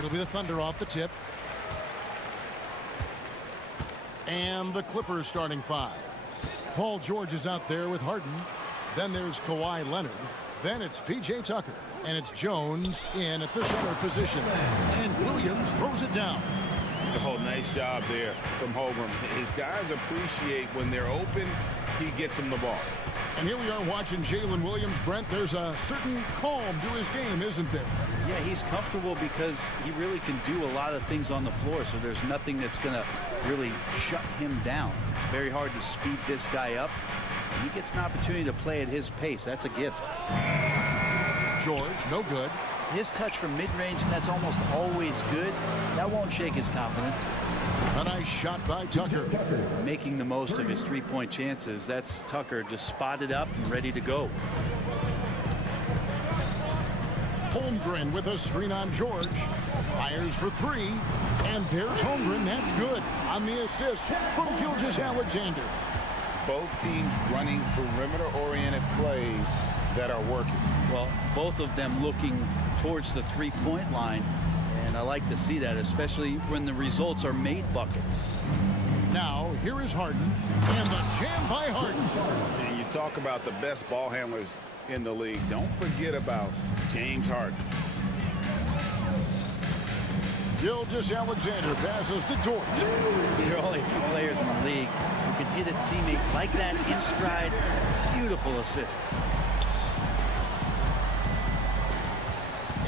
It'll be the Thunder off the tip. And the Clippers starting five. Paul George is out there with Harden. Then there's Kawhi Leonard. Then it's P.J. Tucker. And it's Jones in at the center position. And Williams throws it down. Oh, nice job there from Holmgren. His guys appreciate when they're open, he gets them the ball. And here we are watching Jalen Williams. Brent, there's a certain calm to his game, isn't there? Yeah, he's comfortable because he really can do a lot of things on the floor, so there's nothing that's going to really shut him down. It's very hard to speed this guy up. He gets an opportunity to play at his pace. That's a gift. George, no good. His touch from mid-range, and that's almost always good. That won't shake his confidence. A nice shot by Tucker. Making the most of his three-point chances. That's Tucker just spotted up and ready to go. Holmgren with a screen on George. Fires for three. And there's Holmgren. That's good on the assist from Gilgeous-Alexander. Both teams running perimeter-oriented plays that are working. Well, both of them looking towards the three-point line, and I like to see that, especially when the results are made buckets. Now, here is Harden, and the jam by Harden. And you talk about the best ball handlers in the league. Don't forget about James Harden. Gilgeous-Alexander passes to Dort. There are only a few players in the league who can hit a teammate like that in stride. Beautiful assist.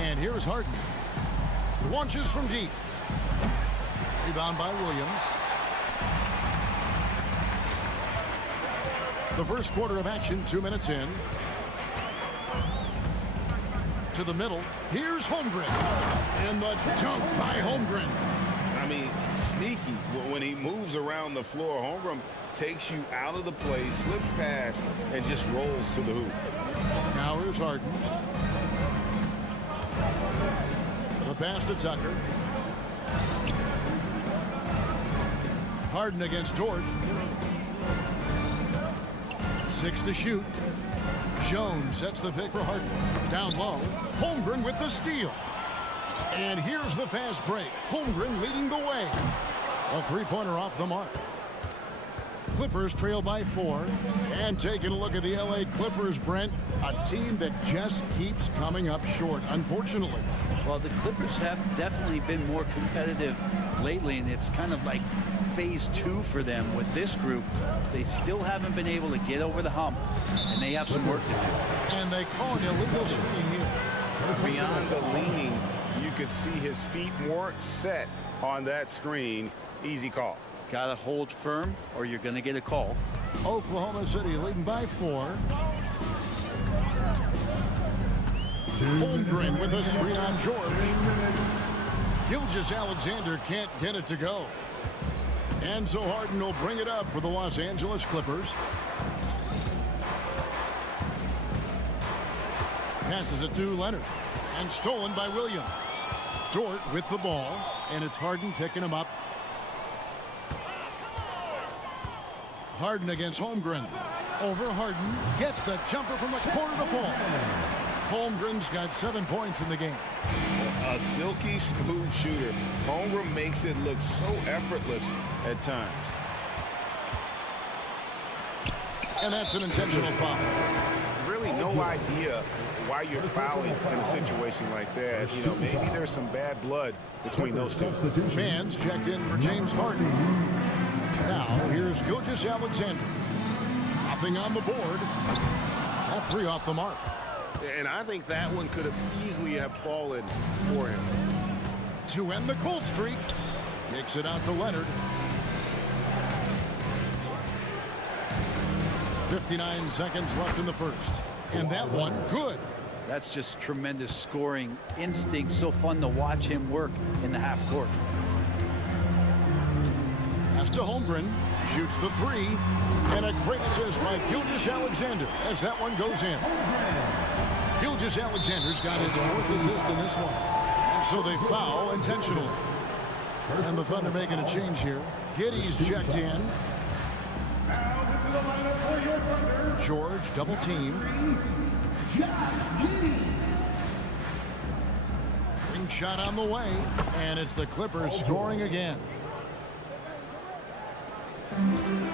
And here's Harden. Launches from deep. Rebound by Williams. The first quarter of action, 2 minutes in. To the middle. Here's Holmgren. And the dunk by Holmgren. I mean, sneaky. When he moves around the floor, Holmgren takes you out of the play, slips past, and just rolls to the hoop. Now here's Harden. The pass to Tucker. Harden against Dort. 6 to shoot. Jones sets the pick for Harden. Down low. Holmgren with the steal. And here's the fast break. Holmgren leading the way. A three-pointer off the mark. Clippers trail by 4. And taking a look at the LA Clippers, Brent, a team that just keeps coming up short, unfortunately. Well, the Clippers have definitely been more competitive lately, and it's kind of like phase 2 for them with this group. They still haven't been able to get over the hump, and they have some work to do. And they call an illegal screen here. Beyond the leaning, you could see his feet weren't set on that screen. Easy call. Got to hold firm, or you're going to get a call. Oklahoma City leading by 4. Holmgren with a screen on George. Gilgeous-Alexander can't get it to go. And so Harden will bring it up for the Los Angeles Clippers. Passes it to Leonard. And stolen by Williams. Dort with the ball. And it's Harden picking him up. Harden against Holmgren. Over Harden. Gets the jumper from the corner to fall. Holmgren's got 7 points in the game. A silky smooth shooter. Holmgren makes it look so effortless at times. And that's an intentional foul. Really no idea why you're fouling in a situation like that. You know, maybe there's some bad blood between those two. Fans checked in for James Harden. Now here's Gilgeous-Alexander. Nothing on the board. That 3 off the mark. And I think that one could have easily have fallen for him. To end the cold streak. Kicks it out to Leonard. 59 seconds left in the first. And that one, good. That's just tremendous scoring instinct. So fun to watch him work in the half court. Pass to Holmgren. Shoots the 3. And a great assist by Gilgeous-Alexander as that one goes in. Gilgeous-Alexander's got his 4th assist in this one. And so they foul intentionally. And the Thunder making a change here. Giddey's checked in. George double team. Bring shot on the way, and it's the Clippers scoring again.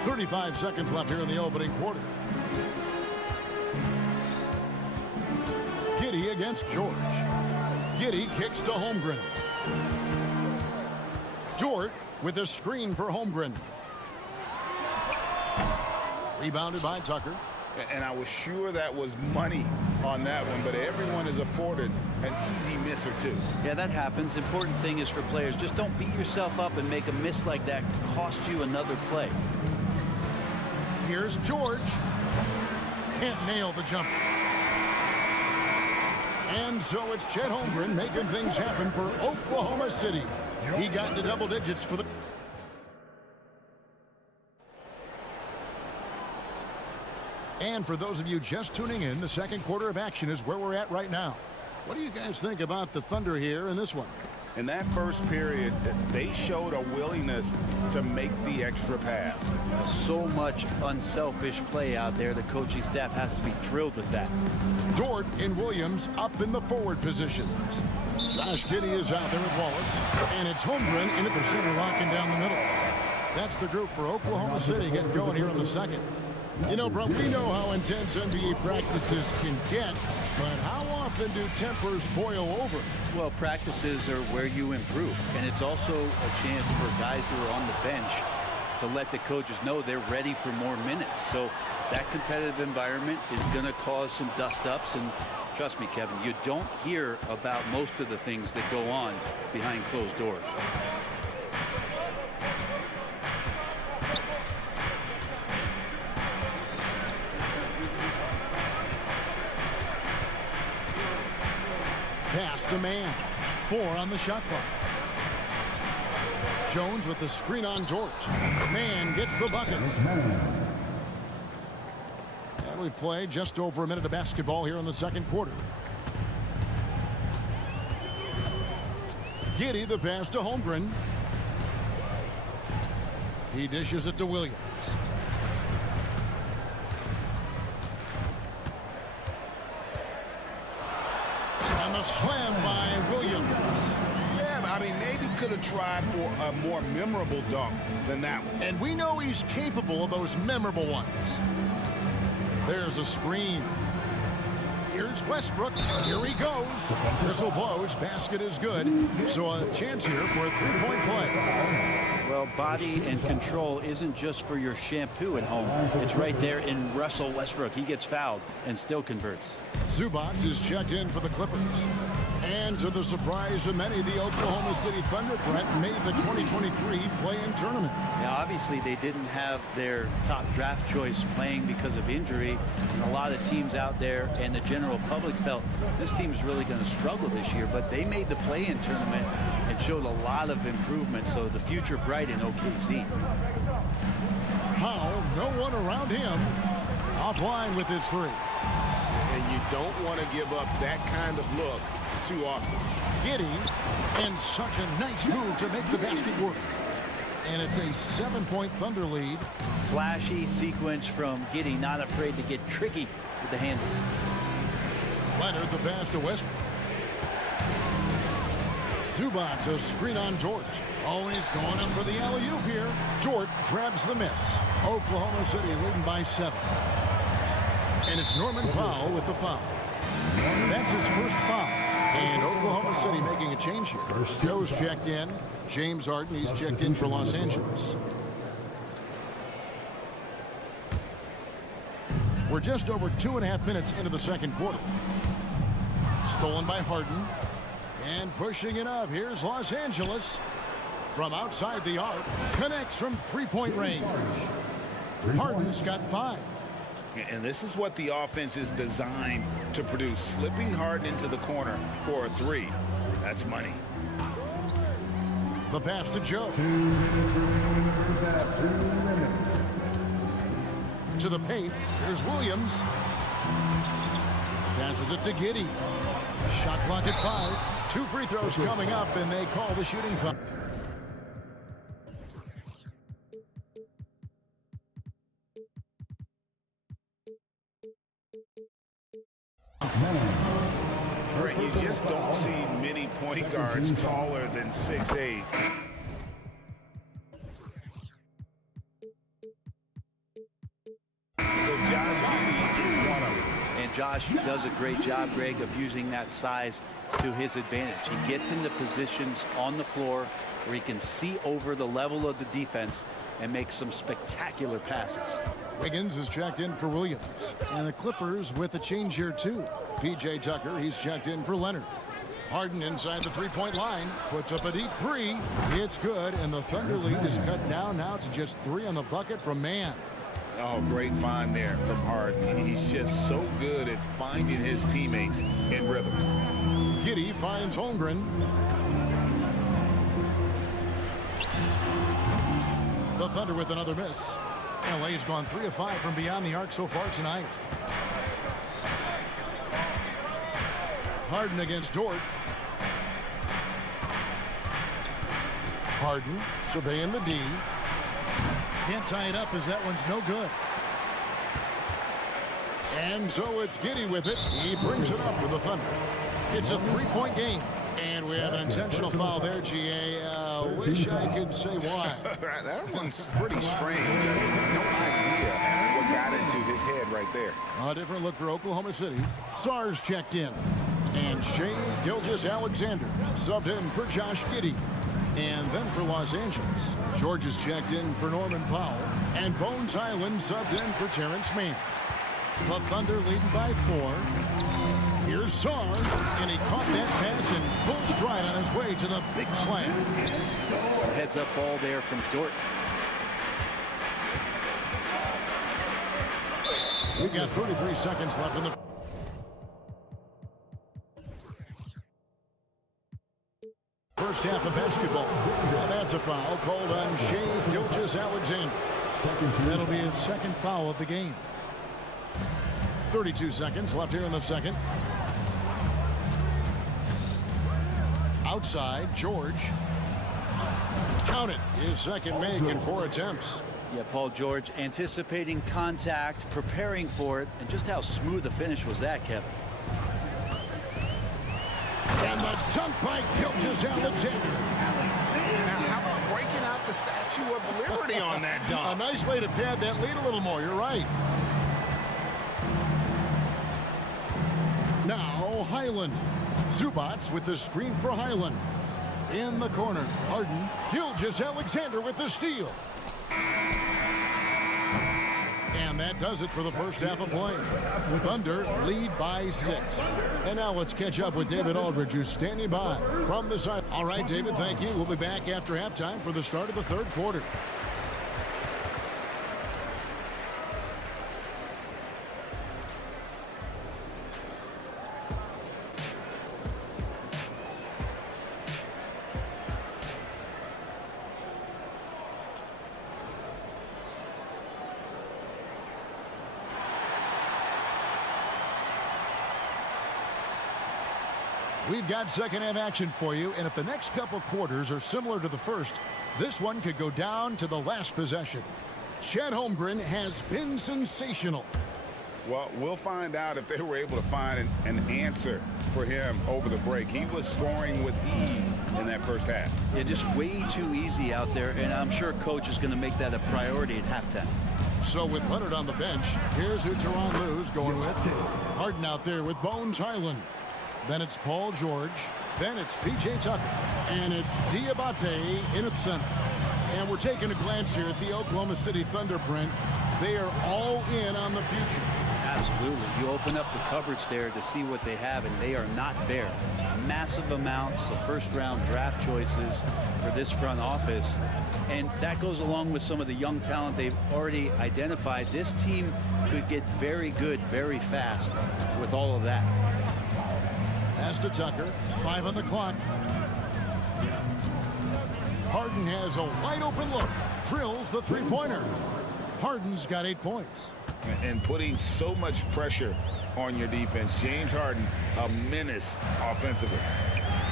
35 seconds left here in the opening quarter. Giddey against George. Giddey kicks to Holmgren. Dort with a screen for Holmgren. Rebounded by Tucker. And I was sure that was money on that one, but everyone is afforded an easy miss or two. Yeah, that happens. Important thing is for players, just don't beat yourself up and make a miss like that cost you another play. Here's George. Can't nail the jumper. And so it's Chet Holmgren making things happen for Oklahoma City. He got into double digits for the... And for those of you just tuning in, the second quarter of action is where we're at right now. What do you guys think about the Thunder here in this one? In that first period, they showed a willingness to make the extra pass. So much unselfish play out there. The coaching staff has to be thrilled with that. Dort and Williams up in the forward positions. Josh Giddey is out there with Wallace. And it's Holmgren in at the center, locking down the middle. That's the group for Oklahoma City getting going here in the second. You know, bro, we know how intense NBA practices can get, but how often do tempers boil over? Well, practices are where you improve, and it's also a chance for guys who are on the bench to let the coaches know they're ready for more minutes. So that competitive environment is going to cause some dust-ups, and trust me, Kevin, you don't hear about most of the things that go on behind closed doors. Pass to man. 4 on the shot clock. Jones with the screen on George. Man gets the bucket. And we've played just over a minute of basketball here in the second quarter. Giddey the pass to Holmgren. He dishes it to Williams. And the slam by Williams. Yeah, I mean, maybe could have tried for a more memorable dunk than that one. And we know he's capable of those memorable ones. There's a screen. Here's Westbrook. Here he goes. Whistle blows. Basket is good. So a chance here for a three-point play. Well, body and control isn't just for your shampoo at home. It's right there in Russell Westbrook. He gets fouled and still converts. Zubac is checked in for the Clippers. And to the surprise of many, the Oklahoma City Thunder, Brett, made the 2023 play-in tournament. Now, obviously, they didn't have their top draft choice playing because of injury. And a lot of teams out there and the general public felt this team is really going to struggle this year. But they made the play-in tournament and showed a lot of improvement. So the future bright in OKC. Powell, no one around him. Offline with his three. And you don't want to give up that kind of look too often. Giddey, and such a nice move to make the basket work. And it's a 7-point Thunder lead. Flashy sequence from Giddey, not afraid to get tricky with the handles. Leonard the pass to Westbrook. Zubac a screen on George. Always going up for the alley-oop here. Dort grabs the miss. Oklahoma City leading by 7. And it's Norman Powell with the foul. That's his first foul. And Oklahoma City making a change here. Joe's checked in. James Harden, he's checked in for Los Angeles. We're just over 2.5 minutes into the second quarter. Stolen by Harden. And pushing it up. Here's Los Angeles. From outside the arc. Connects from three-point range. Harden's got 5. And this is what the offense is designed to produce. Slipping Harden into the corner for a 3. That's money. The pass to Joe. 2 minutes remaining in the first half. 2 minutes. To the paint. Here's Williams. Passes it to Giddey. Shot clock at 5. 2 free throws coming up, and they call the shooting foul. Right, you just don't see many point guards taller than 6'8". And Josh does a great job, Greg, of using that size to his advantage. He gets into positions on the floor where he can see over the level of the defense and make some spectacular passes. Wiggins is checked in for Williams. And the Clippers with a change here, too. P.J. Tucker, he's checked in for Leonard. Harden inside the three-point line, puts up a deep three. It's good, and the Thunder lead is cut down now to just 3 on the bucket from Mann. Oh, great find there from Harden. He's just so good at finding his teammates in rhythm. Giddey finds Holmgren. The Thunder with another miss. LA's gone 3 of 5 from beyond the arc so far tonight. Harden against Dort. Harden surveying the D. Can't tie it up as that one's no good. And so it's Giddey with it. He brings it up for the Thunder. It's a 3-point game. And we have an intentional foul there, GA. Wish I could say why. That one's pretty strange. I have no idea what got into his head right there. A different look for Oklahoma City. Sars checked in. And Shea Gilgeous-Alexander subbed in for Josh Giddey. And then for Los Angeles, George is checked in for Norman Powell. And Bones Island subbed in for Terrence Mann. The Thunder leading by 4. Here's Sar, and he caught that pass in full stride on his way to the big slam. Some heads-up ball there from Dort. We've got 33 seconds left in the first half of basketball. And that's a foul called on Shea Gilgeous-Alexander. That'll be his second foul of the game. 32 seconds left here in the second. Outside, George. Count it. His second make in 4 attempts. Yeah, Paul George anticipating contact, preparing for it, and just how smooth the finish was that, Kevin. And the dunk by Gilgeous-Alexander. Now, how about breaking out the Statue of Liberty on that dunk? A nice way to pad that lead a little more. You're right. Now, Highland. Zubats with the screen for Highland. In the corner, Harden. Gilgeous-Alexander with the steal. And that does it for the first half of play. Thunder lead by 6. And now let's catch up with David Aldridge, who's standing by from the side. All right, David, thank you. We'll be back after halftime for the start of the third quarter. We've got second half action for you, and if the next couple quarters are similar to the first, this one could go down to the last possession. Chet Holmgren has been sensational. Well, we'll find out if they were able to find an answer for him over the break. He was scoring with ease in that first half. Yeah, just way too easy out there, and I'm sure Coach is going to make that a priority at halftime. So with Leonard on the bench, here's who Tyronn Lue's going with. Harden out there with Bones Highland. Then it's Paul George. Then it's P.J. Tucker. And it's Diabate in its center. And we're taking a glance here at the Oklahoma City Thunder, Brent. They are all in on the future. Absolutely. You open up the coverage there to see what they have, and they are not bare. Massive amounts of first-round draft choices for this front office. And that goes along with some of the young talent they've already identified. This team could get very good very fast with all of that. Pass to Tucker. 5 on the clock. Harden has a wide-open look. Drills the three-pointer. Harden's got 8 points. And putting so much pressure on your defense. James Harden, a menace offensively.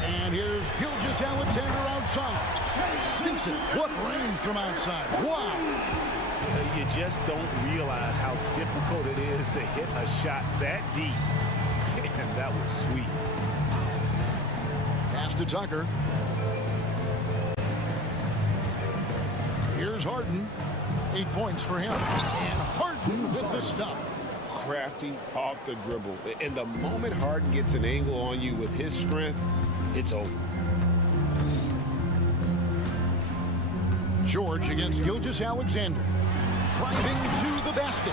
And here's Gilgeous-Alexander outside. Sinks it. What range from outside. Wow. You just don't realize how difficult it is to hit a shot that deep. And that was sweet. Pass to Tucker. Here's Harden. 8 points for him. And Harden with the stuff. Crafty off the dribble. And the moment Harden gets an angle on you with his strength, it's over. George against Gilgeous-Alexander. Driving to the basket.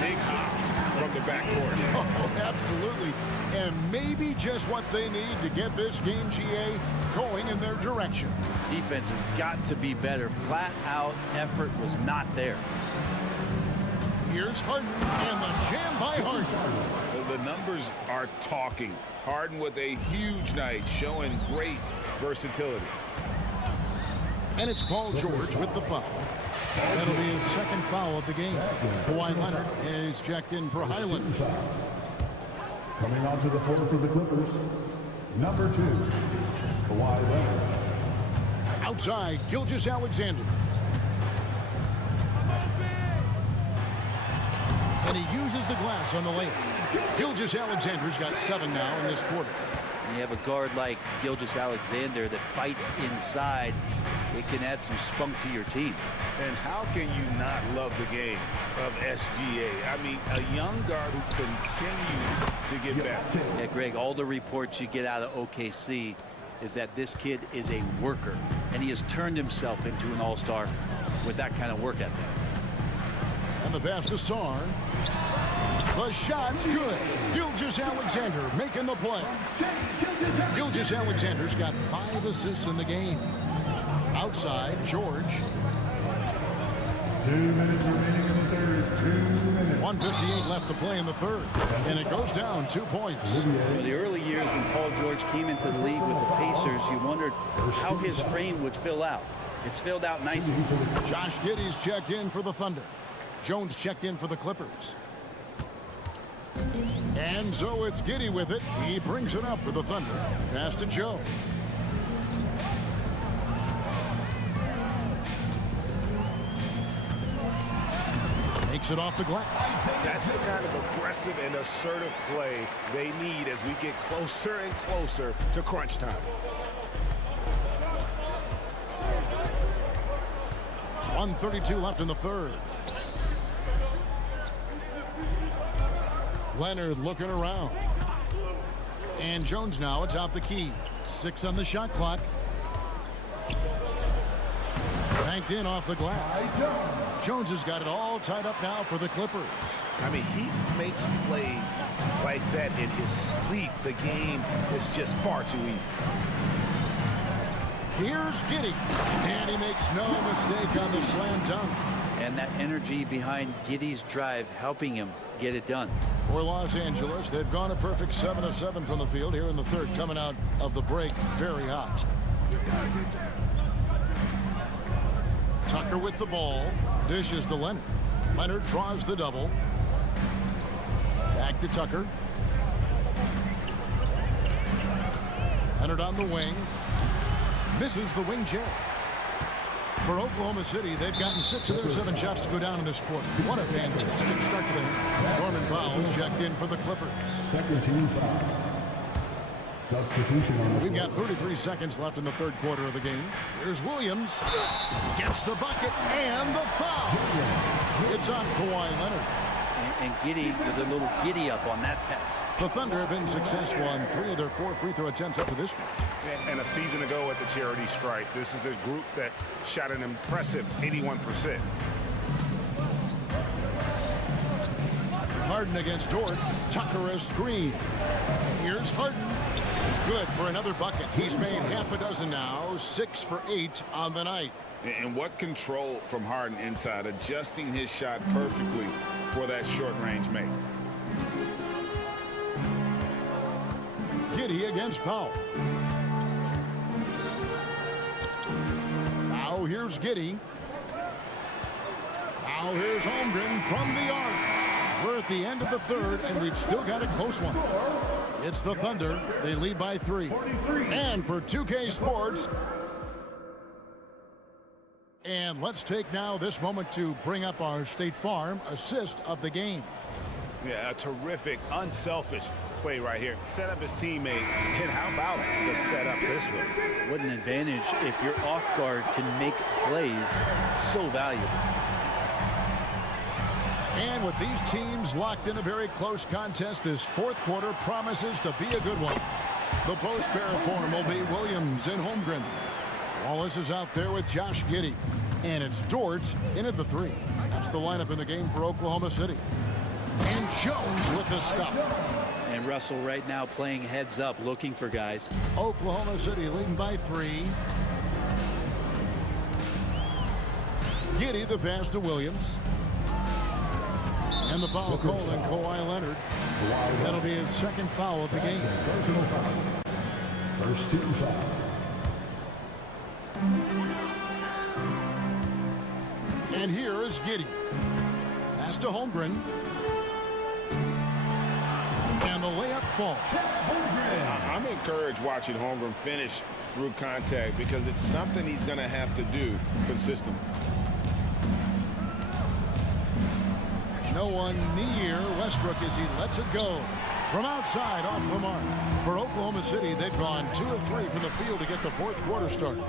Big hops from the backcourt. Oh, absolutely. And maybe just what they need to get this game, GA, going in their direction. Defense has got to be better. Flat out effort was not there. Here's Harden and the jam by Harden. The numbers are talking. Harden with a huge night, showing great versatility. And it's Paul George with the foul. That'll be his second foul of the game. Kawhi Leonard is checked in for Highland. Coming onto the floor for the Clippers, number 2, Kawhi Leonard. Outside, Gilgeous-Alexander. And he uses the glass on the layup. Gilgeous-Alexander's got 7 now in this quarter. You have a guard like Gilgeous-Alexander that fights inside. It can add some spunk to your team. And how can you not love the game of SGA? I mean, a young guard who continues to get better. Yeah, Greg, all the reports you get out of OKC is that this kid is a worker, and he has turned himself into an all-star with that kind of work ethic. And the pass to Sarr. The shot's good. Gilgeous-Alexander making the play. Gilgeous-Alexander's got 5 assists in the game. Outside, George. 2 minutes remaining in the third. 2 minutes. 1:58 left to play in the third. And it goes down 2 points. In the early years when Paul George came into the league with the Pacers, you wondered how his frame would fill out. It's filled out nicely. Josh Giddey's checked in for the Thunder. Jones checked in for the Clippers. And so it's Giddey with it. He brings it up for the Thunder. Pass to Joe. Takes it off the glass. That's the kind of aggressive and assertive play they need as we get closer and closer to crunch time. 1:32 left in the third. Leonard looking around. And Jones now atop the key. 6 on the shot clock. Banked in off the glass. Jones has got it all tied up now for the Clippers. I mean, he makes plays like that in his sleep. The game is just far too easy. Here's Giddey. And he makes no mistake on the slam dunk. And that energy behind Giddey's drive helping him get it done. For Los Angeles, they've gone a perfect 7 of 7 from the field here in the third, coming out of the break very hot. Tucker with the ball. Dishes to Leonard. Leonard draws the double. Back to Tucker. Leonard on the wing. Misses the wing chair. For Oklahoma City, they've gotten 6 of their 7 shots to go down in this quarter. What a fantastic start to the game. Norman Powell's checked in for the Clippers. Second team foul. Substitution on the We've floor. got 33 seconds left in the third quarter of the game. Here's Williams. Gets the bucket and the foul. It's on Kawhi Leonard. And Giddey with a little giddy up on that pass. The Thunder have been successful on 3 of their 4 free throw attempts up to this point. And a season ago at the charity stripe, this is a group that shot an impressive 81%. Harden against Dort. Tucker a screen. Here's Harden. Good for another bucket. He's made half a dozen now. 6 for 8 on the night. And what control from Harden inside, adjusting his shot perfectly for that short-range make. Giddey against Powell. Now here's Giddey. Now here's Holmgren from the arc. We're at the end of the third, and we've still got a close one. It's the Thunder. They lead by 3. And for 2K Sports. And let's take now this moment to bring up our State Farm assist of the game. Yeah, a terrific, unselfish play right here. Set up his teammate, and how about the setup this way? What an advantage if your off guard can make plays so valuable. And with these teams locked in a very close contest, this fourth quarter promises to be a good one. The post pair form will be Williams and Holmgren. Wallace is out there with Josh Giddey. And it's George in at the 3. That's the lineup in the game for Oklahoma City. And Jones with the stuff. And Russell right now playing heads up, looking for guys. Oklahoma City leading by 3. Giddey the pass to Williams. And the foul called on Kawhi Leonard. That'll be his second foul of the game. Personal foul. First team foul. And here is Giddey. Pass to Holmgren. And the layup falls. I'm encouraged watching Holmgren finish through contact because it's something he's going to have to do consistently. No one near Westbrook as he lets it go. From outside, off the mark. For Oklahoma City, they've gone 2 of 3 from the field to get the fourth quarter started.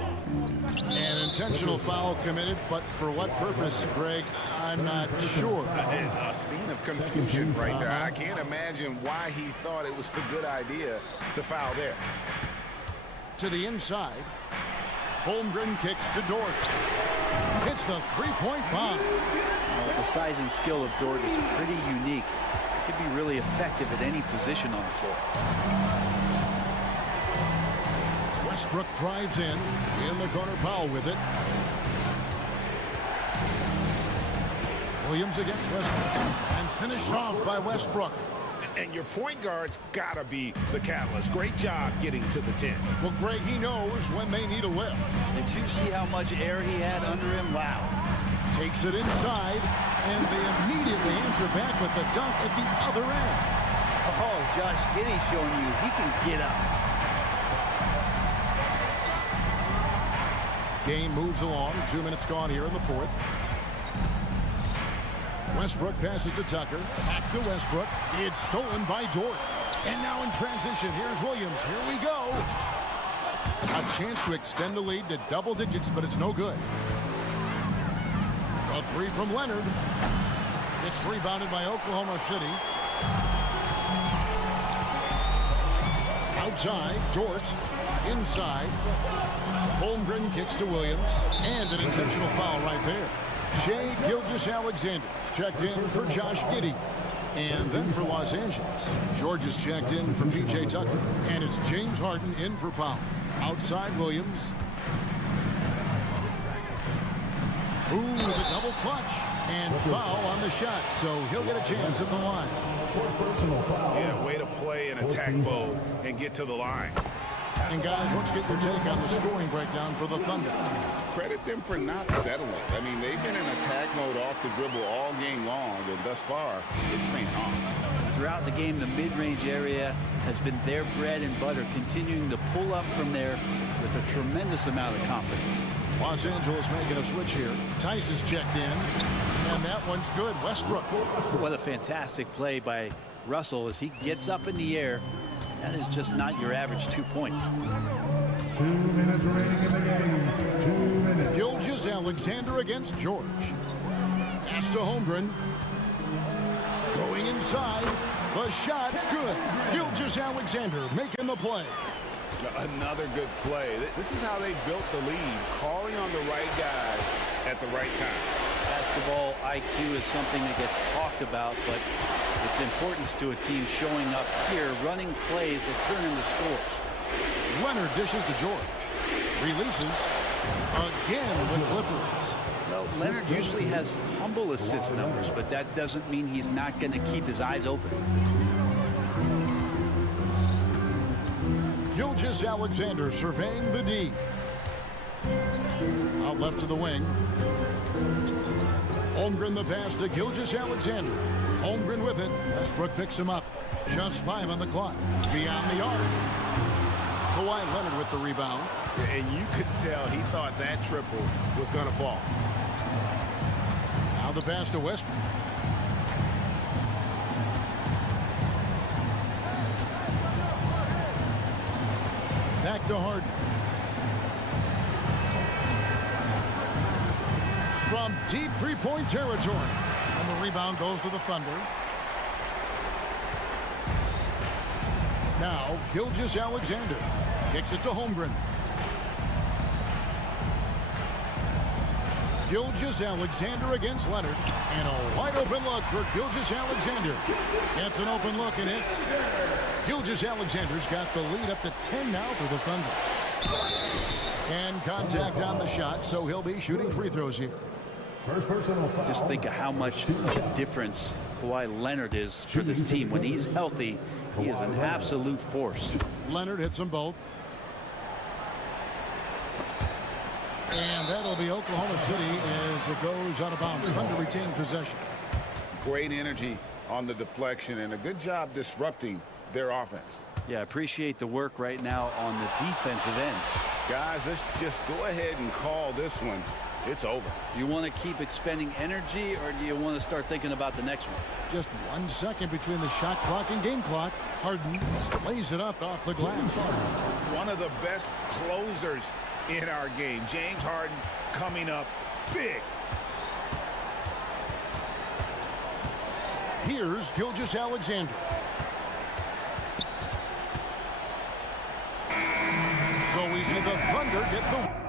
An intentional foul committed, but for what purpose, Greg, I'm not sure. A scene of confusion right there. I can't imagine why he thought it was a good idea to foul there. To the inside. Holmgren kicks to Dort. Hits the three-point bomb. The size and skill of Dort is pretty unique. He could be really effective at any position on the floor. Westbrook drives in the corner, Powell with it. Williams against Westbrook, and finished off by Westbrook. And your point guard's got to be the catalyst. Great job getting to the 10. Well, Greg, he knows when they need a lift. Did you see how much air he had under him? Wow. Takes it inside, and they immediately answer back with the dunk at the other end. Oh, Josh Giddey showing you he can get up. Game moves along. 2 minutes gone here in the fourth. Westbrook passes to Tucker. Back to Westbrook. It's stolen by Dort. And now in transition, here's Williams. Here we go. A chance to extend the lead to double digits, but it's no good. A 3 from Leonard. It's rebounded by Oklahoma City. Outside, Dort. Inside. Holmgren kicks to Williams. And an intentional foul right there. Shai Gilgeous-Alexander checked in for Josh Giddey. And then for Los Angeles, George is checked in for P.J. Tucker. And it's James Harden in for Powell. Outside Williams. Ooh, the double clutch. And foul on the shot, so he'll get a chance at the line. Yeah, way to play in attack mode and get to the line. And guys, let's get your take on the scoring breakdown for the Thunder. Credit them for not settling. I mean, they've been in attack mode off the dribble all game long, and thus far, it's paying off. Throughout the game, the mid-range area has been their bread and butter, continuing to pull up from there with a tremendous amount of confidence. Los Angeles making a switch here. Tice is checked in, and that one's good. Westbrook. What a fantastic play by Russell as he gets up in the air. That is just not your average 2 points. 2 minutes remaining in the game. 2 minutes. Gilgeous-Alexander against George. Pass to Holmgren. Going inside. The shot's good. Gilgeous-Alexander making the play. Another good play. This is how they built the lead, calling on the right guys at the right time. Basketball IQ is something that gets talked about, but its importance to a team showing up here, running plays that turn into scores. Leonard dishes to George. Releases. Again with Clippers. Well, Leonard usually has humble assist numbers, but that doesn't mean he's not going to keep his eyes open. Gilgeous-Alexander surveying the D. Out left to the wing. Holmgren the pass to Gilgeous-Alexander. Holmgren with it. Westbrook picks him up. Just 5 on the clock. Beyond the arc. Kawhi Leonard with the rebound. And you could tell he thought that triple was going to fall. Now the pass to Westbrook. Back to Harden. From deep three-point territory. And the rebound goes to the Thunder. Now, Gilgeous-Alexander kicks it to Holmgren. Gilgeous-Alexander against Leonard. And a wide open look for Gilgeous-Alexander. Gets an open look and hits. Gilgeous-Alexander's got the lead up to 10 now for the Thunder. And contact on the shot, so he'll be shooting free throws here. First personal foul. Just think of how much of a difference Kawhi Leonard is for this team. When he's healthy, he is an absolute force. Leonard hits them both. And that'll be Oklahoma City as it goes out of bounds. Thunder retain possession. Great energy on the deflection and a good job disrupting their offense. Yeah, appreciate the work right now on the defensive end. Guys, let's just go ahead and call this one. It's over. Do you want to keep expending energy, or do you want to start thinking about the next one? Just 1 second between the shot clock and game clock. Harden lays it up off the glass. One of the best closers in our game. James Harden coming up big. Here's Gilgeous-Alexander. So we see the Thunder get the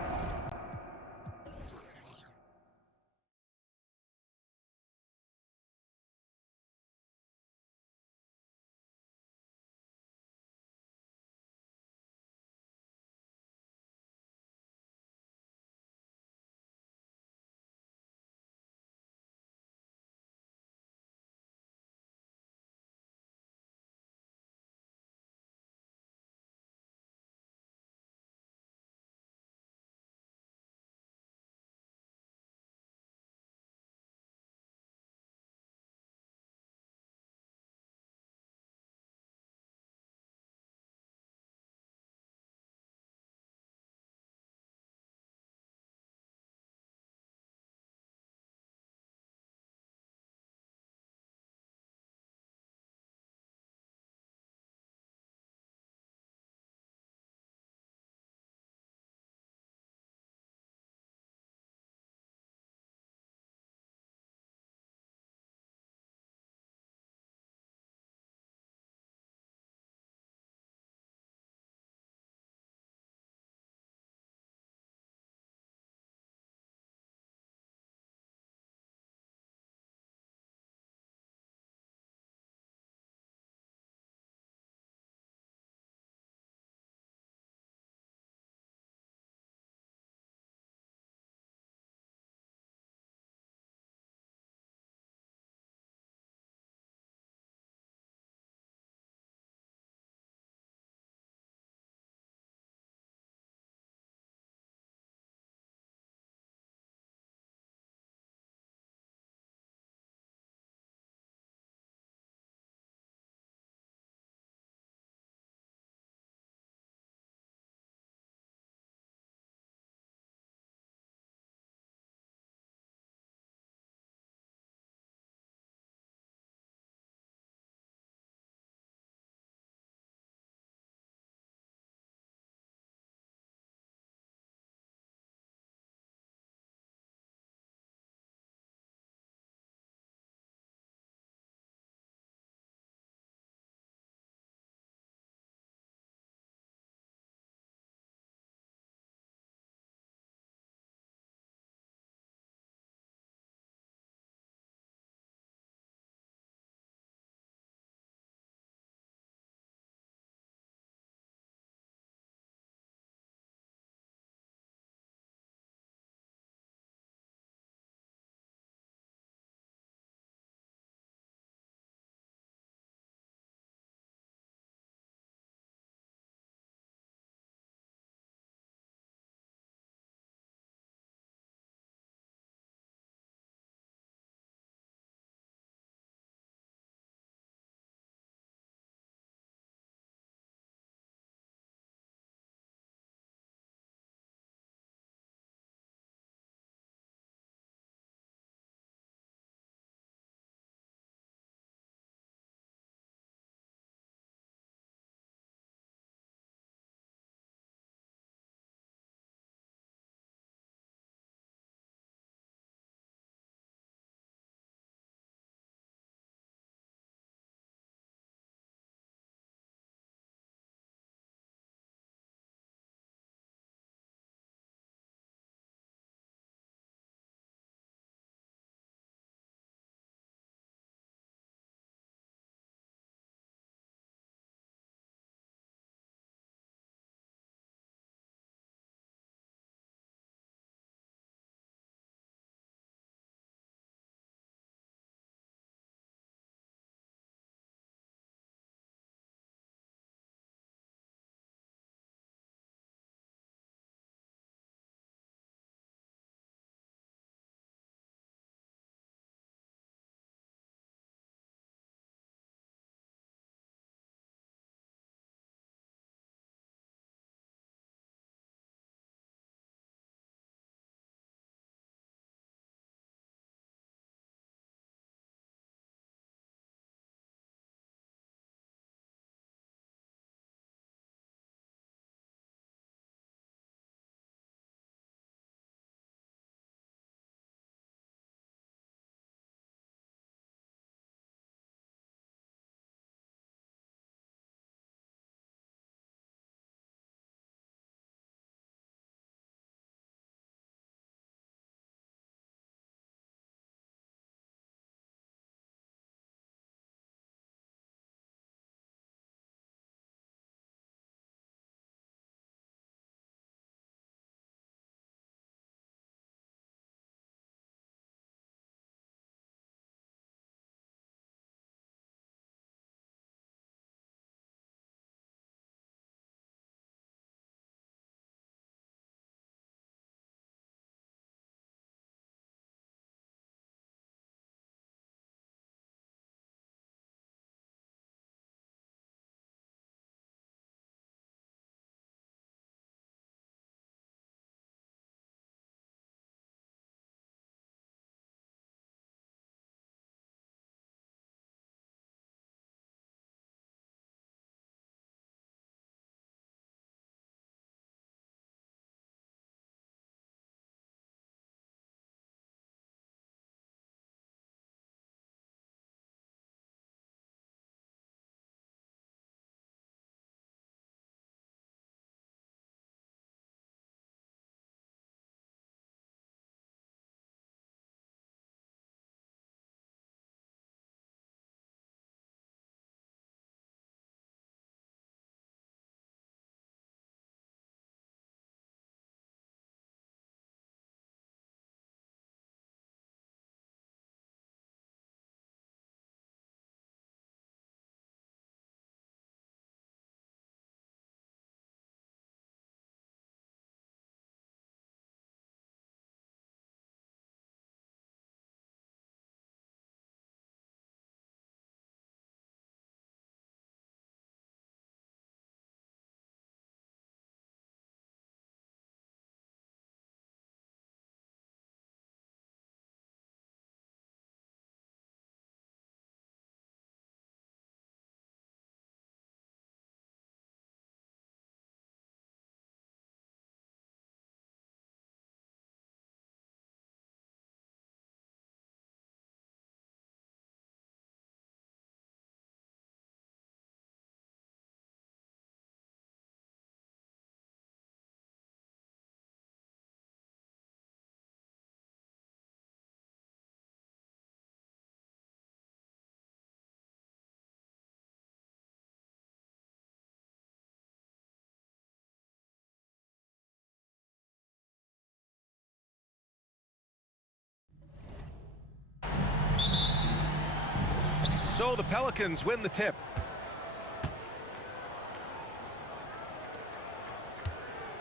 So the Pelicans win the tip.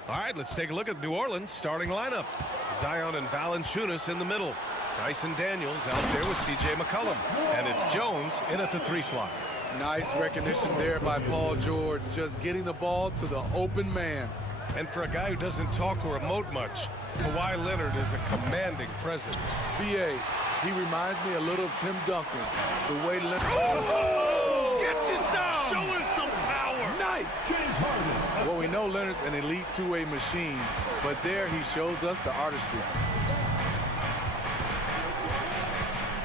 All right, let's take a look at New Orleans' starting lineup. Zion and Valanciunas in the middle. Dyson Daniels out there with C.J. McCollum. And it's Jones in at the 3 slot. Nice recognition there by Paul George, just getting the ball to the open man. And for a guy who doesn't talk or emote much, Kawhi Leonard is a commanding presence. B.A., he reminds me a little of Tim Duncan. The way Leonard... Oh! Gets you some! Show us some power! Nice! Well, we know Leonard's an elite two-way machine, but there he shows us the artistry.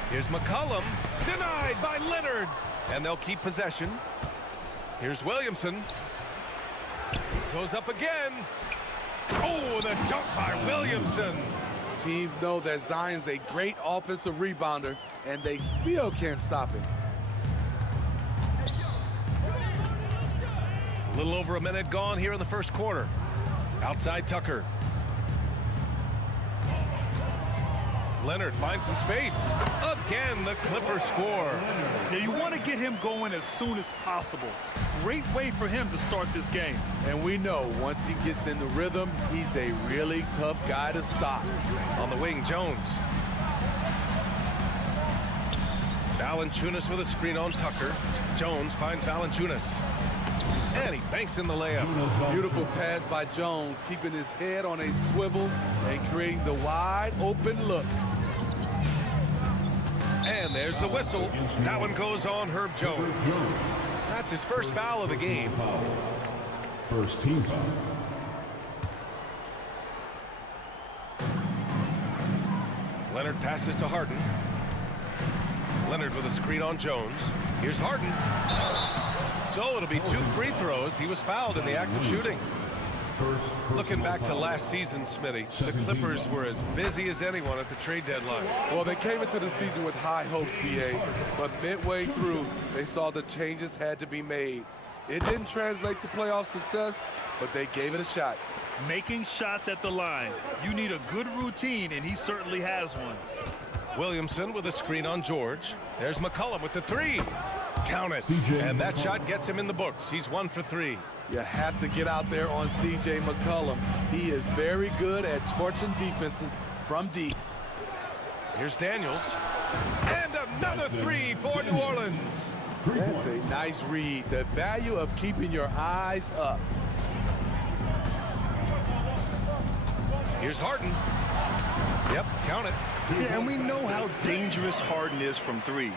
Here's McCollum, denied by Leonard. And they'll keep possession. Here's Williamson. Goes up again. Oh, the dunk by Williamson. Teams know that Zion's a great offensive rebounder, and they still can't stop him. A little over a minute gone here in the first quarter. Outside Tucker. Leonard finds some space. Again, the Clippers score. Now, you want to get him going as soon as possible. Great way for him to start this game. And we know once he gets in the rhythm, he's a really tough guy to stop. On the wing, Jones. Valanciunas with a screen on Tucker. Jones finds Valanciunas. And he banks in the layup. Beautiful pass by Jones, keeping his head on a swivel and creating the wide open look. And there's the whistle. That one goes on Herb Jones. That's his first foul of the game. First team foul. Leonard passes to Harden. Leonard with a screen on Jones. Here's Harden. So it'll be 2 free throws. He was fouled in the act of shooting. Looking back to last season, Smitty, the Clippers were as busy as anyone at the trade deadline. Well, they came into the season with high hopes, B.A., but midway through, they saw the changes had to be made. It didn't translate to playoff success, but they gave it a shot. Making shots at the line. You need a good routine, and he certainly has one. Williamson with a screen on George. There's McCollum with the 3. Count it. And that shot gets him in the books. He's 1 for 3. You have to get out there on C.J. McCollum. He is very good at torching defenses from deep. Here's Daniels. And another 3 for New Orleans. That's a nice read. The value of keeping your eyes up. Here's Harden. Yep, count it. Yeah, and we know how dangerous Harden is from 3.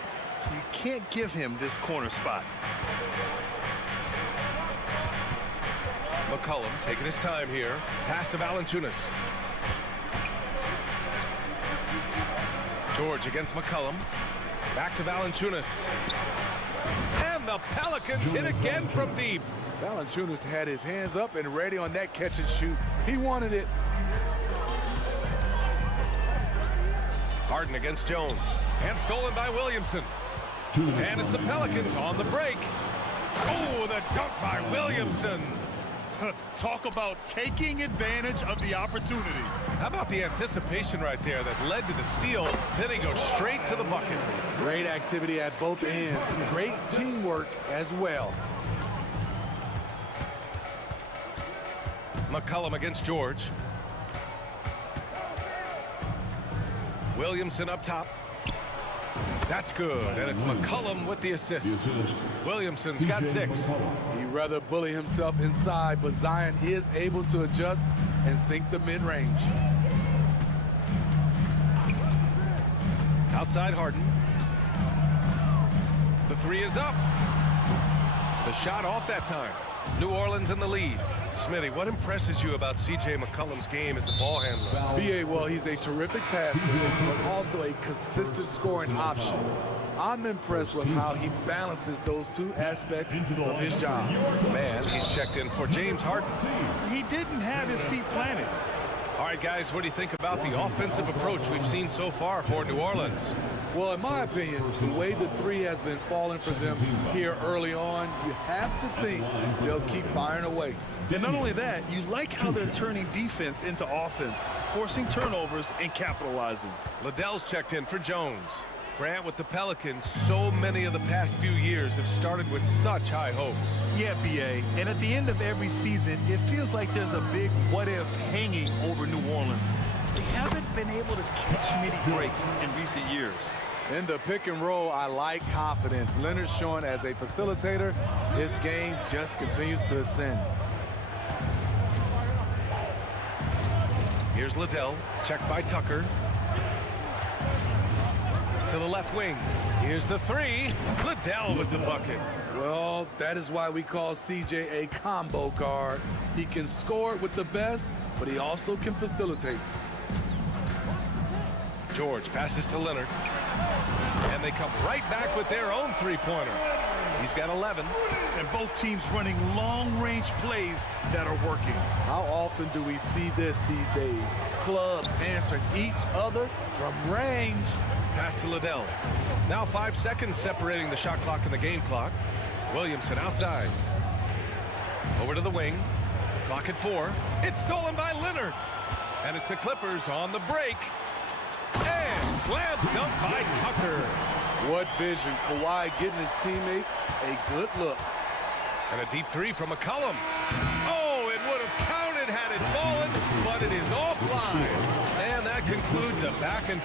So you can't give him this corner spot. McCollum taking his time here. Pass to Valanciunas. George against McCollum. Back to Valanciunas. And the Pelicans hit again from deep. Valanciunas had his hands up and ready on that catch and shoot. He wanted it. Harden against Jones. And stolen by Williamson. And it's the Pelicans on the break. Oh, the dunk by Williamson. Talk about taking advantage of the opportunity. How about the anticipation right there that led to the steal? Then he goes straight to the bucket. Great activity at both ends. Great teamwork as well. McCollum against George. Williamson up top. That's good, and it's McCollum with the assist. Williamson's got 6. He'd rather bully himself inside, but Zion is able to adjust and sink the mid-range. Outside Harden. The 3 is up. The shot off that time. New Orleans in the lead. Smitty, what impresses you about C.J. McCollum's game as a ball handler? B.A., well, he's a terrific passer, but also a consistent scoring option. I'm impressed with how he balances those 2 aspects of his job. Man, he's checked in for James Harden. He didn't have his feet planted. All right, guys, what do you think about the offensive approach we've seen so far for New Orleans? Well, in my opinion, the way the 3 has been falling for them here early on, you have to think they'll keep firing away. And not only that, you like how they're turning defense into offense, forcing turnovers and capitalizing. Liddell's checked in for Jones. Grant, with the Pelicans, so many of the past few years have started with such high hopes. Yeah, BA. And at the end of every season, it feels like there's a big what-if hanging over New Orleans. They haven't been able to catch many breaks in recent years. In the pick and roll, I like confidence. Leonard showing as a facilitator, his game just continues to ascend. Here's Liddell, checked by Tucker. To the left wing. Here's the three. Liddell with the bucket. Well, that is why we call CJ a combo guard. He can score with the best, but he also can facilitate. George passes to Leonard. And they come right back with their own three-pointer. He's got 11. And both teams running long-range plays that are working. How often do we see this these days? Clubs answering each other from range. Pass to Liddell. Now 5 seconds separating the shot clock and the game clock. Williamson outside. Over to the wing. Clock at 4. It's stolen by Leonard. And it's the Clippers on the break. And slam dunk by Tucker. What vision. Kawhi getting his teammate a good look. And a deep three from McCollum. Oh, it would have counted had it fallen, but it is offline. And that concludes a back and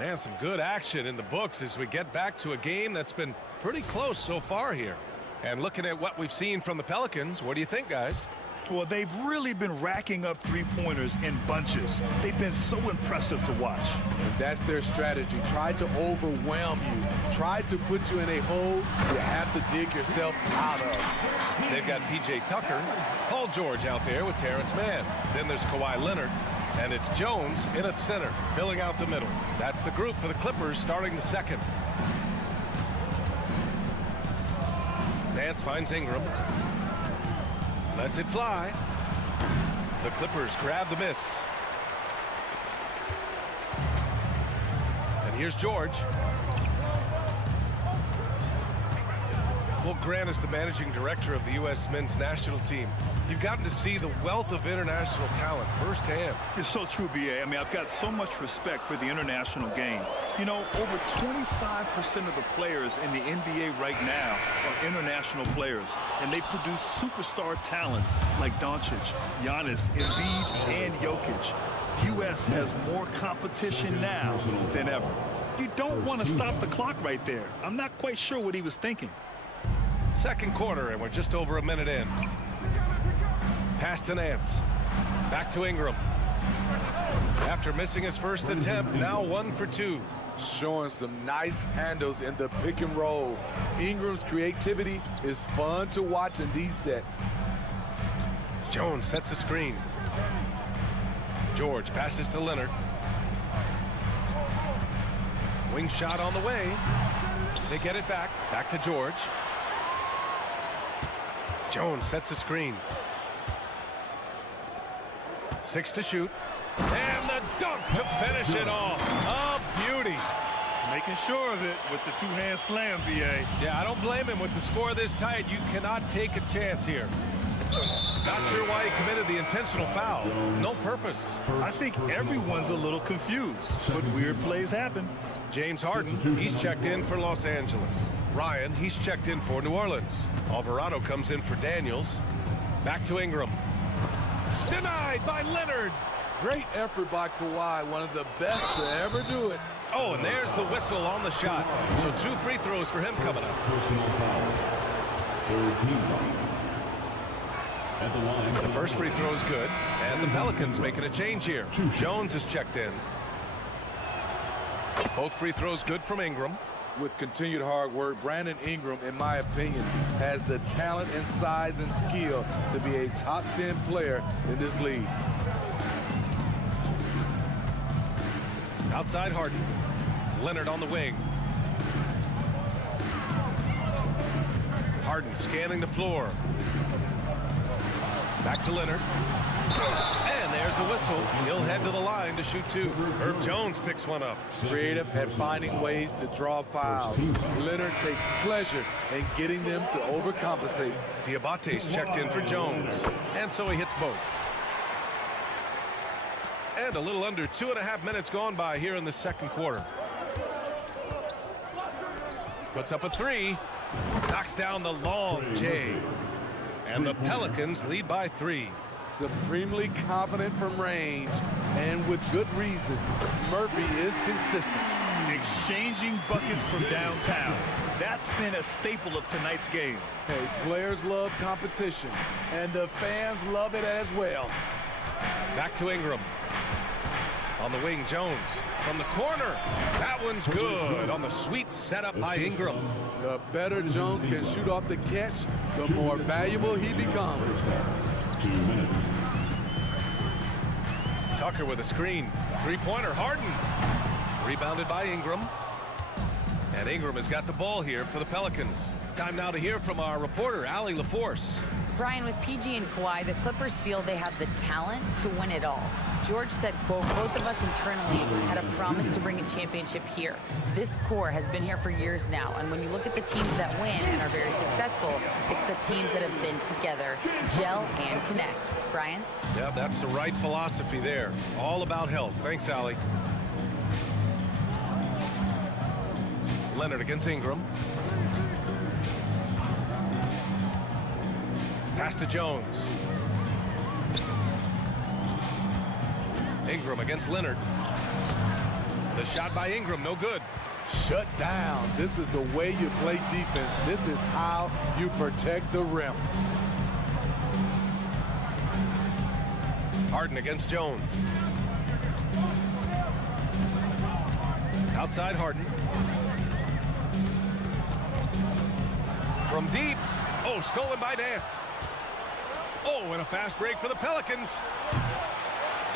and some good action in the books as we get back to a game that's been pretty close so far here. And looking at what we've seen from the Pelicans, what do you think, guys? Well, they've really been racking up three-pointers in bunches. They've been so impressive to watch. And that's their strategy. Try to overwhelm you. Try to put you in a hole you have to dig yourself out of. They've got P.J. Tucker, Paul George out there with Terrence Mann. Then there's Kawhi Leonard. And it's Jones in at center, filling out the middle. That's the group for the Clippers starting the second. Nance finds Ingram. Lets it fly. The Clippers grab the miss. And here's George. Well, Grant is the managing director of the U.S. men's national team. You've gotten to see the wealth of international talent firsthand. It's so true, BA. I mean, I've got so much respect for the international game. You know, over 25% of the players in the NBA right now are international players, and they produce superstar talents like Doncic, Giannis, Embiid, and Jokic. U.S. has more competition now than ever. You don't want to stop the clock right there. I'm not quite sure what he was thinking. Second quarter, and we're just over a minute in. Pass to Nance. Back to Ingram. After missing his first attempt, now 1 for 2. Showing some nice handles in the pick and roll. Ingram's creativity is fun to watch in these sets. Jones sets a screen. George passes to Leonard. Wing shot on the way. They get it back. Back to George. Jones sets a screen. 6 to shoot. And the dunk to finish it off. A beauty. Making sure of it with the two-hand slam, BA. Yeah, I don't blame him. With the score this tight, you cannot take a chance here. Not sure why he committed the intentional foul. No purpose. I think everyone's a little confused, but weird plays happen. James Harden, he's checked in for Los Angeles. Ryan, he's checked in for New Orleans. Alvarado comes in for Daniels. Back to Ingram. Denied by Leonard. Great effort by Kawhi, one of the best to ever do it. Oh, and there's the whistle on the shot. So 2 free throws for him coming up. The first free throw is good, and the Pelicans making a change here. Jones is checked in. Both free throws good from Ingram. With continued hard work, Brandon Ingram, in my opinion, has the talent and size and skill to be a top 10 player in this league. Outside Harden. Leonard on the wing. Harden scanning the floor. Back to Leonard. And there's a whistle. He'll head to the line to shoot 2. Herb Jones picks one up. Creative at finding ways to draw fouls. Leonard takes pleasure in getting them to overcompensate. Diabate's checked in for Jones. And so he hits both. And a little under 2.5 minutes gone by here in the second quarter. Puts up a three. Knocks down the long J. And the Pelicans lead by 3. Supremely confident from range, and with good reason. Murphy is consistent. Exchanging buckets from downtown. That's been a staple of tonight's game. Hey, players love competition, and the fans love it as well. Back to Ingram. On the wing, Jones. From the corner. That one's good on the sweet setup by Ingram. The better Jones can shoot off the catch, the more valuable he becomes. 2 minutes. Tucker with a screen. Three-pointer, Harden. Rebounded by Ingram. And Ingram has got the ball here for the Pelicans. Time now to hear from our reporter, Allie LaForce. Brian, with PG and Kawhi, the Clippers feel they have the talent to win it all. George said, quote, both of us internally had a promise to bring a championship here. This core has been here for years now, and when you look at the teams that win and are very successful, it's the teams that have been together, gel and connect. Brian? Yeah, that's the right philosophy there. All about health. Thanks, Allie. Leonard against Ingram. Pass to Jones. Ingram against Leonard. The shot by Ingram, no good. Shut down. This is the way you play defense. This is how you protect the rim. Harden against Jones. Outside Harden. From deep. Oh, stolen by Nance. Oh, and a fast break for the Pelicans.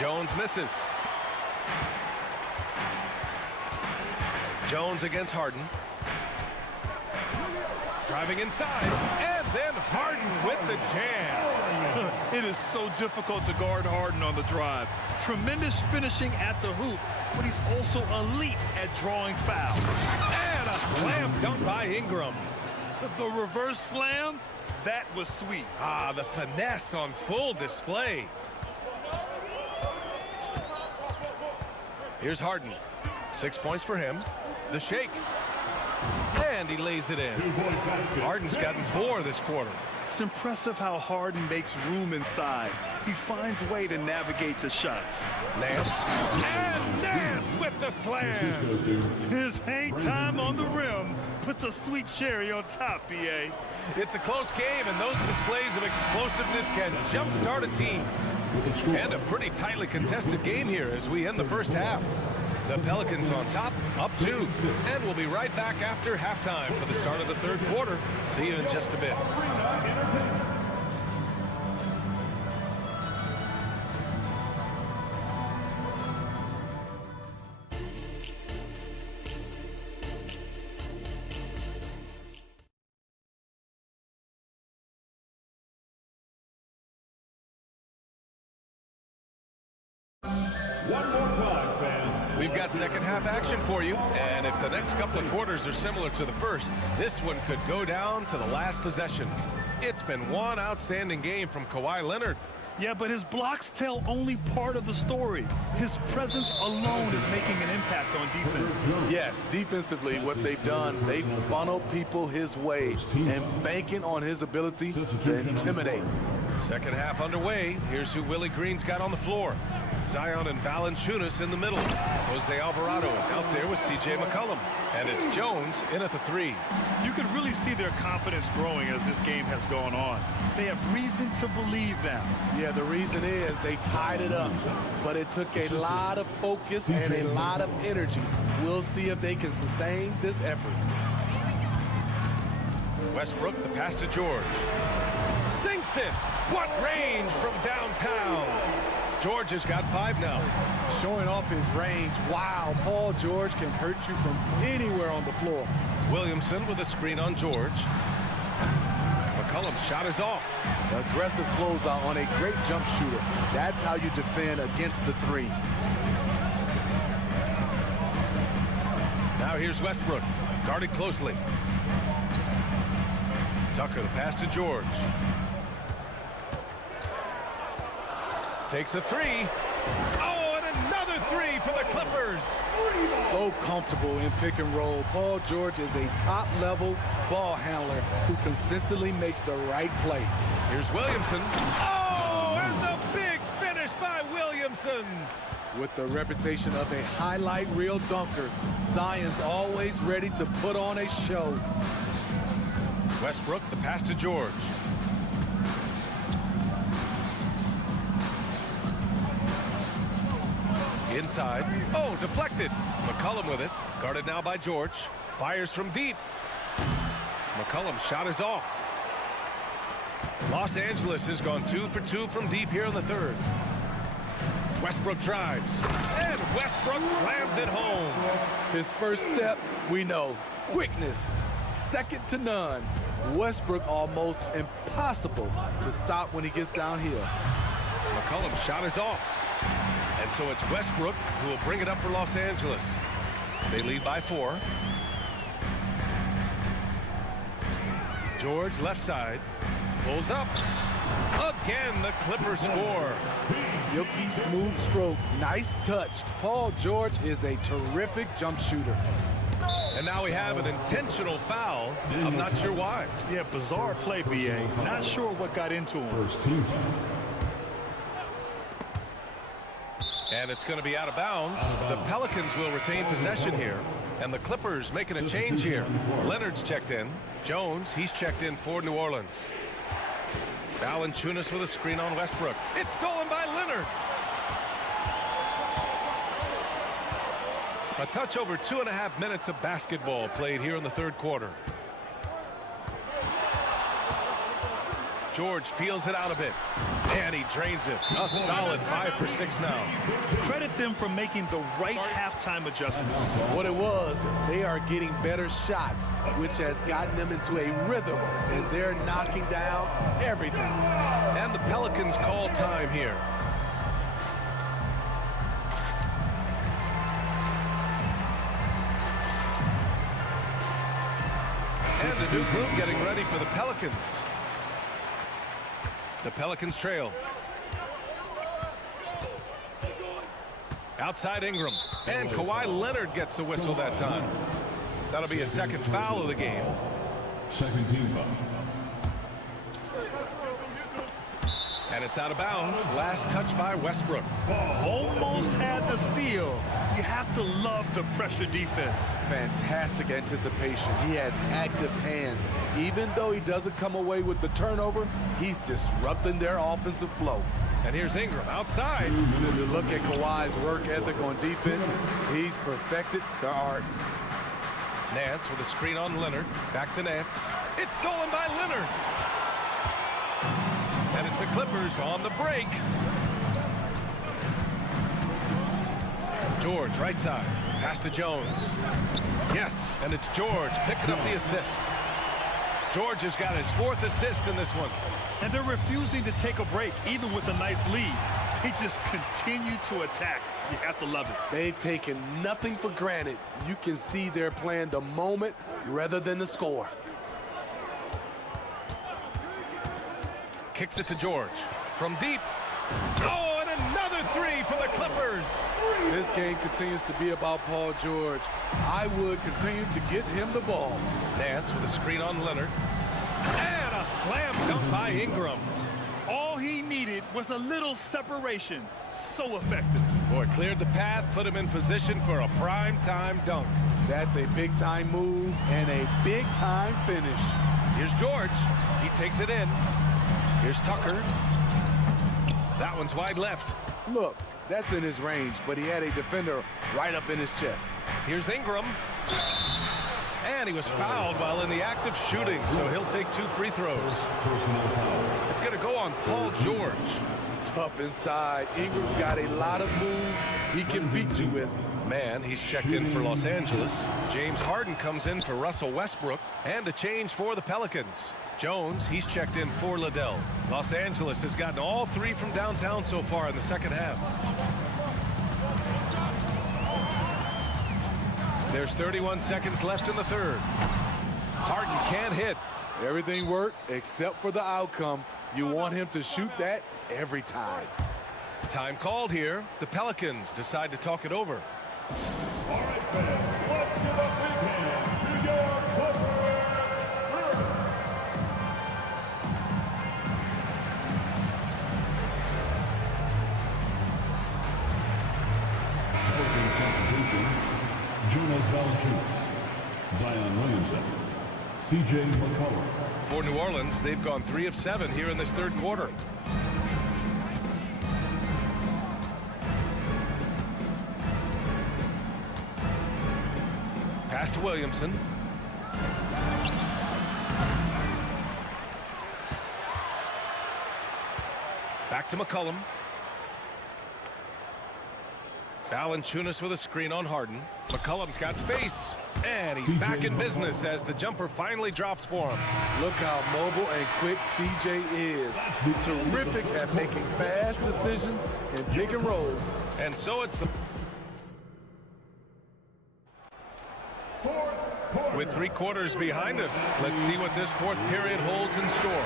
Jones misses. Jones against Harden. Driving inside. And then Harden with the jam. It is so difficult to guard Harden on the drive. Tremendous finishing at the hoop, but he's also elite at drawing fouls. And a slam dunk by Ingram. The reverse slam, that was sweet. Ah, the finesse on full display. Here's Harden. 6 points for him. The shake. And he lays it in. Harden's gotten 4 this quarter. It's impressive how Harden makes room inside. He finds a way to navigate the shots. Nance. And Nance with the slam. His hang time on the rim puts a sweet cherry on top, BA. It's a close game, and those displays of explosiveness can jumpstart a team. And a pretty tightly contested game here as we end the first half. The Pelicans on top, up 2. And we'll be right back after halftime for the start of the third quarter. See you in just a bit. We've got second half action for you, and if the next couple of quarters are similar to the first, this one could go down to the last possession. It's been one outstanding game from Kawhi Leonard. Yeah, but his blocks tell only part of the story. His presence alone is making an impact on defense. Yes, defensively, what they've done, they've funneled people his way and banking on his ability to intimidate. Second half underway. Here's who Willie Green's got on the floor. Zion and Valanciunas in the middle. Jose Alvarado is out there with C.J. McCollum. And it's Jones in at the 3. You can really see their confidence growing as this game has gone on. They have reason to believe now. Yeah, the reason is they tied it up. But it took a lot of focus and a lot of energy. We'll see if they can sustain this effort. Westbrook, the pass to George. Sinks it. What range from downtown. George has got 5 now. Showing off his range. Wow, Paul George can hurt you from anywhere on the floor. Williamson with a screen on George. McCollum's shot is off. Aggressive closeout on a great jump shooter. That's how you defend against the 3. Now here's Westbrook, guarded closely. Tucker, the pass to George. Takes a 3. Oh, and another three for the Clippers. So comfortable in pick and roll. Paul George is a top-level ball handler who consistently makes the right play. Here's Williamson. Oh, and the big finish by Williamson. With the reputation of a highlight reel dunker, Zion's always ready to put on a show. Westbrook, the pass to George. Inside. Oh, deflected. McCollum with it. Guarded now by George. Fires from deep. McCollum's shot is off. Los Angeles has gone 2 for 2 from deep here in the third. Westbrook drives. And Westbrook slams it home. His first step, we know, quickness, second to none. Westbrook almost impossible to stop when he gets downhill. McCollum's shot is off. And so it's Westbrook who will bring it up for Los Angeles. They lead by 4. George left side. Pulls up. Again, the Clippers score. Silky smooth stroke, nice touch. Paul George is a terrific jump shooter. And now we have an intentional foul. I'm not sure why. Yeah, bizarre play, BA. Not sure what got into him. And it's going to be out of bounds. The Pelicans will retain possession here. And the Clippers making a change here. Leonard's checked in. Jones, he's checked in for New Orleans. Valanciunas with a screen on Westbrook. It's stolen by Leonard. A touch over 2.5 minutes of basketball played here in the third quarter. George feels it out a bit. And he drains it. A solid 5 for 6 now. Credit them for making the right halftime adjustments. What it was, they are getting better shots, which has gotten them into a rhythm, and they're knocking down everything. And the Pelicans call time here. And a new group getting ready for the Pelicans. The Pelicans trail. Outside Ingram. And Kawhi Leonard gets a whistle that time. That'll be a second foul of the game. Second team foul. And it's out of bounds. Last touch by Westbrook. Almost had the steal. You have to love the pressure defense. Fantastic anticipation. He has active hands. Even though he doesn't come away with the turnover, he's disrupting their offensive flow. And here's Ingram outside. When you look at Kawhi's work ethic on defense, he's perfected the art. Nance with a screen on Leonard. Back to Nance. It's stolen by Leonard. And it's the Clippers on the break. George, right side. Pass to Jones. Yes, and it's George picking up the assist. George has got his 4th assist in this one. And they're refusing to take a break, even with a nice lead. They just continue to attack. You have to love it. They've taken nothing for granted. You can see they're playing the moment rather than the score. Kicks it to George. From deep. Oh, and another three for the Clippers. This game continues to be about Paul George. I would continue to get him the ball. Nance with a screen on Leonard. And a slam dunk by Ingram. All he needed was a little separation. So effective. Boy, cleared the path, put him in position for a prime-time dunk. That's a big-time move and a big-time finish. Here's George. He takes it in. Here's Tucker. That one's wide left. Look, that's in his range, but he had a defender right up in his chest. Here's Ingram. And he was fouled while in the act of shooting, so he'll take 2 free throws. It's going to go on Paul George. Tough inside. Ingram's got a lot of moves he can beat you with. Man, he's checked in for Los Angeles. James Harden comes in for Russell Westbrook. And a change for the Pelicans. Jones, he's checked in for Liddell. Los Angeles has gotten all 3 from downtown so far in the second half. There's 31 seconds left in the third. Harden can't hit. Everything worked except for the outcome. You want him to shoot that every time. Time called here. The Pelicans decide to talk it over. All right, fans, let's give a big hand to your Clippers. Jonas Valanciunas, Zion Williamson, C.J. McCollum. For New Orleans, they've gone 3 of 7 here in this third quarter. Pass to Williamson. Back to McCollum. Valanciunas with a screen on Harden. McCollum's got space. And he's back in business as the jumper finally drops for him. Look how mobile and quick CJ is. Terrific at making fast decisions in pick and rolls. And so it's the... With 3 quarters behind us, let's see what this fourth period holds in store.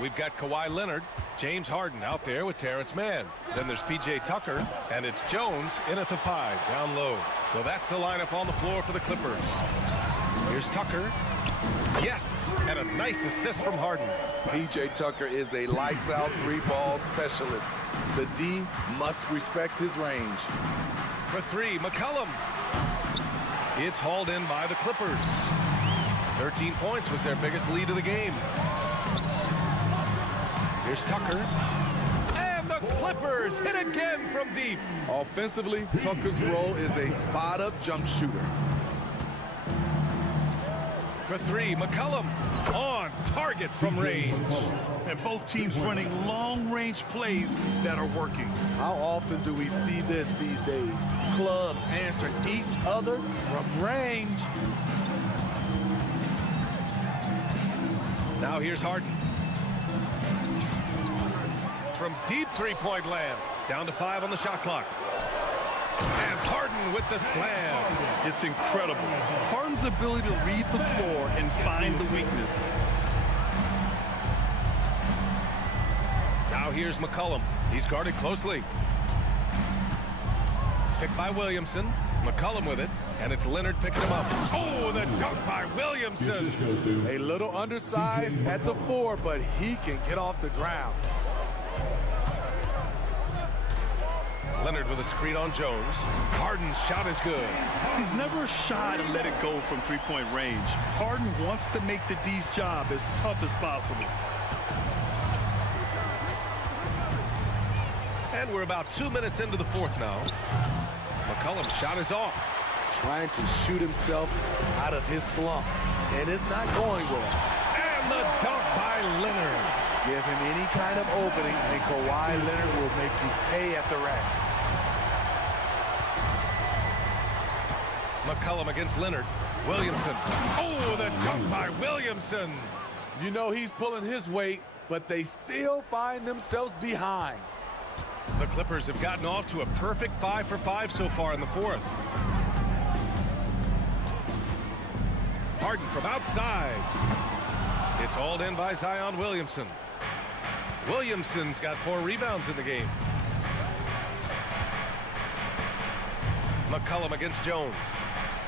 We've got Kawhi Leonard, James Harden out there with Terrence Mann. Then there's P.J. Tucker, and it's Jones in at the 5, down low. So that's the lineup on the floor for the Clippers. Here's Tucker. Yes, and a nice assist from Harden. P.J. Tucker is a lights-out 3-ball specialist. The D must respect his range. For 3, McCollum. It's hauled in by the Clippers. 13 points was their biggest lead of the game. Here's Tucker. And the Clippers hit again from deep. Offensively, Tucker's role is a spot-up jump shooter. For 3, McCollum on target from range. And both teams running long-range plays that are working. How often do we see this these days? Clubs answer each other from range. Now here's Harden. From deep 3-point land. Down to 5 on the shot clock. And Harden with the slam. It's incredible. Harden's ability to read the floor and find the weakness. Now here's McCollum. He's guarded closely. Picked by Williamson. McCollum with it. And it's Leonard picking him up. Oh, the dunk by Williamson. A little undersized at the 4, but he can get off the ground. Leonard with a screen on Jones. Harden's shot is good. He's never shy to let it go from 3-point range. Harden wants to make the D's job as tough as possible. And we're about 2 minutes into the fourth now. McCollum's shot is off. Trying to shoot himself out of his slump, and it's not going well. And the dunk by Leonard. Give him any kind of opening, and Kawhi Leonard will make you pay at the rack. McCollum against Leonard. Williamson. Oh, the dunk by Williamson. You know he's pulling his weight, but they still find themselves behind. The Clippers have gotten off to a perfect 5 for 5 so far in the fourth. Harden from outside. It's hauled in by Zion Williamson. Williamson's got 4 rebounds in the game. McCollum against Jones.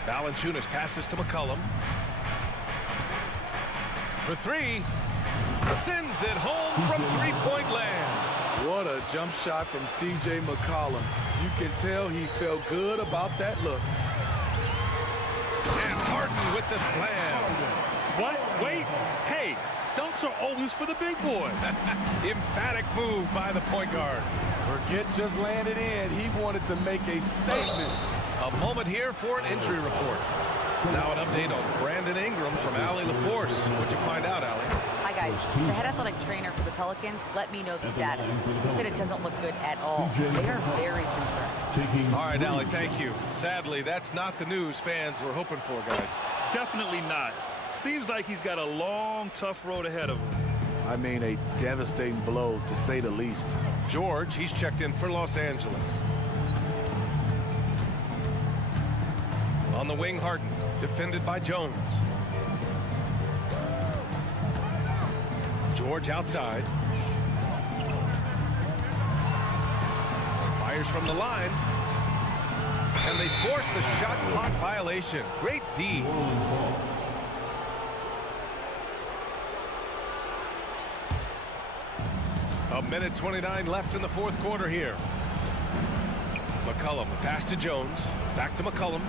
Valanciunas passes to McCollum. For 3. Sends it home from 3-point land. What a jump shot from C.J. McCollum. You can tell he felt good about that look. And Harden with the slam. What? Wait. Hey, dunks are always for the big boy. Emphatic move by the point guard. Forget just laying it in. He wanted to make a statement. A moment here for an injury report. Now an update on Brandon Ingram from Allie LaForce. What'd you find out, Allie? Hi, guys. The head athletic trainer for the Pelicans let me know the status. He said it doesn't look good at all. They are very concerned. All right, Allie, thank you. Sadly, that's not the news fans were hoping for, guys. Definitely not. Seems like he's got a long, tough road ahead of him. I mean, a devastating blow, to say the least. George, he's checked in for Los Angeles. On the wing, Harden, defended by Jones. George outside. Fires from the line. And they force the shot clock violation. Great D. A minute 29 left in the fourth quarter here. McCollum, a pass to Jones. Back to McCollum.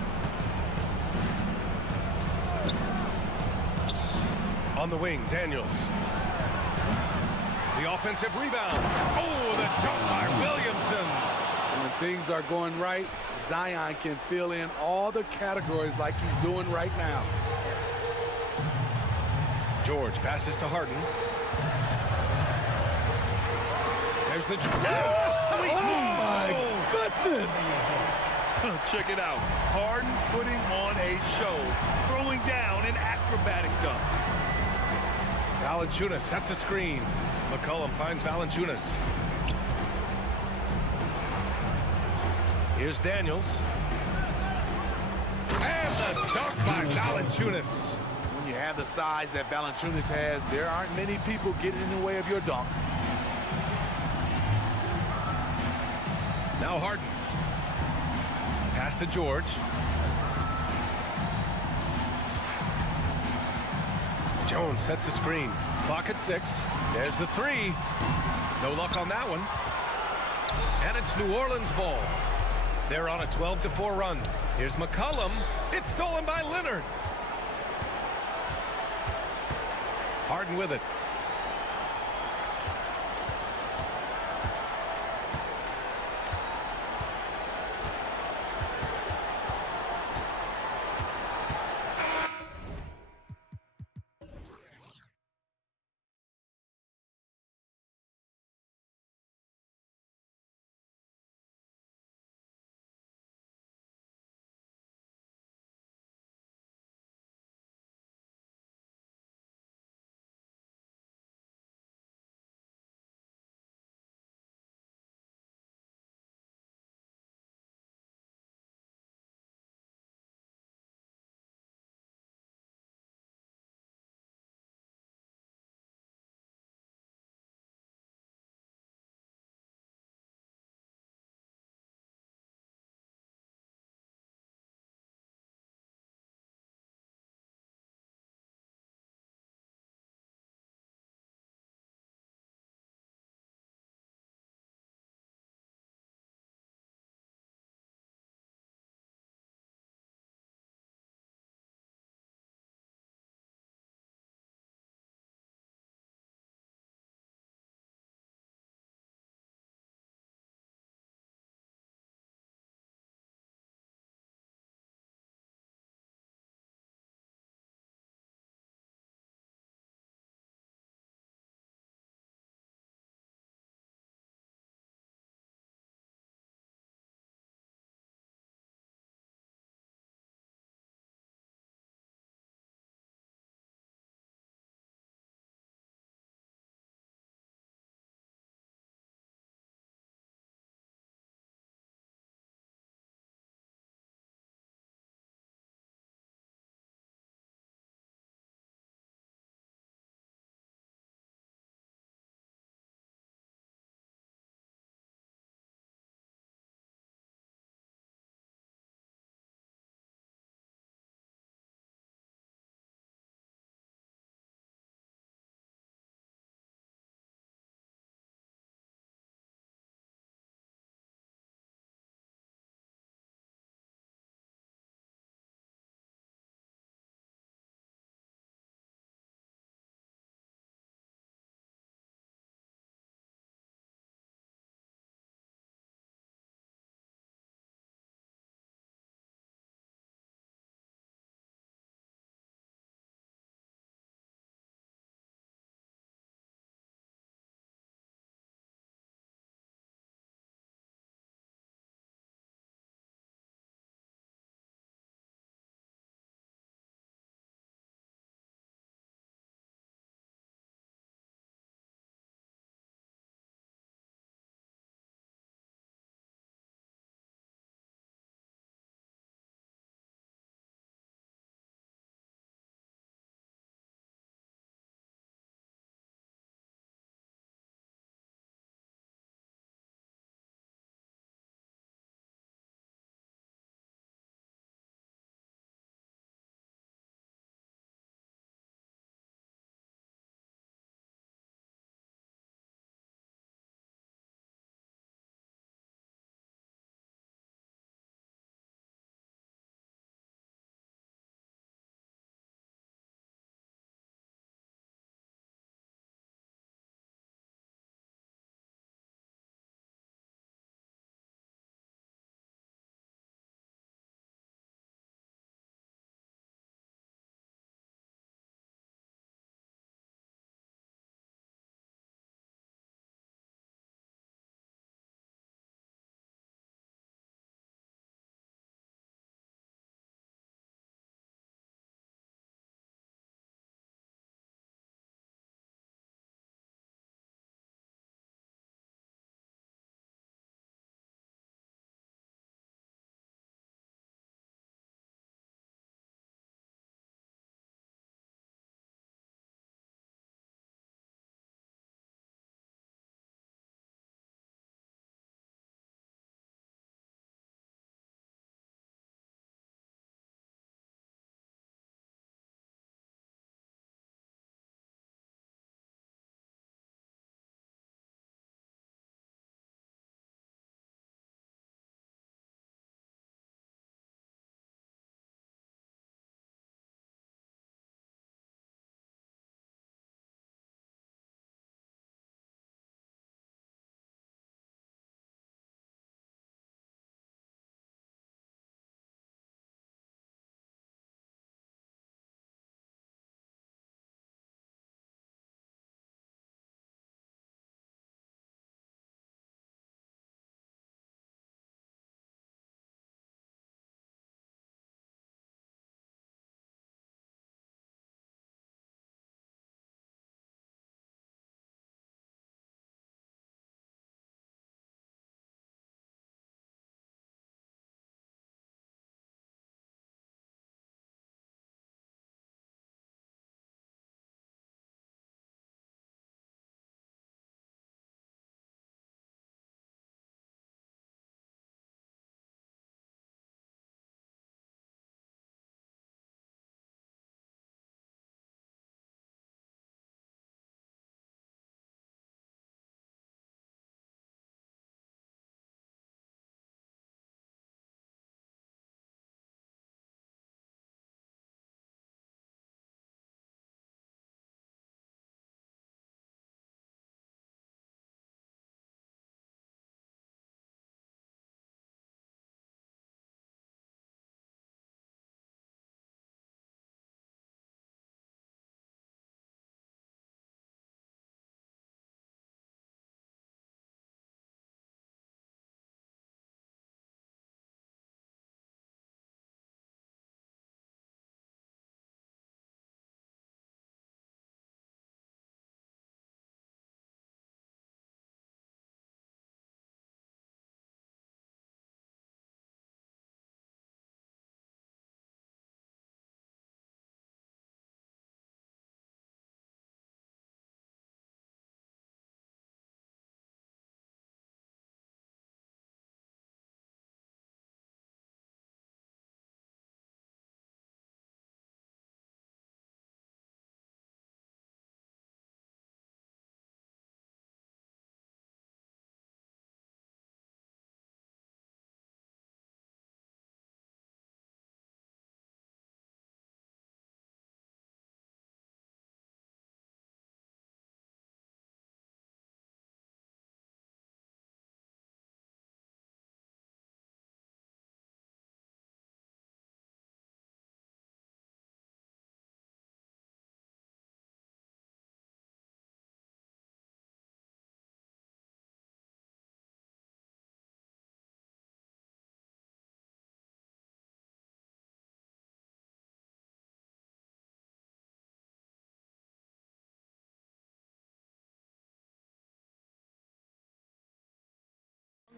On the wing, Daniels. The offensive rebound. Oh, the dunk by Williamson. When things are going right, Zion can fill in all the categories like he's doing right now. George passes to Harden. There's the... Oh, my goodness! Check it out. Harden putting on a show, throwing down an acrobatic dunk. Valanciunas sets a screen. McCollum finds Valanciunas. Here's Daniels. And the dunk by Valanciunas. When you have the size that Valanciunas has, there aren't many people getting in the way of your dunk. Now Harden. Pass to George. Jones sets a screen. Clock at 6. There's the three. No luck on that one. And it's New Orleans ball. They're on a 12-4 run. Here's McCollum. It's stolen by Leonard. Harden with it.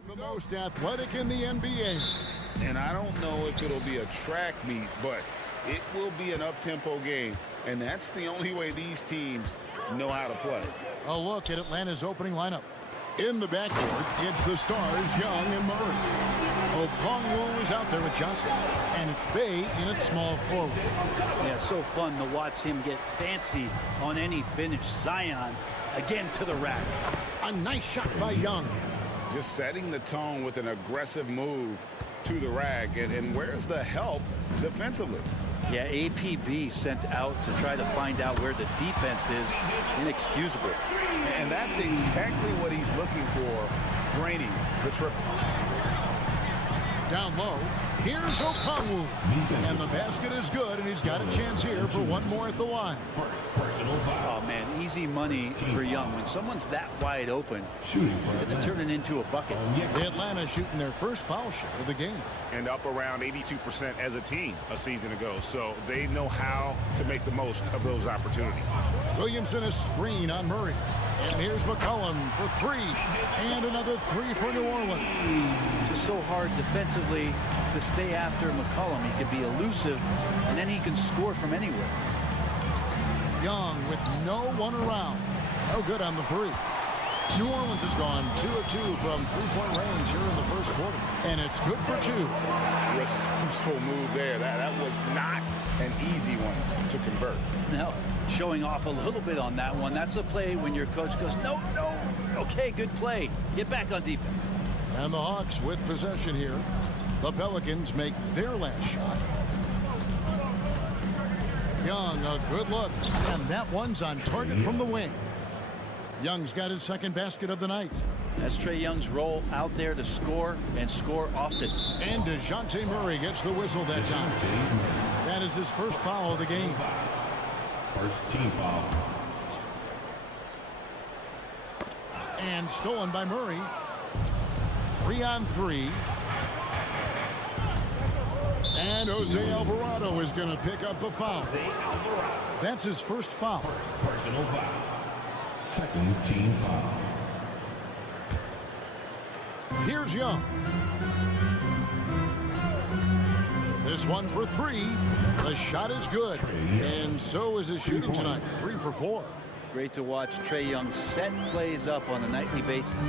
The most athletic in the NBA. And I don't know if it'll be a track meet, but it will be an up-tempo game. And that's the only way these teams know how to play. A look at Atlanta's opening lineup. In the backcourt, it's the stars, Young and Murray. Okongwu is out there with Johnson. And it's Bay in its small forward. Yeah, so fun to watch him get fancy on any finish. Zion, again to the rack. A nice shot by Young. Just setting the tone with an aggressive move to the rack. And where's the help defensively? Yeah, APB sent out to try to find out where the defense is. Inexcusable. And that's exactly what he's looking for, draining the triple. Down low, here's Okongwu. And the basket is good, and he's got a chance here for one more at the line. Oh, man, easy money for Young. When someone's that wide open, it's going to turn it into a bucket. Atlanta shooting their first foul shot of the game. And up around 82% as a team a season ago. So they know how to make the most of those opportunities. Williamson a screen on Murray. And here's McCollum for three. And another three for New Orleans. Just so hard defensively to stay after McCollum. He can be elusive, and then he can score from anywhere. Young with no one around. No good on the three. New Orleans has gone 2 of 2 from three-point range here in the first quarter. And it's good for two. Resourceful move there. That was not an easy one to convert. Now, showing off a little bit on that one. That's a play when your coach goes, no, no. Okay, good play. Get back on defense. And the Hawks with possession here. The Pelicans make their last shot. Young, a good look. And that one's on target from the wing. Young's got his second basket of the night. That's Trae Young's role out there to score and score often. And DeJounte Murray gets the whistle that time. That is his first foul of the game. First team foul. And stolen by Murray. 3 on 3. And Jose Alvarado is going to pick up a foul. That's his first foul. Personal foul. Second team foul. Here's Young. This one for three. The shot is good. And so is his shooting tonight. 3 for 4. Great to watch Trae Young set plays up on a nightly basis.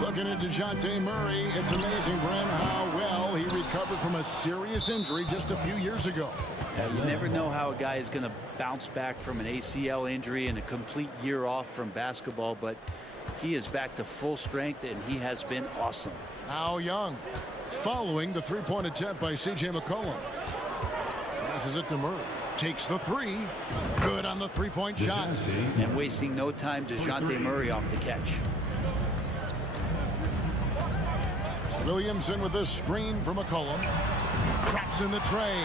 Looking at DeJounte Murray, it's amazing, Brent, how well he recovered from a serious injury just a few years ago. You never know how a guy is going to bounce back from an ACL injury and a complete year off from basketball, but he is back to full strength, and he has been awesome. Now Young, following the three-point attempt by C.J. McCollum. Passes it to Murray. Takes the three. Good on the three-point shot. And wasting no time, DeJounte Murray off the catch. Williamson with a screen for McCollum. Traps in the tray.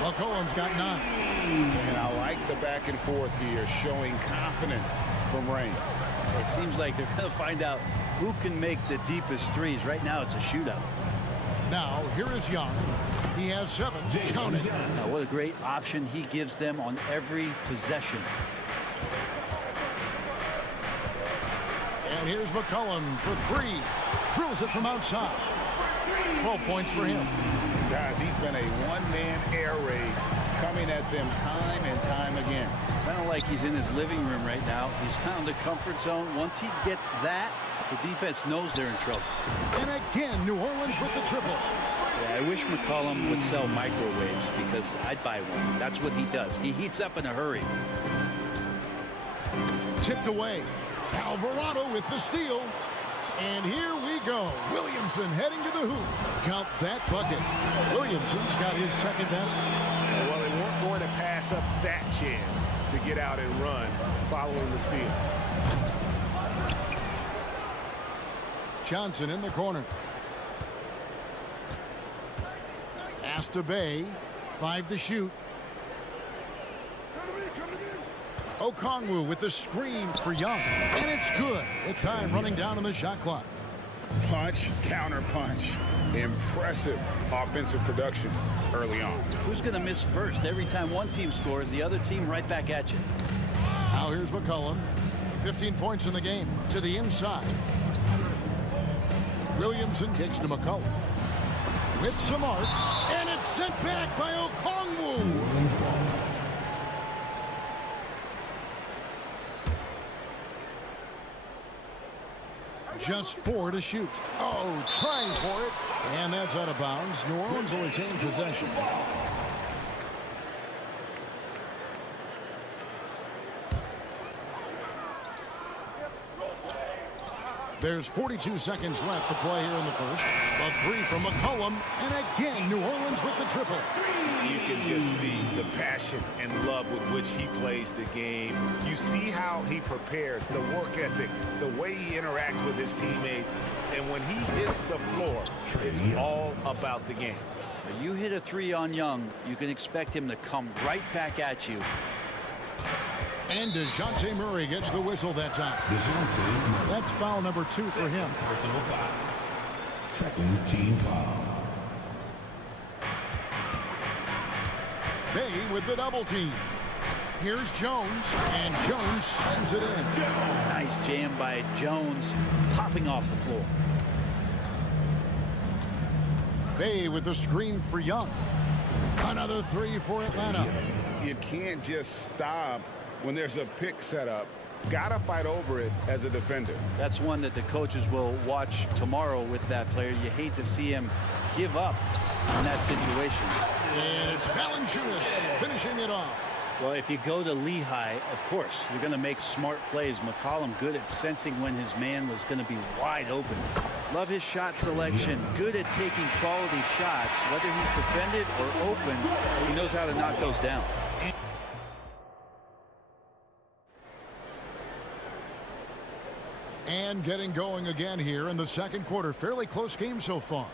McCollum's got 9. And I like the back and forth here, showing confidence from range. It seems like they're going to find out who can make the deepest threes. Right now, it's a shootout. Now, here is Young. He has 7. Count it. Now, what a great option he gives them on every possession. And here's McCollum for 3. Drills it from outside. 12 points for him. Guys, he's been a one-man air raid coming at them time and time again. Kind of like he's in his living room right now. He's found a comfort zone. Once he gets that, the defense knows they're in trouble. And again, New Orleans with the triple. Yeah, I wish McCollum would sell microwaves because I'd buy one. That's what he does. He heats up in a hurry. Tipped away. Alvarado with the steal. And here we go. Williamson heading to the hoop. Count that bucket. Williamson's got his second basket. Well, they weren't going to pass up that chance to get out and run following the steal. Johnson in the corner. Pass to Bay. 5 to shoot. Okongwu with the screen for Young. And it's good. With time running down on the shot clock. Punch, counter punch. Impressive offensive production early on. Who's going to miss first? Every time one team scores, the other team right back at you. Now here's McCollum. 15 points in the game. To the inside. Williamson kicks to McCullough. With some arc, and it's sent back by Okongwu. Just 4 to shoot. Oh, trying for it. And that's out of bounds. New Orleans will retain possession. There's 42 seconds left to play here in the first. A 3 from McCollum, and again, New Orleans with the triple. You can just see the passion and love with which he plays the game. You see how he prepares, the work ethic, the way he interacts with his teammates. And when he hits the floor, it's all about the game. You hit a 3 on Young, you can expect him to come right back at you. And DeJounte Murray gets the whistle that time. That's foul number 2 for him. Second team foul. Bay with the double team. Here's Jones, and Jones slams it in. Nice jam by Jones, popping off the floor. Bay with the screen for Young. Another 3 for Atlanta. You can't just stop when there's a pick set up. Gotta fight over it as a defender. That's one that the coaches will watch tomorrow with that player. You hate to see him give up in that situation. And it's Valanciunas finishing it off. Well, if you go to Lehigh, of course, you're going to make smart plays. McCollum good at sensing when his man was going to be wide open. Love his shot selection. Good at taking quality shots. Whether he's defended or open, he knows how to knock those down. And getting going again here in the second quarter. Fairly close game so far.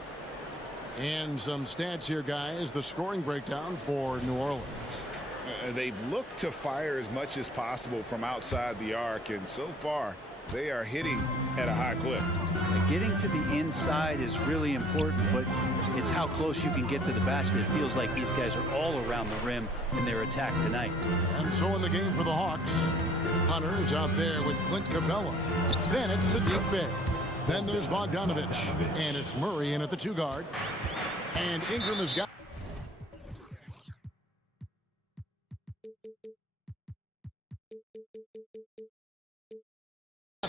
And some stats here, guys. The scoring breakdown for New Orleans. They've looked to fire as much as possible from outside the arc, and so far they are hitting at a high clip. Getting to the inside is really important, but it's how close you can get to the basket. It feels like these guys are all around the rim in their attack tonight. And so in the game for the Hawks, Hunter's out there with Clint Capella. Then it's Sadiq Bey. Then there's Bogdanovich. And it's Murray in at the 2 guard. And Ingram has got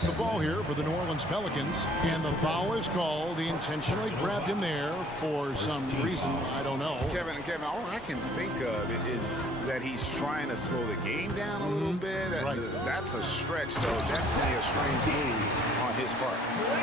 the ball here for the New Orleans Pelicans, and the foul is called. He intentionally grabbed him there for some reason, I don't know. Kevin, all I can think of is that he's trying to slow the game down a little bit. Right. That's a stretch, though. Definitely a strange move on his part.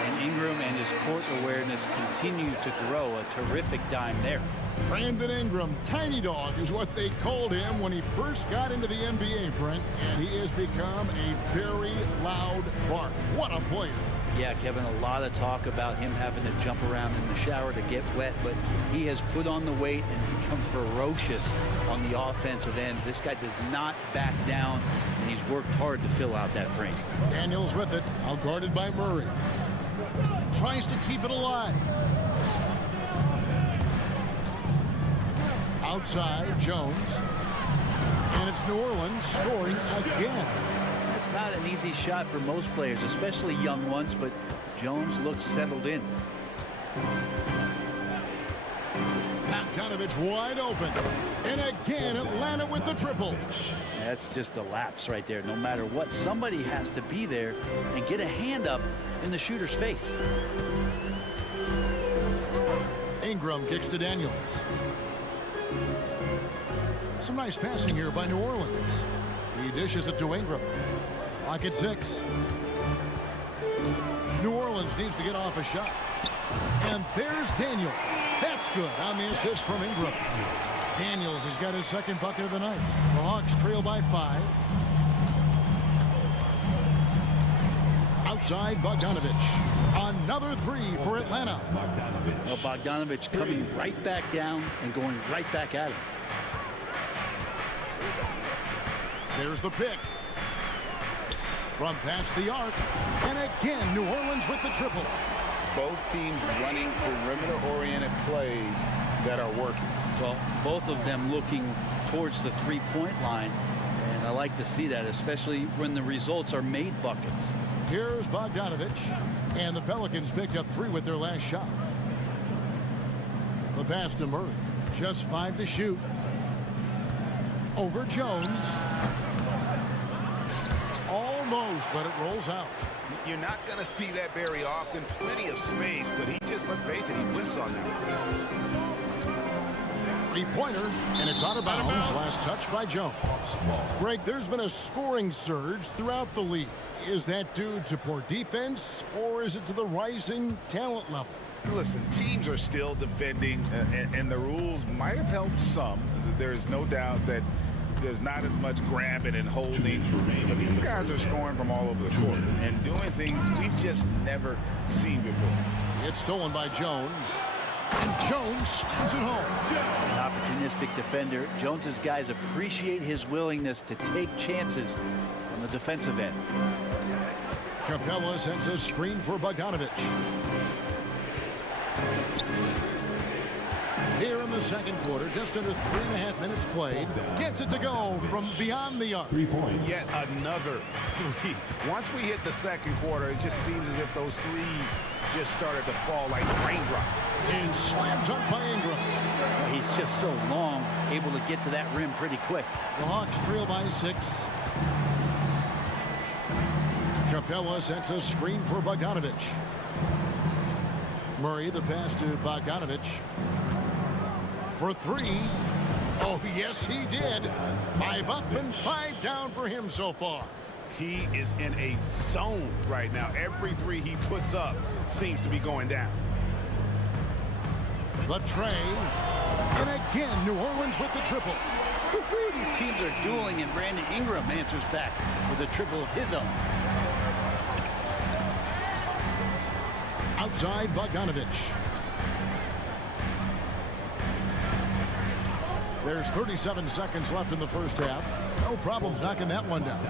And Ingram and his court awareness continue to grow. A terrific dime there. Brandon Ingram, Tiny Dog is what they called him when he first got into the NBA, Brent, and he has become a very loud bark. What a player. Yeah, Kevin, a lot of talk about him having to jump around in the shower to get wet, but he has put on the weight and become ferocious on the offensive end. This guy does not back down, and he's worked hard to fill out that frame. Daniels with it, out guarded by Murray. Tries to keep it alive. Outside, Jones. And it's New Orleans scoring again. It's not an easy shot for most players, especially young ones, but Jones looks settled in. Bogdanovich wide open. And again, Atlanta with the triple. That's just a lapse right there. No matter what, somebody has to be there and get a hand up in the shooter's face. Ingram kicks to Daniels. Some nice passing here by New Orleans. He dishes it to Ingram. Clock at 6. New Orleans needs to get off a shot. And there's Daniels. That's good on the assist from Ingram. Daniels has got his second bucket of the night. The Hawks trail by 5. Outside, Bogdanovich. Another 3 for Atlanta. Well, Bogdanovich coming right back down and going right back at him. There's the pick. From past the arc. And again, New Orleans with the triple. Both teams running perimeter-oriented plays that are working. Well, both of them looking towards the three-point line. And I like to see that, especially when the results are made buckets. Here's Bogdanovich. And the Pelicans picked up 3 with their last shot. The pass to Murray. Just 5 to shoot. Over Jones. Almost, but it rolls out. You're not going to see that very often. Plenty of space, but he just, let's face it, he whiffs on that. 3-pointer, and it's out of bounds. Last touch by Jones. Greg, there's been a scoring surge throughout the league. Is that due to poor defense, or is it to the rising talent level? Listen, teams are still defending, and the rules might have helped some. There's no doubt that there's not as much grabbing and holding, but these guys are scoring from all over the court and doing things we've just never seen before. It's stolen by Jones, and Jones slams it home. An opportunistic defender. Jones's guys appreciate his willingness to take chances on the defensive end. Capella sends a screen for Bogdanovic. Here in the second quarter, just under 3.5 minutes played. Gets it to go from beyond the arc. 3 points. Yet another 3. Once we hit the second quarter, it just seems as if those threes just started to fall like raindrops. And slammed up by Ingram. He's just so long, able to get to that rim pretty quick. The Hawks trail by 6. Capella sends a screen for Bogdanovic. Murray, the pass to Bogdanovic. For 3. Oh, yes, he did. 5 up and 5 down for him so far. He is in a zone right now. Every 3 he puts up seems to be going down. The tray. And again, New Orleans with the triple. These teams are dueling, and Brandon Ingram answers back with a triple of his own. Outside Bogdanovic. There's 37 seconds left in the first half. No problems knocking that one down.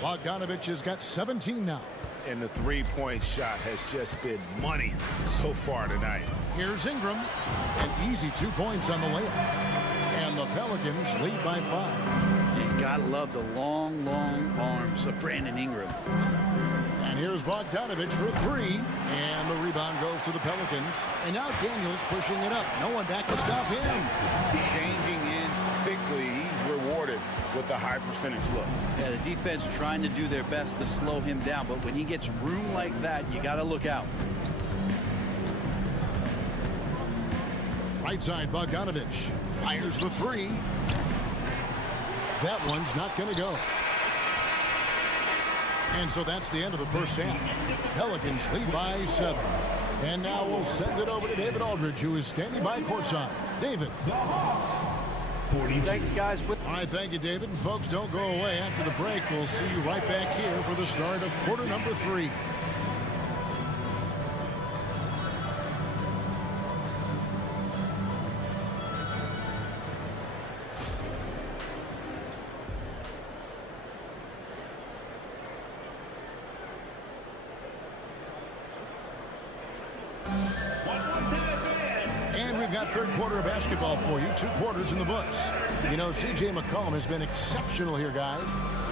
Bogdanovic has got 17 now. And the three-point shot has just been money so far tonight. Here's Ingram. An easy 2 points on the layup. And the Pelicans lead by 5. And gotta love the long, long arms of Brandon Ingram. And here's Bogdanovic for 3. And the rebound goes to the Pelicans. And now Daniels pushing it up. No one back to stop him. He's changing ends quickly. He's rewarded with a high percentage look. Yeah, the defense trying to do their best to slow him down, but when he gets room like that, you got to look out. Right side, Bogdanovic fires the 3. That one's not going to go. And so that's the end of the first half. Pelicans lead by 7. And now we'll send it over to David Aldridge, who is standing by courtside. David. Thanks, guys. All right, thank you, David. And folks, don't go away. After the break, we'll see you right back here for the start of quarter number 3. Third quarter of basketball for you. 2 quarters in the books. You know, C.J. McCollum has been exceptional here, guys.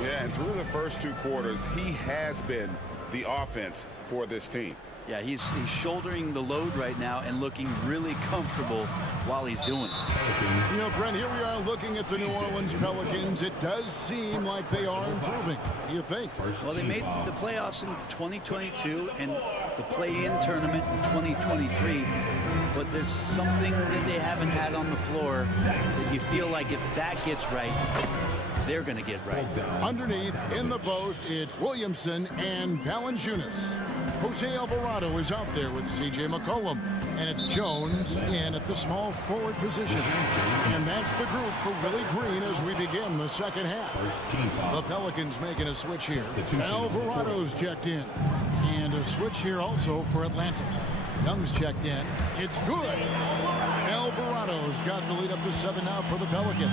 Yeah, and through the first 2 quarters, he has been the offense for this team. Yeah, he's shouldering the load right now and looking really comfortable while he's doing it. You know, Brent, here we are looking at the New Orleans Pelicans. It does seem like they are improving. What do you think? Well, they made the playoffs in 2022 and the play-in tournament in 2023. But there's something that they haven't had on the floor that you feel like if that gets right, they're going to get right. Underneath, in the post, it's Williamson and Valanciunas. Jose Alvarado is out there with C.J. McCollum. And it's Jones in at the small forward position. And that's the group for Willie Green as we begin the second half. The Pelicans making a switch here. Alvarado's checked in. And a switch here also for Atlanta. Young's checked in. It's good. Alvarado's got the lead up to 7 now for the Pelicans.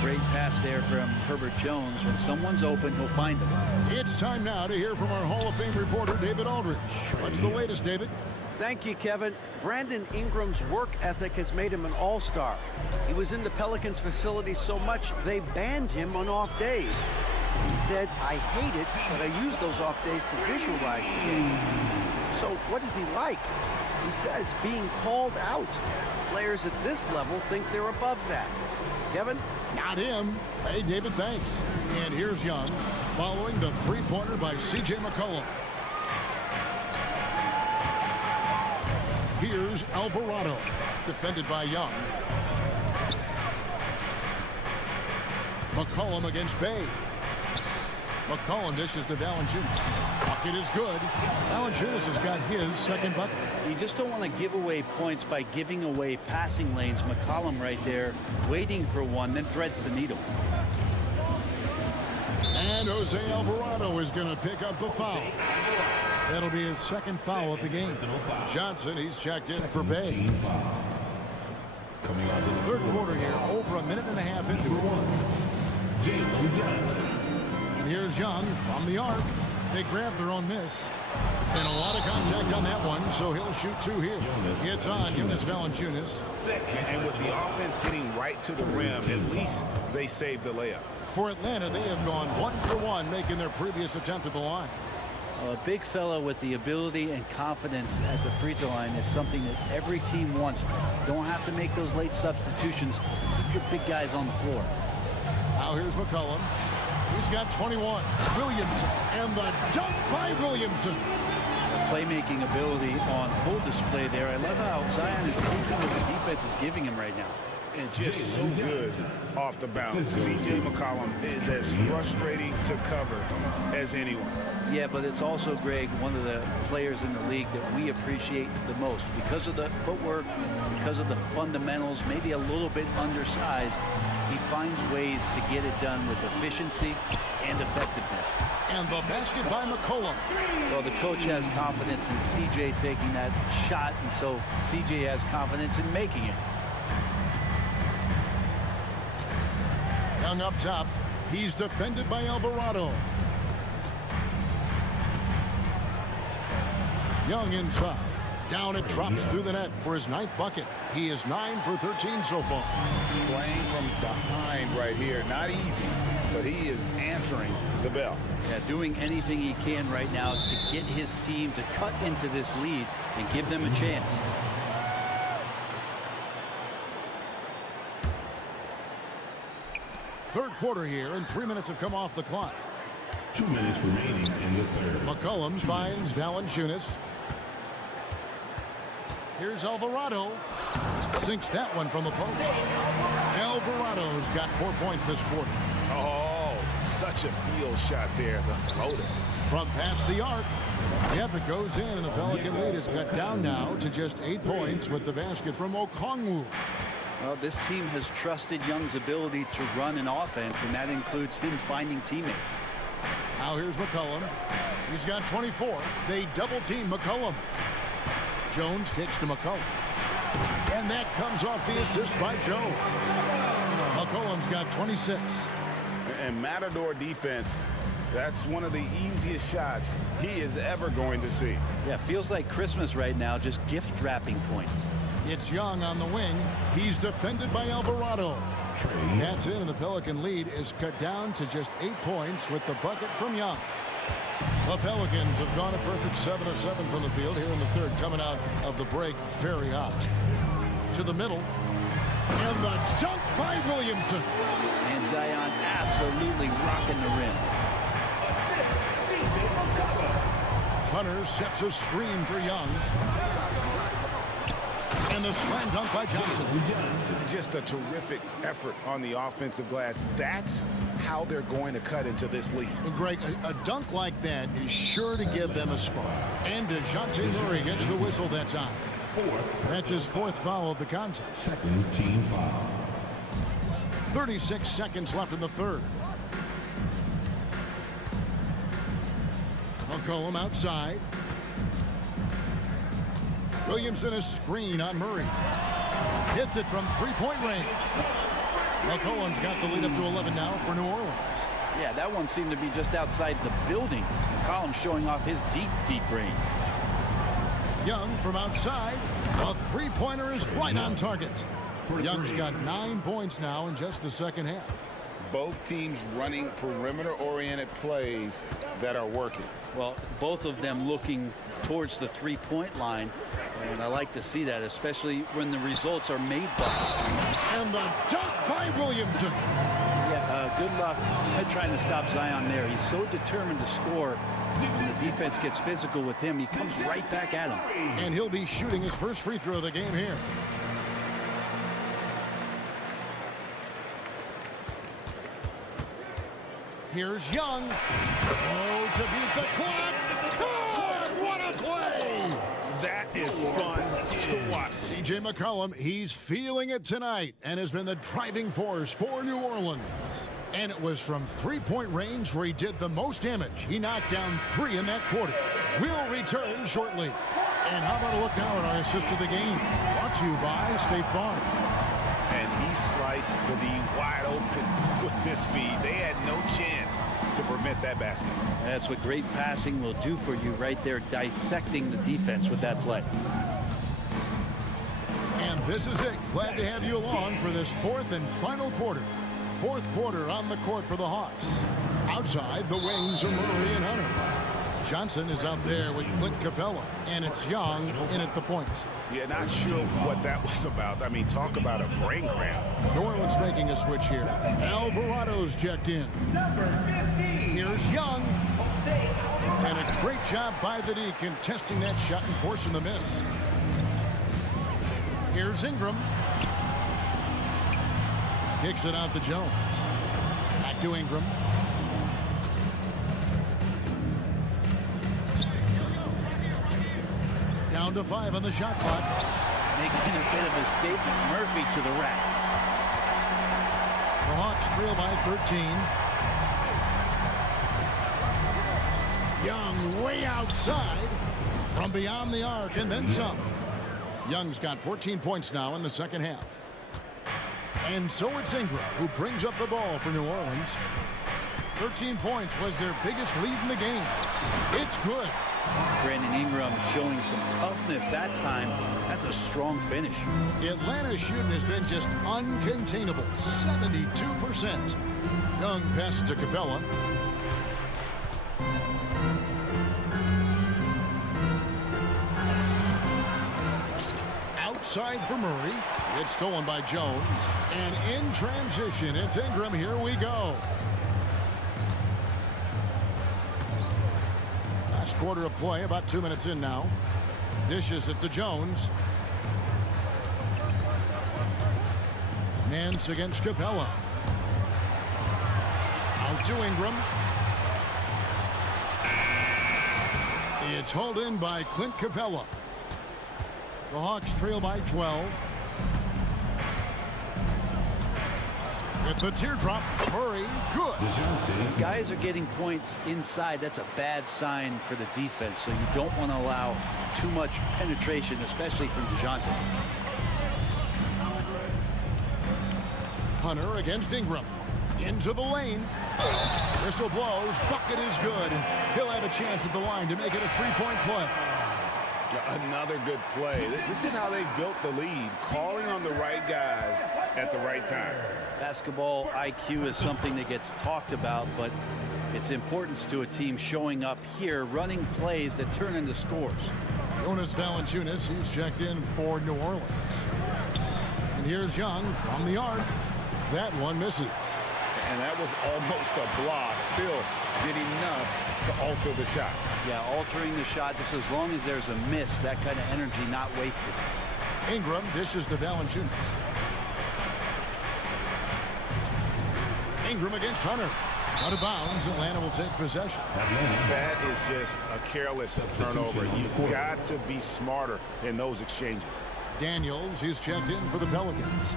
Great pass there from Herbert Jones. When someone's open, he'll find them. It's time now to hear from our Hall of Fame reporter, David Aldridge. What's the latest, David? Thank you, Kevin. Brandon Ingram's work ethic has made him an all-star. He was in the Pelicans facility so much, they banned him on off days. He said, "I hate it, but I use those off days to visualize the game." So what is he like? He says being called out. Players at this level think they're above that. Kevin? Not him. Hey, David, thanks. And here's Young, following the three-pointer by C.J. McCollum. Here's Alvarado, defended by Young. McCollum against Bay. McCollum dishes to Valanciunas. Bucket is good. Valanciunas has got his second bucket. You just don't want to give away points by giving away passing lanes. McCollum right there, waiting for one, then threads the needle. And Jose Alvarado is going to pick up the foul. That'll be his second foul of the game. Johnson, he's checked in for Bay. Third quarter here, over a minute and a half into it. And here's Young from the arc. They grab their own miss. And a lot of contact on that one, so he'll shoot two here. It's on Jonas Valanciunas. And with the offense getting right to the rim, at least they saved the layup. For Atlanta, they have gone 1 for 1, making their previous attempt at the line. A big fella with the ability and confidence at the free throw line is something that every team wants. Don't have to make those late substitutions. Keep your big guys on the floor. Now here's McCollum. He's got 21. Williamson, and the dunk by Williamson. The playmaking ability on full display there. I love how Zion is taking what the defense is giving him right now. And just so good off the bounce. C.J. McCollum is as frustrating to cover as anyone. Yeah, but it's also, Greg, one of the players in the league that we appreciate the most. Because of the footwork, because of the fundamentals, maybe a little bit undersized, he finds ways to get it done with efficiency and effectiveness. And the basket by McCollum. Well, the coach has confidence in C.J. taking that shot, and so C.J. has confidence in making it. Young up top. He's defended by Alvarado. Young inside. Down it drops through the net for his 9th bucket. He is 9 for 13 so far. Playing from behind right here. Not easy, but he is answering the bell. Yeah, doing anything he can right now to get his team to cut into this lead and give them a chance. Third quarter here, and 3 minutes have come off the clock. 2 minutes remaining in the third. McCollum finds Valanciunas. Here's Alvarado. Sinks that one from the post. Alvarado's got 4 points this quarter. Oh, such a field shot there, the floater. From past the arc. Yep, it goes in, and the Pelican lead is cut down now to just 8 points with the basket from Okongwu. Well, this team has trusted Young's ability to run an offense, and that includes him finding teammates. Now here's McCollum. He's got 24. They double-team McCollum. Jones kicks to McCollum. And that comes off the assist by Joe. McCollum's got 26. And Matador defense, that's one of the easiest shots he is ever going to see. Yeah, feels like Christmas right now, just gift wrapping points. It's Young on the wing. He's defended by Alvarado. That's it, and the Pelican lead is cut down to just 8 points with the bucket from Young. The Pelicans have gone a perfect 7 of 7 from the field here in the third, coming out of the break very hot. To the middle. And the dunk by Williamson. And Zion absolutely rocking the rim. Hunter sets a screen for Young. And the slam dunk by Johnson. Just a terrific effort on the offensive glass. That's how they're going to cut into this lead. Greg, a dunk like that is sure to give them a spark. And DeJounte Murray gets the whistle that time. That's his 4th foul of the contest. Second team foul. 36 seconds left in the third. McCollum outside. Williamson is screen on Murray. Hits it from 3-point range. McCollum's got the lead up to 11 now for New Orleans. Yeah, that one seemed to be just outside the building. McCollum showing off his deep range. Young from outside. A 3-pointer is right on target. Young's got 9 points now in just the second half. both teams running perimeter-oriented plays that are working. Well, both of them looking towards the three-point line, and I like to see that, especially when the results are made by. And the dunk by Williamson. Yeah, good luck trying to stop Zion there. He's so determined to score. When the defense gets physical with him, he comes right back at him. And he'll be shooting his first free throw of the game here. Here's Young. Oh, to beat the clock. God, what a play! That is fun to watch. C.J. McCollum, he's feeling it tonight and has been the driving force for New Orleans. And it was from three-point range where he did the most damage. He knocked down 3 in that quarter. We'll return shortly. And how about a look now at our assist of the game? Brought to you by State Farm. And he sliced the D wide open with this feed. They had no chance to prevent that basket. That's what great passing will do for you right there, dissecting the defense with that play. And this is it. Glad to have you along for this fourth and final quarter. Fourth quarter on the court for the Hawks. Outside, the wings are Murray and Hunter. Johnson is out there with Clint Capella, and it's Young in at the points. Yeah, not sure what that was about. I mean, talk about a brain cramp. New Orleans making a switch here. Alvarado's checked in. Here's Young. And a great job by the D contesting that shot and forcing the miss. Here's Ingram. Kicks it out to Jones. Back to Ingram. Down to 5 on the shot clock. Making a bit of a statement. Murphy to the rack. The Hawks trail by 13. Young way outside from beyond the arc and then some. Young's got 14 points now in the second half. And so it's Ingram who brings up the ball for New Orleans. 13 points was their biggest lead in the game. It's good. Brandon Ingram showing some toughness that time. That's a strong finish. Atlanta's shooting has been just uncontainable. 72%. Young passes to Capella. Outside for Murray. It's stolen by Jones. And in transition, it's Ingram. Here we go. Last quarter of play, about 2 minutes in now. Dishes it to Jones. Nance against Capella. Out to Ingram. It's hauled in by Clint Capella. The Hawks trail by 12. With the teardrop, Murray, good. Guys are getting points inside. That's a bad sign for the defense, so you don't want to allow too much penetration, especially from DeJounte. Hunter against Ingram. Into the lane. Whistle blows. Bucket is good. And he'll have a chance at the line to make it a three-point play. Another good play. This is how they built the lead, calling on the right guys at the right time. Basketball IQ is something that gets talked about, but its importance to a team showing up here, running plays that turn into scores. Jonas Valanciunas, he's checked in for New Orleans. And here's Young from the arc. That one misses. And that was almost a block. Still did enough to alter the shot. Yeah, altering the shot just as long as there's a miss, that kind of energy not wasted. Ingram dishes to Valanciunas. Ingram against Hunter. Out of bounds, Atlanta will take possession. That is just a careless turnover. You've got to be smarter in those exchanges. Daniels, he's checked in for the Pelicans.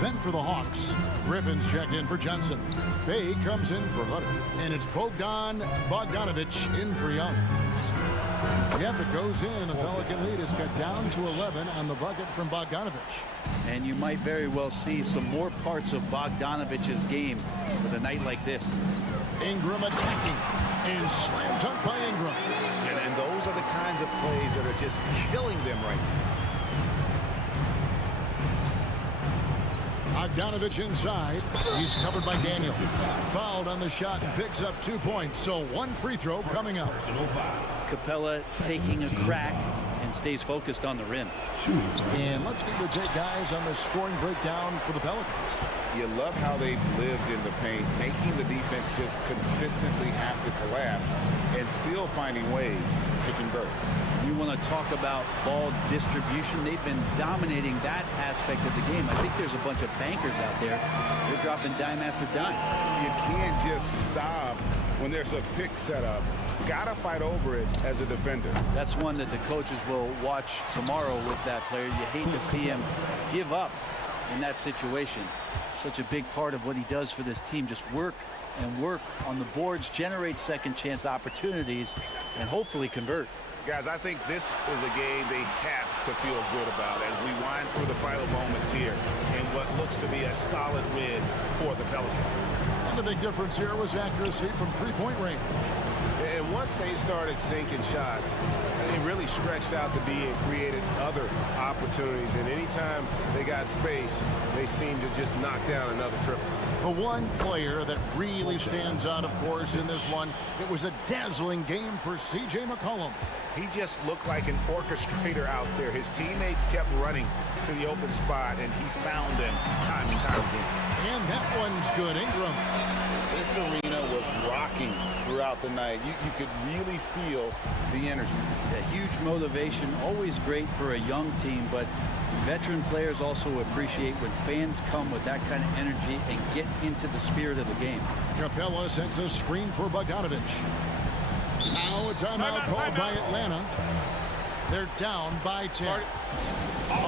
Then for the Hawks, Griffin's checked in for Johnson. Bay comes in for Hunter. And it's Bogdanovich in for Young. Yep, it goes in, and the Pelican lead is cut down to 11 on the bucket from Bogdanovich. And you might very well see some more parts of Bogdanovich's game with a night like this. Ingram attacking, and slam dunk by Ingram. And those are the kinds of plays that are just killing them right now. Bogdanovich inside. He's covered by Daniels. Fouled on the shot and picks up 2 points. So one free throw coming up. Capella taking a crack and stays focused on the rim. And let's get your take, guys, on the scoring breakdown for the Pelicans. You love how they've lived in the paint, making the defense just consistently have to collapse and still finding ways to convert. You want to talk about ball distribution. They've been dominating that aspect of the game. I think there's a bunch of bankers out there. They're dropping dime after dime. You can't just stop when there's a pick set up. Gotta fight over it as a defender. That's one that the coaches will watch tomorrow with that player. You hate to see him give up in that situation. Such a big part of what he does for this team. Just work and work on the boards, generate second chance opportunities, and hopefully convert. Guys, I think this is a game they have to feel good about as we wind through the final moments here in what looks to be a solid win for the Pelicans. And the big difference here was accuracy from three-point range. And once they started sinking shots, it really stretched out to be and created other opportunities. And anytime they got space, they seemed to just knock down another triple. The one player that really stands out, of course, in this one, it was a dazzling game for C.J. McCollum. He just looked like an orchestrator out there. His teammates kept running to the open spot, and he found them time and time again. And that one's good. Ingram. This arena was rocking throughout the night. You could really feel the energy. A huge motivation, always great for a young team, but veteran players also appreciate when fans come with that kind of energy and get into the spirit of the game. Capella sends a screen for Bogdanovich. Now a timeout called by Atlanta. They're down by 10.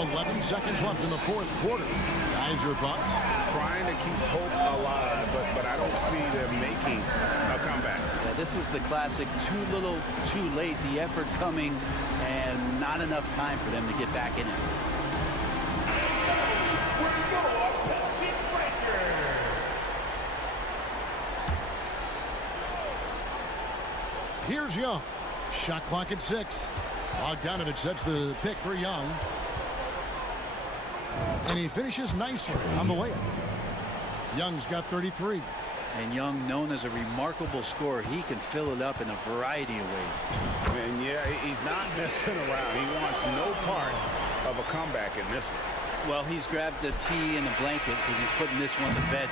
11 seconds left in the fourth quarter. Guys, your thoughts? Trying to keep hope alive, but I don't see them making a comeback. Yeah, this is the classic too little, too late. The effort coming and not enough time for them to get back in it. Here's Young. Shot clock at 6. Bogdanovich sets the pick for Young. And he finishes nicely on the layup. Young's got 33. And Young, known as a remarkable scorer, he can fill it up in a variety of ways. And yeah, he's not messing around. He wants no part of a comeback in this one. Well, he's grabbed a tee and a blanket because he's putting this one to bed.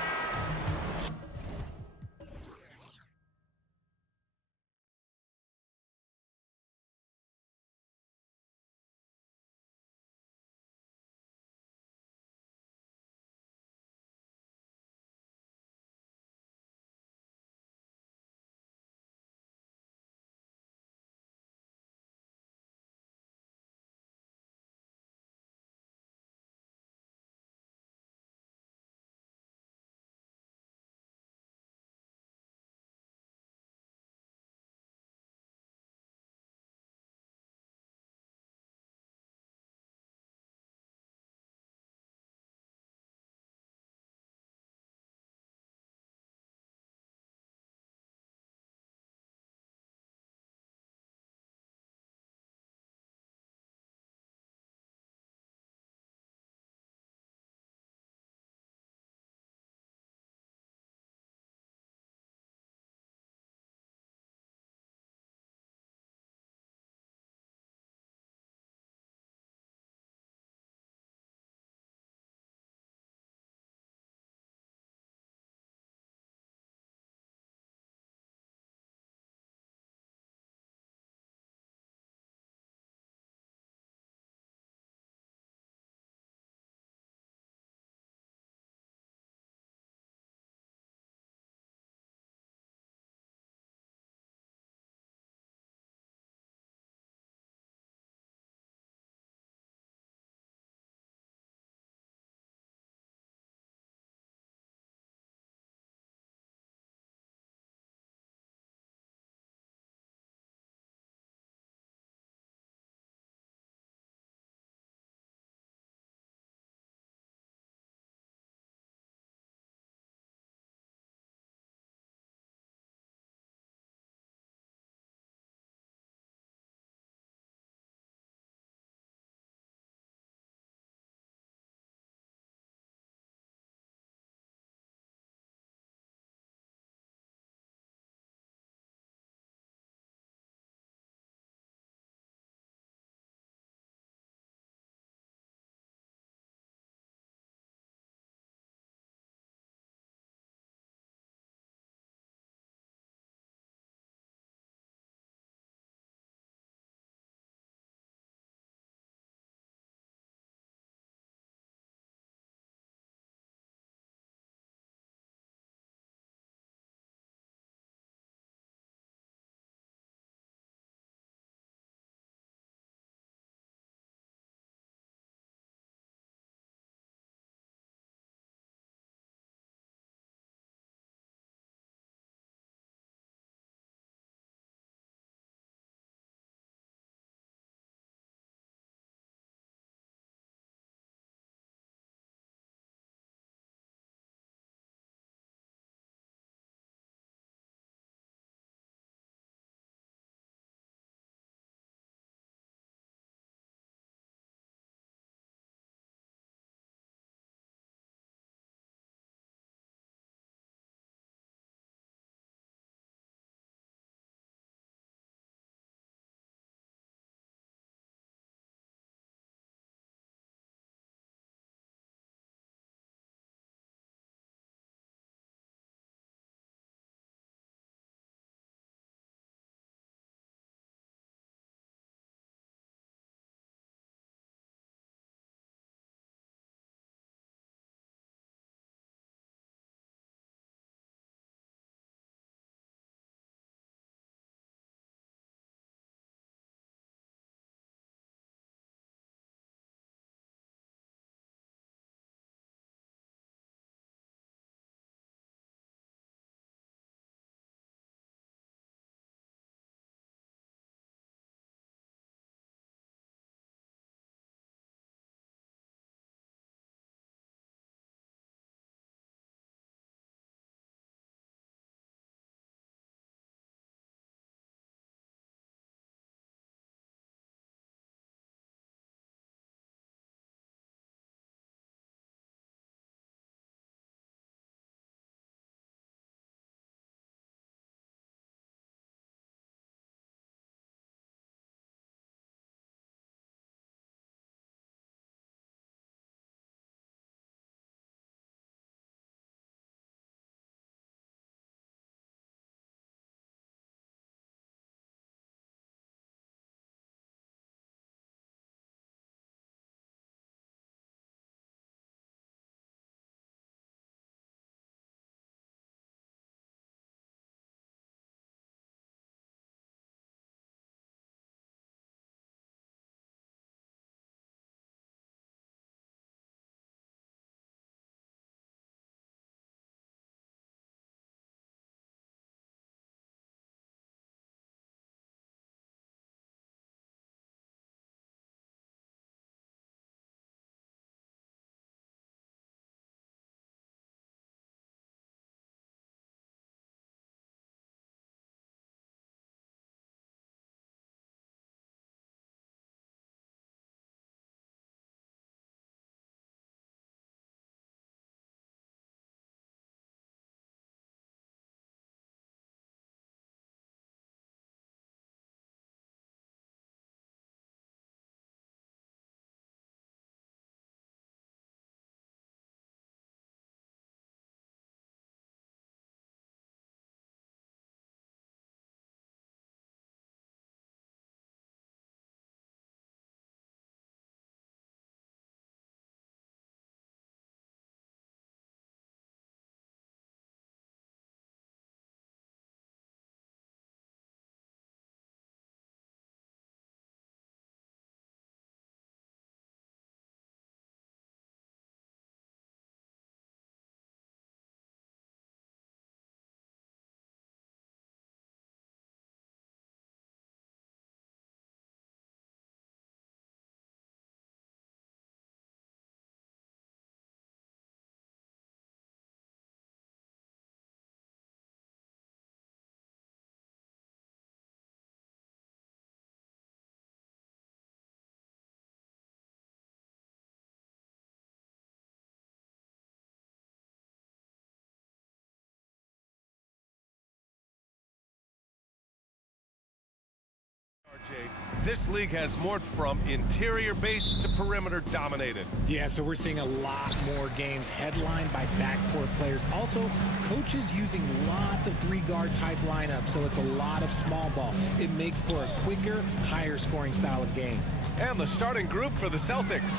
this league has morphed from interior-based to perimeter-dominated. Yeah, so we're seeing a lot more games headlined by backcourt players. Also, coaches using lots of three-guard type lineups, so it's a lot of small ball. It makes for a quicker, higher-scoring style of game. And the starting group for the Celtics.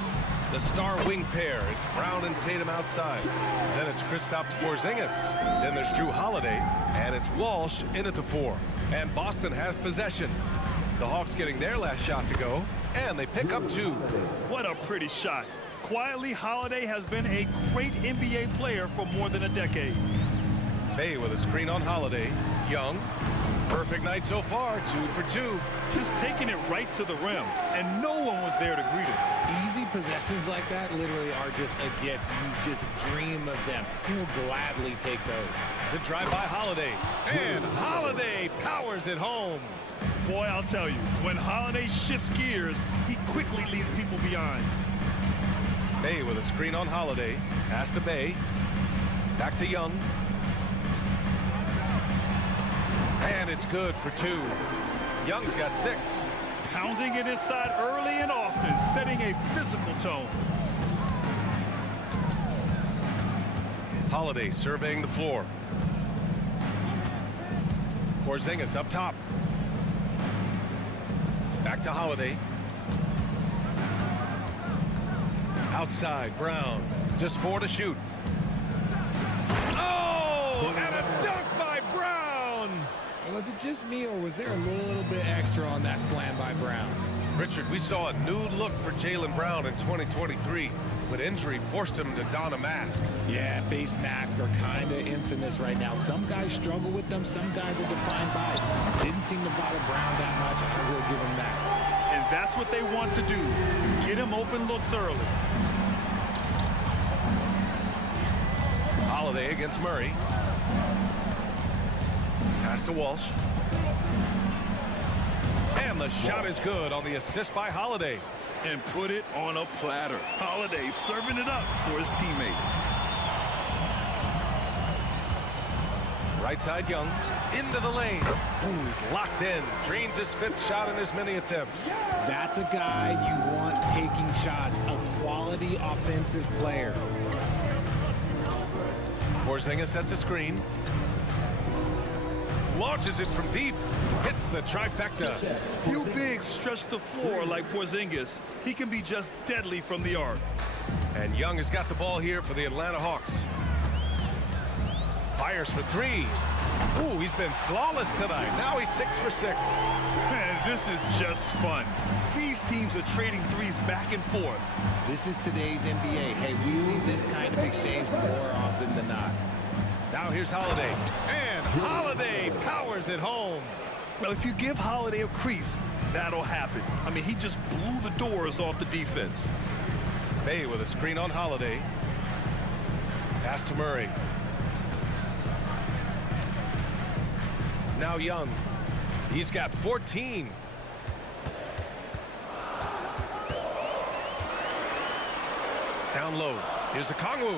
The star wing pair. It's Brown and Tatum outside. Then it's Kristaps Porzingis. Then there's Drew Holiday. And it's Walsh in at the 4. And Boston has possession. The Hawks getting their last shot to go. And they pick up 2. What a pretty shot. Quietly, Holiday has been a great NBA player for more than a decade. Bay with a screen on Holiday. Young. Perfect night so far. 2 for 2. Just taking it right to the rim. And no one was there to greet him. Easy possessions like that literally are just a gift. You just dream of them. He'll gladly take those. The drive by Holiday. And Holiday powers it home. Boy, I'll tell you, when Holiday shifts gears, he quickly leaves people behind. Bay with a screen on Holiday. Pass to Bay. Back to Young. And it's good for 2. Young's got 6. Pounding it inside early and often, setting a physical tone. Holiday surveying the floor. Porzingis up top. Back to Holiday. Outside, Brown. Just 4 to shoot. Oh, and a dunk by Brown! Was it just me, or was there a little bit extra on that slam by Brown? Richard, we saw a new look for Jaylen Brown in 2023, but injury forced him to don a mask. Yeah, face masks are kind of infamous right now. Some guys struggle with them, some guys are defined by it. Didn't seem to bother Brown that much. I will give him that. And that's what they want to do. Get him open looks early. Holiday against Murray. Pass to Walsh. And the shot is good on the assist by Holiday. And put it on a platter. Holiday serving it up for his teammate. Right side Young. Into the lane. Ooh, he's locked in. Drains his 5th shot in as many attempts. That's a guy you want taking shots. A quality offensive player. Porzingis sets a screen. Launches it from deep. Hits the trifecta. Few bigs stretch the floor like Porzingis. He can be just deadly from the arc. And Young has got the ball here for the Atlanta Hawks. Fires for 3. Ooh, he's been flawless tonight. Now he's 6 for 6. Man, this is just fun. These teams are trading threes back and forth. This is today's NBA. Hey, we see this kind of exchange more often than not. Now here's Holiday. And Holiday powers it home. Well, if you give Holiday a crease, that'll happen. I mean, he just blew the doors off the defense. Bay with a screen on Holiday. Pass to Murray. Now Young. He's got 14. Down low. Here's a Kongwu.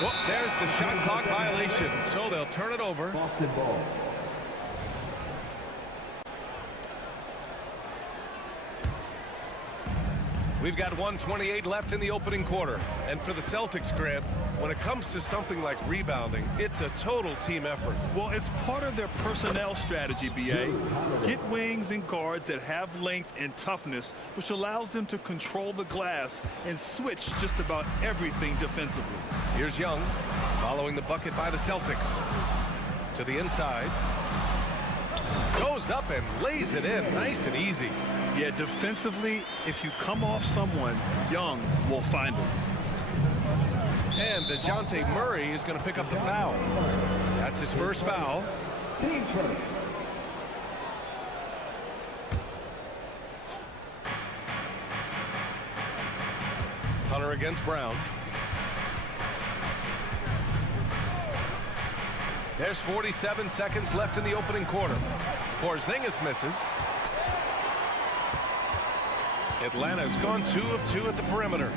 Well, there's the shot clock violation. So they'll turn it over. Boston ball. We've got 1:28 left in the opening quarter. And for the Celtics, Grant, when it comes to something like rebounding, it's a total team effort. Well, it's part of their personnel strategy, B.A. Get wings and guards that have length and toughness, which allows them to control the glass and switch just about everything defensively. Here's Young, following the bucket by the Celtics. To the inside. Goes up and lays it in, nice and easy. Yeah, defensively, if you come off someone, Young will find him. And DeJounte Murray is going to pick up the foul. That's his first foul. Team first. Hunter against Brown. There's 47 seconds left in the opening quarter. Porzingis misses. Atlanta's gone 2 of 2 at the perimeter.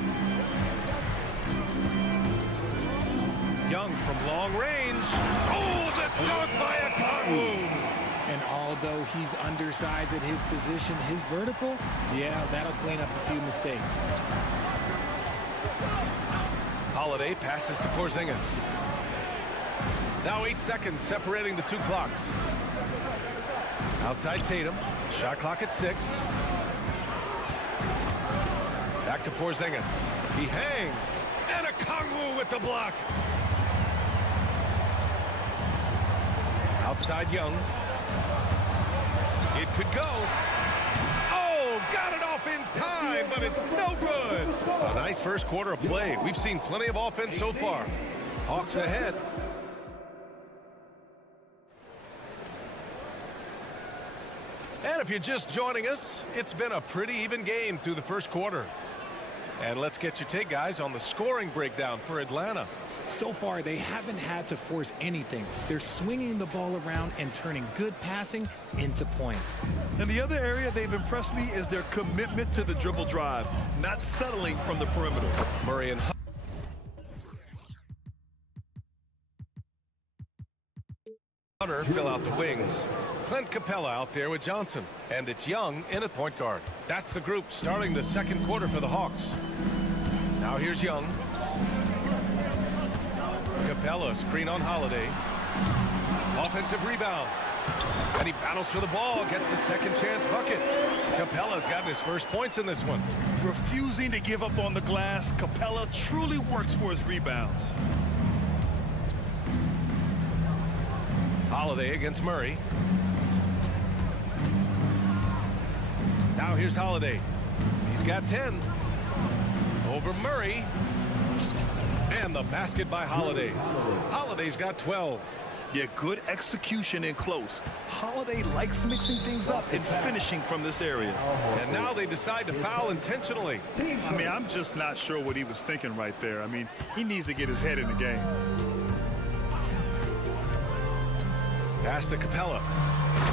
Young from long range. Oh, the dunk by a Kongwu. And although he's undersized at his position. His vertical, yeah, that'll clean up a few mistakes. Holiday passes to Porzingis. Now 8 seconds separating the two clocks. Outside Tatum. Shot clock at 6. Back to Porzingis. He hangs. And a Kongwu with the block. Outside Young. It could go. Oh, got it off in time, but it's no good. A nice first quarter of play. We've seen plenty of offense so far. Hawks ahead. And if you're just joining us, it's been a pretty even game through the first quarter. And let's get your take, guys, on the scoring breakdown for Atlanta. So far, they haven't had to force anything. They're swinging the ball around and turning good passing into points. And the other area they've impressed me is their commitment to the dribble drive, not settling from the perimeter. Murray and Hunter fill out the wings. Clint Capella out there with Johnson. And it's Young in at point guard. That's the group starting the second quarter for the Hawks. Now here's Young. Capella, screen on Holiday. Offensive rebound. And he battles for the ball, gets the second chance bucket. Capella's gotten his first points in this one. Refusing to give up on the glass, Capella truly works for his rebounds. Holiday against Murray. Now here's Holiday. He's got 10. Over Murray. And the basket by Holiday. Holiday's got 12. Yeah, good execution in close. Holiday likes mixing things up and finishing from this area. And now they decide to foul intentionally. I mean, I'm just not sure what he was thinking right there. I mean, he needs to get his head in the game. Pass to Capella.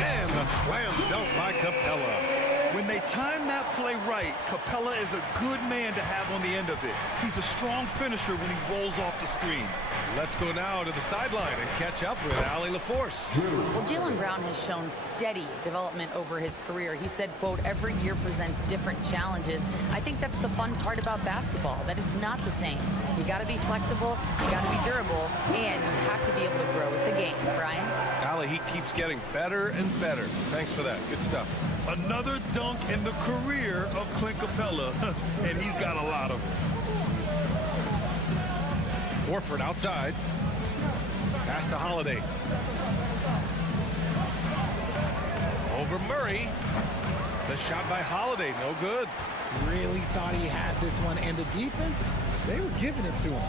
And the slam dunk by Capella. When they time that play right, Capella is a good man to have on the end of it. He's a strong finisher when he rolls off the screen. Let's go now to the sideline and catch up with Allie LaForce. Well, Jaylen Brown has shown steady development over his career. He said, quote, every year presents different challenges. I think that's the fun part about basketball, that it's not the same. You got to be flexible, you got to be durable, and you have to be able to grow with the game. Brian? Allie, he keeps getting better and better. Thanks for that. Good stuff. Another dunk in the career of Clint Capella, and he's got a lot of them. Warford outside. Pass to Holiday. Over Murray. The shot by Holiday, no good. Really thought he had this one, and the defense, they were giving it to him.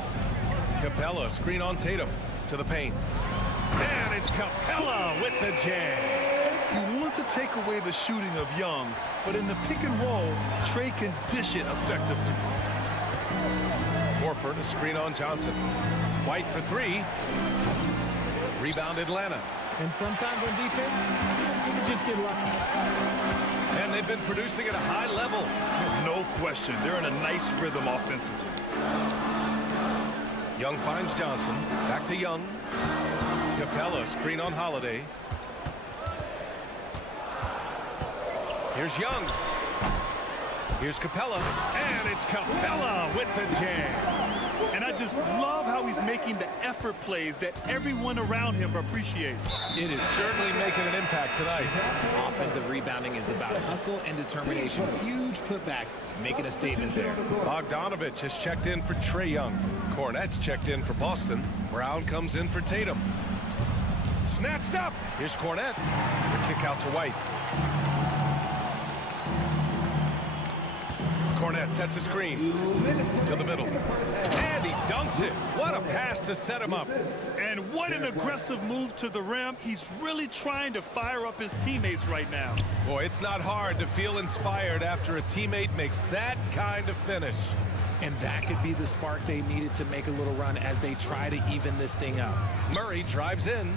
Capella, screen on Tatum, to the paint. And it's Capella with the jam. You want to take away the shooting of Young, but in the pick and roll, Trey can dish it effectively. Warford, a screen on Johnson. White for 3. Rebound Atlanta. And sometimes on defense, you can just get lucky. And they've been producing at a high level. No question. They're in a nice rhythm offensively. Young finds Johnson. Back to Young. Capella, screen on Holiday. Here's Young. Here's Capella. And it's Capella with the jam. And I just love how he's making the effort plays that everyone around him appreciates. It is certainly making an impact tonight. Offensive rebounding is about hustle and determination. Huge putback, making a statement there. Bogdanovich has checked in for Trae Young. Cornette's checked in for Boston. Brown comes in for Tatum. Snatched up. Here's Cornette. The kick out to White. Cornette sets a screen to the middle. And he dunks it. What a pass to set him up. And what an aggressive move to the rim. He's really trying to fire up his teammates right now. Boy, it's not hard to feel inspired after a teammate makes that kind of finish. And that could be the spark they needed to make a little run as they try to even this thing up. Murray drives in.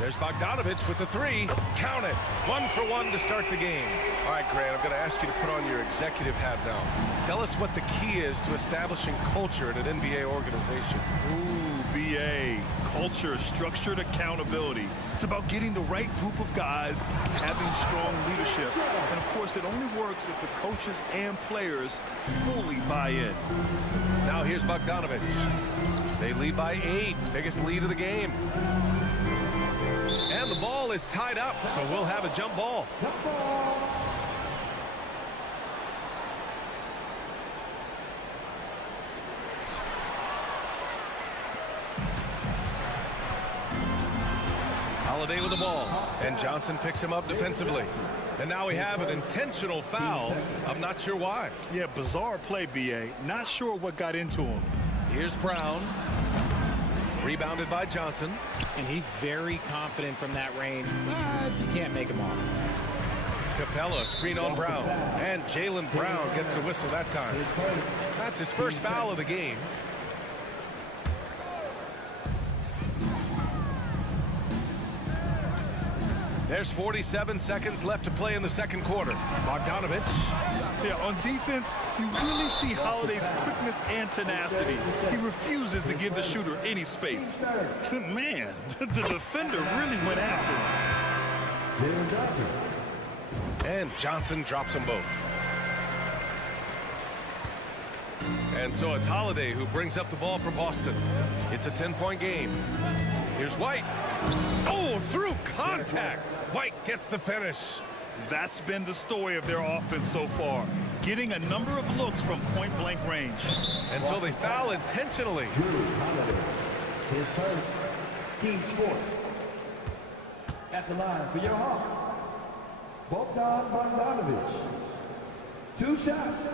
There's Bogdanovich with the 3. Count it. 1 for 1 to start the game. All right, Grant, I'm going to ask you to put on your executive hat now. Tell us what the key is to establishing culture at an NBA organization. Ooh, BA. culture, structured accountability. It's about getting the right group of guys, having strong leadership. And of course, it only works if the coaches and players fully buy in. Now here's Bogdanovic. They lead by 8, biggest lead of the game. And the ball is tied up, so we'll have a jump ball. Holiday with the ball, and Johnson picks him up defensively. And now we have an intentional foul. I'm not sure why. Yeah, bizarre play, B.A. Not sure what got into him. Here's Brown. Rebounded by Johnson. And he's very confident from that range, but you can't make him all. Capella, screen on Brown. And Jaylen Brown gets a whistle that time. That's his first foul of the game. There's 47 seconds left to play in the second quarter. Bogdanovic. Yeah, on defense, you really see Holiday's quickness and tenacity. He refuses to give the shooter any space. Man, the defender really went after him. And Johnson drops them both. And so it's Holiday who brings up the ball for Boston. It's a 10-point game. Here's White. Oh, through contact. White gets the finish. That's been the story of their offense so far, getting a number of looks from point-blank range. And so they foul intentionally. His first, team sport. At the line for your Hawks, Bogdanovic. 2 shots.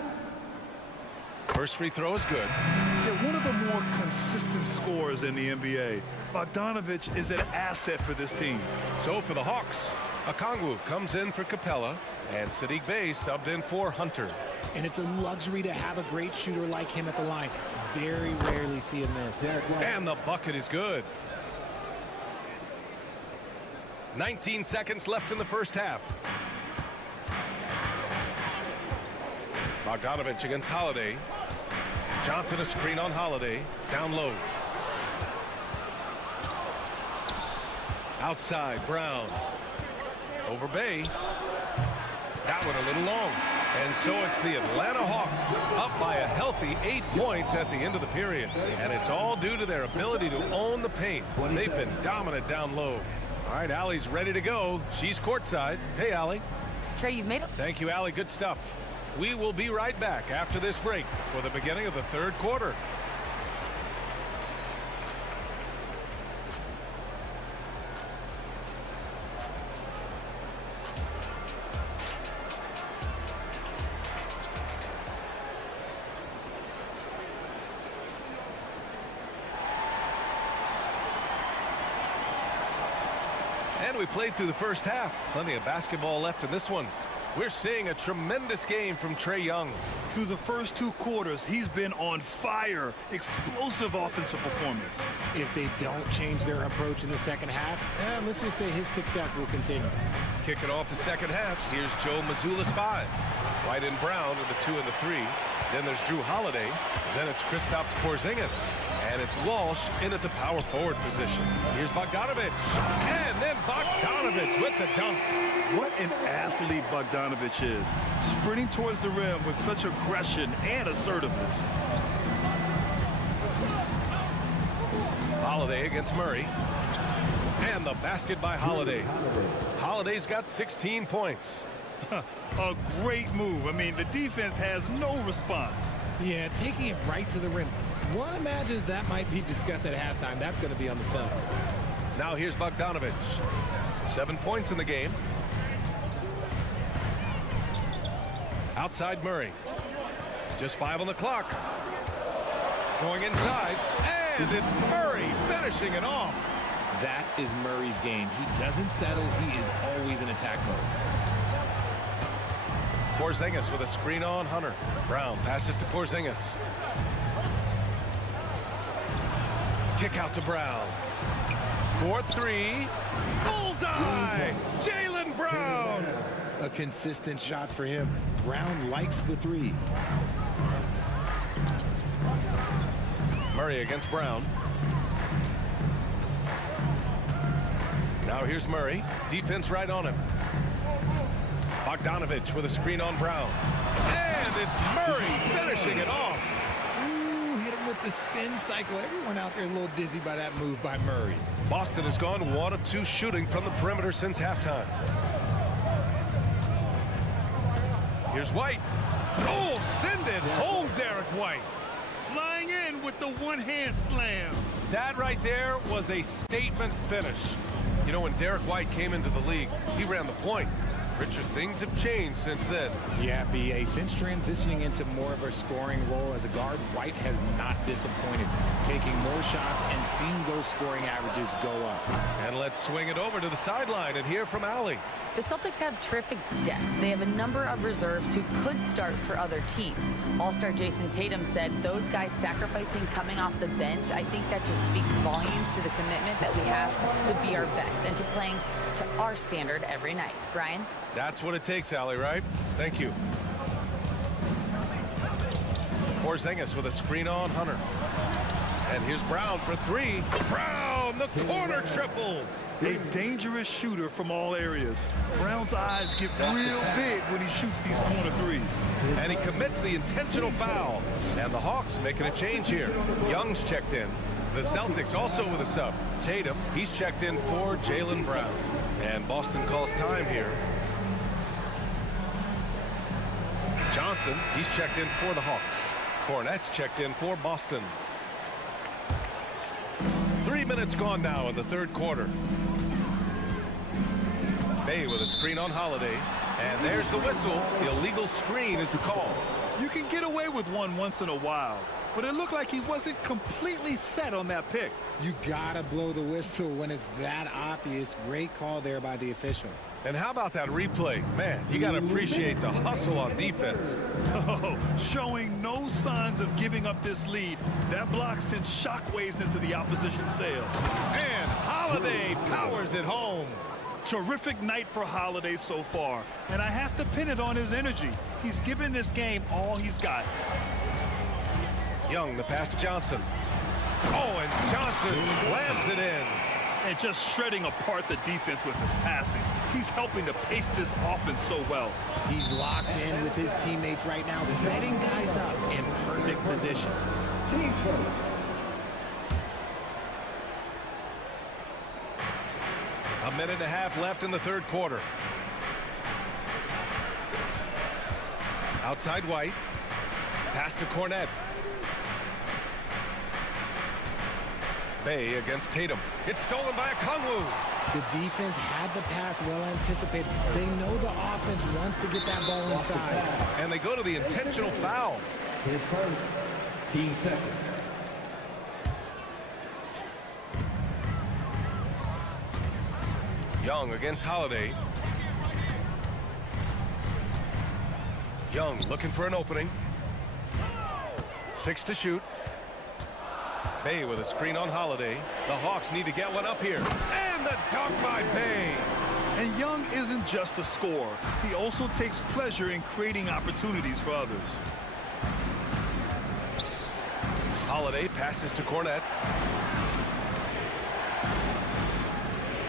First free throw is good. Yeah, one of the more consistent scorers in the NBA. Bogdanovic is an asset for this team. So for the Hawks, Okongwu comes in for Capella, and Sadiq Bey subbed in for Hunter. And it's a luxury to have a great shooter like him at the line. Very rarely see him miss. And the bucket is good. 19 seconds left in the first half. Bogdanovic against Holiday. Johnson a screen on Holiday. Down low. Outside, Brown. Over Bey. That one a little long. And so it's the Atlanta Hawks up by a healthy 8 points at the end of the period. And it's all due to their ability to own the paint. They've been dominant down low. All right, Allie's ready to go. She's courtside. Hey, Allie. Trey, you've made it. Thank you, Allie. Good stuff. We will be right back after this break for the beginning of the third quarter. And we played through the first half. Plenty of basketball left in this one. We're seeing a tremendous game from Trae Young. Through the first 2 quarters, he's been on fire. Explosive offensive performance. If they don't change their approach in the second half, let's just say his success will continue. Kicking off the second half, here's Joe Mazzulla's 5. White and Brown are the 2 and the 3. Then there's Drew Holiday. Then it's Kristaps Porzingis. And it's Walsh in at the power forward position. Here's Bogdanovic. And then Bogdanovic with the dunk. What an athlete Bogdanovic is. Sprinting towards the rim with such aggression and assertiveness. Holiday against Murray. And the basket by Holiday. Holiday's got 16 points. A great move. I mean, the defense has no response. Yeah, taking it right to the rim. One imagines that might be discussed at halftime. That's going to be on the film. Now here's Bogdanovic. 7 points in the game. Outside Murray. Just 5 on the clock. Going inside. And it's Murray finishing it off. That is Murray's game. He doesn't settle. He is always in attack mode. Porzingis with a screen on Hunter. Brown passes to Porzingis. Kick out to Brown. 4-3. Bullseye! Jaylen Brown! A consistent shot for him. Brown likes the 3. Murray against Brown. Now here's Murray. Defense right on him. Bogdanovich with a screen on Brown. And it's Murray finishing it off. Ooh, hit him with the spin cycle. Everyone out there is a little dizzy by that move by Murray. Boston has gone 1 of 2 shooting from the perimeter since halftime. Here's White. Oh, send it home, Derek White. Flying in with the one-hand slam. That right there was a statement finish. You know, when Derek White came into the league, he ran the point. Richard, things have changed since then. Yeah, B.A. Since transitioning into more of a scoring role as a guard, White has not disappointed, taking more shots and seeing those scoring averages go up. And let's swing it over to the sideline and hear from Allie. The Celtics have terrific depth. They have a number of reserves who could start for other teams. All-star Jason Tatum said those guys sacrificing coming off the bench, I think that just speaks volumes to the commitment that we have to be our best and to playing to our standard every night. Brian? That's what it takes, Allie, right? Thank you. Porzingis with a screen on Hunter. And here's Brown for 3. Brown, the corner triple. A dangerous shooter from all areas. Brown's eyes get real big when he shoots these corner threes. And he commits the intentional foul. And the Hawks making a change here. Young's checked in. The Celtics also with a sub. Tatum, he's checked in for Jaylen Brown. And Boston calls time here. Johnson, he's checked in for the Hawks. Cornette's checked in for Boston. 3 minutes gone now in the third quarter. Bay with a screen on Holiday. And there's the whistle. The illegal screen is the call. You can get away with one once in a while, but it looked like he wasn't completely set on that pick. You gotta blow the whistle when it's that obvious. Great call there by the official. And how about that replay? Man, you gotta appreciate the hustle on defense. Oh, showing no signs of giving up this lead. That block sends shockwaves into the opposition sail. And Holiday powers it home. Terrific night for Holiday so far, and I have to pin it on his energy. He's given this game all he's got. Young, the pass to Johnson. Oh, and Johnson slams it in. And just shredding apart the defense with his passing. He's helping to pace this offense so well. He's locked in with his teammates right now, setting guys up in perfect position. Team first. A minute and a half left in the third quarter. Outside White. Pass to Cornette. Bay against Tatum. It's stolen by Okongwu. The defense had the pass well anticipated. They know the offense wants to get that ball inside. And they go to the intentional foul. His first, team second. Young against Holiday. Young looking for an opening. 6 to shoot. Bay with a screen on Holiday. The Hawks need to get one up here. And the dunk by Bay. And Young isn't just a scorer. He also takes pleasure in creating opportunities for others. Holiday passes to Cornette.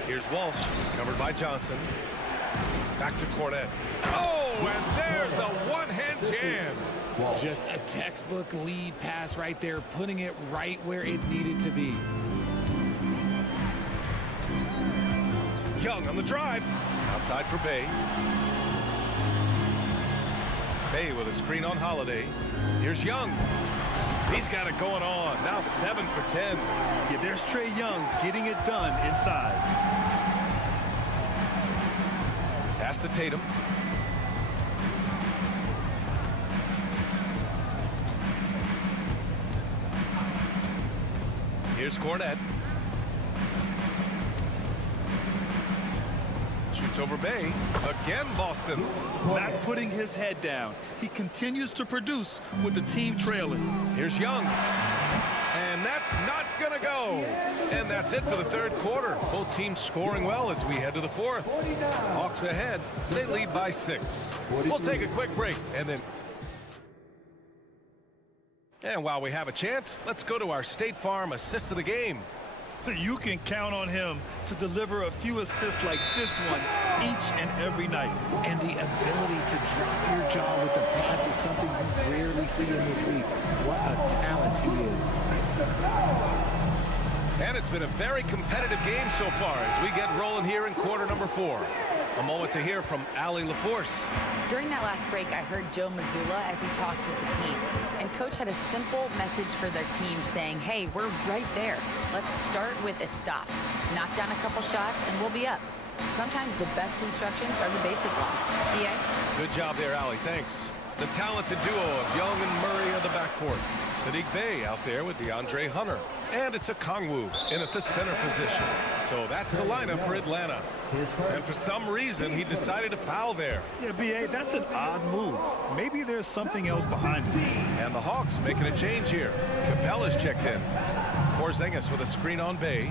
Here's Walsh, covered by Johnson. Back to Cornette. Oh, and there's a one-hand jam. Just a textbook lead pass right there, putting it right where it needed to be. Young on the drive. Outside for Bay. Bay with a screen on Holiday. Here's Young. He's got it going on. Now 7 for 10. Yeah, there's Trae Young getting it done inside. Pass to Tatum. Here's Cornette. Shoots over Bay. Again, Boston. Not putting his head down. He continues to produce with the team trailing. Here's Young. And that's not going to go. And that's it for the third quarter. Both teams scoring well as we head to the fourth. Hawks ahead. They lead by 6. We'll take a quick break and then... And while we have a chance, let's go to our State Farm assist of the game. You can count on him to deliver a few assists like this one each and every night. And the ability to drop your jaw with the pass is something you rarely see in this league. What a talent he is. And it's been a very competitive game so far as we get rolling here in quarter number 4. A moment to hear from Ali LaForce. During that last break, I heard Joe Mazzulla as he talked with the team. And Coach had a simple message for their team saying, hey, we're right there. Let's start with a stop. Knock down a couple shots and we'll be up. Sometimes the best instructions are the basic ones. BA? Good job there, Ali. Thanks. The talented duo of Young and Murray on the backcourt. Sadiq Bey out there with DeAndre Hunter. And it's a Kongwu in at the center position. So that's the lineup for Atlanta. And for some reason, he decided to foul there. Yeah, B.A., that's an odd move. Maybe there's something else behind it. And the Hawks making a change here. Capella's checked in. Porzingis with a screen on Bey.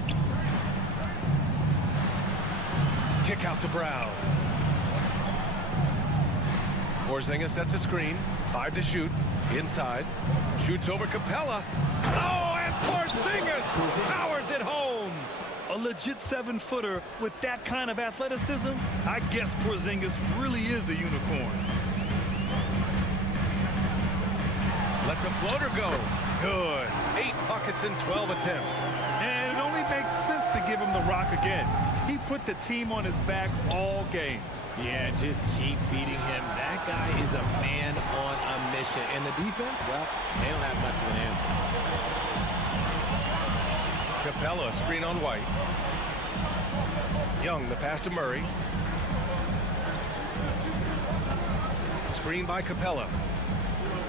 Kick out to Brown. Porzingis sets a screen. 5 to shoot. Inside. Shoots over Capella. Oh, and Porzingis powers it home. A legit 7-footer with that kind of athleticism, I guess Porzingis really is a unicorn. Lets a floater go. Good. 8 buckets in 12 attempts. And it only makes sense to give him the rock again. He put the team on his back all game. Yeah, just keep feeding him. That guy is a man on a mission. And the defense, well, they don't have much of an answer. Capella, screen on White. Young, the pass to Murray. Screen by Capella.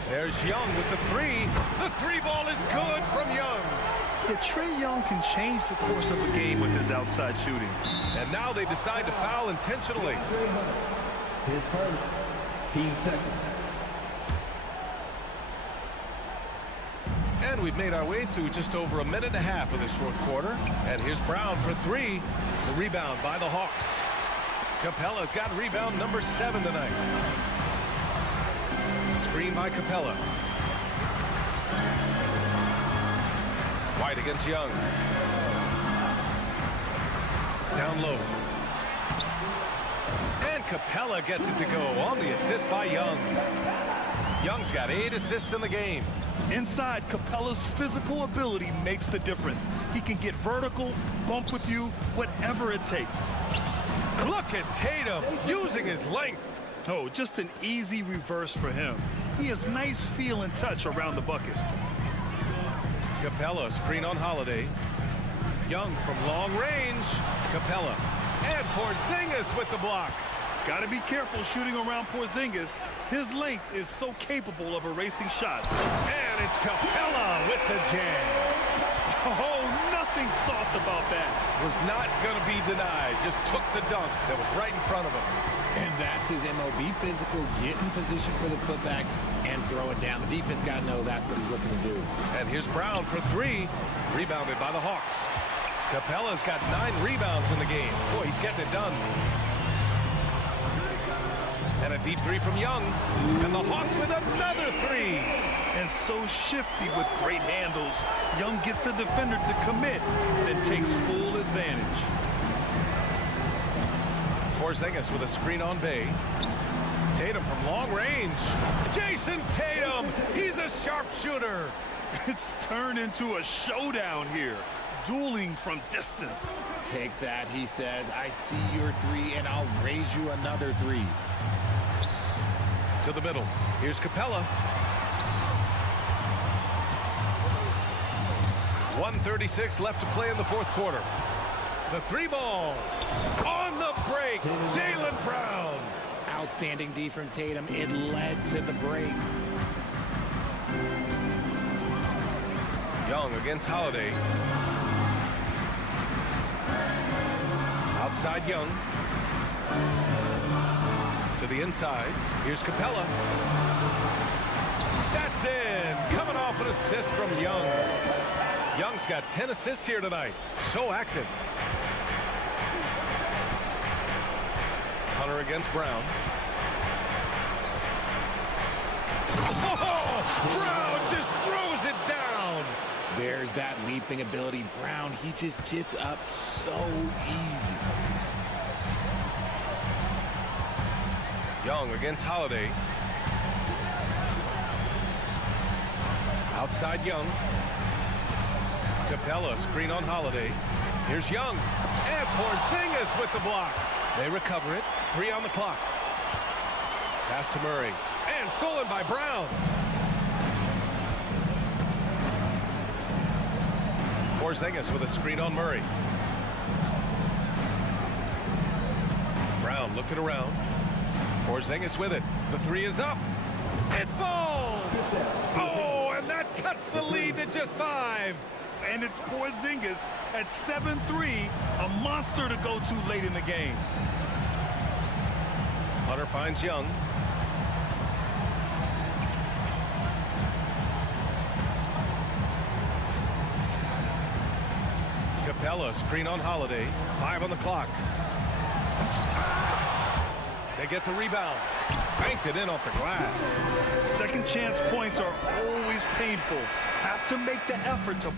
There's Young with the 3. The 3 ball is good from Young. Yeah, Trae Young can change the course of a game with his outside shooting. And now they decide to foul intentionally. His first, team seconds. And we've made our way through just over a minute and a half of this fourth quarter. And here's Brown for 3. The rebound by the Hawks. Capella's got rebound number 7 tonight. Screen by Capella. White against Young. Down low. And Capella gets it to go on the assist by Young. Young's got 8 assists in the game. Inside, Capella's physical ability makes the difference. He can get vertical, bump with you, whatever it takes. Look at Tatum using his length. Oh, just an easy reverse for him. He has nice feel and touch around the bucket. Capella, screen on Holiday. Young from long range. Capella. And Porzingis with the block. Got to be careful shooting around Porzingis. His length is so capable of erasing shots. And it's Capella with the jam. Oh, nothing soft about that. Was not going to be denied. Just took the dunk that was right in front of him. And that's his MOB, physical, get in position for the putback and throw it down. The defense got to know that's what he's looking to do. And here's Brown for 3. Rebounded by the Hawks. Capella's got 9 rebounds in the game. Boy, he's getting it done. And a deep 3 from Young. And the Hawks with another 3. And so shifty with great handles. Young gets the defender to commit, then takes full advantage. Porzingis with a screen on Bey. Tatum from long range. Jason Tatum, he's a sharpshooter. It's turned into a showdown here. Dueling from distance. Take that, he says. I see your 3, and I'll raise you another 3. To the middle. Here's Capella. 1:36 left to play in the fourth quarter. The 3 ball. On the break, Jaylen Brown. Outstanding D from Tatum. It led to the break. Young against Holiday. Outside Young. To the inside. Here's Capella. That's in. Coming off an assist from Young. Young's got 10 assists here tonight. So active. Hunter against Brown. Oh, Brown just throws it down. There's that leaping ability. Brown, he just gets up so easy. Young against Holiday. Outside Young. Capella, screen on Holiday. Here's Young. And Porzingis with the block. They recover it. 3 on the clock. Pass to Murray. And stolen by Brown. Porzingis with a screen on Murray. Brown looking around. Porzingis with it. The 3 is up. It falls! Oh, and that cuts the lead to just 5. And it's Porzingis at 7-3, a monster to go to late in the game. Hunter finds Young. Capella, screen on Holiday. 5 on the clock. They get the rebound. Banked it in off the glass. Second chance points are always painful. Have to make the effort to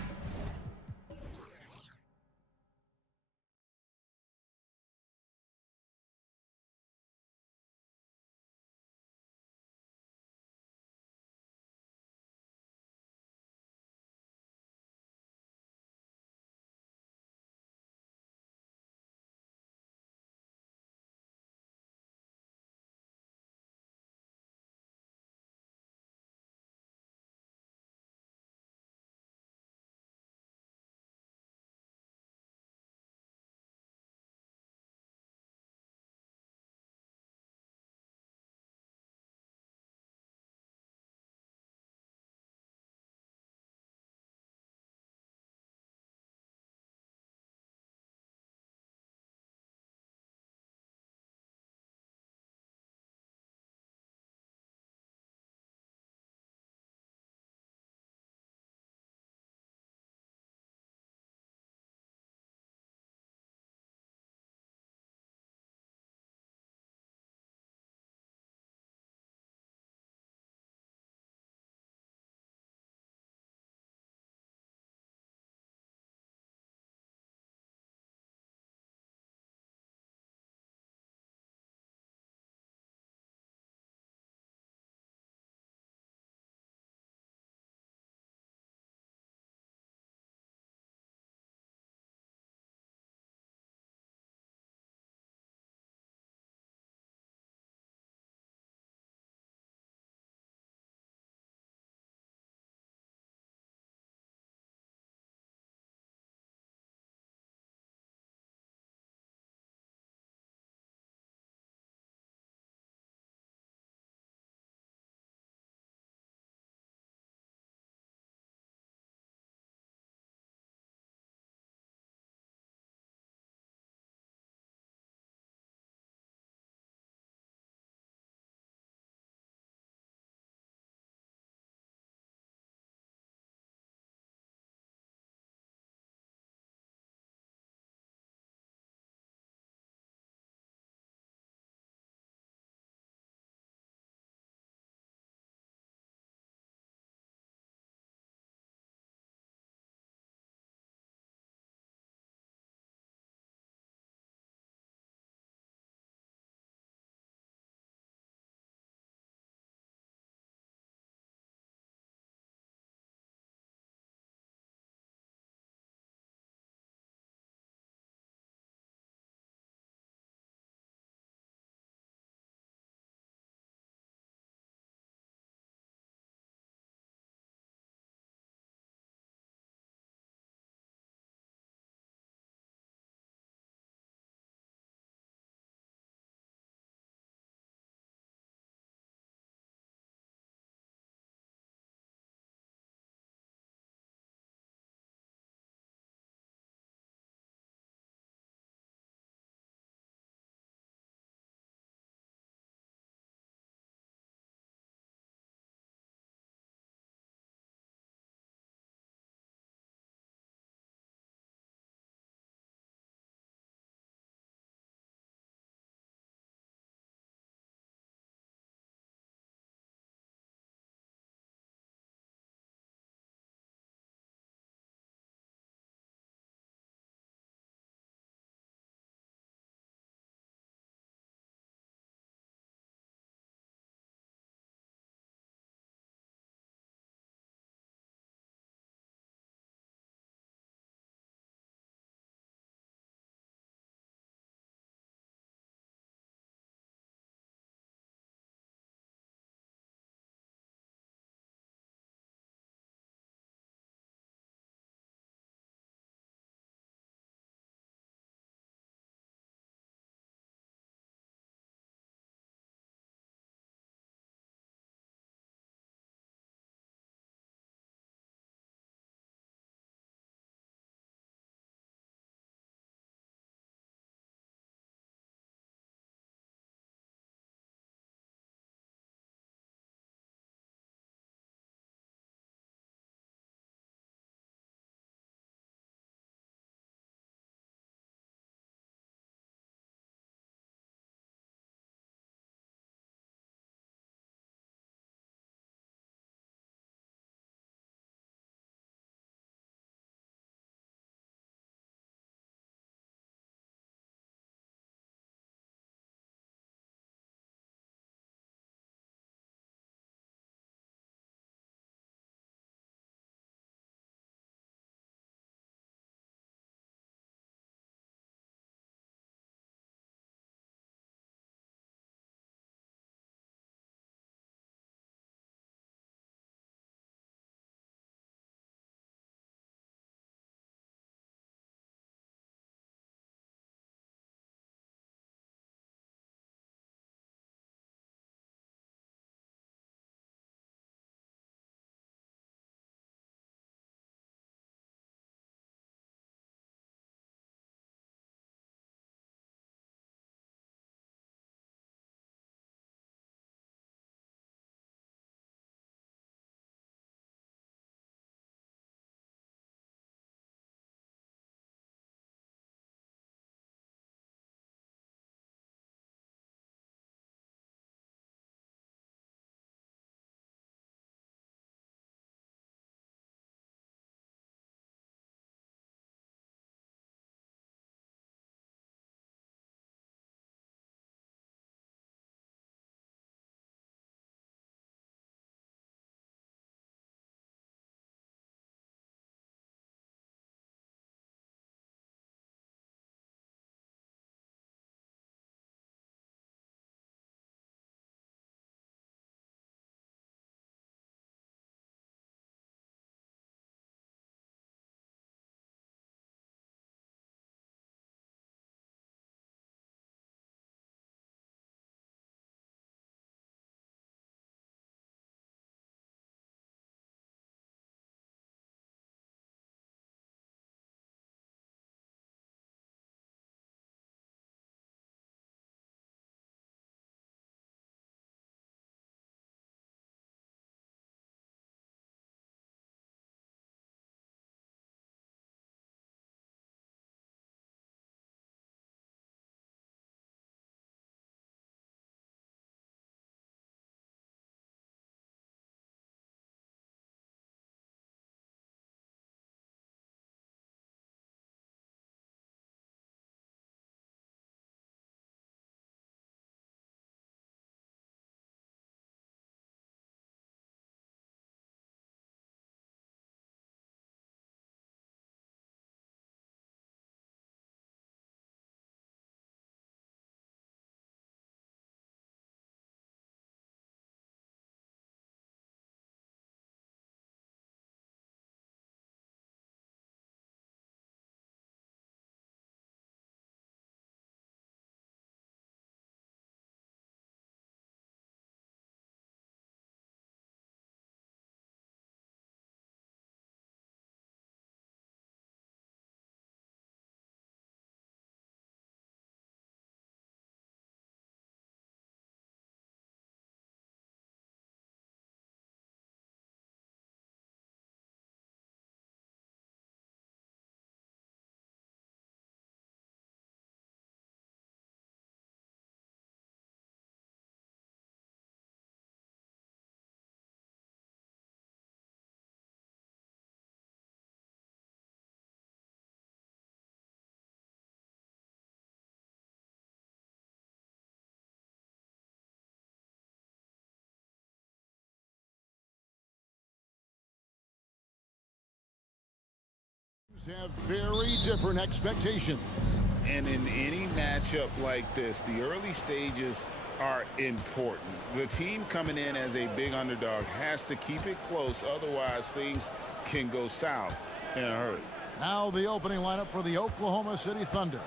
have very different expectations. And in any matchup like this, the early stages are important. The team coming in as a big underdog has to keep it close, otherwise things can go south in a hurry. Now the opening lineup for the Oklahoma City Thunder.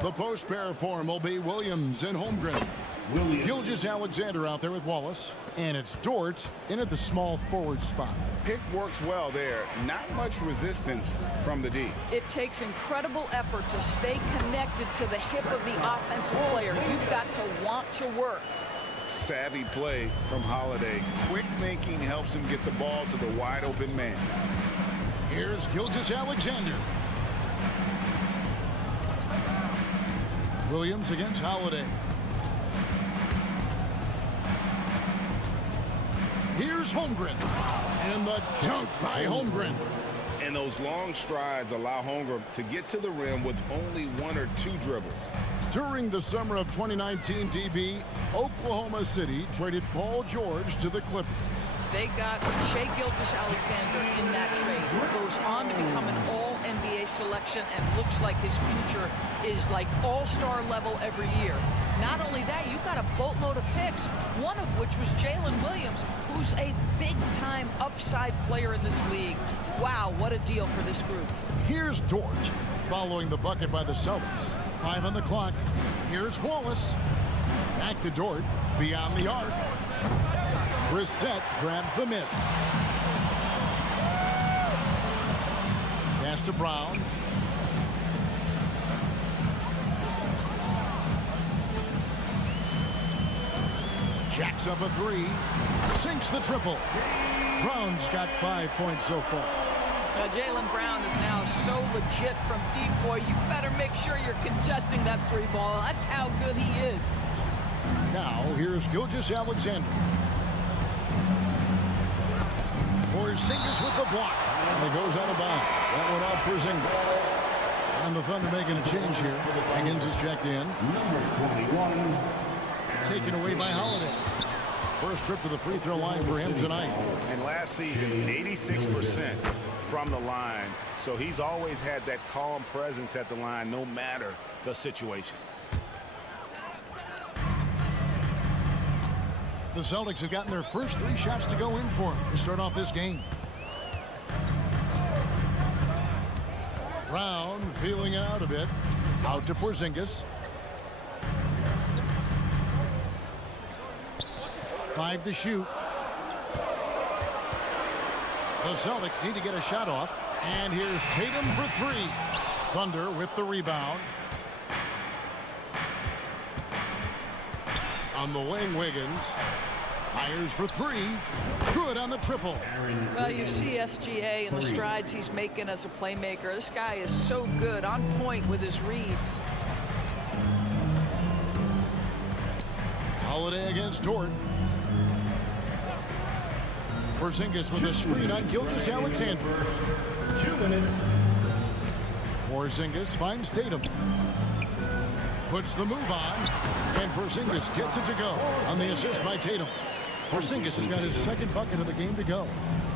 The post pair form will be Williams and Holmgren. Gilgeous-Alexander out there with Wallace. And it's Dort in at the small forward spot. Pick works well there. Not much resistance from the D. It takes incredible effort to stay connected to the hip of the offensive player. You've got to want to work. Savvy play from Holiday. Quick thinking helps him get the ball to the wide open man. Here's Gilgeous-Alexander. Williams against Holiday. Here's Holmgren. And the dunk by Holmgren. And those long strides allow Holmgren to get to the rim with only 1 or 2 dribbles. During the summer of 2019, DB, Oklahoma City traded Paul George to the Clippers. They got Shai Gilgeous-Alexander in that trade, who goes on to become an all-NBA selection and looks like his future is like all-star level every year. Not only that, you got a boatload of picks, one of which was Jalen Williams, who's a big-time upside player in this league. Wow, what a deal for this group. Here's Dort following the bucket by the Celtics. 5 on the clock. Here's Wallace. Back to Dort, beyond the arc. Brissett grabs the miss. Pass to Brown. Jacks up a 3. Sinks the triple. Brown's got 5 points so far. Now, Jaylen Brown is now so legit from deep, boy. You better make sure you're contesting that 3 ball. That's how good he is. Now, here's Gilgeous-Alexander. Porzingis with the block. And it goes out of bounds. That went off Porzingis. And the Thunder making a change here. Higgins is checked in. Number 21. Taken away by Holiday. First trip to the free throw line for him tonight. And last season, 86% from the line. So he's always had that calm presence at the line, no matter the situation. The Celtics have gotten their first 3 shots to go in for to start off this game. Brown feeling it out a bit. Out to Porzingis. 5 to shoot. The Celtics need to get a shot off. And here's Tatum for 3. Thunder with the rebound. On the wing, Wiggins. Fires for 3. Good on the triple. Well, you see SGA and the strides he's making as a playmaker. This guy is so good, on point with his reads. Holiday against Dort. Porzingis with a screen on Gilgeous-Alexander. 2 minutes. Porzingis finds Tatum. Puts the move on. And Porzingis gets it to go on the assist by Tatum. Porzingis has got his 2nd bucket of the game to go.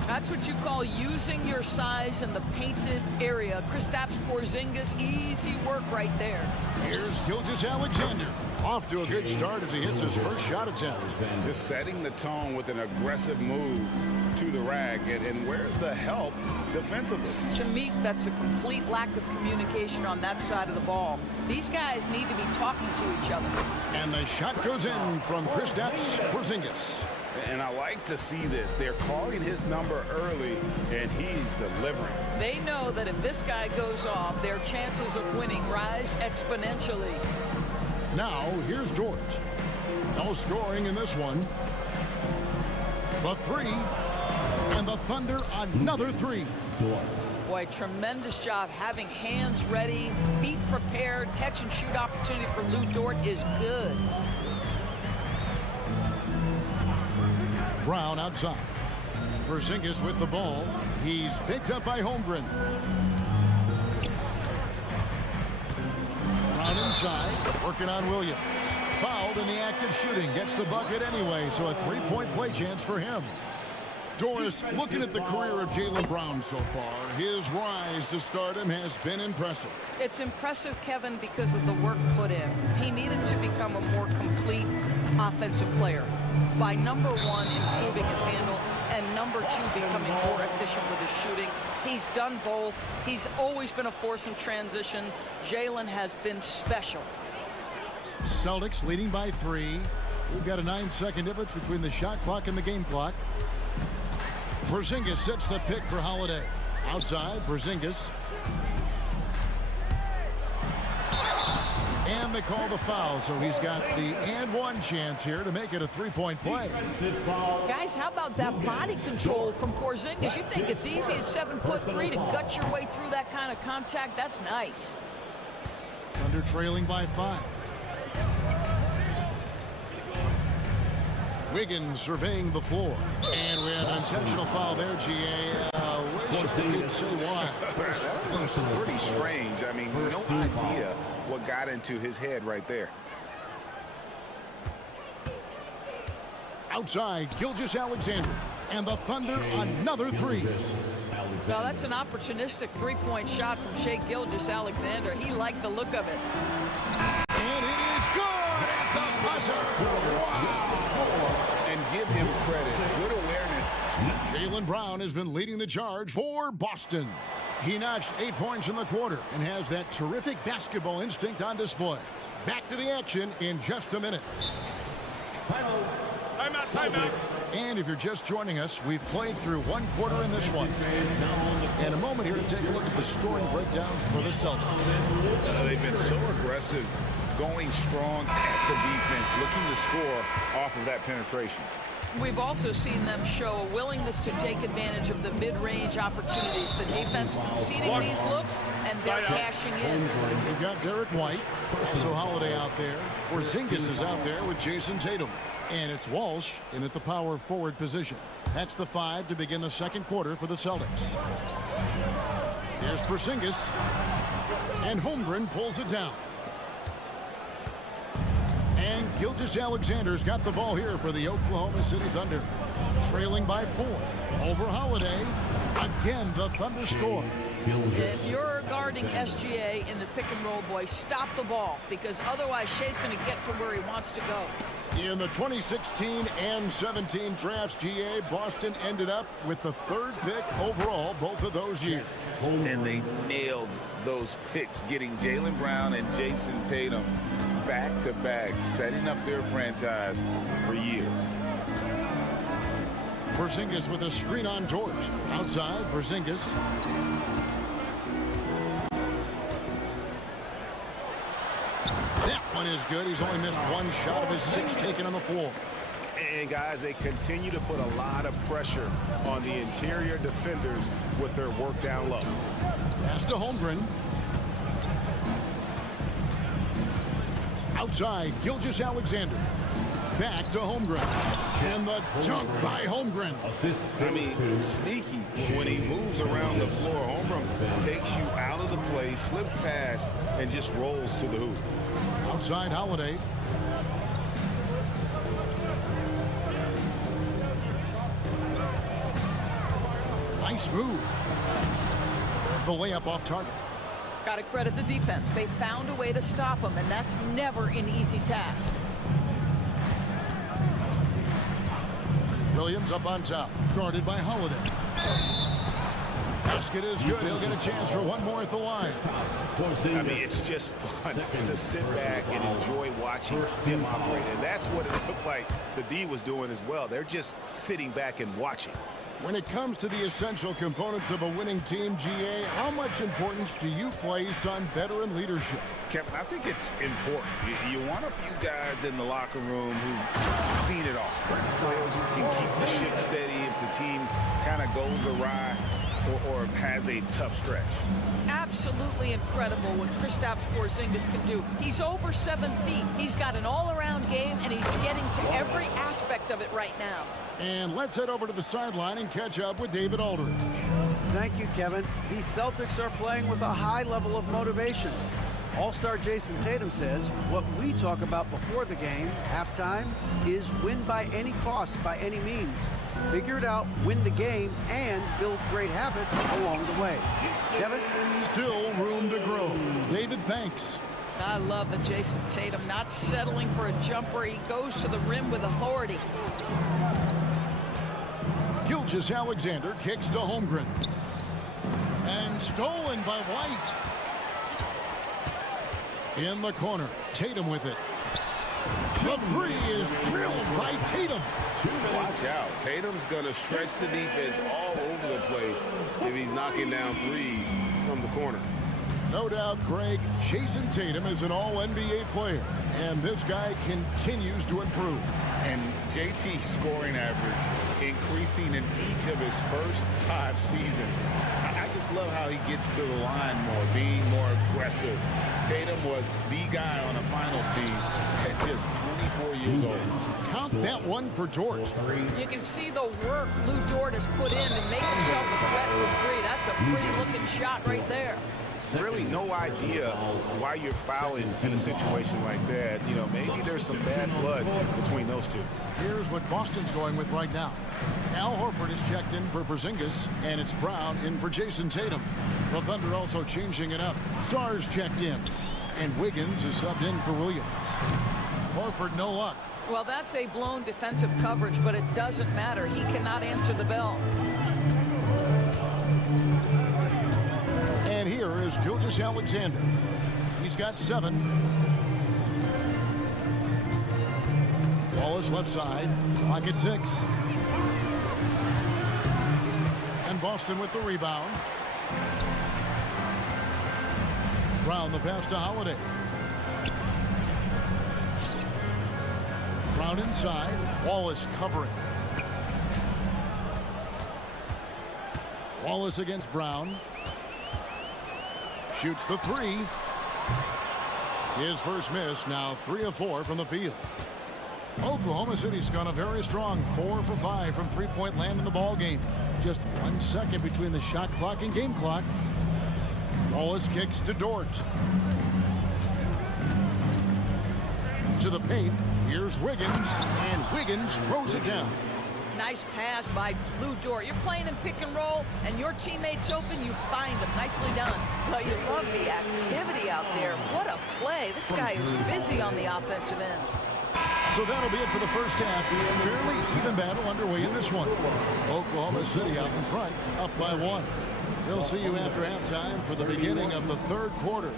That's what you call using your size in the painted area. Kristaps Porzingis, easy work right there. Here's Gilgeous-Alexander. Off to a good start as he hits his first shot attempt. Just setting the tone with an aggressive move to the rack. And where's the help defensively? To me, that's a complete lack of communication on that side of the ball. These guys need to be talking to each other. And the shot goes in from Kristaps Porzingis. And I like to see this. They're calling his number early, and he's delivering. They know that if this guy goes off, their chances of winning rise exponentially. Now, here's George. No scoring in this one. The 3. And the Thunder another 3. Boy, tremendous job having hands ready, feet prepared. Catch and shoot opportunity for Lou Dort is good. Brown outside. Porzingis with the ball. He's picked up by Holmgren. Brown inside, working on Williams. Fouled in the act of shooting. Gets the bucket anyway, so a 3-point play chance for him. Doris, looking at the career of Jaylen Brown so far, his rise to stardom has been impressive. It's impressive, Kevin, because of the work put in. He needed to become a more complete offensive player by, number one, improving his handle, and number two, becoming more efficient with his shooting. He's done both. He's always been a force in transition. Jaylen has been special. Celtics leading by 3. We've got a 9-second difference between the shot clock and the game clock. Porzingis sets the pick for Holiday. Outside, Porzingis. And they call the foul, so he's got the and one chance here to make it a three-point play. Guys, how about that body control from Porzingis? You think it's easy at 7'3" to gut your way through that kind of contact? That's nice. Thunder trailing by 5. Wiggins surveying the floor. And we have an intentional foul there, GA. Wish I could say why. That was pretty strange. I mean, no idea what got into his head right there. Outside, Gilgeous-Alexander. And the Thunder, another 3. Well, that's an opportunistic three-point shot from Shai Gilgeous-Alexander. He liked the look of it. And it is good at the buzzer. Wow. And give him credit. Good awareness. Jaylen Brown has been leading the charge for Boston. He notched 8 points in the quarter and has that terrific basketball instinct on display. Back to the action in just a minute. Timeout. And if you're just joining us, we've played through one quarter in this one. And a moment here to take a look at the scoring breakdown for the Celtics. They've been so aggressive, going strong at the defense, looking to score off of that penetration. We've also seen them show a willingness to take advantage of the mid-range opportunities. The defense conceding these looks, and they're cashing in. We've got Derek White, also Holiday out there. Porzingis is out there with Jason Tatum. And it's Walsh in at the power forward position. That's the 5 to begin the second quarter for the Celtics. Here's Porzingis. And Holmgren pulls it down. And Gilgeous-Alexander's got the ball here for the Oklahoma City Thunder. Trailing by 4. Over Holiday. Again, the Thunder score. If you're guarding SGA in the pick-and-roll, boys, stop the ball, because otherwise Shai's going to get to where he wants to go. In the 2016 and 17 drafts, GA, Boston ended up with the 3rd pick overall both of those years. And they nailed those picks, getting Jaylen Brown and Jason Tatum back-to-back, setting up their franchise for years. Porzingis with a screen on George. Outside, Porzingis. That one is good. He's only missed 1 shot of his 6 taken on the floor. And guys, they continue to put a lot of pressure on the interior defenders with their work down low. Pass to Holmgren. Outside, Gilgeous-Alexander. Back to Holmgren. And the dunk by Holmgren. I mean, sneaky. When he moves around the floor, Holmgren takes you out of the play, slips past, and just rolls to the hoop. Outside, Holiday. Nice move. The layup off target. Got to credit the defense. They found a way to stop him, and that's never an easy task. Williams up on top, guarded by Holiday. Basket is good. He'll get a chance for one more at the line. I mean, it's just fun to sit back and enjoy watching him operate. And that's what it looked like the D was doing as well. They're just sitting back and watching. When it comes to the essential components of a winning team, GA, how much importance do you place on veteran leadership? Kevin, I think it's important. You want a few guys in the locker room who've seen it all. Players who can keep the ship steady if the team kind of goes awry or has a tough stretch. Absolutely incredible what Kristaps Porzingis can do. He's over 7 feet. He's got an all-around game, and he's getting to every aspect of it right now. And let's head over to the sideline and catch up with David Aldridge. Thank you, Kevin. The Celtics are playing with a high level of motivation. All-star Jason Tatum says what we talk about before the game, halftime, is win by any cost, by any means. Figure it out, win the game, and build great habits along the way. Kevin? Still room to grow. David, thanks. I love the Jason Tatum not settling for a jumper. He goes to the rim with authority. Gilgeous-Alexander kicks to Holmgren. And stolen by White. In the corner, Tatum with it. The three is drilled by Tatum. Watch out. Tatum's going to stretch the defense all over the place if he's knocking down threes from the corner. No doubt, Greg, Jason Tatum is an all-NBA player, and this guy continues to improve. And JT's scoring average increasing in each of his first 5 seasons. I just love how he gets to the line more, being more aggressive. Tatum was the guy on a finals team at just 24 years old. Count that one for Dort. You can see the work Lou Dort has put in to make himself a threat from three. That's a pretty-looking shot right there. Really no idea why you're fouling in a situation like that. You know, maybe there's some bad blood between those two. Here's what Boston's going with right now. Al Horford is checked in for Porzingis, and it's Brown in for Jason Tatum. The Thunder also changing it up. Sarge checked in, and Wiggins is subbed in for Williams. Horford, no luck. Well, that's a blown defensive coverage, but it doesn't matter. He cannot answer the bell. And here is Gilgeous-Alexander. He's got 7. Wallace left side. Clock at 6. And Boston with the rebound. Brown the pass to Holiday. Brown inside. Wallace covering. Wallace against Brown. Shoots the 3. His first miss, now 3 of 4 from the field. Oklahoma City's gone a very strong 4 for 5 from three-point land in the ball game. Just 1 second between the shot clock and game clock. Wallace kicks to Dort. To the paint. Here's Wiggins, and Wiggins throws it down. Nice pass by Lou Dort. You're playing in pick and roll, and your teammate's open, you find him. Nicely done. But you love the activity out there. What a play. This guy is busy on the offensive end. So that'll be it for the first half. Fairly even battle underway in this one. Oklahoma City out in front, up by 1. We'll see you after halftime for the beginning of the third quarter.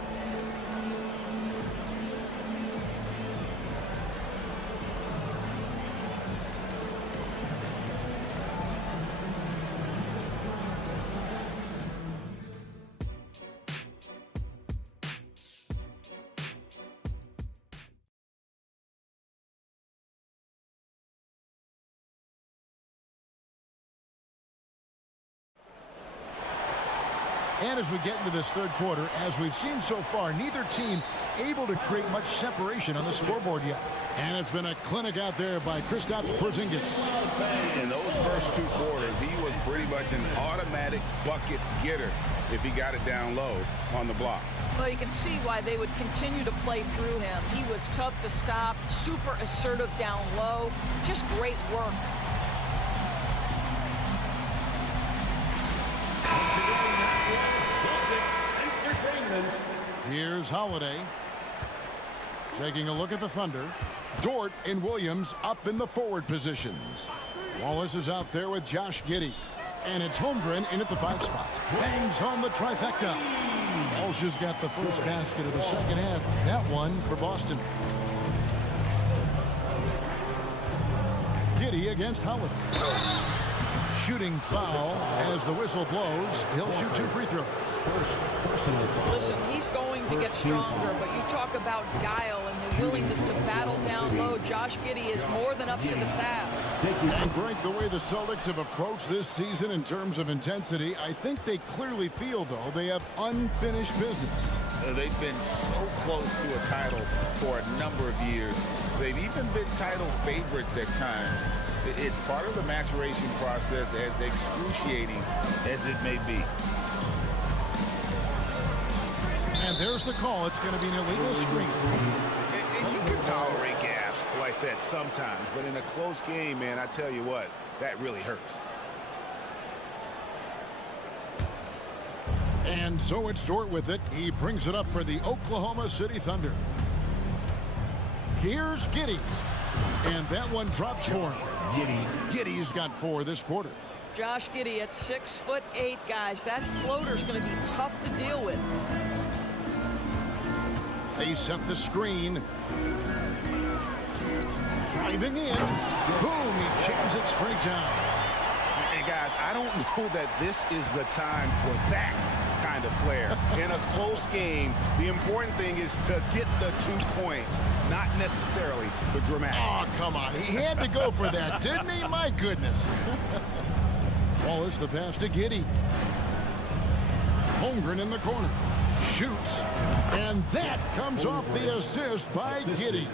And as we get into this third quarter, as we've seen so far, neither team able to create much separation on the scoreboard yet. And it's been a clinic out there by Kristaps Porzingis. In those first 2 quarters, he was pretty much an automatic bucket getter if he got it down low on the block. Well, you can see why they would continue to play through him. He was tough to stop, super assertive down low, just great work. Here's Holiday. Taking a look at the Thunder. Dort and Williams up in the forward positions. Wallace is out there with Josh Giddey. And it's Holmgren in at the 5 spot. Bangs on the trifecta. Walsh has got the first basket of the second half. That one for Boston. Giddey against Holiday. Shooting foul as the whistle blows. He'll shoot 2 free throws. Listen, he's going to get stronger, but you talk about guile and the willingness to battle down low. Josh Giddey is more than up to the task. And Greg, the way the Celtics have approached this season in terms of intensity, I think they clearly feel, though, they have unfinished business. They've been so close to a title for a number of years. They've even been title favorites at times. It's part of the maturation process, as excruciating as it may be. And there's the call. It's going to be an illegal screen. And you can tolerate gaffes like that sometimes, but in a close game, man, I tell you what, that really hurts. And so it's Dort with it. He brings it up for the Oklahoma City Thunder. Here's Giddey. And that one drops for him. Giddey's got 4 this quarter. Josh Giddey at 6'8", guys. That floater's going to be tough to deal with. They set the screen. Driving in. Boom, he jams it straight down. Hey, guys, I don't know that this is the time for that kind of flair. In a close game, the important thing is to get the 2 points, not necessarily the dramatics. Oh, come on. He had to go for that, didn't he? My goodness. Wallace, the pass to Giddey. Holmgren in the corner. Shoots. And that comes off the assist by Giddey.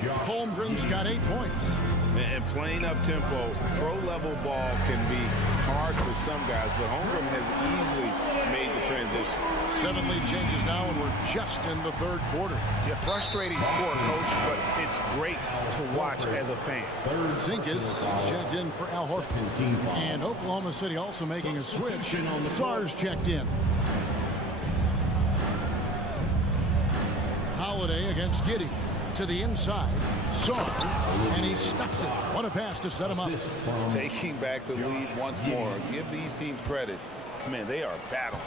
Holmgren's got 8 points. And playing up-tempo, pro-level ball can be hard for some guys, but Holmgren has easily made the transition. 7 lead changes now, and we're just in the 3rd quarter. Yeah, frustrating for a coach, but it's great to watch as a fan. Zinkus is checked in for Al Horford. And Oklahoma City also making a switch. Sar's checked in. Holiday against Giddey. To the inside. Sar. And he stuffs it. What a pass to set him up. Taking back the lead once more. Give these teams credit. Man, they are battling.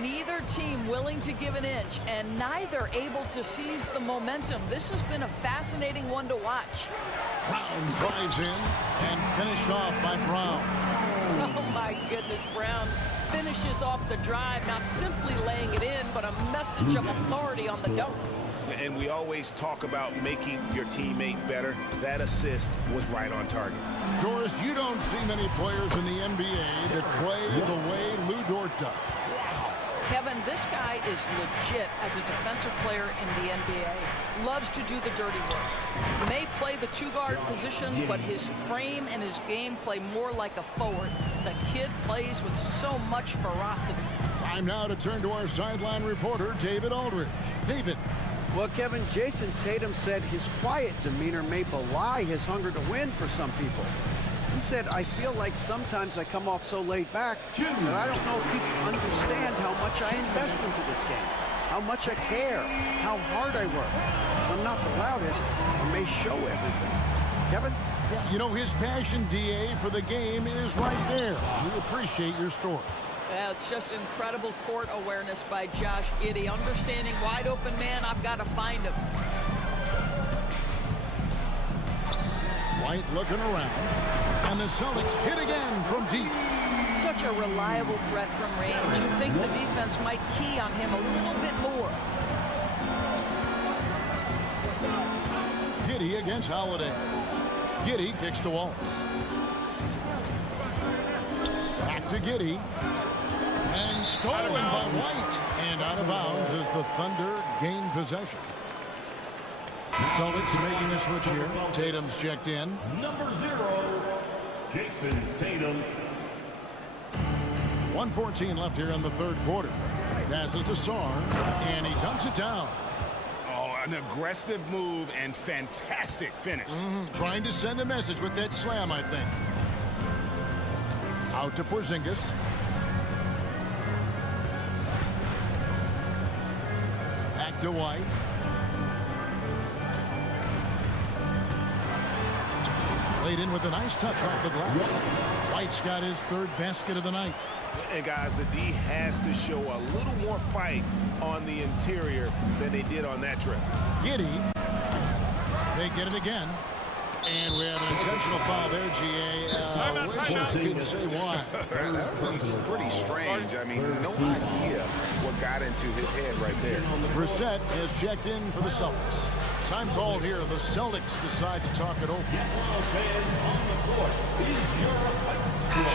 Neither team willing to give an inch, and neither able to seize the momentum. This has been a fascinating one to watch. Brown drives in and finished off by Brown. Oh, my goodness, Brown finishes off the drive, not simply laying it in, but a message of authority on the dunk. And we always talk about making your teammate better. That assist was right on target. Doris, you don't see many players in the NBA that play the way Lou Dort does. Kevin, this guy is legit as a defensive player in the NBA. Loves to do the dirty work. May play the 2-guard position, but his frame and his game play more like a forward. The kid plays with so much ferocity. Time now to turn to our sideline reporter, David Aldridge. David. Well, Kevin, Jason Tatum said his quiet demeanor may belie his hunger to win for some people. He said, I feel like sometimes I come off so laid back that I don't know if people understand how much I invest into this game, how much I care, how hard I work. Because I'm not the loudest, I may show everything. Kevin? You know, his passion, DA, for the game is right there. We appreciate your story. Yeah, it's just incredible court awareness by Josh Giddey. Understanding wide open man, I've got to find him. White looking around. And the Celtics hit again from deep. Such a reliable threat from range. You'd think the defense might key on him a little bit more. Giddey against Holiday. Giddey kicks to Wallace. Back to Giddey. And stolen by White. And out of bounds as the Thunder gain possession. Celtics making a switch here. Tatum's checked in. Number 0, Jason Tatum. 1:14 left here in the 3rd quarter. Passes to Sar, and he dunks it down. Oh, an aggressive move and fantastic finish. Trying to send a message with that slam, I think. Out to Porzingis. Back to White. Played in with a nice touch off the glass. White's got his 3rd basket of the night. And guys, the D has to show a little more fight on the interior than they did on that trip. Giddey. They get it again. And we have an intentional foul there, GA. Wish I could say why. That's pretty strange. I mean, no idea what got into his head right there. Brissett has checked in for the Celtics. Time called here. The Celtics decide to talk it over.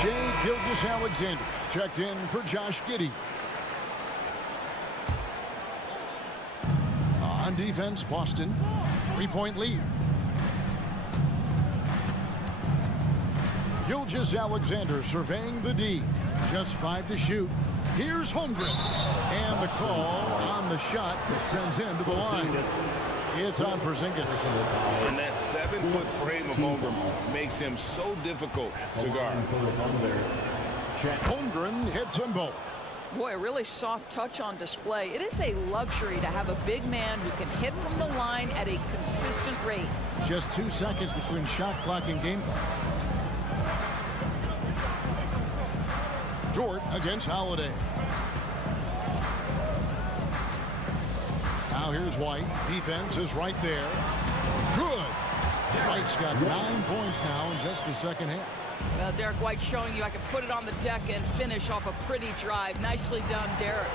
Shea Gilgeous-Alexander checked in for Josh Giddey. On defense, Boston. 3-point lead. Gilgeous-Alexander surveying the D. Just 5 to shoot. Here's Holmgren. And the call on the shot that sends him to the line. It's on Porzingis. And that 7-foot frame of Holmgren makes him so difficult to guard. Holmgren hits them both. Boy, a really soft touch on display. It is a luxury to have a big man who can hit from the line at a consistent rate. Just 2 seconds between shot clock and game clock. Dort against Holiday. Now here's White. Defense is right there. Good. White's got 9 points now in just the second half. Well, Derek White showing you I can put it on the deck and finish off a pretty drive. Nicely done, Derek.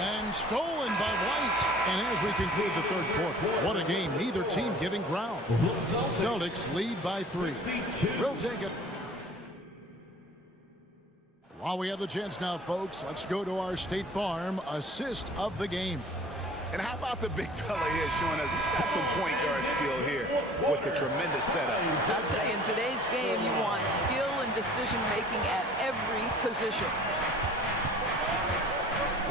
And stolen by White. And as we conclude the third quarter, what a game. Neither team giving ground. Celtics lead by 3. We'll take it. While we have the chance now, folks, let's go to our State Farm assist of the game. And how about the big fella here showing us he's got some point guard skill here with the tremendous setup. I'll tell you, in today's game, you want skill and decision-making at every position.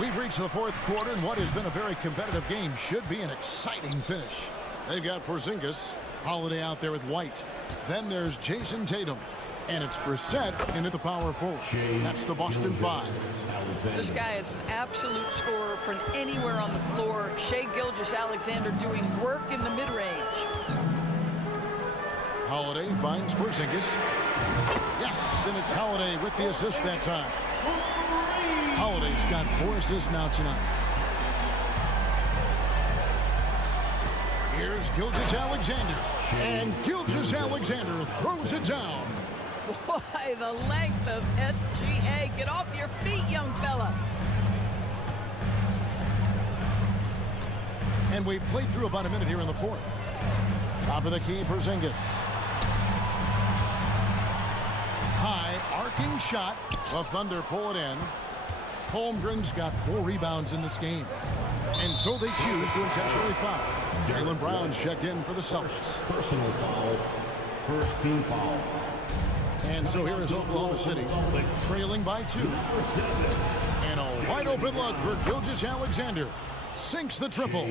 We've reached the fourth quarter, and what has been a very competitive game should be an exciting finish. They've got Porzingis, Holiday out there with White. Then there's Jason Tatum. And it's Brissett into the power forward. That's the Boston 5. This guy is an absolute scorer from anywhere on the floor. Shai Gilgeous-Alexander doing work in the mid-range. Holiday finds Porzingis. Yes, and it's Holiday with the assist that time. Holiday's got 4 assists now tonight. Here's Gilgeous-Alexander. And Gilgeous-Alexander throws it down. Boy, the length of SGA. Get off your feet, young fella. And we've played through about a minute here in the fourth. Top of the key, Porzingis. High, arcing shot. The Thunder pull it in. Holmgren's got 4 rebounds in this game. And so they choose to intentionally foul. Jaylen Brown's checked in for the Celtics. Personal foul. First team foul. And so here is Oklahoma City, trailing by 2. And a wide open look for Gilgeous-Alexander. Sinks the triple.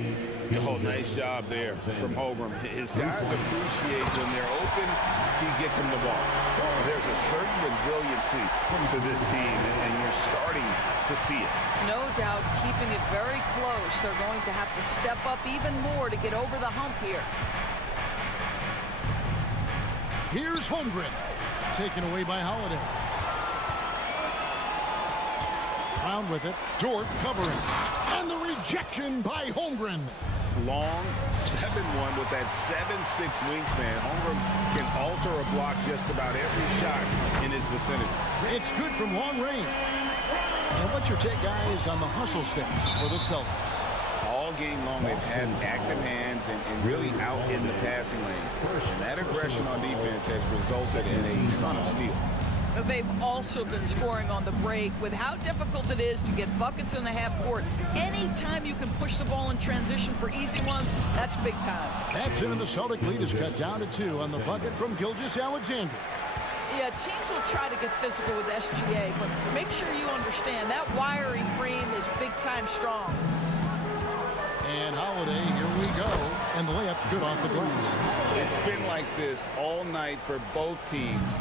Oh, nice job there from Holmgren. His guys appreciate when they're open, he gets them the ball. There's a certain resiliency to this team, and you're starting to see it. No doubt, keeping it very close. They're going to have to step up even more to get over the hump here. Here's Holmgren. Taken away by Holiday. Brown with it. Dort covering. And the rejection by Holmgren. Long 7-1 with that 7'6" wingspan. Holmgren can alter a block just about every shot in his vicinity. It's good from long range. And what's your take, guys, on the hustle stats for the Celtics? All game long, they've had active hands and really out in the passing lanes. And that aggression on defense has resulted in a ton of steals. They've also been scoring on the break. With how difficult it is to get buckets in the half court, anytime you can push the ball in transition for easy ones, that's big time. That's it, and the Celtic lead is cut down to 2 on the bucket from Gilgeous-Alexander. Yeah, teams will try to get physical with SGA, but make sure you understand that wiry frame is big-time strong. And Holiday, here we go. And the layup's good off the glass. It's been like this all night for both teams.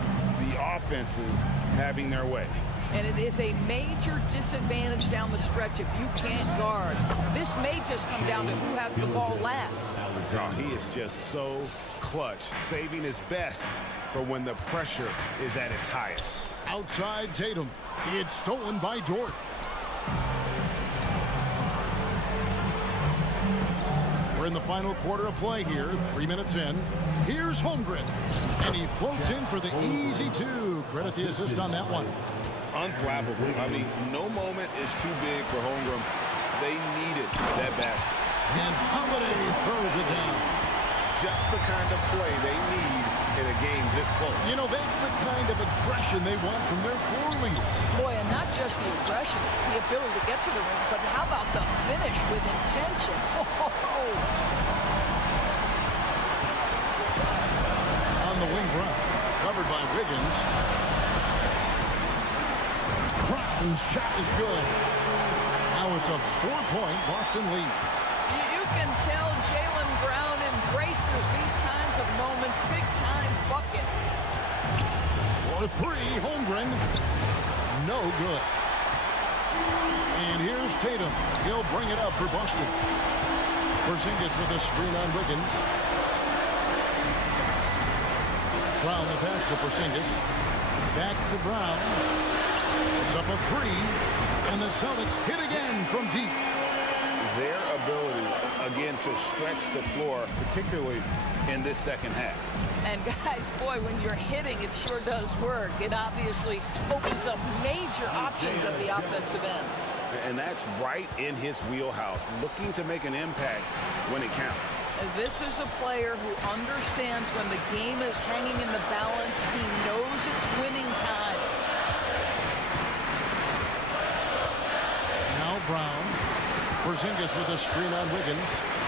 The offenses having their way. And it is a major disadvantage down the stretch if you can't guard. This may just come down to who has the ball last. Oh, he is just so clutch, saving his best for when the pressure is at its highest. Outside Tatum. It's stolen by Dort. We're in the final quarter of play here, 3 minutes in. Here's Holmgren, and he floats in for the easy 2. Credit the assist on that one. Unflappable. I mean, no moment is too big for Holmgren. They needed that basket. And Holiday throws it down. Just the kind of play they need in a game this close. You know, that's the kind of aggression they want from their floor leader. Boy, and not just the aggression, the ability to get to the rim, but how about the finish with intention? On the wing, Brown, covered by Wiggins. Brown And shot is good. Now it's a 4-point Boston lead. You can tell Jaylen Brown embraces these kinds of moments. Big-time bucket. For three, Holmgren. No good. And here's Tatum. He'll bring it up for Boston. Porzingis with a screen on Wiggins. Brown the pass to Porzingis. Back to Brown. It's up a three. And the Celtics hit again from deep. Their ability, again, to stretch the floor, particularly in this second half. And guys, boy, when you're hitting, it sure does work. It obviously opens up major options at the offensive end. And that's right in his wheelhouse, looking to make an impact when it counts. And this is a player who understands when the game is hanging in the balance. He knows it's winning time. Now Brown. Porzingis with a screen on Wiggins.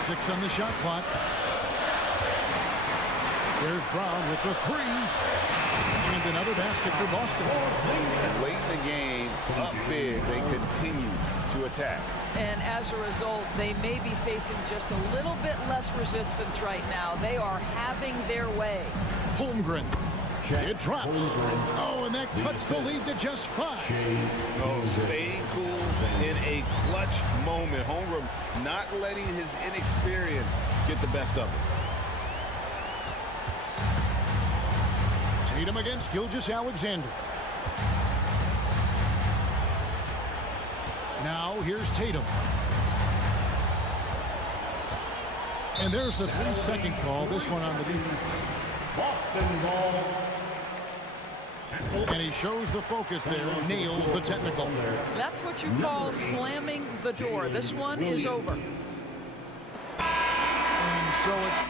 6 on the shot clock. There's Brown with the three. And another basket for Boston. Late in the game, up big, they continue to attack. And as a result, they may be facing just a little bit less resistance right now. They are having their way. Holmgren. It drops. Oh, and that cuts the lead to just 5. Oh, staying cool in a clutch moment. Holmgren not letting his inexperience get the best of him. Tatum against Gilgeous-Alexander. Now here's Tatum. And there's the 3-second call. This one on the defense. Boston ball. And he shows the focus there, nails the technical. That's what you call slamming the door. This one is over. And so it's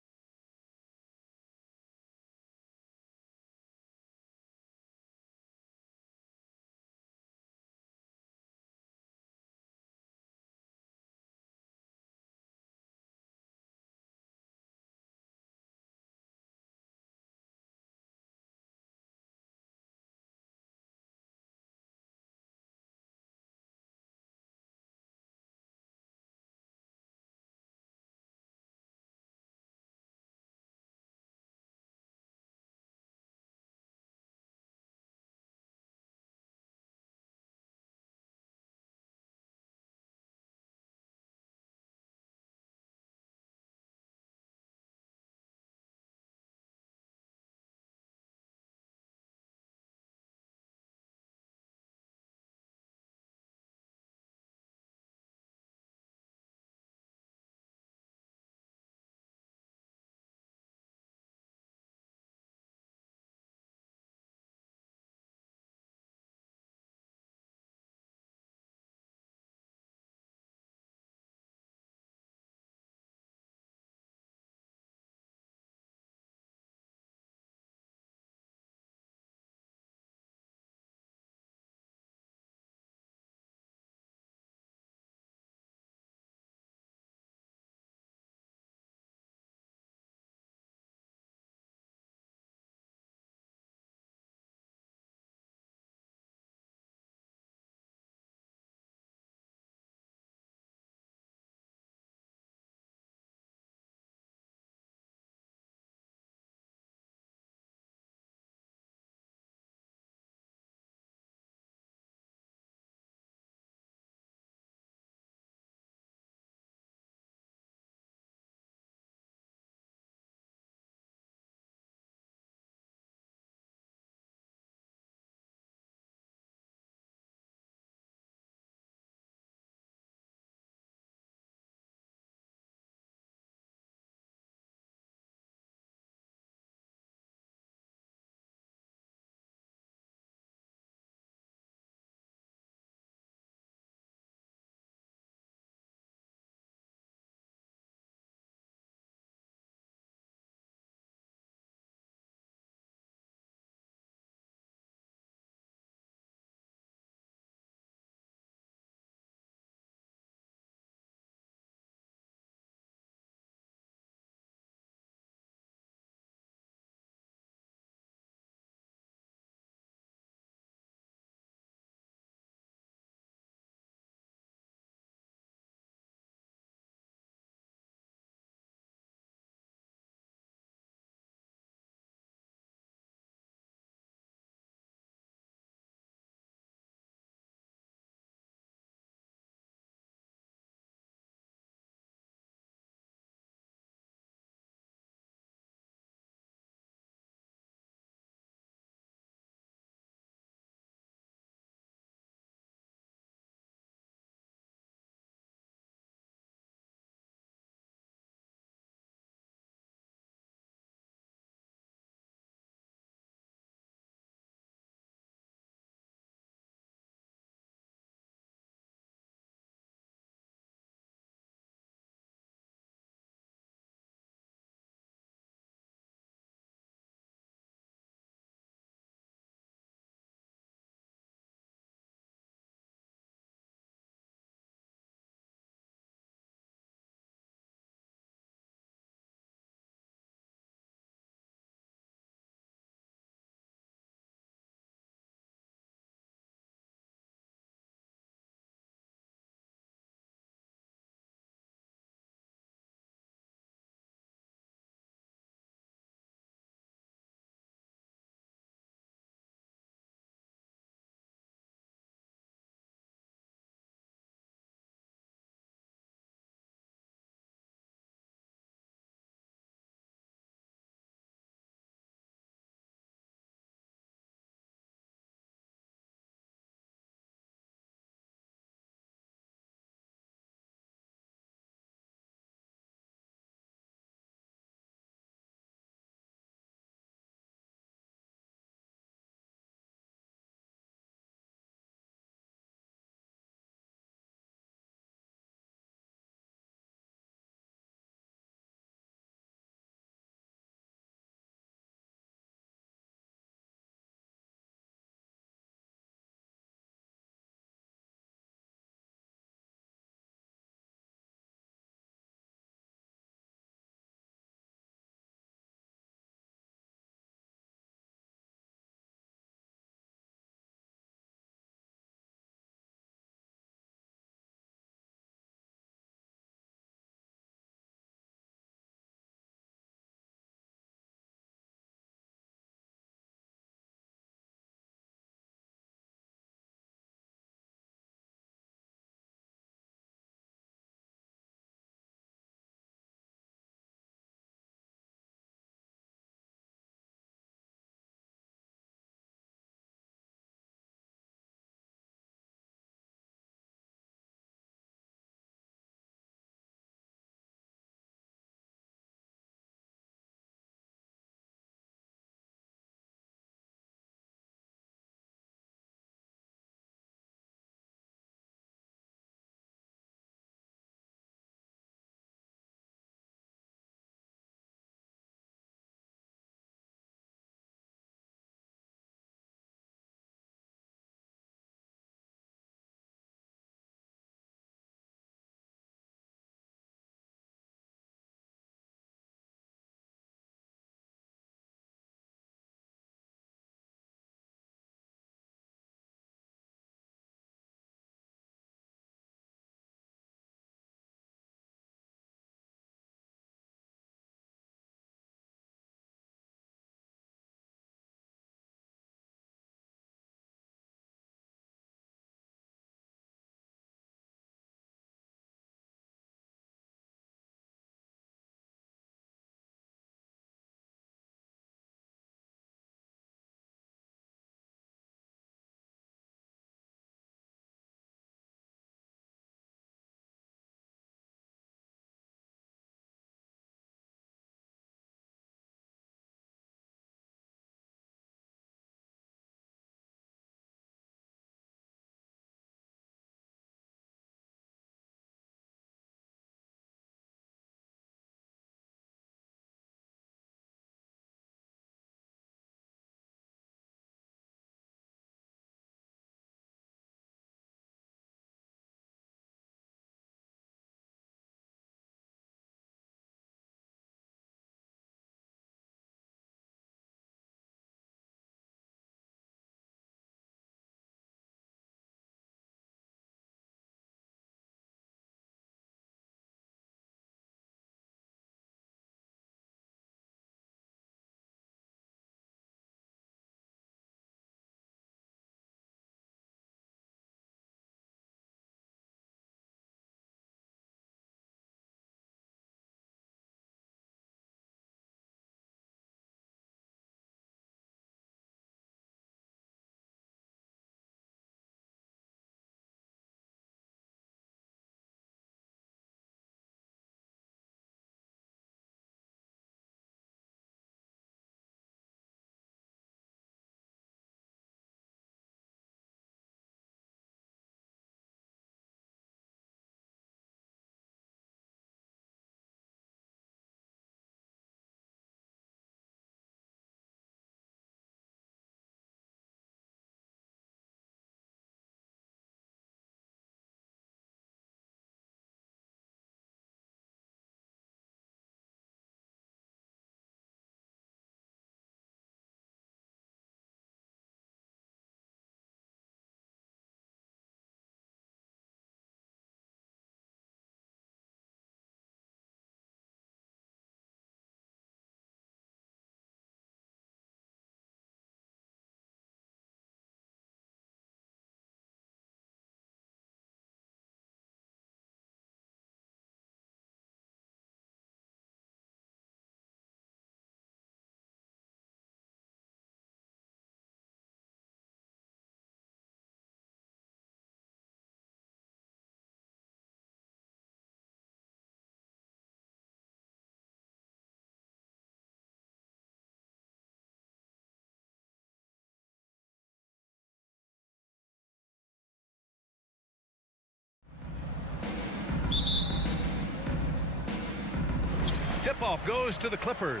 tip-off goes to the Clippers.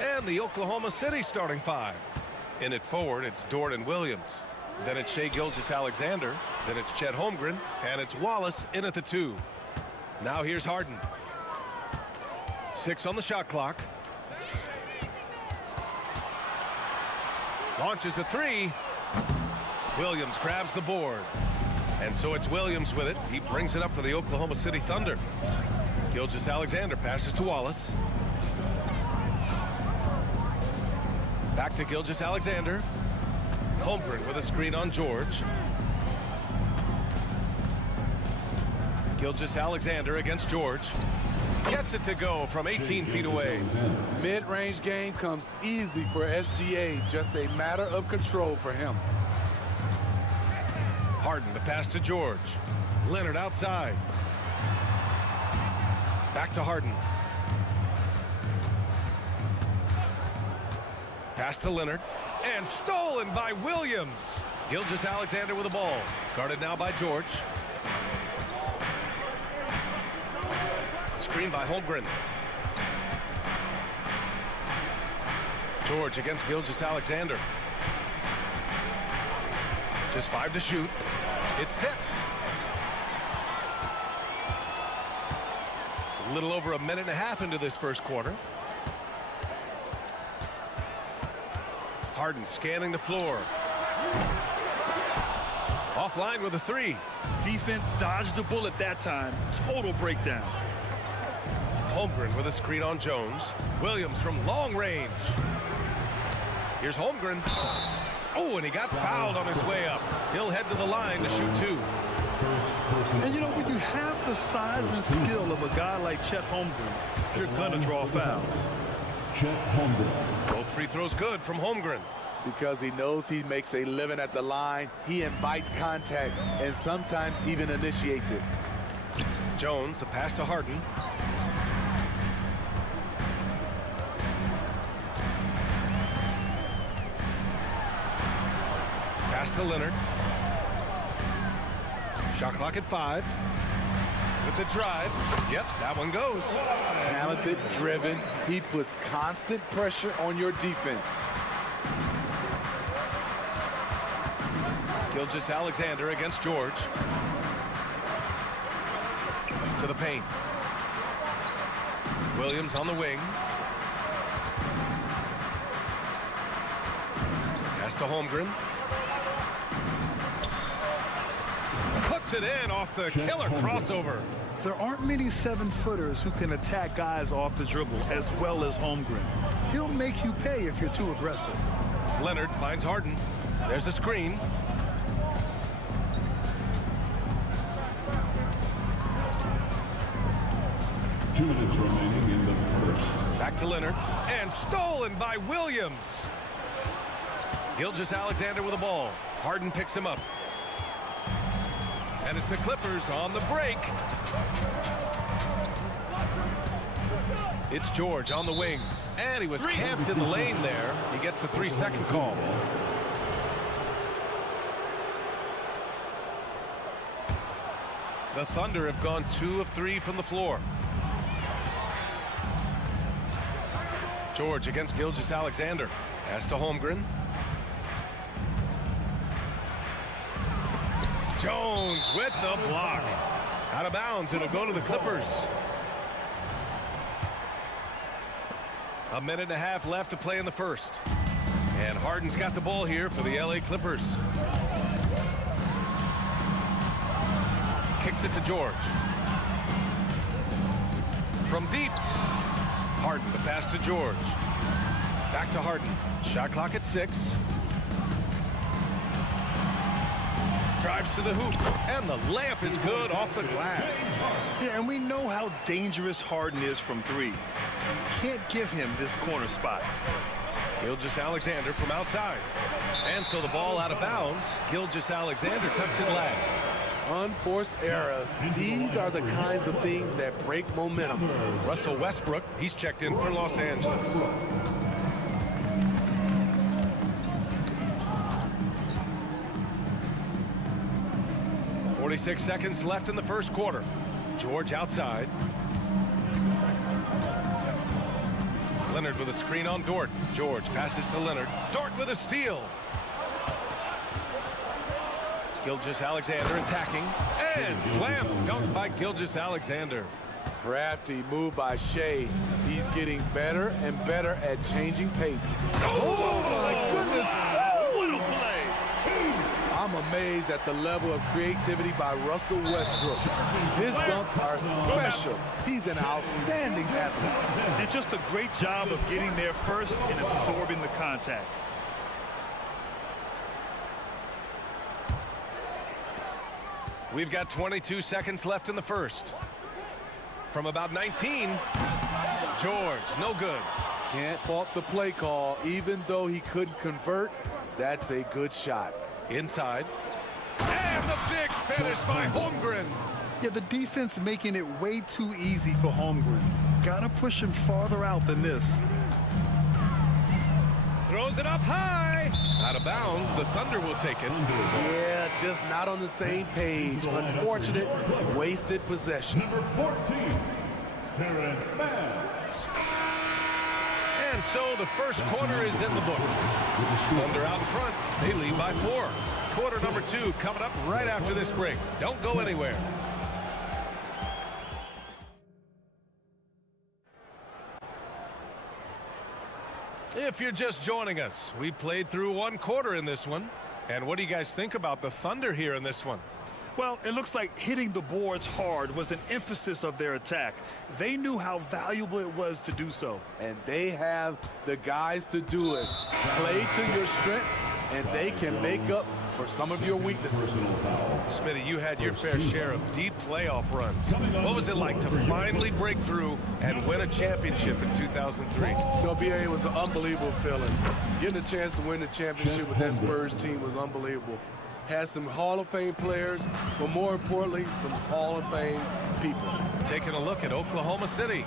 And the Oklahoma City starting five. In it forward, it's Dort and Williams. Then it's Shai Gilgeous-Alexander. Then it's Chet Holmgren. And it's Wallace in at the 2. Now here's Harden. 6 on the shot clock. Launches a 3. Williams grabs the board. And so it's Williams with it. He brings it up for the Oklahoma City Thunder. Gilgeous-Alexander passes to Wallace. Back to Gilgeous-Alexander. Holmgren with a screen on George. Gilgeous-Alexander against George. Gets it to go from 18 feet away. Mid-range game comes easy for SGA. Just a matter of control for him. Harden, the pass to George. Leonard outside. Back to Harden. Pass to Leonard. And stolen by Williams. Gilgeous-Alexander with the ball. Guarded now by George. Screen by Holmgren. George against Gilgeous-Alexander. Just 5 to shoot. It's tipped. A little over a minute and a half into this first quarter. Harden scanning the floor. Offline with a 3. Defense dodged the bullet that time. Total breakdown. Holmgren with a screen on Jones. Williams from long range. Here's Holmgren. Oh, and he got fouled on his way up. He'll head to the line to shoot 2. And you know, when you have the size and skill of a guy like Chet Holmgren, you're gonna draw fouls. Chet Holmgren. Both free throws good from Holmgren. Because he knows he makes a living at the line, he invites contact and sometimes even initiates it. Jones, the pass to Harden. Pass to Leonard. Shot clock at 5. With the drive. Yep, that one goes. Talented, driven. He puts constant pressure on your defense. Gilgeous-Alexander against George. To the paint. Williams on the wing. Pass to Holmgren. Puts it in off the killer crossover. There aren't many 7-footers who can attack guys off the dribble as well as Holmgren. He'll make you pay if you're too aggressive. Leonard finds Harden. There's a screen. Two minutes remaining in the first. Back to Leonard. And stolen by Williams. Gilgeous-Alexander with the ball. Harden picks him up. And it's the Clippers on the break. It's George on the wing. And he was camped in the lane there. He gets a 3-second call. The Thunder have gone 2 of 3 from the floor. George against Gilgeous-Alexander. Pass to Holmgren. Jones with the block. Out of bounds. It'll go to the Clippers. A minute and a half left to play in the first. And Harden's got the ball here for the LA Clippers. Kicks it to George. From deep. Harden, the pass to George. Back to Harden. Shot clock at 6. Drives to the hoop, and the layup is good off the glass. Yeah, and we know how dangerous Harden is from 3. You can't give him this corner spot. Gilgeous-Alexander from outside. And so the ball out of bounds. Gilgeous-Alexander tucks it last. Unforced errors. These are the kinds of things that break momentum. Russell Westbrook, he's checked in for Los Angeles. 46 seconds left in the first quarter. George outside. Leonard with a screen on Dort. George passes to Leonard. Dort with a steal. Gilgeous-Alexander attacking. And slam dunk by Gilgeous-Alexander. Crafty move by Shea. He's getting better and better at changing pace. Oh my goodness! What a play! I'm amazed at the level of creativity by Russell Westbrook. His dunks are special. He's an outstanding athlete. And just a great job of getting there first and absorbing the contact. We've got 22 seconds left in the first. From about 19, George, no good. Can't fault the play call. Even though he couldn't convert, that's a good shot. Inside. And the big finish by Holmgren. Yeah, the defense making it way too easy for Holmgren. Gotta push him farther out than this. Throws it up high. Out of bounds, the Thunder will take it. Yeah, just not on the same page. Unfortunate, wasted possession. Number 14, Terrence Mann. And so the first quarter is in the books. Thunder out in front. They lead by 4. Quarter number 2 coming up right after this break. Don't go anywhere. If you're just joining us, we played through 1 quarter in this one. And what do you guys think about the Thunder here in this one? Well, it looks like hitting the boards hard was an emphasis of their attack. They knew how valuable it was to do so. And they have the guys to do it. Play to your strengths, and they can make up for some of your weaknesses. Smitty, you had your fair share of deep playoff runs. What was it like to finally break through and win a championship in 2003? BA, it was an unbelievable feeling. Getting a chance to win the championship with that Spurs team was unbelievable. Had some Hall of Fame players, but more importantly, some Hall of Fame people. Taking a look at Oklahoma City.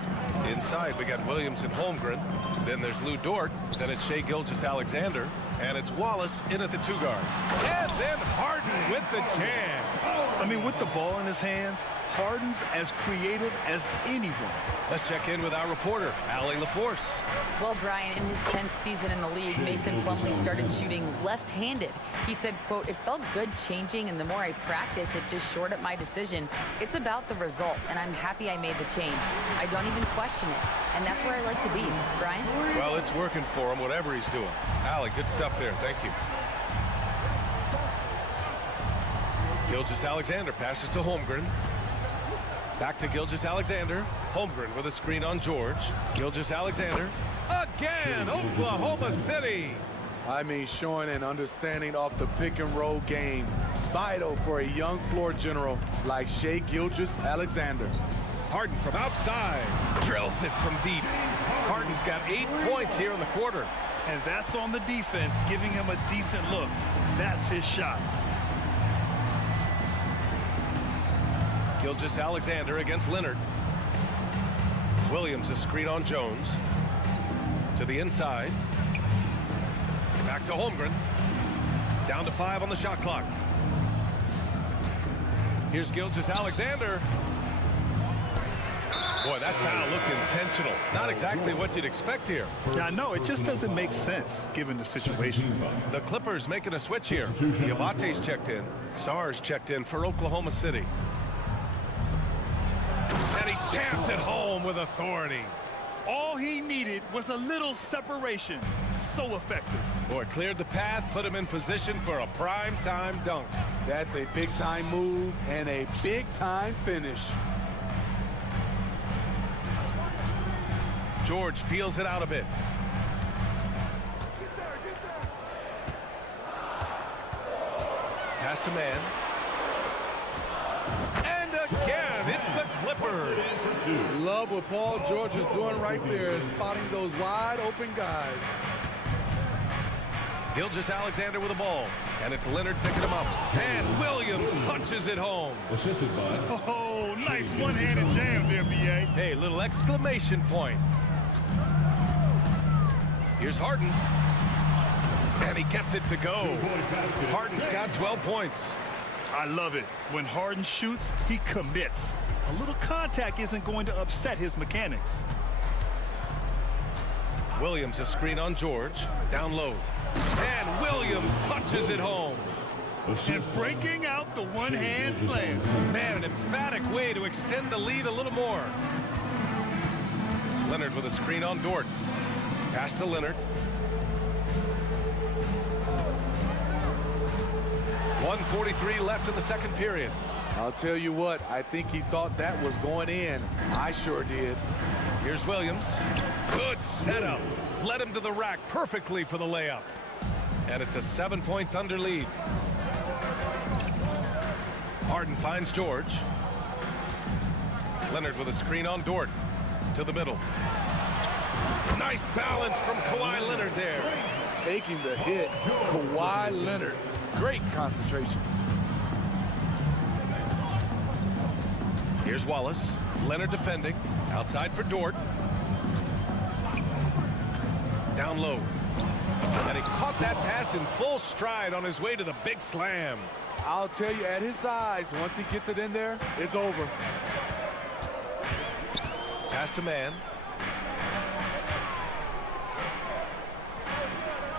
Inside, we got Williams and Holmgren. Then there's Lou Dort. Then it's Shai Gilgeous-Alexander. And it's Wallace in at the 2 guard. And then Harden with the jam. I mean, with the ball in his hands, Harden's as creative as anyone. Let's check in with our reporter, Allie LaForce. Well, Brian, in his 10th season in the league, Mason Plumlee started shooting left-handed. He said, quote, "It felt good changing, and the more I practice, it just shored up my decision. It's about the result, and I'm happy I made the change. I don't even question it, and that's where I like to be." Brian? Well, it's working for him, whatever he's doing. Allie, good stuff there. Thank you. Gilgeous-Alexander passes to Holmgren. Back to Gilgeous-Alexander. Holmgren with a screen on George. Gilgeous-Alexander. Again, Oklahoma City. I mean, showing an understanding off the pick-and-roll game. Vital for a young floor general like Shai Gilgeous-Alexander. Harden from outside. Drills it from deep. Harden's got 8 points here in the quarter. And that's on the defense, giving him a decent look. That's his shot. Gilgeous-Alexander against Leonard. Williams a screen on Jones. To the inside. Back to Holmgren. Down to 5 on the shot clock. Here's Gilgeous-Alexander. Boy, that foul looked intentional. Not exactly what you'd expect here. Yeah, I know. It just doesn't make sense given the situation. The Clippers making a switch here. Diabate's checked in. Sar's checked in for Oklahoma City. And he jams it home with authority. All he needed was a little separation. So effective. Boy, cleared the path, put him in position for a prime-time dunk. That's a big-time move and a big-time finish. George feels it out a bit. Pass to man. And again, it's the Clippers. Love what Paul George is doing right there, spotting those wide open guys. Gilgeous-Alexander with the ball. And it's Leonard picking him up. And Williams punches it home. Oh, nice one-handed jam there, B.A. Hey, little exclamation point. Here's Harden. And he gets it to go. Harden's got 12 points. I love it. When Harden shoots, he commits. A little contact isn't going to upset his mechanics. Williams a screen on George. Down low. And Williams punches it home. And breaking out the one-hand slam. Man, an emphatic way to extend the lead a little more. Leonard with a screen on Dort. Pass to Leonard. 1:43 left in the second period. I'll tell you what, I think he thought that was going in. I sure did. Here's Williams. Good setup. Led him to the rack perfectly for the layup. And it's a 7-point Thunder lead. Harden finds George. Leonard with a screen on Dort. To the middle. Nice balance from Kawhi Leonard there. Taking the hit, Kawhi Leonard. Great concentration. Here's Wallace. Leonard defending. Outside for Dort. Down low. And he caught that pass in full stride on his way to the big slam. I'll tell you, at his size, once he gets it in there, it's over. Pass to man.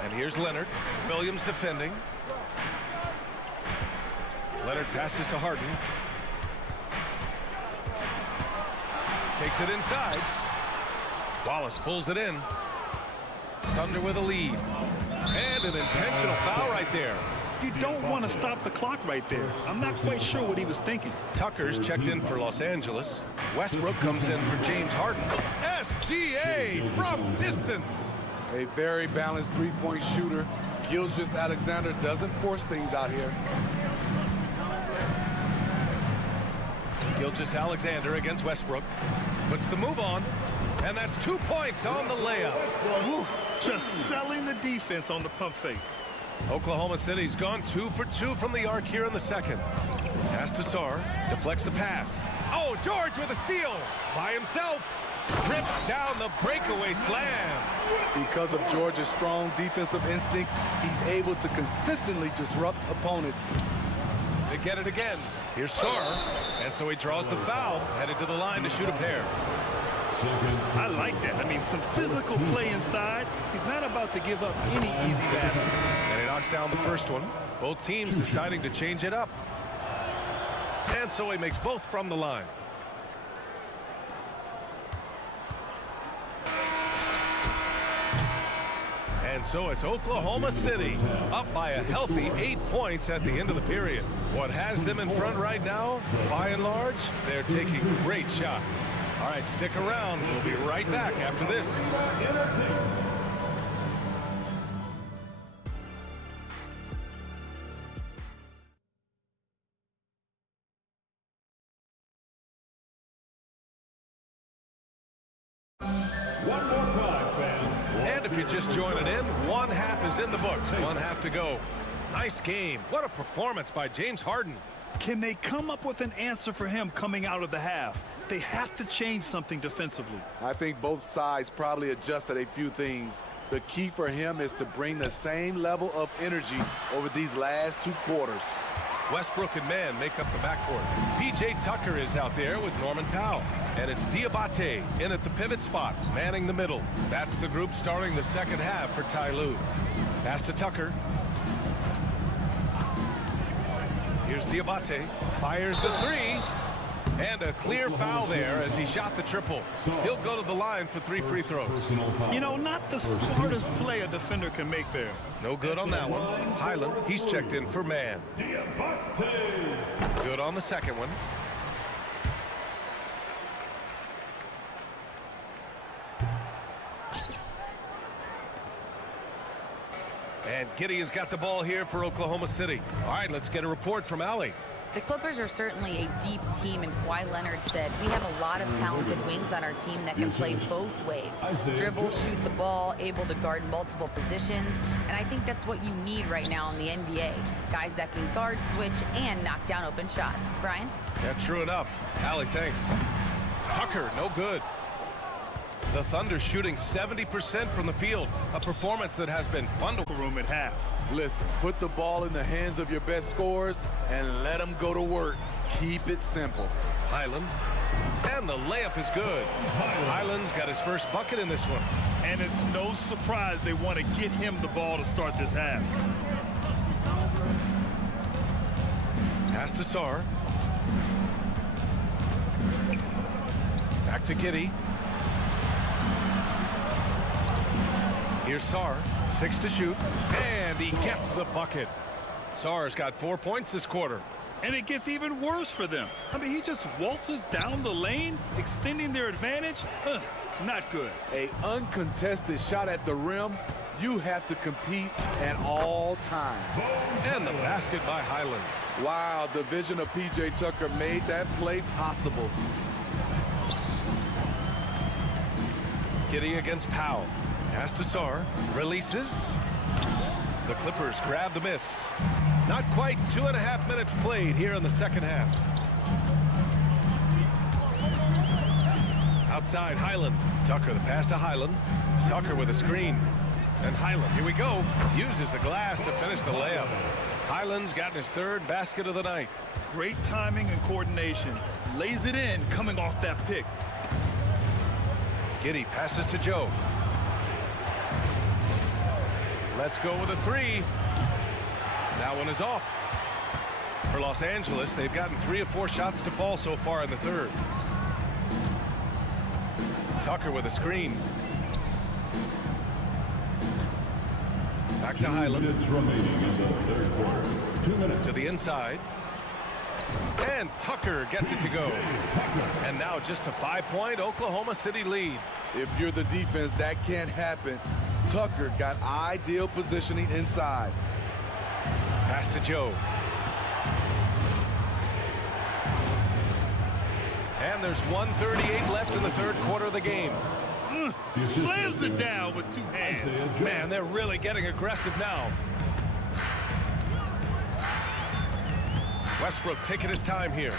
And here's Leonard. Williams defending. Leonard passes to Harden. Takes it inside. Wallace pulls it in. Thunder with a lead. And an intentional foul right there. You don't want to stop the clock right there. I'm not quite sure what he was thinking. Tucker's checked in for Los Angeles. Westbrook comes in for James Harden. SGA from distance. A very balanced three-point shooter. Gilgeous-Alexander doesn't force things out here. Gilgeous-Alexander against Westbrook. Puts the move on. And that's 2 points on the layup. Woo, just selling the defense on the pump fake. Oklahoma City's gone 2 for 2 from the arc here in the second. Pass to Sarr. Deflects the pass. Oh, George with a steal. By himself. Rips down the breakaway slam. Because of George's strong defensive instincts, he's able to consistently disrupt opponents. They get it again. Here's Sarr. And so he draws the foul. Headed to the line to shoot a pair. I like that. I mean, some physical play inside. He's not about to give up any easy basket. And he knocks down the first one. Both teams deciding to change it up. And so he makes both from the line. And so it's Oklahoma City up by a healthy 8 points at the end of the period. What has them in front right now, by and large, they're taking great shots. All right, stick around. We'll be right back after this. And if you're just joining in, one half is in the books. One half to go. Nice game. What a performance by James Harden. Can they come up with an answer for him coming out of the half? They have to change something defensively. I think both sides probably adjusted a few things. The key for him is to bring the same level of energy over these last 2 quarters. Westbrook and Mann make up the backcourt. P.J. Tucker is out there with Norman Powell. And it's Diabate in at the pivot spot, manning the middle. That's the group starting the second half for Ty Lue. Pass to Tucker. Here's Diabate. Fires the three. And a clear foul there as he shot the triple. He'll go to the line for 3 free throws. You know, not the smartest play a defender can make there. No good on that one. Highland, he's checked in for Mann. Good on the second one. And Giddey has got the ball here for Oklahoma City. All right, let's get a report from Allie. The Clippers are certainly a deep team, and Kawhi Leonard said, we have a lot of talented wings on our team that can play both ways. Dribble, shoot the ball, able to guard multiple positions, and I think that's what you need right now in the NBA. Guys that can guard, switch, and knock down open shots. Brian? Yeah, true enough. Allie, thanks. Tucker, no good. The Thunder shooting 70% from the field, a performance that has been fun to room at half. Listen, put the ball in the hands of your best scorers and let them go to work. Keep it simple. Highland, and the layup is good. Highland's got his first bucket in this one. And it's no surprise they want to get him the ball to start this half. Pass to Sar. Back to Giddey. Here's Sar, 6 to shoot, and he gets the bucket. Sar's got 4 points this quarter. And it gets even worse for them. I mean, he just waltzes down the lane, extending their advantage. Not good. A uncontested shot at the rim, you have to compete at all times. And the basket by Highland. Wow, the vision of P.J. Tucker made that play possible. Giddey against Powell. Pass to Sar. Releases. The Clippers grab the miss. Not quite 2.5 minutes played here in the second half. Outside Highland. Tucker the pass to Highland. Tucker with a screen. And Highland, here we go. Uses the glass to finish the layup. Highland's gotten his 3rd basket of the night. Great timing and coordination. Lays it in coming off that pick. Giddey passes to Joe. Let's go with a 3. That one is off. For Los Angeles, they've gotten 3 of 4 shots to fall so far in the 3rd. Tucker with a screen. Back to Highland. 2 minutes remaining in the 3rd quarter. 2 minutes. To the inside. And Tucker gets it to go. And now just a 5-point Oklahoma City lead. If you're the defense, that can't happen. Tucker got ideal positioning inside. Pass to Joe. And there's 1:38 left in the 3rd quarter of the game. Slams it down with 2 hands. Man, they're really getting aggressive now. Westbrook taking his time here.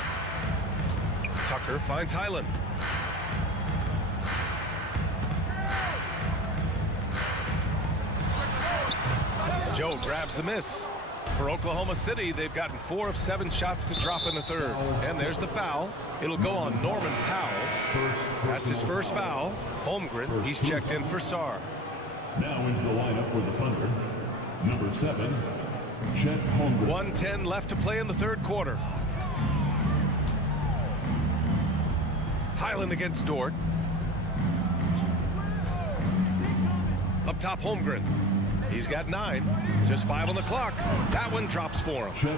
Tucker finds Highland. Joe grabs the miss. For Oklahoma City, they've gotten 4 of 7 shots to drop in the 3rd. And there's the foul. It'll go on Norman Powell. That's his first foul. Holmgren, he's checked in for Sar. Now into the lineup for the Thunder, number 7, Chet Holmgren. 1:10 left to play in the 3rd quarter. Highland against Dort. Up top, Holmgren. He's got 9. Just 5 on the clock. That one drops for him.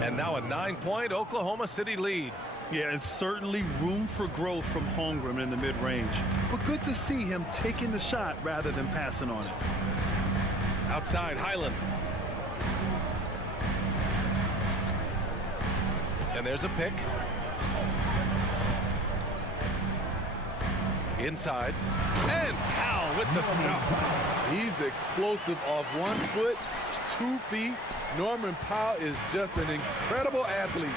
And now a 9-point Oklahoma City lead. Yeah, and certainly room for growth from Holmgren in the mid-range. But good to see him taking the shot rather than passing on it. Outside, Highland. And there's a pick. Inside. And Powell with the stuff. He's explosive off 1 foot, 2 feet. Norman Powell is just an incredible athlete.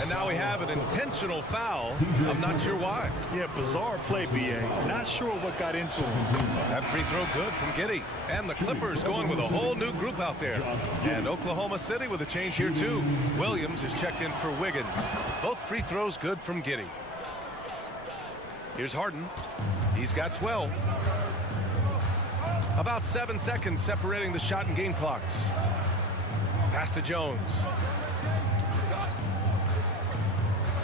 And now we have an intentional foul. I'm not sure why. Yeah, bizarre play, B.A. Not sure what got into him. That free throw good from Giddey. And the Clippers going with a whole new group out there. And Oklahoma City with a change here too. Williams is checked in for Wiggins. Both free throws good from Giddey. Here's Harden. He's got 12. About 7 seconds separating the shot and game clocks. Pass to Jones.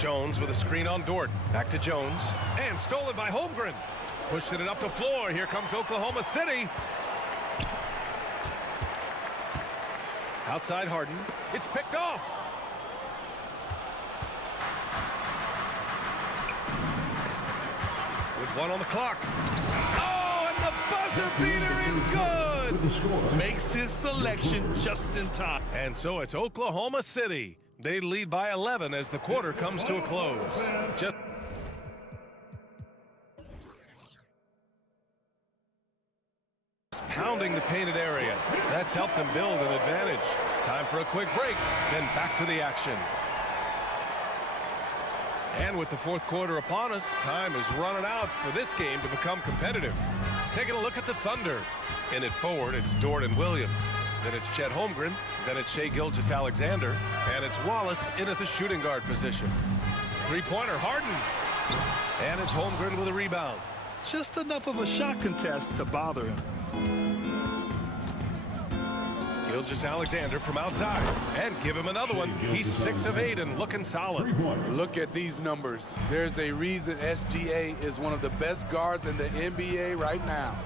Jones with a screen on Dort. Back to Jones. And stolen by Holmgren. Pushing it up the floor. Here comes Oklahoma City. Outside Harden. It's picked off. With 1 on the clock. Oh, and the buzzer beater is good. Makes his selection just in time. And so it's Oklahoma City. They lead by 11 as the quarter comes to a close. Just pounding the painted area. That's helped them build an advantage. Time for a quick break, then back to the action. And with the 4th quarter upon us, time is running out for this game to become competitive. Taking a look at the Thunder. In it forward, it's Dort and Williams. Then it's Chet Holmgren. Then it's Shai Gilgeous-Alexander. And it's Wallace in at the shooting guard position. Three-pointer, Harden. And it's Holmgren with a rebound. just enough of a shot contest to bother him. Gilgeous-Alexander from outside, and give him another one. He's 6 of 8 and looking solid. Look at these numbers. There's a reason SGA is one of the best guards in the NBA right now.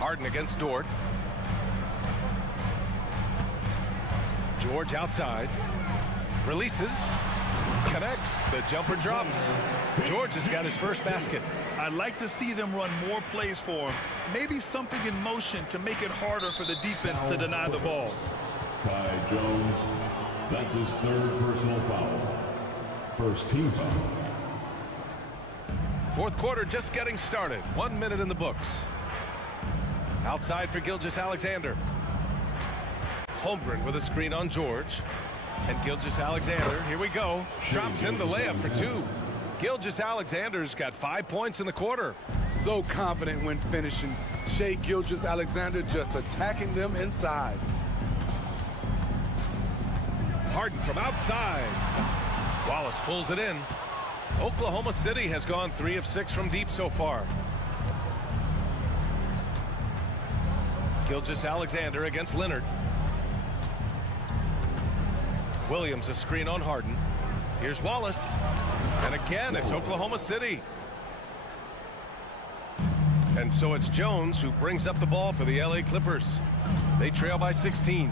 Harden against Dort. George outside. Releases. Connects. The jumper drops. George has got his first basket. I'd like to see them run more plays for him. Maybe something in motion to make it harder for the defense to deny the ball. Ty Jones, that's his 3rd personal foul. First team foul. Fourth quarter just getting started. 1 minute in the books. Outside for Gilgeous-Alexander. Holmgren with a screen on George. And Gilgeous-Alexander, here we go. Drops in the layup for 2. Gilgeous-Alexander's got 5 points in the quarter. So confident when finishing. Shai Gilgeous-Alexander just attacking them inside. Harden from outside. Wallace pulls it in. Oklahoma City has gone 3 of 6 from deep so far. Gilgeous-Alexander against Leonard. Williams a screen on Harden. Here's Wallace. And again, it's Oklahoma City. And so it's Jones who brings up the ball for the LA Clippers. They trail by 16.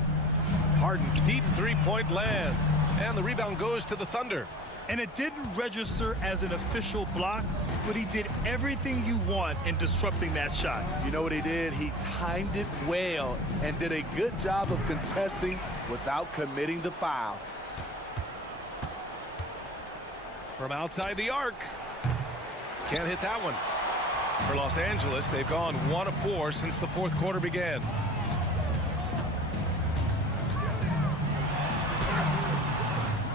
Harden, deep three-point land. And the rebound goes to the Thunder. And it didn't register as an official block, but he did everything you want in disrupting that shot. You know what he did? He timed it well and did a good job of contesting without committing the foul. From outside the arc. Can't hit that one. For Los Angeles, they've gone 1 of 4 since the fourth quarter began.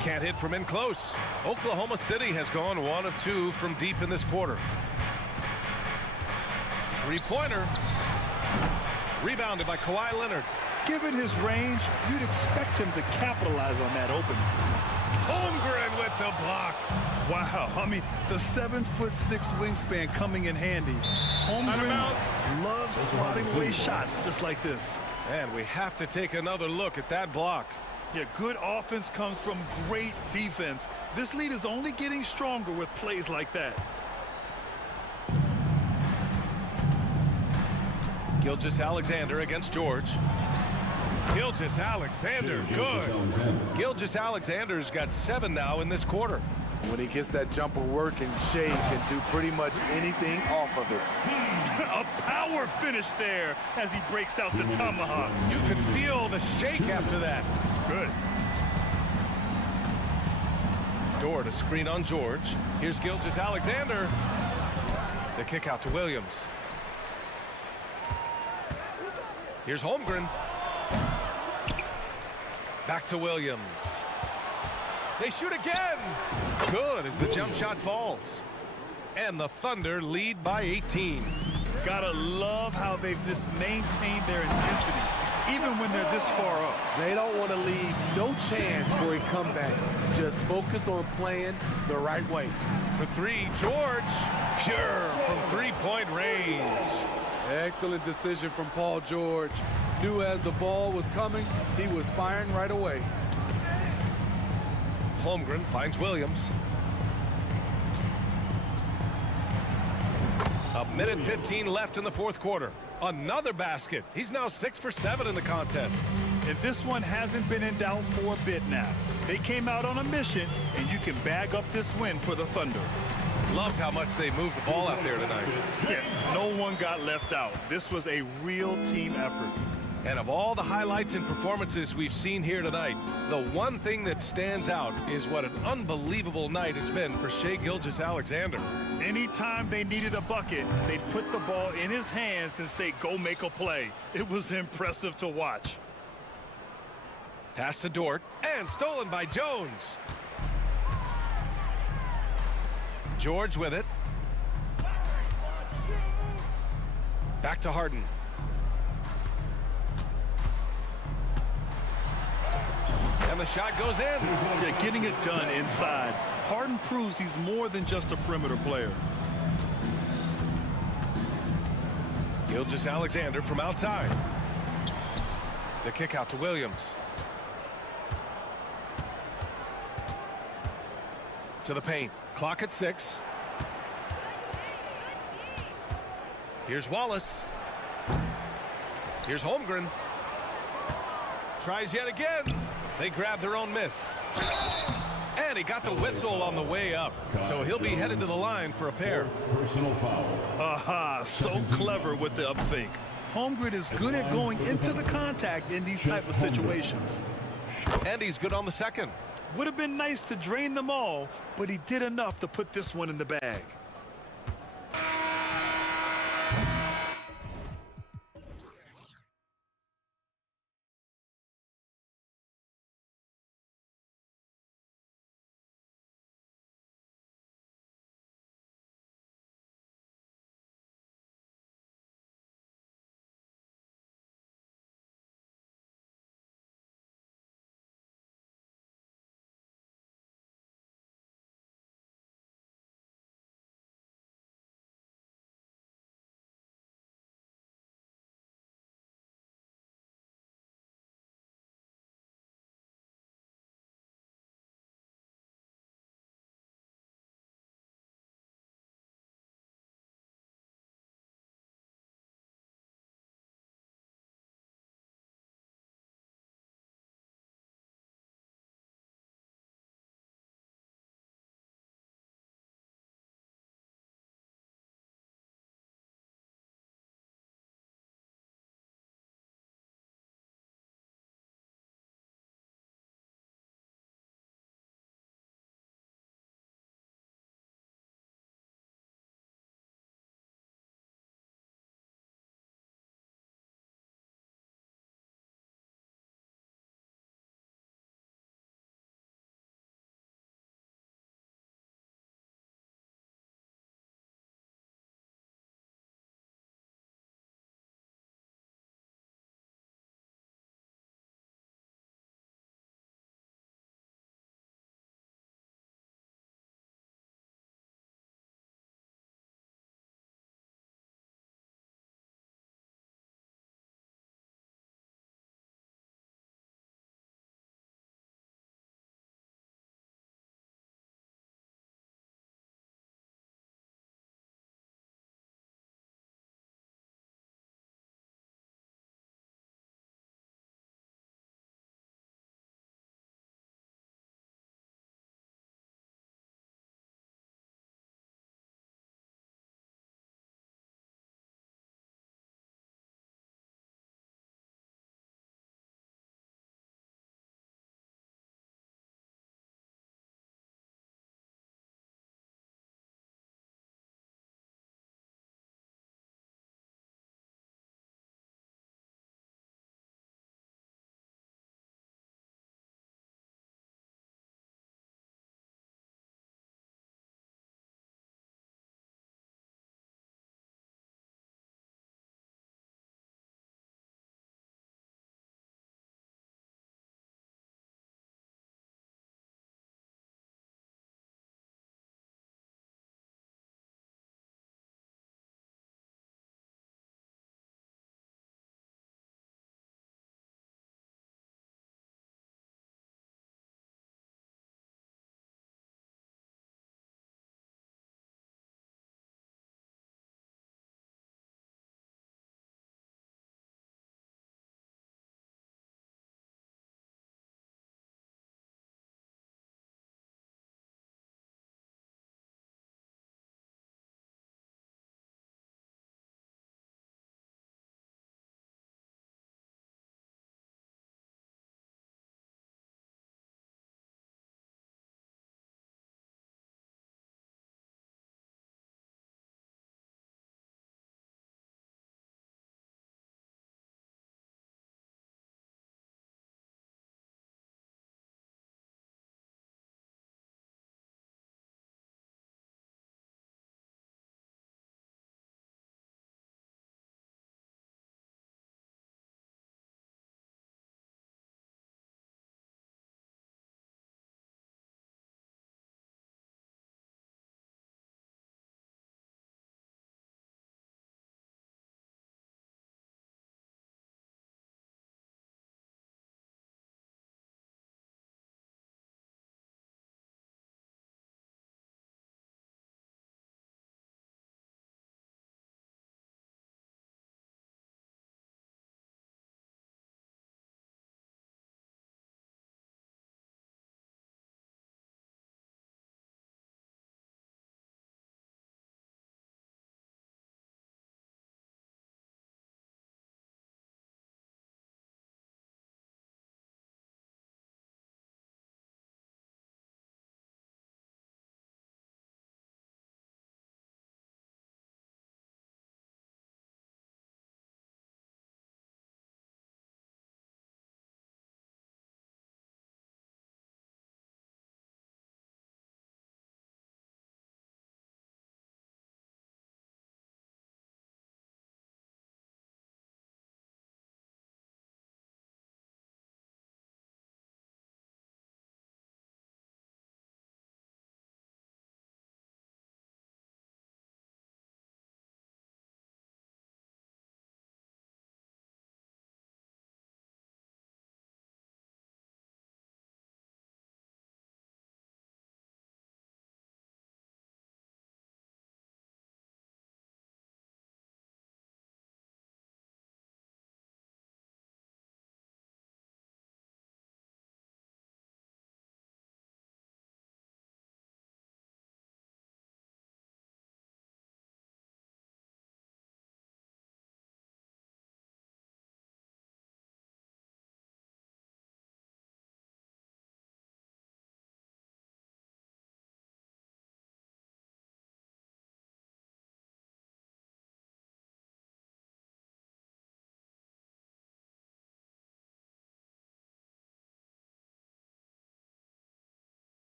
Can't hit from in close. Oklahoma City has gone 1 of 2 from deep in this quarter. Three-pointer. Rebounded by Kawhi Leonard. Given his range, you'd expect him to capitalize on that opening. Holmgren with the block. Wow, I mean, the 7'6" wingspan coming in handy. Holmgren loves swatting away shots just like this. And we have to take another look at that block. Yeah, good offense comes from great defense. This lead is only getting stronger with plays like that. Gilgeous-Alexander against George. Gilgeous-Alexander, good. Gilgeous-Alexander's got 7 now in this quarter. When he gets that jumper working, Shai can do pretty much anything off of it. A power finish there as he breaks out the tomahawk. You can feel the shake after that. Good. Dort a screen on George. Here's Gilgeous-Alexander. The kick out to Williams. Here's Holmgren. Back to Williams. They shoot again. Good as the jump shot falls. And the Thunder lead by 18. Gotta love how they've just maintained their intensity, even when they're this far up. They don't want to leave no chance for a comeback. Just focus on playing the right way. For 3, George. Pure from three-point range. Excellent decision from Paul George. Knew as the ball was coming, he was firing right away. Holmgren finds Williams. A minute 15 left in the fourth quarter. Another basket. He's now 6 for 7 in the contest. And this one hasn't been in doubt for a bit now. They came out on a mission, and you can bag up this win for the Thunder. Loved how much they moved the ball out there tonight. Yeah, no one got left out. This was a real team effort. And of all the highlights and performances we've seen here tonight, the one thing that stands out is what an unbelievable night it's been for Shai Gilgeous-Alexander. Anytime they needed a bucket, they'd put the ball in his hands and say, go make a play. It was impressive to watch. Pass to Dort, and stolen by Jones. George with it. Back to And the shot goes in. Yeah, getting it done inside. Harden proves he's more than just a perimeter player. Alexander from outside. The kick out to Williams. To the paint. Clock at 6. Here's Wallace. Here's Holmgren. Tries yet again. They grab their own miss. And he got the whistle on the way up. So he'll be headed to the line for a pair. Personal foul. Aha, so clever with the up fake. Holmgren is good at going into the contact in these type of situations. And he's good on the second. Would have been nice to drain them all, but he did enough to put this one in the bag.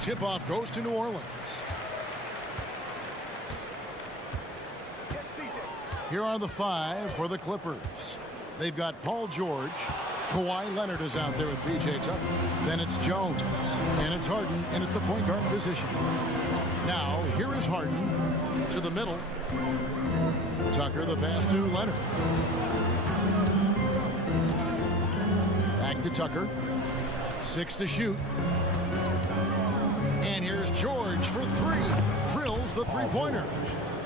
Tip-off goes to New Orleans. Here are the 5 for the Clippers. They've got Paul George. Kawhi Leonard is out there with P.J. Tucker. Then it's Jones. And it's Harden in at the point guard position. Now, here is Harden to the middle. Tucker, the pass to Leonard. Back to Tucker. 6 to shoot. And here's George for 3. Drills the three-pointer.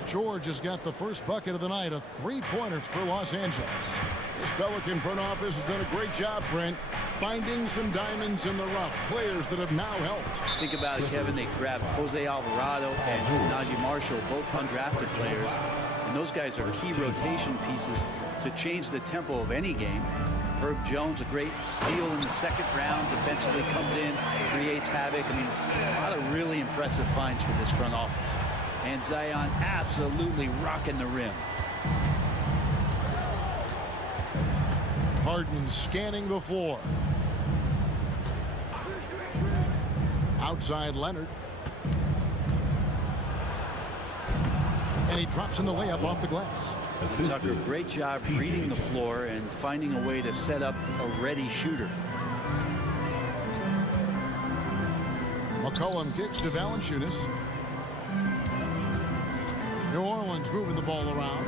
George has got the first bucket of the night, a three-pointer for Los Angeles. This Pelican front office has done a great job, Brent, finding some diamonds in the rough, players that have now helped. Think about it, Kevin. They grabbed Jose Alvarado and Najee Marshall, both undrafted players. And those guys are key rotation pieces to change the tempo of any game. Herb Jones, a great steal in the second round, defensively comes in, creates havoc. I mean, a lot of really impressive finds for this front office. And Zion absolutely rocking the rim. Harden scanning the floor. Outside Leonard. And he drops in the layup off the glass. Tucker, great job reading the floor and finding a way to set up a ready shooter. McCollum kicks to Valanciunas. New Orleans moving the ball around.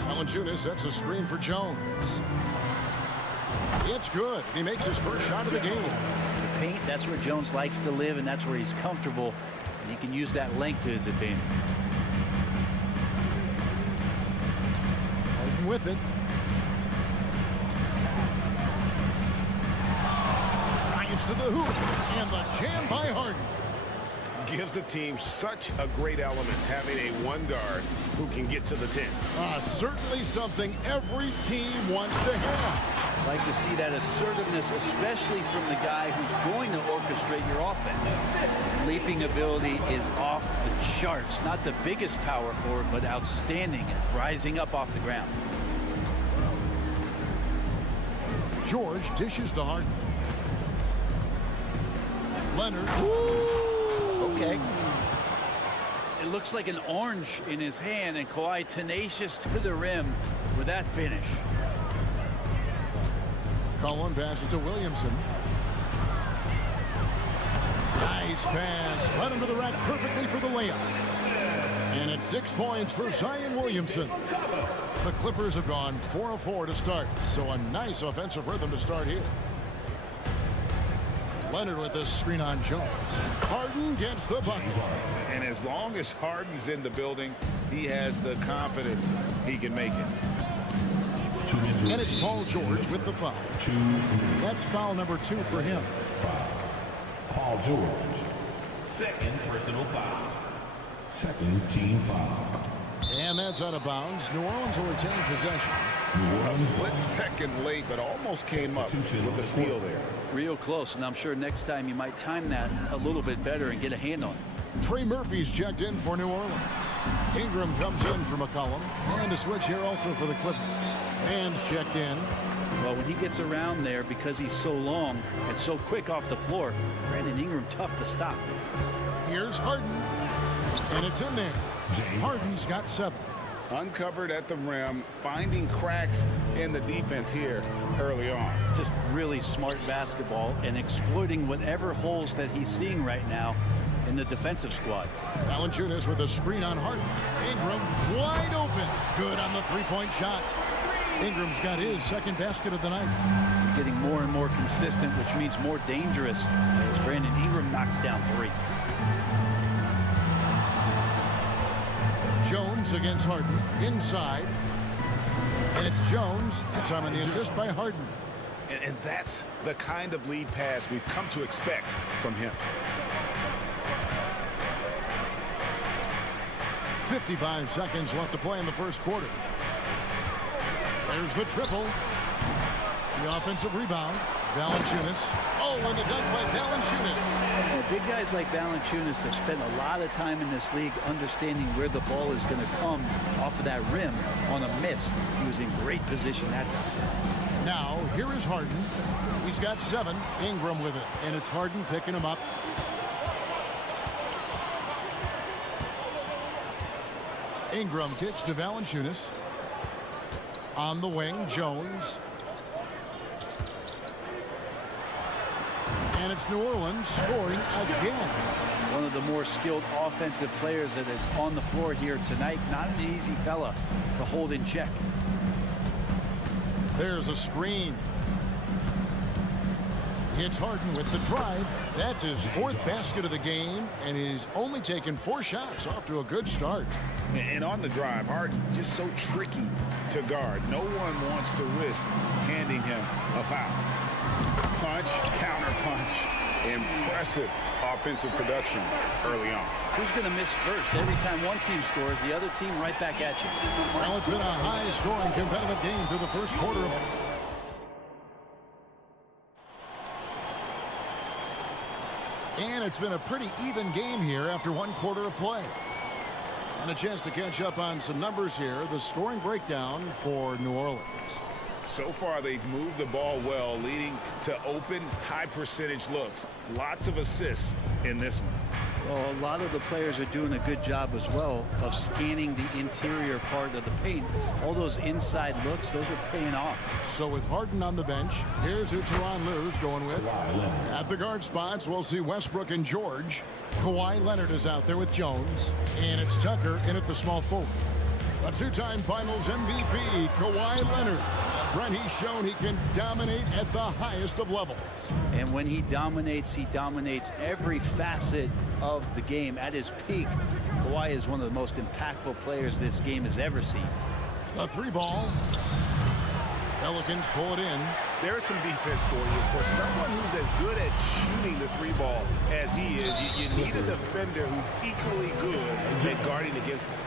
Valanciunas sets a screen for Jones. It's good. He makes his first shot of the game. The paint, that's where Jones likes to live, and that's where he's comfortable. And he can use that length to his advantage. Harden with it. Drives to the hoop. And the jam by Harden. Gives the team such a great element having a one guard who can get to the 10. Certainly something every team wants to have. Like to see that assertiveness, especially from the guy who's going to orchestrate your offense. Leaping ability is off the charts. Not the biggest power forward, but outstanding at rising up off the ground. George dishes to Harden. Leonard. Okay. It looks like an orange in his hand, and Kawhi tenacious to the rim with that finish. Cullen passes to Williamson. Nice pass. Led him to the rack perfectly for the layup. And it's 6 points for Zion Williamson. The Clippers have gone 4 of 4 to start, so a nice offensive rhythm to start here. Leonard with a screen on Jones. Harden gets the bucket. And as long as Harden's in the building, he has the confidence he can make it. And it's Paul George with the foul. That's foul number 2 for him. Paul George. Second personal foul. Second team foul. And that's out of bounds. New Orleans will retain possession. A split second late, but almost came up with the steal there. Real close, and I'm sure next time you might time that a little bit better and get a hand on it. Trey Murphy's checked in for New Orleans. Ingram comes in for McCollum. And a switch here also for the Clippers. Hand's checked in. Well, when he gets around there, because he's so long and so quick off the floor, Brandon Ingram tough to stop. Here's Harden. And it's in there. Harden's got 7. Uncovered at the rim, finding cracks in the defense here early on. Just really smart basketball and exploiting whatever holes that he's seeing right now in the defensive squad. Valanciunas with a screen on Harden. Ingram wide open. Good on the three-point shot. Ingram's got his second basket of the night. He's getting more and more consistent, which means more dangerous as Brandon Ingram knocks down 3. Jones against Harden. Inside. And it's Jones. That time on the assist by Harden. And that's the kind of lead pass we've come to expect from him. 55 seconds left to play in the first quarter. There's the triple. The offensive rebound. Valanciunas. Oh, and the dunk by Valanciunas. Well, big guys like Valanciunas have spent a lot of time in this league understanding where the ball is going to come off of that rim on a miss. He was in great position that time. Now, here is Harden. He's got 7. Ingram with it. And it's Harden picking him up. Ingram kicks to Valanciunas. On the wing, Jones. And it's New Orleans scoring again. One of the more skilled offensive players that is on the floor here tonight. Not an easy fella to hold in check. There's a screen. It's Harden with the drive. That's his 4th basket of the game, and he's only taken 4 shots, off to a good start. And on the drive, Harden just so tricky to guard. No one wants to risk handing him a foul. Punch, counter punch. Impressive offensive production early on. Who's going to miss first? Every time one team scores, the other team right back at you. Well, it's been a high-scoring competitive game through the first quarter. And it's been a pretty even game here after 1 quarter of play. And a chance to catch up on some numbers here. The scoring breakdown for New Orleans. So far, they've moved the ball well, leading to open, high-percentage looks. Lots of assists in this one. Well, a lot of the players are doing a good job as well of scanning the interior part of the paint. All those inside looks, those are paying off. So with Harden on the bench, here's who Tyronn Lue's going with. At the guard spots, we'll see Westbrook and George. Kawhi Leonard is out there with Jones. And it's Tucker in at the small forward. A 2-time Finals MVP, Kawhi Leonard. Brent, he's shown he can dominate at the highest of levels. And when he dominates every facet of the game. At his peak, Kawhi is one of the most impactful players this game has ever seen. A 3-ball. Pelicans pull it in. There's some defense for you. For someone who's as good at shooting the 3-ball as he is, you need a defender who's equally good at guarding against him.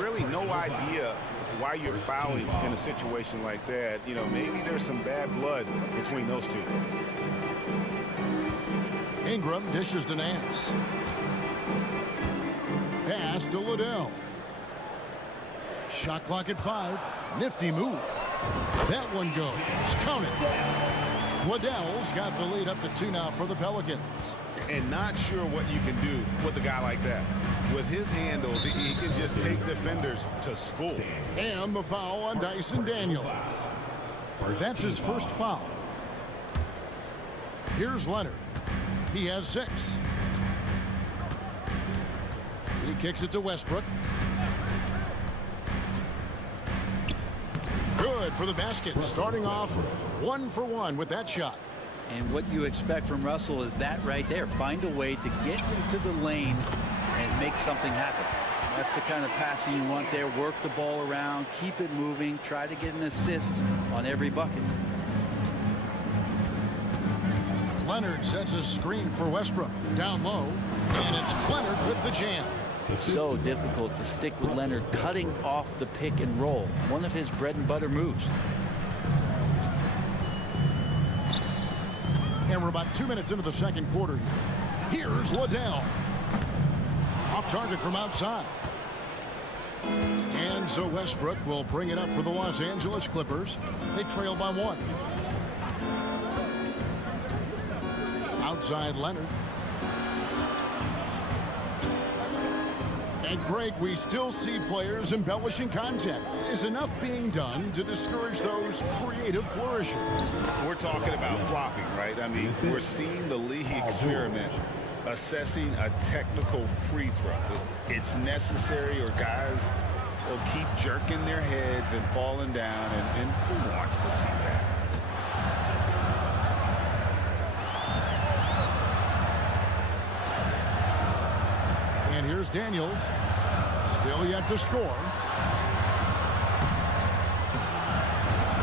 Really no idea why you're fouling in a situation like that. You know, maybe there's some bad blood between those two. Ingram dishes to Nance. Pass to Liddell. Shot clock at 5. Nifty move. That one goes. Count it. Liddell's got the lead up to 2 now for the Pelicans. And not sure what you can do with a guy like that. With his handles, he can just take defenders to school. And the foul on Dyson Daniels. That's his first foul. Here's Leonard. He has 6. He kicks it to Westbrook. Good for the basket. Starting off 1 for 1 with that shot. And what you expect from Russell is that right there. Find a way to get into the lane and make something happen. That's the kind of passing you want there. Work the ball around, keep it moving, try to get an assist on every bucket. Leonard sets a screen for Westbrook. Down low, and it's Leonard with the jam. So difficult to stick with Leonard cutting off the pick and roll. One of his bread and butter moves. And we're about 2 minutes into the second quarter here. Here's Liddell. Off target from outside. And so Westbrook will bring it up for the Los Angeles Clippers. They trail by 1. Outside Leonard. And Greg, we still see players embellishing contact. Is enough being done to discourage those creative flourishes? We're talking about flopping, right? I mean, we're seeing the league experiment assessing a technical free throw. It's necessary, or guys will keep jerking their heads and falling down, and who wants to see that? And here's Daniels. Still yet to score.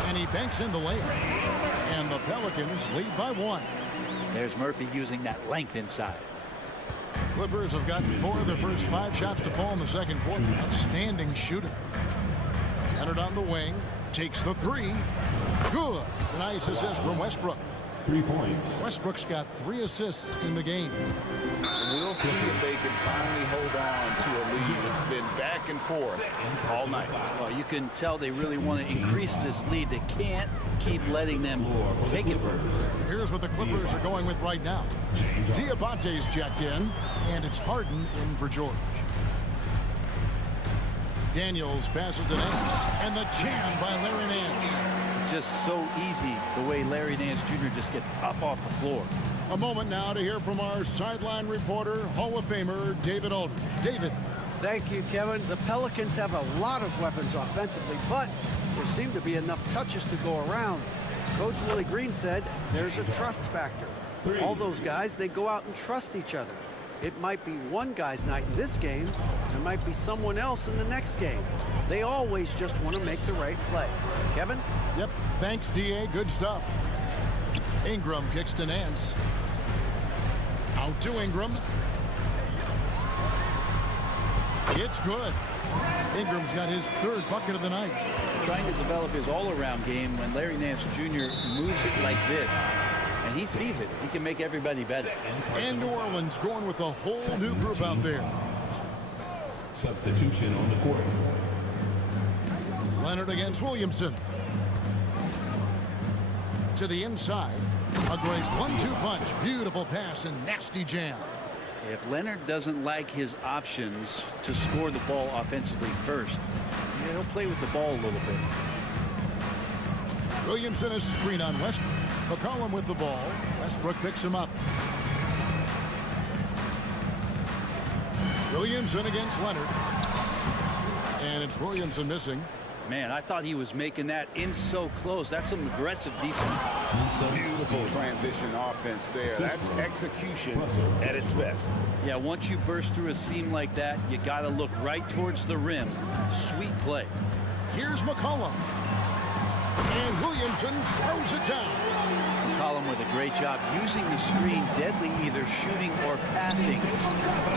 And he banks in the layup. And the Pelicans lead by 1. There's Murphy using that length inside. Clippers have gotten 4 of their first 5 shots to fall in the second quarter. Outstanding shooting. Leonard on the wing. Takes the 3. Good. Nice assist from Westbrook. 3 points. Westbrook's got 3 assists in the game. We'll see if they can finally hold on to a lead. It's been back and forth all night. Well, you can tell they really want to increase this lead. They can't keep letting them take it further. Here's what the Clippers are going with right now. Diabate's checked in, and it's Harden in for George. Daniels passes to Nance, and the jam by Larry Nance. Just so easy the way Larry Nance Jr. just gets up off the floor. A moment now to hear from our sideline reporter, Hall of Famer David Aldridge. David. Thank you, Kevin. The Pelicans have a lot of weapons offensively, but there seem to be enough touches to go around. Coach Willie Green said there's a trust factor. All those guys, they go out and trust each other. It might be one guy's night in this game. There might be someone else in the next game. They always just want to make the right play. Kevin? Yep. Thanks, D.A. Good stuff. Ingram kicks to Nance. Out to Ingram. It's good. Ingram's got his third bucket of the night. Trying to develop his all-around game when Larry Nance Jr. moves it like this. And he sees it. He can make everybody better. And New Orleans going with a whole new group out there. Substitution on the court. Leonard against Williamson. To the inside. A great 1-2 punch. Beautiful pass and nasty jam. If Leonard doesn't like his options to score the ball offensively first, he'll play with the ball a little bit. Williamson is screen on Westbrook. McCollum with the ball. Westbrook picks him up. Williamson against Leonard. And it's Williamson missing. Man, I thought he was making that in so close. That's some aggressive defense. Beautiful transition offense there. That's execution at its best. Yeah, once you burst through a seam like that, you got to look right towards the rim. Sweet play. Here's McCollum. And Williamson throws it down. McCollum with a great job using the screen, deadly either shooting or passing.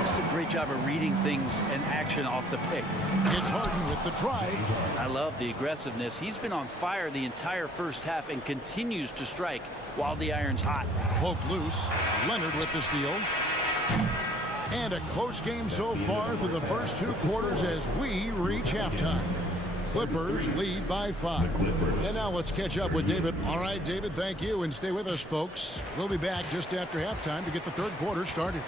Just a great job of reading things and action off the pick. It's Harden with the drive. I love the aggressiveness. He's been on fire the entire first half and continues to strike while the iron's hot. Poked loose. Leonard with the steal. And a close game so far through the first two quarters as we reach halftime. Clippers lead by 5. And now let's catch up with David. All right, David, thank you. And stay with us, folks. We'll be back just after halftime to get the third quarter started.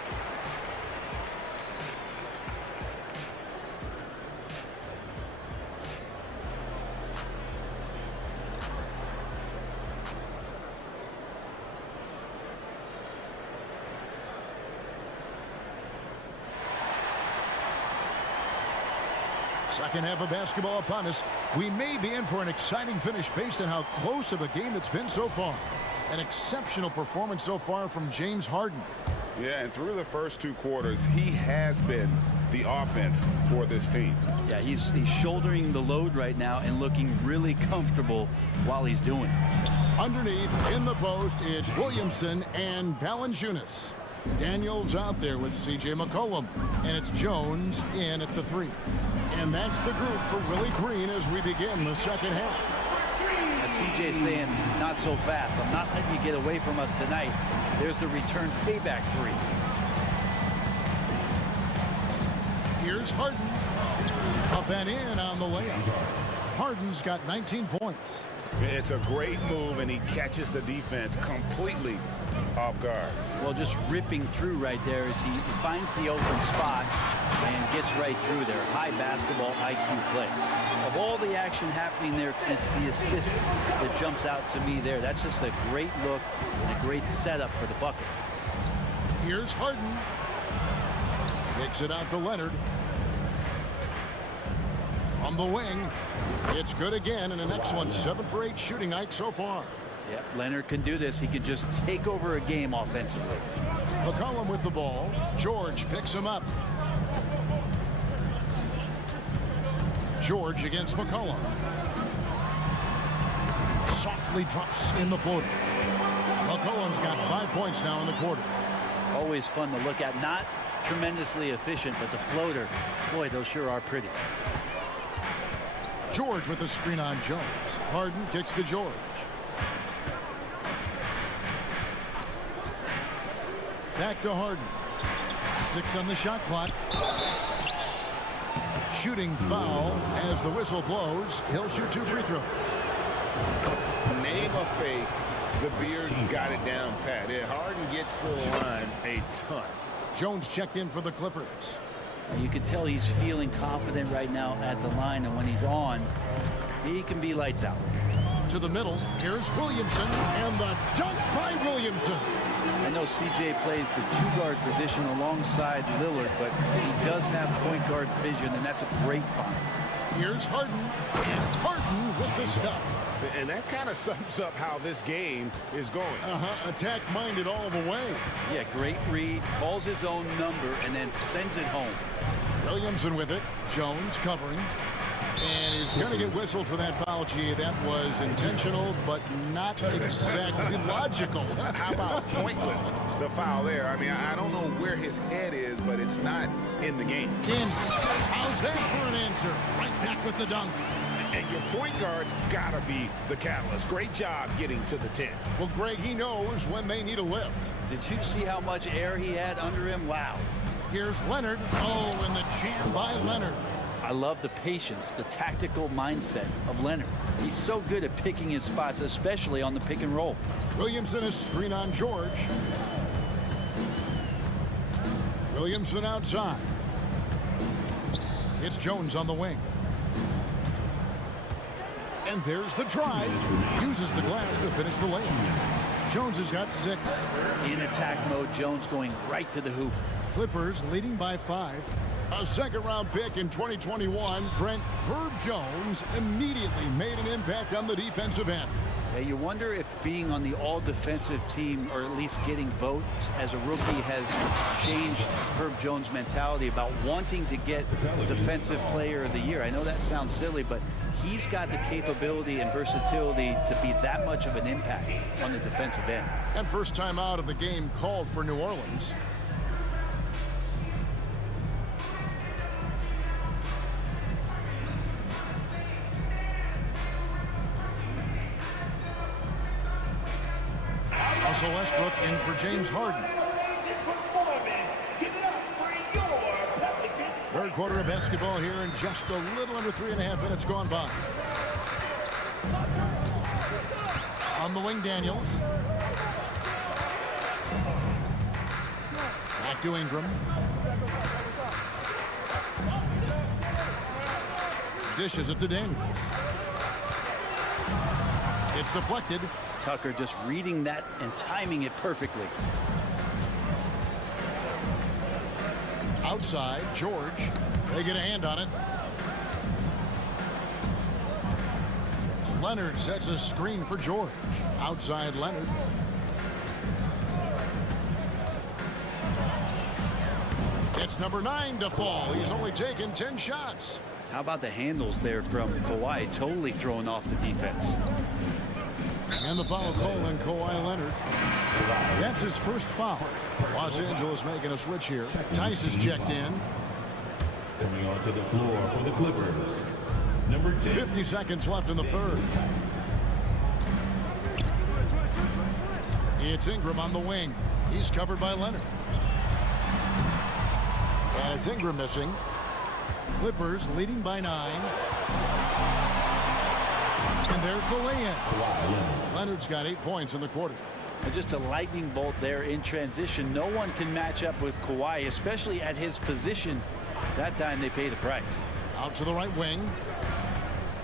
Second half of basketball upon us. We may be in for an exciting finish based on how close of a game it's been so far. An exceptional performance so far from James Harden. Yeah, and through the first two quarters, he has been the offense for this team. Yeah, he's shouldering the load right now and looking really comfortable while he's doing it. Underneath, in the post, it's Williamson and Valanciunas. Daniels out there with C.J. McCollum. And it's Jones in at the 3. And that's the group for Willie Green as we begin the second half. As CJ's saying, not so fast. I'm not letting you get away from us tonight. There's the return payback 3. Here's Harden. Up and in on the layup. Harden's got 19 points. It's a great move, and he catches the defense completely off guard. Well, just ripping through right there as he finds the open spot and gets right through there. High basketball IQ play. Of all the action happening there, it's the assist that jumps out to me there. That's just a great look and a great setup for the bucket. Here's Harden. Takes it out to Leonard. From the wing. It's good again, and an excellent 7 for 8 shooting night so far. Yeah, Leonard can do this. He can just take over a game offensively. McCollum with the ball. George picks him up. George against McCollum. Softly drops in the floater. McCollum's got 5 points now in the quarter. Always fun to look at. Not tremendously efficient, but the floater, boy, those sure are pretty. George with the screen on Jones. Harden kicks to George. Back to Harden. 6 on the shot clock. Shooting foul as the whistle blows. He'll shoot 2 free throws. Name of faith, the Beard got it down pat. Harden gets the line a ton. Jones checked in for the Clippers. You can tell he's feeling confident right now at the line, and when he's on, he can be lights out. To the middle, here's Williamson, and the dunk by Williamson. I know CJ plays the two-guard position alongside Lillard, but he does have point guard vision, and that's a great find. Here's Harden, and Harden with the stuff. And that kind of sums up how this game is going. Attack-minded all the way. Yeah, great read, calls his own number, and then sends it home. Williamson with it, Jones covering. And he's going to get whistled for that foul, G. That was intentional, but not exactly logical. How about pointless to foul there? I mean, I don't know where his head is, but it's not in the game. How's that for an answer? Right back with the dunk. And your point guard's got to be the catalyst. Great job getting to the 10. Well, Greg, he knows when they need a lift. Did you see how much air he had under him? Wow. Here's Leonard. Oh, and the jam by Leonard. I love the patience, the tactical mindset of Leonard. He's so good at picking his spots, especially on the pick and roll. Williamson is screen on George. Williamson outside. It's Jones on the wing. And there's the drive. Uses the glass to finish the lane. Jones has got 6. In attack mode, Jones going right to the hoop. Clippers leading by 5. A second-round pick in 2021, Brent Herb Jones immediately made an impact on the defensive end. Yeah, you wonder if being on the all-defensive team, or at least getting votes as a rookie, has changed Herb Jones' mentality about wanting to get Defensive Player of the Year. I know that sounds silly, but he's got the capability and versatility to be that much of an impact on the defensive end. And first time out of the game called for New Orleans. Russell Westbrook in for James Harden. Third quarter of basketball here, and just a little under 3.5 minutes gone by. On the wing, Daniels. Back to Ingram. Dishes it to Daniels. It's deflected. Tucker just reading that and timing it perfectly. Outside, George. They get a hand on it. Leonard sets a screen for George. Outside, Leonard. It's number 9 to fall. He's only taken 10 shots. How about the handles there from Kawhi, totally throwing off the defense. And the foul call on Kawhi Leonard. That's his first foul. Los Angeles making a switch here. Tice is checked in. Coming onto the floor for the Clippers, number 10. 50 seconds left in the third. It's Ingram on the wing. He's covered by Leonard. And it's Ingram missing. Clippers leading by 9. And there's the lay-in. Leonard's got 8 points in the quarter. Just a lightning bolt there in transition. No one can match up with Kawhi, especially at his position. That time they pay the price. Out to the right wing.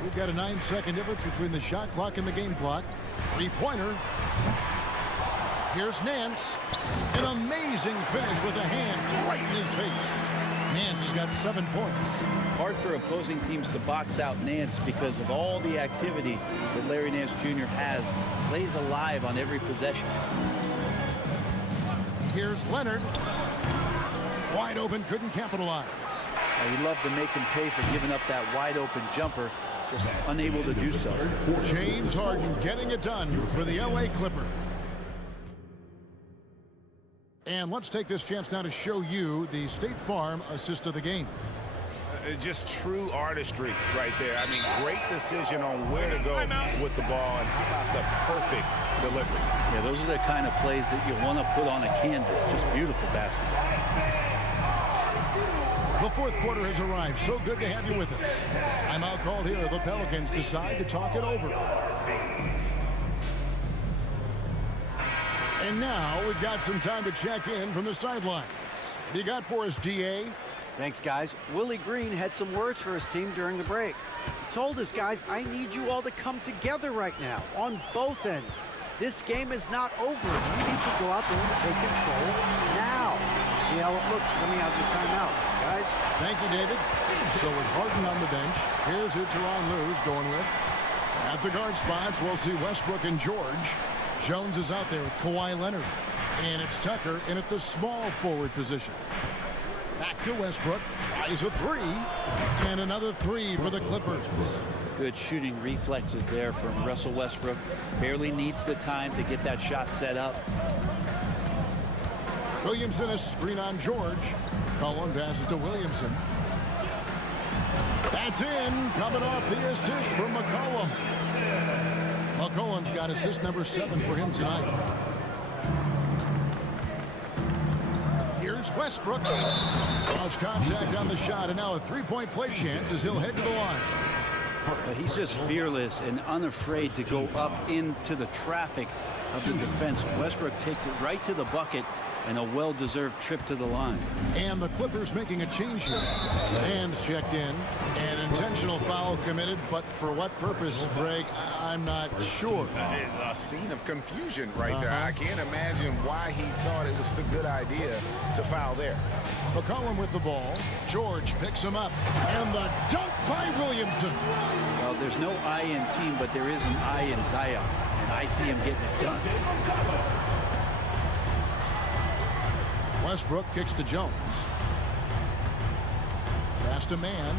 We've got a 9-second difference between the shot clock and the game clock. 3-pointer. Here's Nance. An amazing finish with a hand right in his face. Nance has got 7 points. Hard for opposing teams to box out Nance because of all the activity that Larry Nance Jr. has. Plays alive on every possession. Here's Leonard. Wide open, couldn't capitalize. He'd love to make him pay for giving up that wide open jumper. Just unable to do so. James Harden getting it done for the LA Clippers. And let's take this chance now to show you the State Farm assist of the game. Just true artistry right there. I mean, great decision on where to go with the ball, and how about the perfect delivery. Yeah, those are the kind of plays that you want to put on a canvas. Just beautiful basketball. The fourth quarter has arrived. So good to have you with us. Timeout called here. The Pelicans decide to talk it over. And now we've got some time to check in from the sidelines. You got for us, DA? Thanks, guys. Willie Green had some words for his team during the break. He told us, guys, I need you all to come together right now on both ends. This game is not over. You need to go out there and take control now. See how it looks coming out of the timeout, guys. Thank you, David. So with Harden on the bench, here's who Teron Lue's going with. At the guard spots, we'll see Westbrook and George. Jones is out there with Kawhi Leonard. And it's Tucker in at the small forward position. Back to Westbrook. Fires a three. And another three for the Clippers. Good shooting reflexes there from Russell Westbrook. Barely needs the time to get that shot set up. Williamson, a screen on George. Cullen passes to Williamson. That's in. Coming off the assist from McCollum. McCollum's got assist number 7 for him tonight. Here's Westbrook. Cross contact on the shot, and now a three-point play chance as he'll head to the line. But he's just fearless and unafraid to go up into the traffic of the defense. Westbrook takes it right to the bucket, and a well-deserved trip to the line. And the Clippers making a change here. Hands checked in. An intentional foul committed, but for what purpose, Greg, I'm not sure. A scene of confusion right there. I can't imagine why he thought it was a good idea to foul there. McCollum with the ball. George picks him up. And the dunk by Williamson. Well, there's no I in team, but there is an I in Zion. And I see him getting it done. Westbrook kicks to Jones. Pass to Man.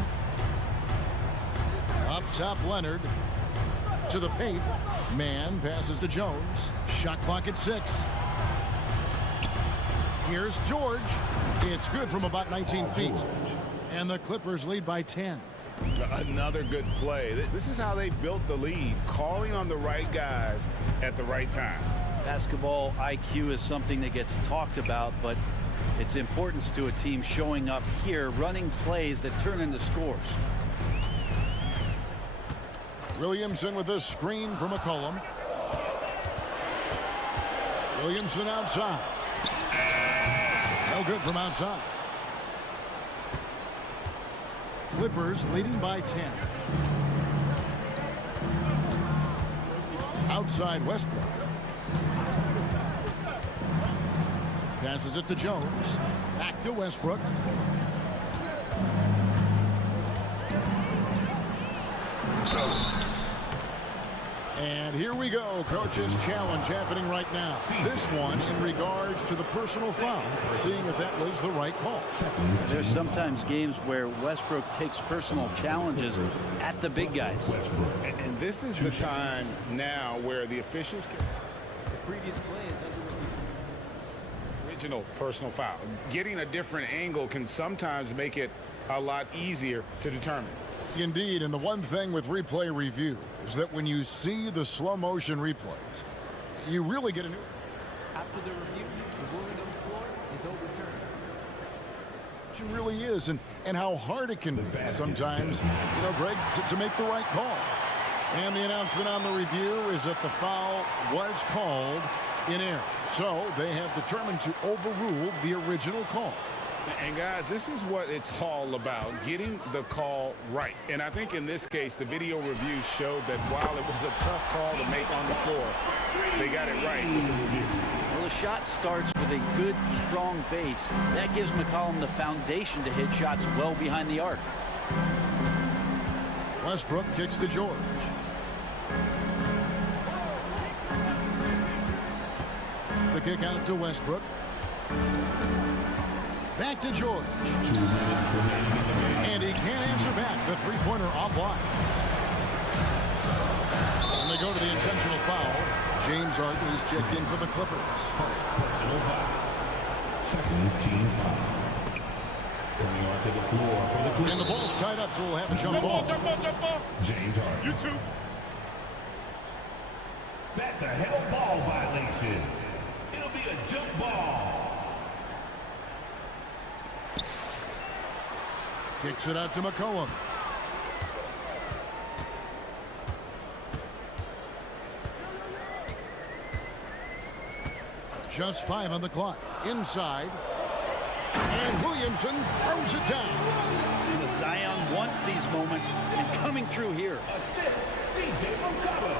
Up top, Leonard. To the paint. Man passes to Jones. Shot clock at 6. Here's George. It's good from about 19 feet. And the Clippers lead by 10. Another good play. This is how they built the lead. Calling on the right guys at the right time. Basketball IQ is something that gets talked about, but its importance to a team showing up here, running plays that turn into scores. Williamson with a screen for McCollum. Williamson outside. No good from outside. Clippers leading by 10. Outside Westbrook. Passes it to Jones. Back to Westbrook. And here we go. Coach's challenge happening right now. This one in regards to the personal foul. Seeing if that was the right call. There's sometimes games where Westbrook takes personal challenges at the big guys. And this is the time now where the officials can... The previous play is under original personal foul. Getting a different angle can sometimes make it a lot easier to determine. Indeed, and the one thing with replay review is that when you see the slow motion replays, you really get a new... After the review, the ruling on the floor is overturned. It really is, and how hard it can be sometimes, you know, Greg, to make the right call. And the announcement on the review is that the foul was called in error. So they have determined to overrule the original call. And guys, this is what it's all about, getting the call right. And I think in this case, the video review showed that while it was a tough call to make on the floor, they got it right with the review. Well, the shot starts with a good, strong base. That gives McCollum the foundation to hit shots well behind the arc. Westbrook kicks to George. The kick out to Westbrook. Back to George. And he can't answer back. The three-pointer offline. And they go to the intentional foul. James Harden is checked in for the Clippers. Second team foul. Coming onto the floor for the Clippers. And the ball's tied up, so we'll have a jump ball. James Harden. You too. That's a held ball violation. It'll be a jump ball. Kicks it out to McCollum. Just 5 on the clock. Inside. And Williams Williamson throws it down. Zion wants these moments, and coming through here.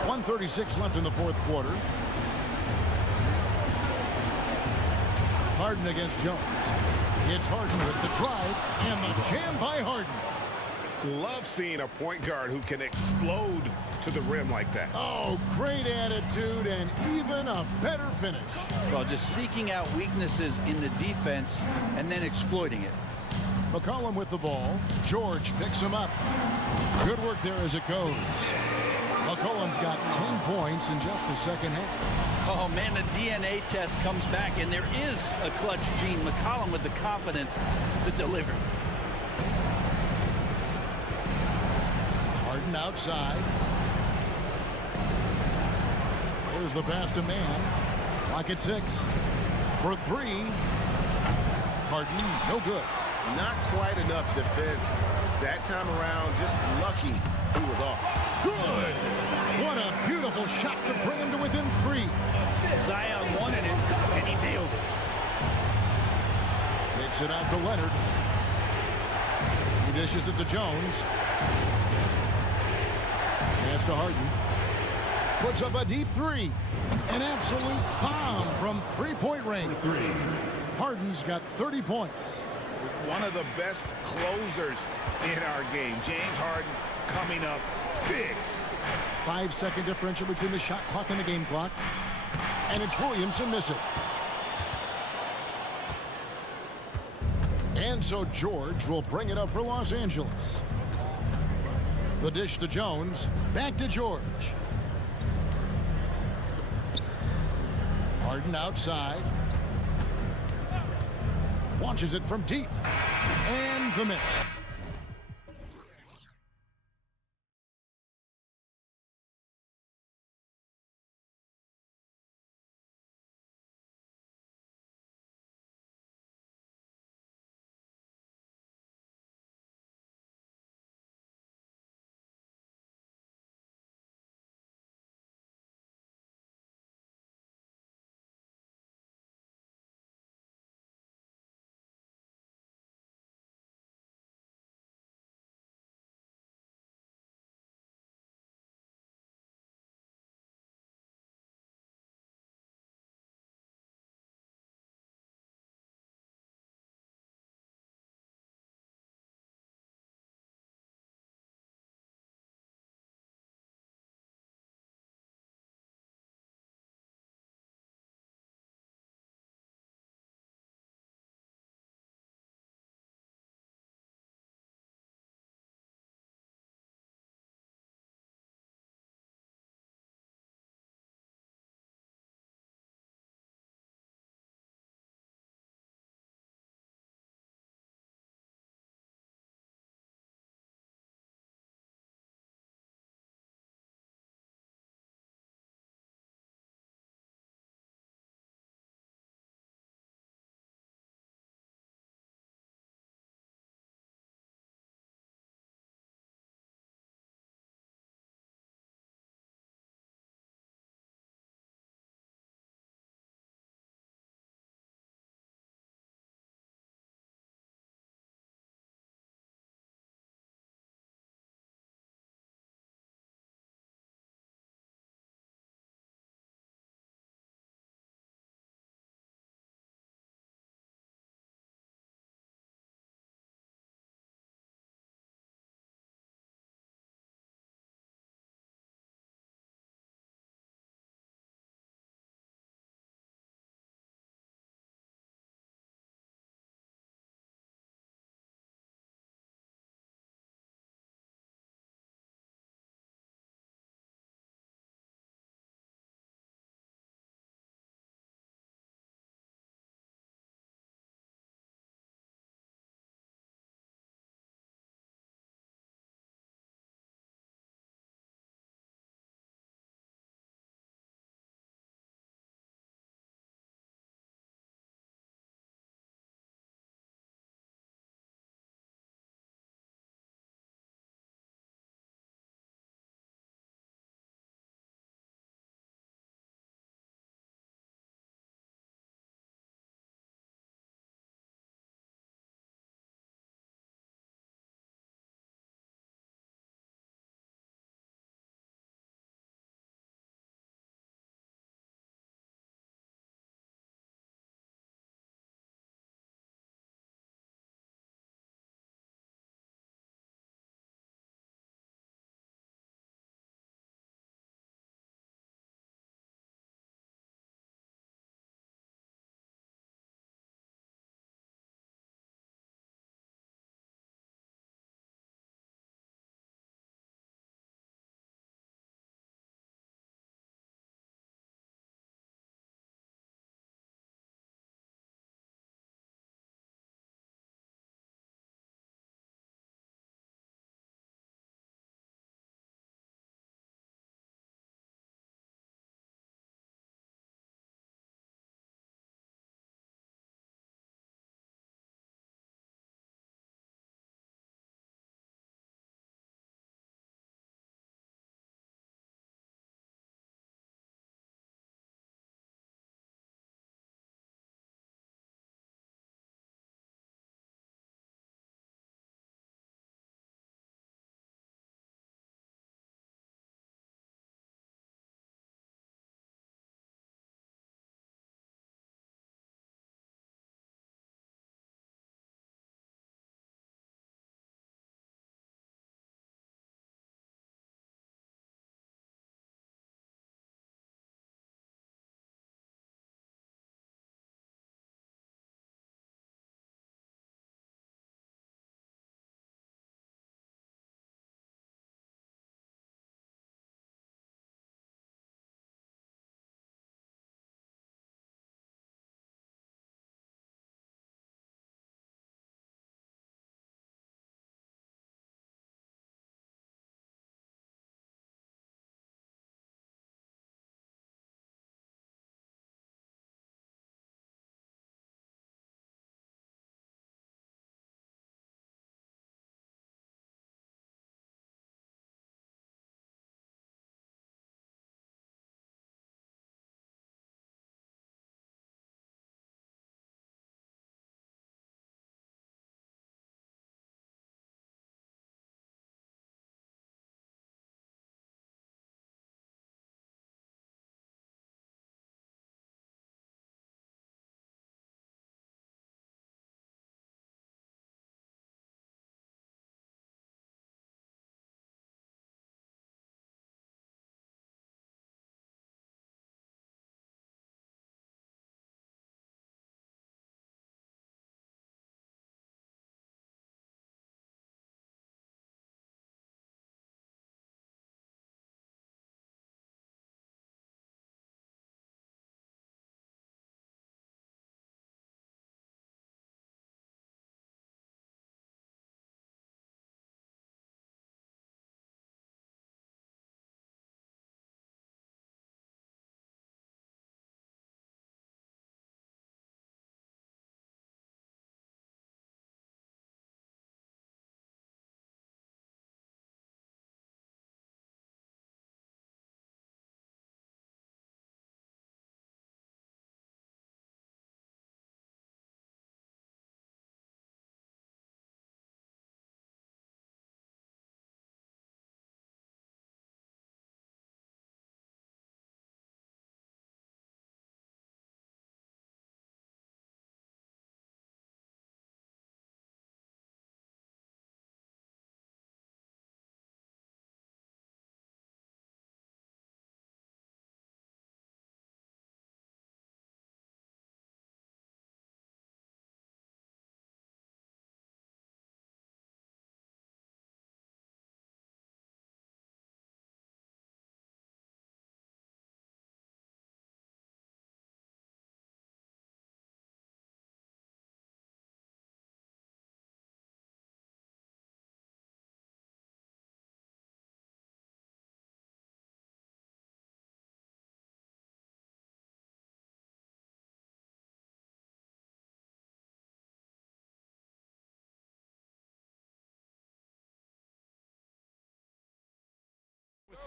1:36 left in the fourth quarter. Harden against Jones. It's Harden with the drive and the jam by Harden. Love seeing a point guard who can explode to the rim like that. Oh, great attitude and even a better finish. Well, just seeking out weaknesses in the defense and then exploiting it. McCollum with the ball. George picks him up. Good work there as it goes. McCollum's got 10 points in just the second half. Oh, man, the DNA test comes back, and there is a clutch gene. McCollum with the confidence to deliver. Harden outside. There's the pass to man. Clock at 6. For 3. Harden, no good. Not quite enough defense that time around. Just lucky he was off. Good. What a beautiful shot to bring him to within 3. Zion wanted it, and he nailed it. Takes it out to Leonard. He dishes it to Jones. Pass to Harden. Puts up a deep 3. An absolute bomb from three-point range. Harden's got 30 points. One of the best closers in our game. James Harden coming up big. 5-second differential between the shot clock and the game clock. And it's Williamson missing. And so George will bring it up for Los Angeles. The dish to Jones. Back to George. Harden outside. Launches it from deep. And the miss.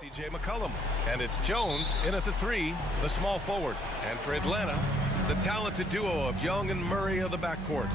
C.J. McCollum. And it's Jones in at the 3, the small forward. And for Atlanta, the talented duo of Young and Murray of the backcourt.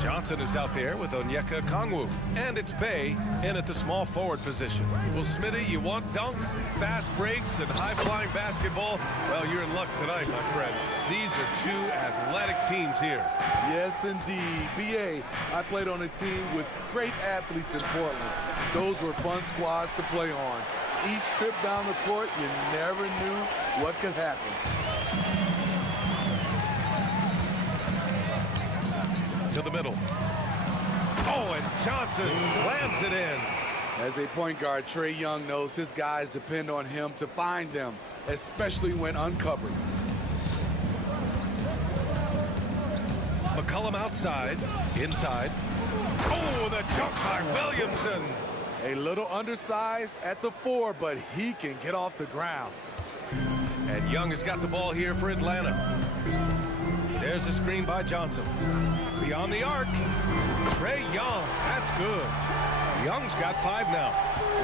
Johnson is out there with Onyeka Kongwu. And it's Bay in at the small forward position. Well, Smitty, you want dunks, fast breaks, and high-flying basketball? Well, you're in luck tonight, my friend. These are two athletic teams here. Yes, indeed. B.A., I played on a team with great athletes in Portland. Those were fun squads to play on. Each trip down the court, you never knew what could happen. To the middle. Oh, and Johnson slams it in. As a point guard, Trae Young knows his guys depend on him to find them, especially when uncovered. McCollum outside, inside. Oh, the dunk by Williamson. A little undersized at the 4, but he can get off the ground. And Young has got the ball here for Atlanta. There's a screen by Johnson. Beyond the arc, Trae Young, that's good. Young's got 5 now.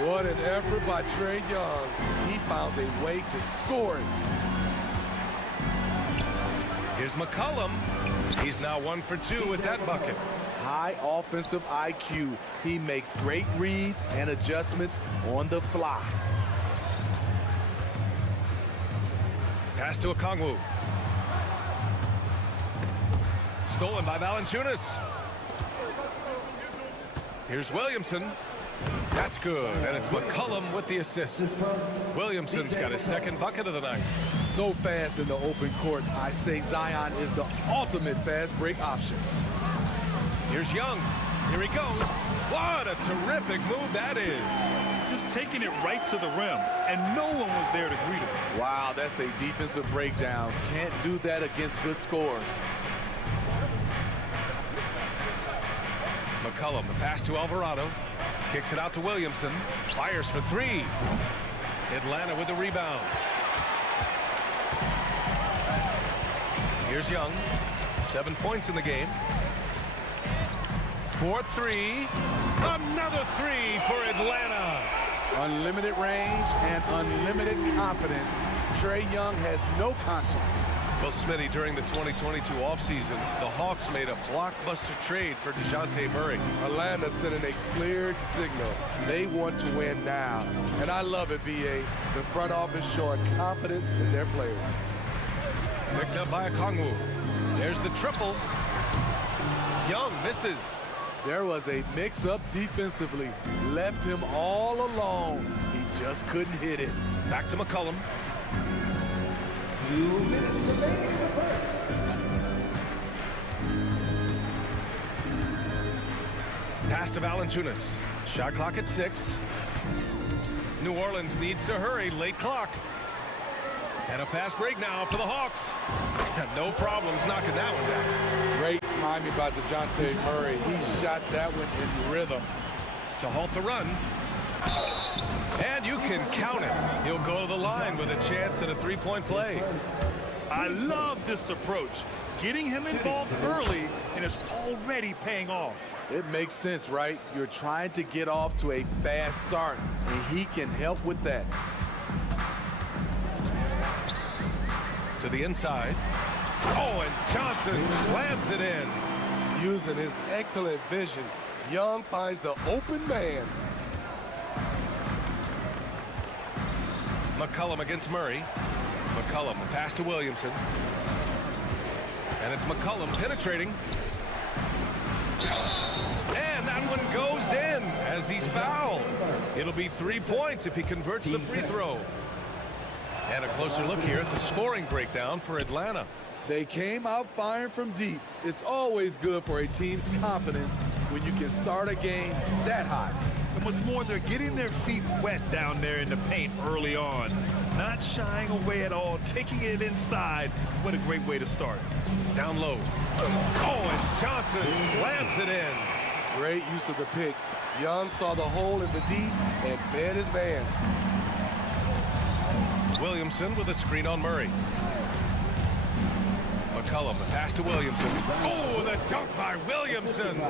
What an effort by Trae Young. He found a way to score it. Here's McCollum. He's now 1 for 2 with that bucket. High offensive IQ. He makes great reads and adjustments on the fly. Pass to Okongwu. Stolen by Valanciunas. Here's Williamson. That's good, and it's McCollum with the assist. Williamson's got his 2nd bucket of the night. So fast in the open court, I say Zion is the ultimate fast break option. Here's Young. Here he goes. What a terrific move that is. Just taking it right to the rim, and no one was there to greet him. Wow, that's a defensive breakdown. Can't do that against good scores. McCollum, the pass to Alvarado. Kicks it out to Williamson. Fires for 3. Atlanta with the rebound. Here's Young. 7 points in the game. 4-3. Another 3 for Atlanta. Unlimited range and unlimited confidence. Trae Young has no conscience. Well, Smitty, during the 2022 offseason, the Hawks made a blockbuster trade for DeJounte Murray. Atlanta sending a clear signal. They want to win now. And I love it, B.A. The front office showing confidence in their players. Picked up by Okongwu. There's the triple. Young misses. There was a mix-up defensively. Left him all alone. He just couldn't hit it. Back to McCollum. 2 minutes remaining in the first. Pass to Valanciunas. Shot clock at 6. New Orleans needs to hurry. Late clock. And a fast break now for the Hawks. No problems knocking that one down. Great timing by DeJounte Murray. He shot that one in rhythm. To halt the run. And you can count it. He'll go to the line with a chance at a 3-point play. I love this approach. Getting him involved early, and it's already paying off. It makes sense, right? You're trying to get off to a fast start, and he can help with that. To the inside. Oh, and Johnson slams it in. Using his excellent vision, Young finds the open man. McCollum against Murray. McCollum, the pass to Williamson. And it's McCollum penetrating. And that one goes in as he's fouled. It'll be 3 points if he converts the free throw. And a closer look here at the scoring breakdown for Atlanta. They came out firing from deep. It's always good for a team's confidence when you can start a game that high. And what's more, they're getting their feet wet down there in the paint early on. Not shying away at all, taking it inside. What a great way to start. Down low. Oh, and Johnson slams it in. Great use of the pick. Young saw the hole in the D and fed his man. Williamson with a screen on Murray. McCollum, the pass to Williamson. Oh, the dunk by Williamson.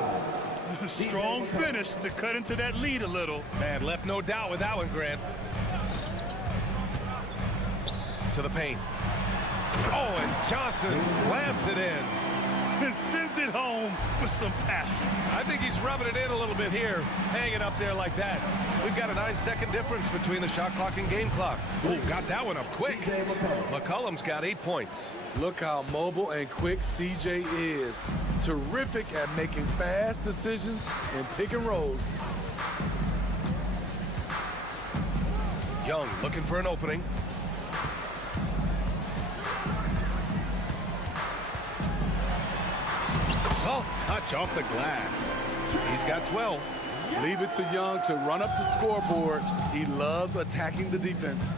Strong finish to cut into that lead a little. Man, left no doubt with that one, Grant. To the paint. Oh, and Johnson slams it in. And sends it home with some passion. I think he's rubbing it in a little bit here, hanging up there like that. We've got a 9-second difference between the shot clock and game clock. Ooh, got that one up quick. McCollum's got 8 points. Look how mobile and quick CJ is. Terrific at making fast decisions and pick and rolls. Young looking for an opening. Soft touch off the glass. He's got 12. Leave it to Young to run up the scoreboard. He loves attacking the defense.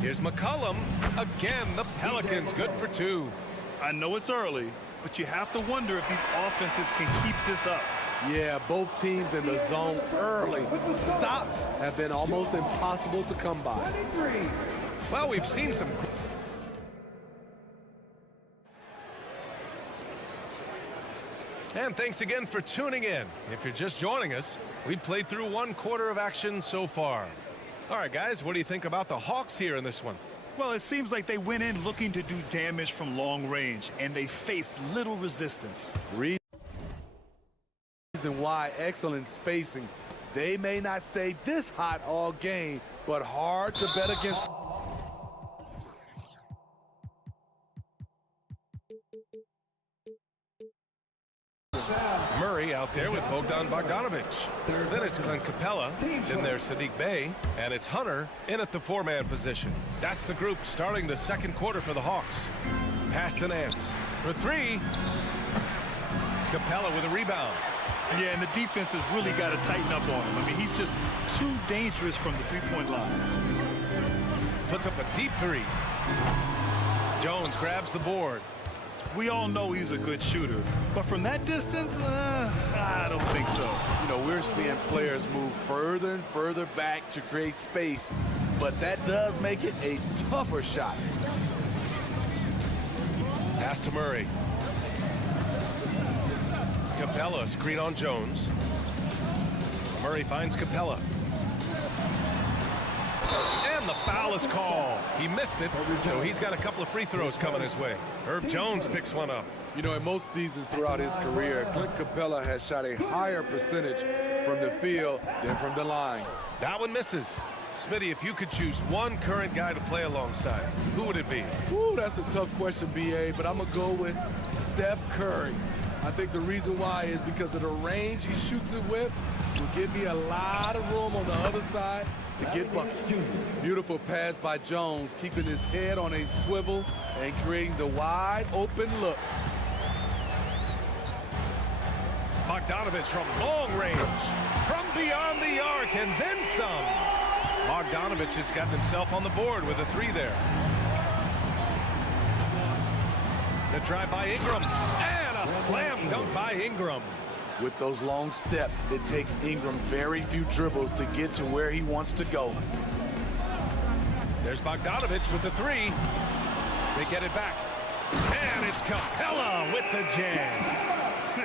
Here's McCollum. Again, the Pelicans good for 2. I know it's early, but you have to wonder if these offenses can keep this up. Yeah, both teams in the zone early. Stops have been almost impossible to come by. Well, we've seen some... And thanks again for tuning in. If you're just joining us, we've played through 1 quarter of action so far. All right, guys, what do you think about the Hawks here in this one? Well, it seems like they went in looking to do damage from long range, and they faced little resistance. Reason why excellent spacing. They may not stay this hot all game, but hard to bet against. Murray out there with Bogdan Bogdanovic. Then it's Clint Capella. Then there's Sadiq Bey. And it's Hunter in at the 4-man position. That's the group starting the 2nd quarter for the Hawks. Pass to Nance for 3. Capella with a rebound. Yeah, and the defense has really got to tighten up on him. I mean, he's just too dangerous from the 3-point line. Puts up a deep 3. Jones grabs the board. We all know he's a good shooter, but from that distance, I don't think so. You know, we're seeing players move further and further back to create space, but that does make it a tougher shot. Pass to Murray. Capella, screen on Jones. Murray finds Capella. And the foul is called. He missed it, so he's got a couple of free throws coming his way. Herb Jones picks one up. You know, in most seasons throughout his career, Clint Capella has shot a higher percentage from the field than from the line. That one misses. Smitty, if you could choose one current guy to play alongside, who would it be? Ooh, that's a tough question, B.A., but I'm going to go with Steph Curry. I think the reason why is because of the range he shoots it with will give me a lot of room on the other side to get buckets. Beautiful pass by Jones, keeping his head on a swivel and creating the wide open look. Bogdanovic from long range, from beyond the arc, and then some. Bogdanovic has got himself on the board with a 3 there. The drive by Ingram, and a slam dunk by Ingram. With those long steps, it takes Ingram very few dribbles to get to where he wants to go. There's Bogdanovic with the 3. They get it back. And it's Capella with the jam.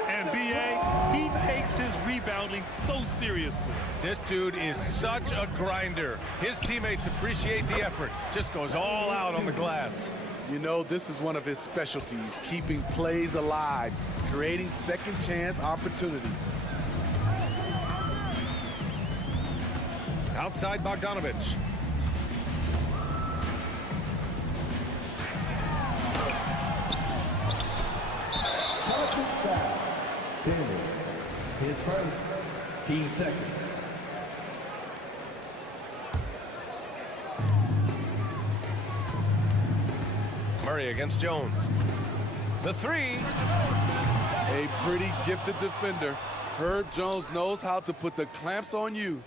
And B.A., he takes his rebounding so seriously. This dude is such a grinder. His teammates appreciate the effort. Just goes all out on the glass. You know, this is one of his specialties, keeping plays alive, creating second chance opportunities. Outside Bogdanovic. His first, team second. Murray against Jones. The 3. A pretty gifted defender. Herb Jones knows how to put the clamps on you.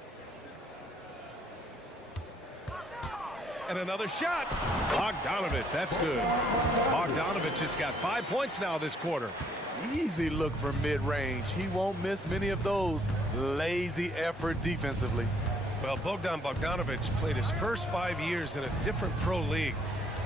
And another shot. Bogdanovic, that's good. Bogdanovic has got 5 points now this quarter. Easy look for mid-range. He won't miss many of those. Lazy effort defensively. Well, Bogdan Bogdanovic played his first 5 years in a different pro league.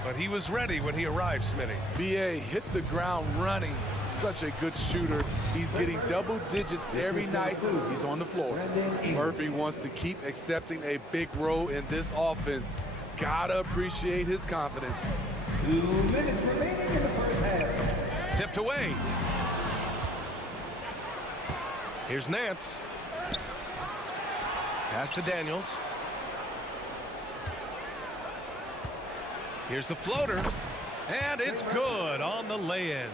But he was ready when he arrived, Smitty. BA hit the ground running. Such a good shooter. He's getting double digits every night he's on the floor. Murphy wants to keep accepting a big role in this offense. Gotta appreciate his confidence. 2 minutes remaining in the first half. Tipped away. Here's Nance. Pass to Daniels. Here's the floater. And it's good on the lay-in.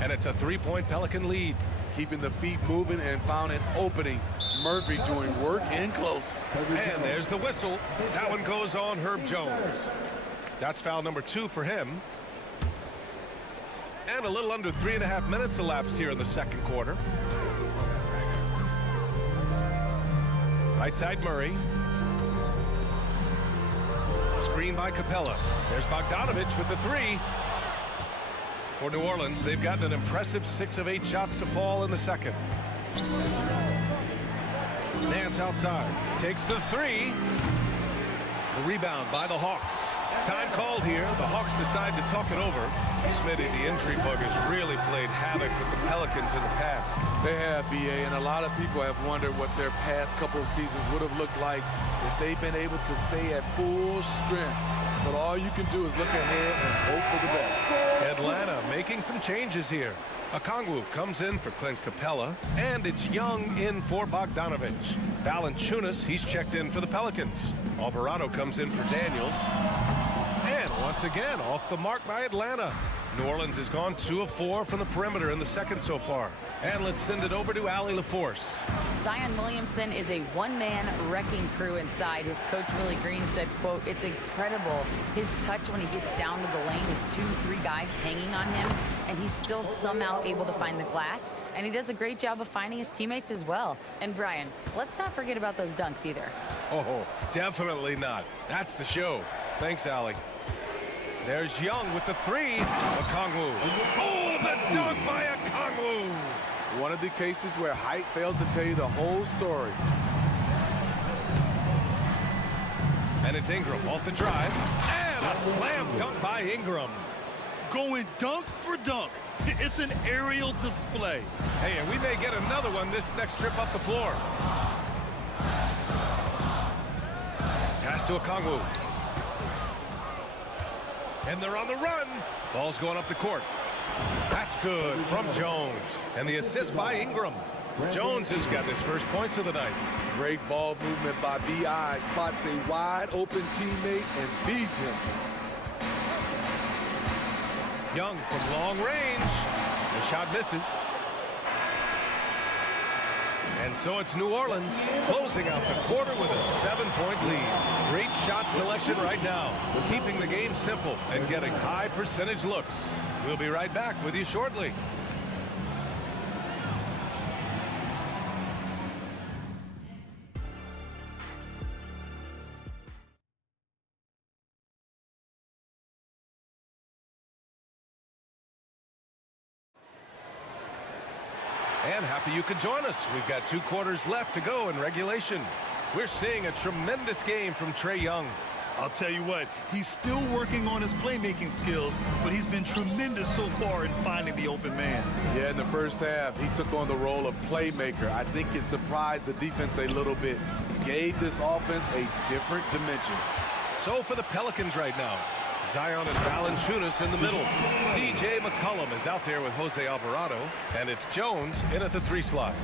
And it's a 3-point Pelican lead. Keeping the feet moving and found an opening. Murphy doing work in close. And there's the whistle. That one goes on Herb Jones. That's foul number 2 for him. And a little under 3.5 minutes elapsed here in the second quarter. Right side Murray. Screen by Capella. There's Bogdanovich with the 3. For New Orleans, they've gotten an impressive 6 of 8 shots to fall in the second. Nance outside. Takes the 3. The rebound by the Hawks. Time called here. The Hawks decide to talk it over. Smitty, the injury bug has really played havoc with the Pelicans in the past. They have, BA, and a lot of people have wondered what their past couple of seasons would have looked like if they've been able to stay at full strength. But all you can do is look ahead and hope for the best. Atlanta making some changes here. Okongwu comes in for Clint Capella, and it's Young in for Bogdanovich. Valanciunas, he's checked in for the Pelicans. Alvarado comes in for Daniels. And once again, off the mark by Atlanta. New Orleans has gone 2 of 4 from the perimeter in the second so far. And let's send it over to Allie LaForce. Zion Williamson is a one-man wrecking crew inside. His coach, Willie Green, said, quote, "It's incredible his touch when he gets down to the lane with 2-3 guys hanging on him, and he's still somehow able to find the glass, and he does a great job of finding his teammates as well." And Brian, let's not forget about those dunks either. Oh, definitely not. That's the show. Thanks, Allie. There's Young with the 3. Okongwu. Oh, the dunk by Okongwu. One of the cases where height fails to tell you the whole story. And it's Ingram off the drive. And a slam dunk by Ingram. Going dunk for dunk. It's an aerial display. Hey, and we may get another one this next trip up the floor. Pass to Okongwu. And they're on the run. Ball's going up the court. That's good from Jones. And the assist by Ingram. Jones has got his first points of the night. Great ball movement by B.I. Spots a wide open teammate and feeds him. Young from long range. The shot misses. And so it's New Orleans closing out the quarter with a 7-point lead. Great shot selection right now. Keeping the game simple and getting high percentage looks. We'll be right back with you shortly. And happy you could join us. We've got 2 quarters left to go in regulation. We're seeing a tremendous game from Trae Young. I'll tell you what, he's still working on his playmaking skills, but he's been tremendous so far in finding the open man. Yeah, in the first half, he took on the role of playmaker. I think it surprised the defense a little bit. Gave this offense a different dimension. So for the Pelicans right now, Zion and Valanciunas in the middle. C.J. McCollum is out there with Jose Alvarado, and it's Jones in at the 3 slot.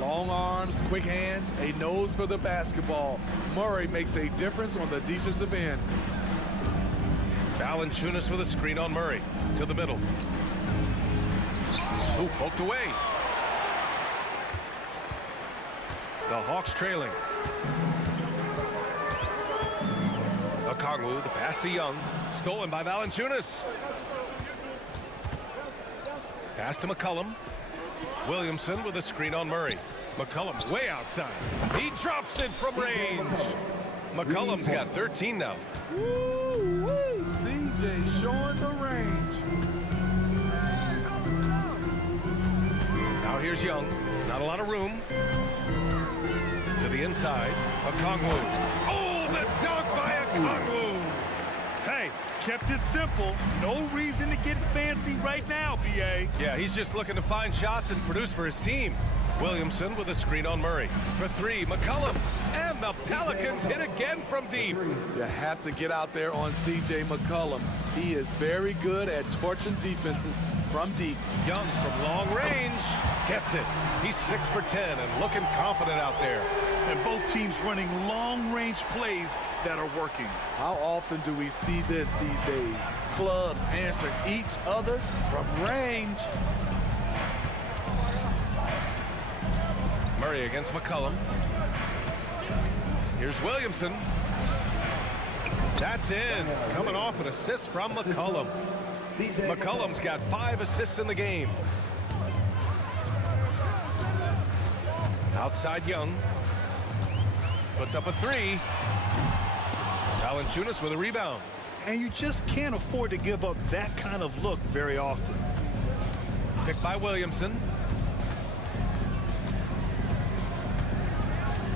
Long arms, quick hands, a nose for the basketball. Murray makes a difference on the defensive end. Valanciunas with a screen on Murray to the middle. Ooh, poked away. The Hawks trailing. Okongwu, the pass to Young. Stolen by Valanciunas. Pass to McCollum. Williamson with a screen on Murray. McCollum way outside. He drops it from range. McCollum's got 13 now. Woo-wee, CJ showing the range. Now here's Young. Not a lot of room. To the inside. Okongwu. Oh, the dunk by Okongwu. Hey, kept kept it simple. No reason to get fancy right now, B.A. Yeah, he's just looking to find shots and produce for his team. Williamson with a screen on Murray. For three, McCollum. And the Pelicans hit again from deep. You have to get out there on C.J. McCollum. He is very good at torching defenses from deep. Young from long range gets it. He's 6 for 10 and looking confident out there. And both teams running long-range plays that are working. How often do we see this these days? Clubs answering each other from range. Murray against McCollum. Here's Williamson. That's in. Coming off an assist from McCollum. McCollum's got 5 assists in the game. Outside Young. Puts up a three. Valanciunas with a rebound. And you just can't afford to give up that kind of look very often. Picked by Williamson.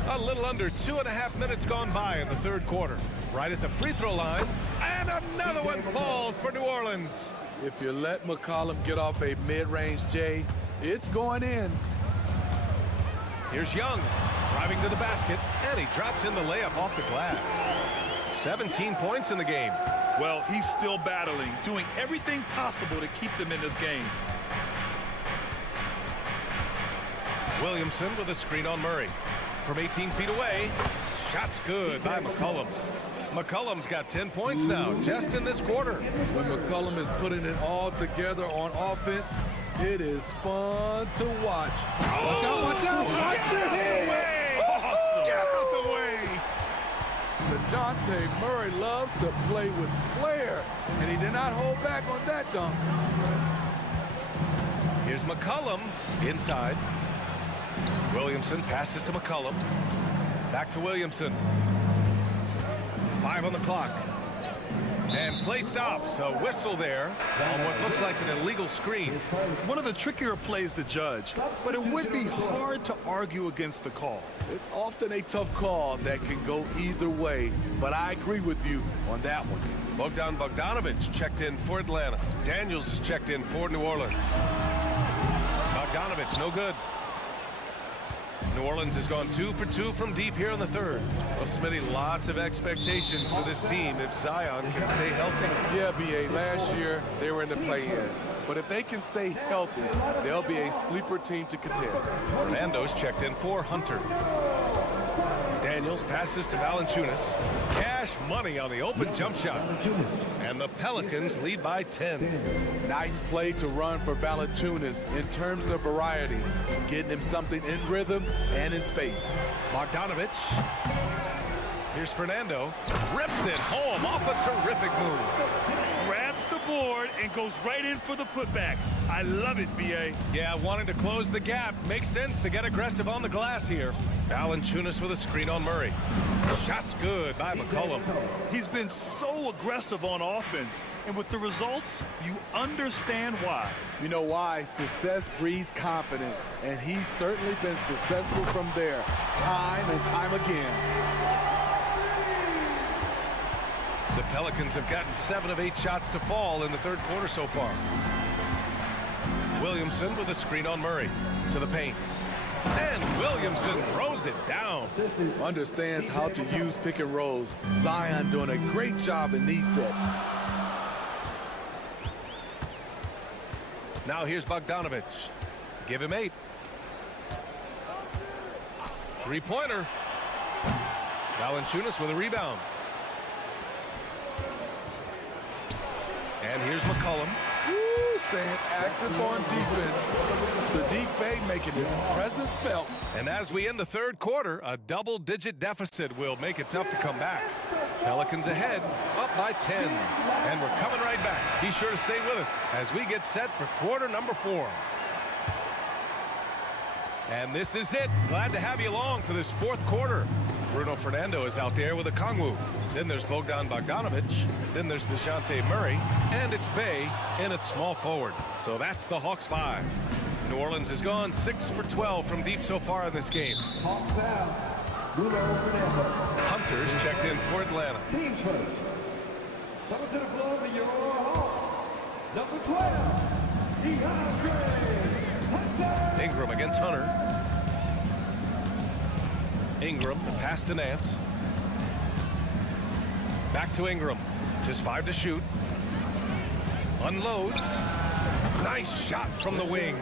A little under 2.5 minutes gone by in the third quarter. Right at the free throw line. And another one falls for New Orleans. If you let McCollum get off a mid-range J, it's going in. Here's Young driving to the basket, and he drops in the layup off the glass. 17 points in the game. Well, he's still battling, doing everything possible to keep them in this game. Williamson with a screen on Murray. From 18 feet away, shot's good by McCollum. McCollum's got 10 points now, just in this quarter. When McCollum is putting it all together on offense, it is fun to watch. Watch out, watch out, watch your head! Awesome. Get out the way! DeJounte Murray loves to play with flair, and he did not hold back on that dunk. Here's McCollum inside. Williamson passes to McCollum. Back to Williamson. 5 on the clock. And play stops. A whistle there on what looks like an illegal screen. One of the trickier plays to judge, but it would be hard to argue against the call. It's often a tough call that can go either way, but I agree with you on that one. Bogdanovich checked in for Atlanta. Daniels is checked in for New Orleans. Bogdanovich, no good. New Orleans has gone 2 for 2 from deep here in the third. Well, Smitty, lots of expectations for this team if Zion can stay healthy. Yeah, B.A., last year they were in the play-in. But if they can stay healthy, they'll be a sleeper team to contend. Fernando's checked in for Hunter. Daniels passes to Valanciunas. Cash money on the open jump shot. And the Pelicans lead by 10. Nice play to run for Valanciunas in terms of variety, getting him something in rhythm and in space. Bogdanovich. Here's Fernando. Rips it home off a terrific move. Grabs the board and goes right in for the putback. I love it, B.A. Yeah, wanting to close the gap. Makes sense to get aggressive on the glass here. Valanciunas with a screen on Murray. Shot's good by McCollum. He's been so aggressive on offense, and with the results, you understand why. You know why? Success breeds confidence, and he's certainly been successful from there, time and time again. The Pelicans have gotten 7 of 8 shots to fall in the third quarter so far. Williamson with a screen on Murray to the paint. And Williamson throws it down. Understands how to use pick and rolls. Zion doing a great job in these sets. Now here's Bogdanovich. Give him 8. Three-pointer. Valanciunas with a rebound. And here's McCollum. Woo, staying active on defense. Sadiq Bey making his presence felt. And as we end the third quarter, a double-digit deficit will make it tough to come back. Pelicans ahead, up by 10. And we're coming right back. Be sure to stay with us as we get set for quarter number 4. And this is it. Glad to have you along for this fourth quarter. Bruno Fernando is out there with a Kongwu. Then there's Bogdan Bogdanovich. Then there's DeJounte Murray. And it's Bey in at small forward. So that's the Hawks 5. New Orleans has gone 6 for 12 from deep so far in this game. Hawks foul. Bruno Fernando. Hunter's checked in for Atlanta. Team first. Coming to the floor for your Hawks, number 12, Ingram against Hunter. Ingram, the pass to Nance. Back to Ingram. Just 5 to shoot. Unloads. Nice shot from the wing.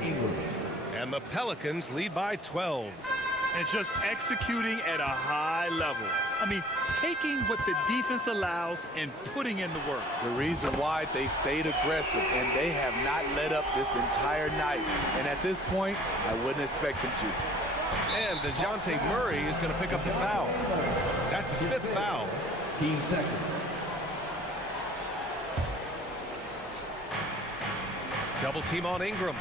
And the Pelicans lead by 12. And just executing at a high level. I mean, taking what the defense allows and putting in the work. The reason why they stayed aggressive, and they have not let up this entire night. And at this point, I wouldn't expect them to. And DeJounte Murray is going to pick up the foul. That's his 5th foul. Team seconds. Double team on Ingram.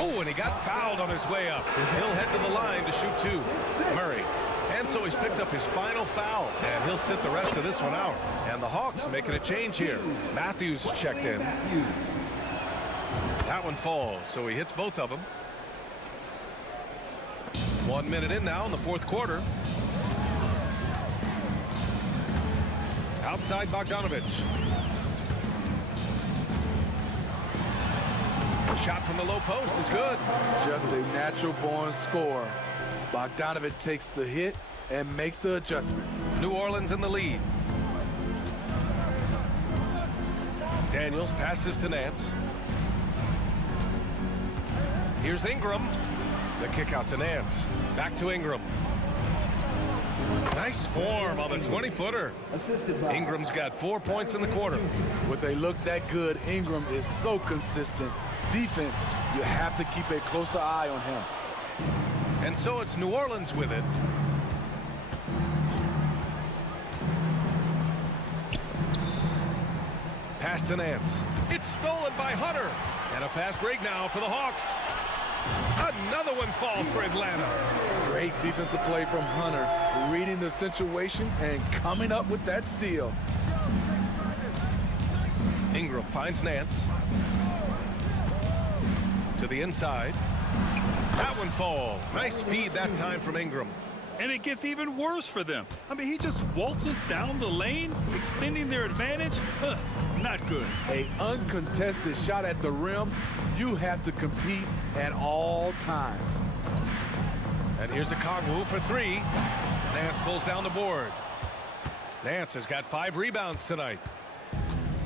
Oh, and he got fouled on his way up. He'll head to the line to shoot 2. Murray. And so he's picked up his final foul, and he'll sit the rest of this one out. And the Hawks making a change here. Matthews checked in. That one falls, so he hits both of them. 1 minute in now in the 4th quarter. Outside Bogdanovich. Shot from the low post is good. Just a natural-born scorer. Bogdanovich takes the hit and makes the adjustment. New Orleans in the lead. Daniels passes to Nance. Here's Ingram. The kick out to Nance. Back to Ingram. Nice form on the 20-footer. Ingram's got 4 points in the quarter. With they look that good, Ingram is so consistent. Defense, you have to keep a closer eye on him. And so it's New Orleans with it. Pass to Nance. It's stolen by Hunter. And a fast break now for the Hawks. Another one falls for Atlanta. Great defensive play from Hunter, reading the situation and coming up with that steal. Ingram finds Nance. To the inside. That one falls. Nice feed that time from Ingram. And it gets even worse for them. I mean, he just waltzes down the lane, extending their advantage. Not good. An uncontested shot at the rim, you have to compete at all times. And here's a Kongwu for 3. Nance pulls down the board. Nance has got 5 rebounds tonight.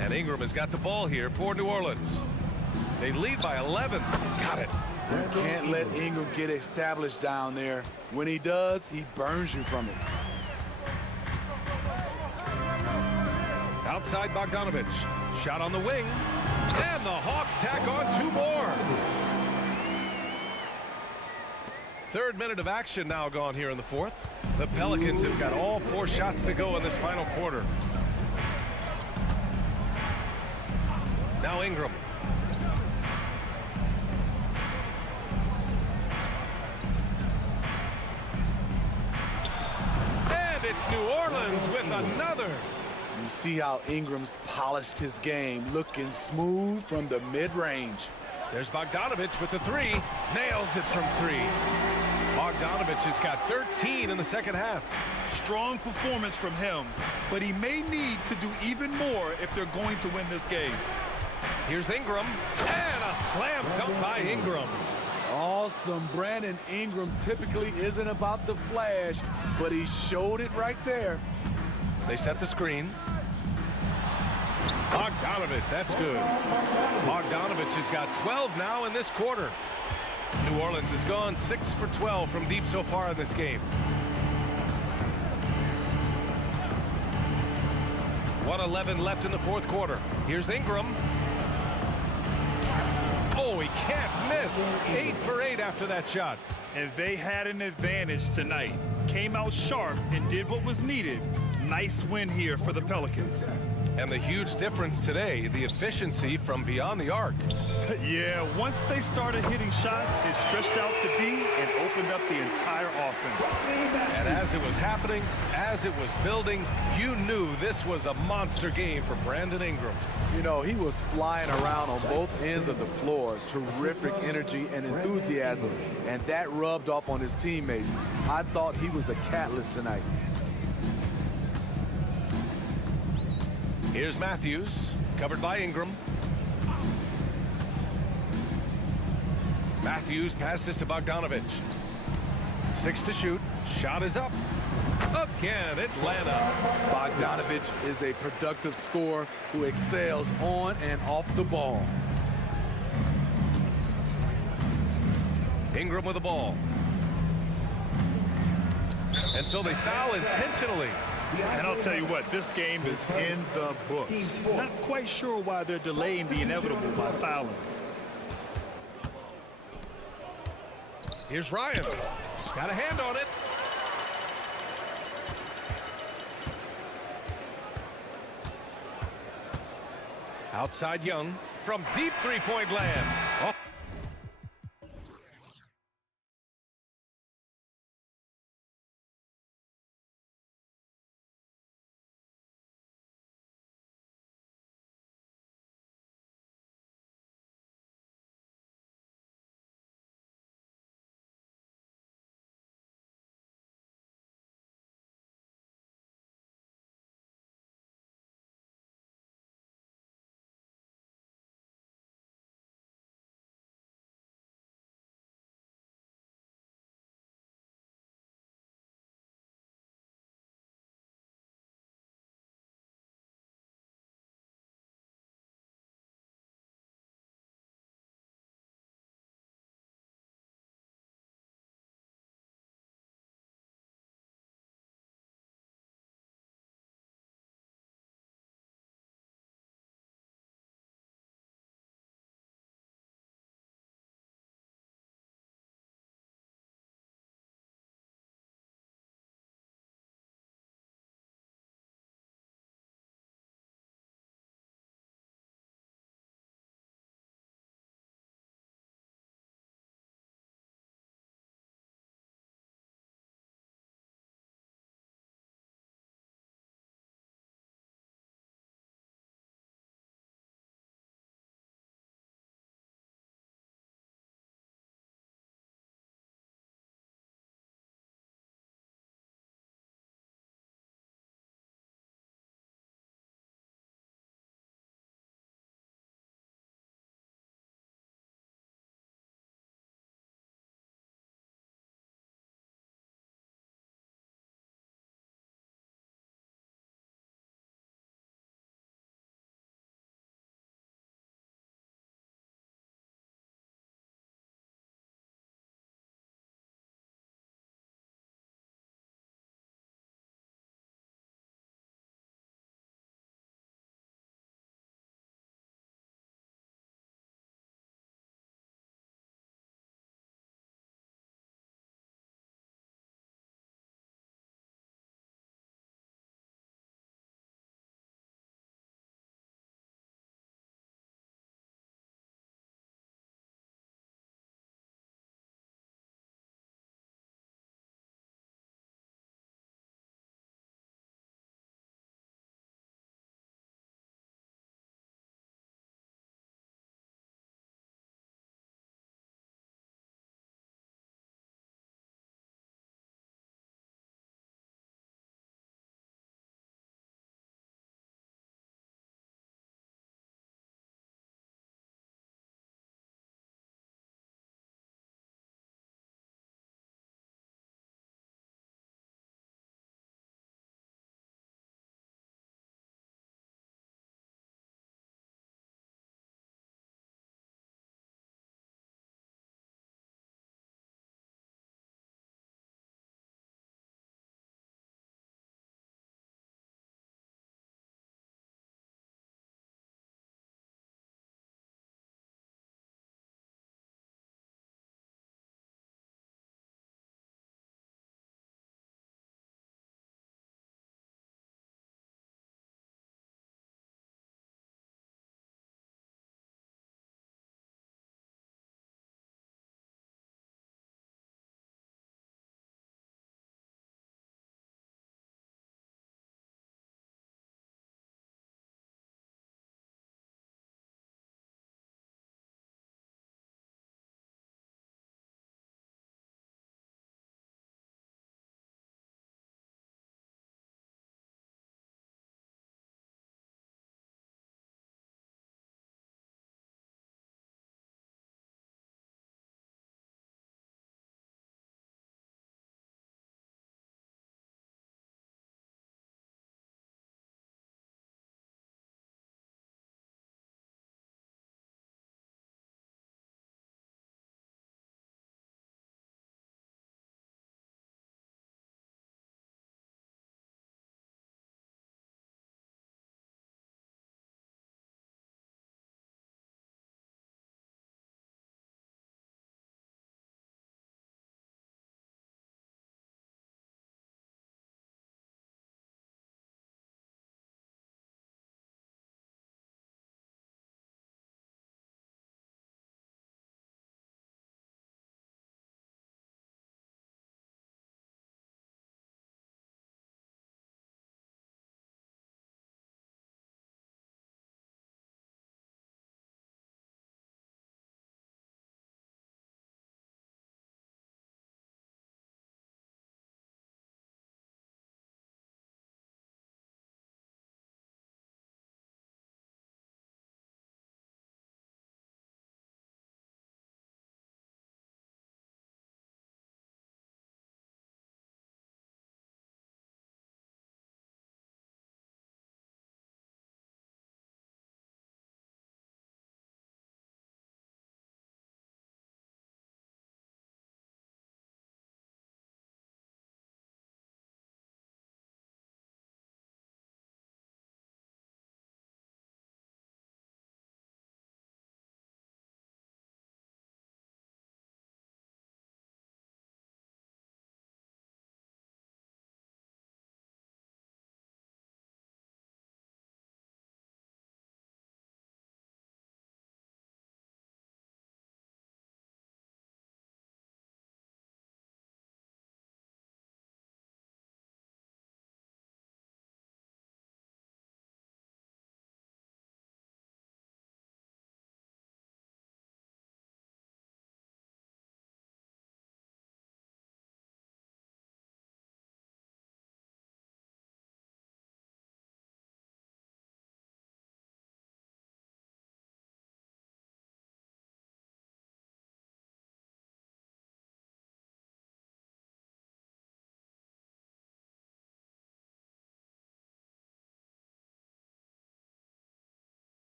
And Ingram has got the ball here for New Orleans. They lead by 11. Got it. You can't let Ingram get established down there. When he does, he burns you from it. Outside Bogdanovich. Shot on the wing. And the Hawks tack on 2 more. 3rd minute of action now gone here in the 4th. The Pelicans have got all 4 shots to go in this final quarter. Now Ingram. And it's New Orleans with another. You see how Ingram's polished his game, looking smooth from the mid-range. There's Bogdanovich with the 3. Nails it from 3. Bogdanovich has got 13 in the 2nd half. Strong performance from him, but he may need to do even more if they're going to win this game. Here's Ingram, and a slam dunk by Ingram. Awesome. Brandon Ingram typically isn't about the flash, but he showed it right there. They set the screen. Bogdanovich, that's good. Bogdanovich has got 12 now in this quarter. New Orleans has gone 6 for 12 from deep so far in this game. 1:11 left in the 4th quarter. Here's Ingram. Oh, he can't miss. 8 for 8 after that shot. And they had an advantage tonight. Came out sharp and did what was needed. Nice win here for the Pelicans. And the huge difference today, the efficiency from beyond the arc. Yeah, once they started hitting shots, it stretched out the D and opened up the entire offense. And as it was happening, as it was building, you knew this was a monster game for Brandon Ingram. You know, he was flying around on both ends of the floor. Terrific energy and enthusiasm, and that rubbed off on his teammates. I thought he was a catalyst tonight. Here's Matthews, covered by Ingram. Matthews passes to Bogdanovich. 6 to shoot. Shot is up. Again, Atlanta. Bogdanovich is a productive scorer who excels on and off the ball. Ingram with the ball. And so they foul intentionally. And I'll tell you what, this game is in the books. Not quite sure why they're delaying the inevitable by fouling. Here's Ryan. Got a hand on it. Outside Young from deep three-point land. Oh.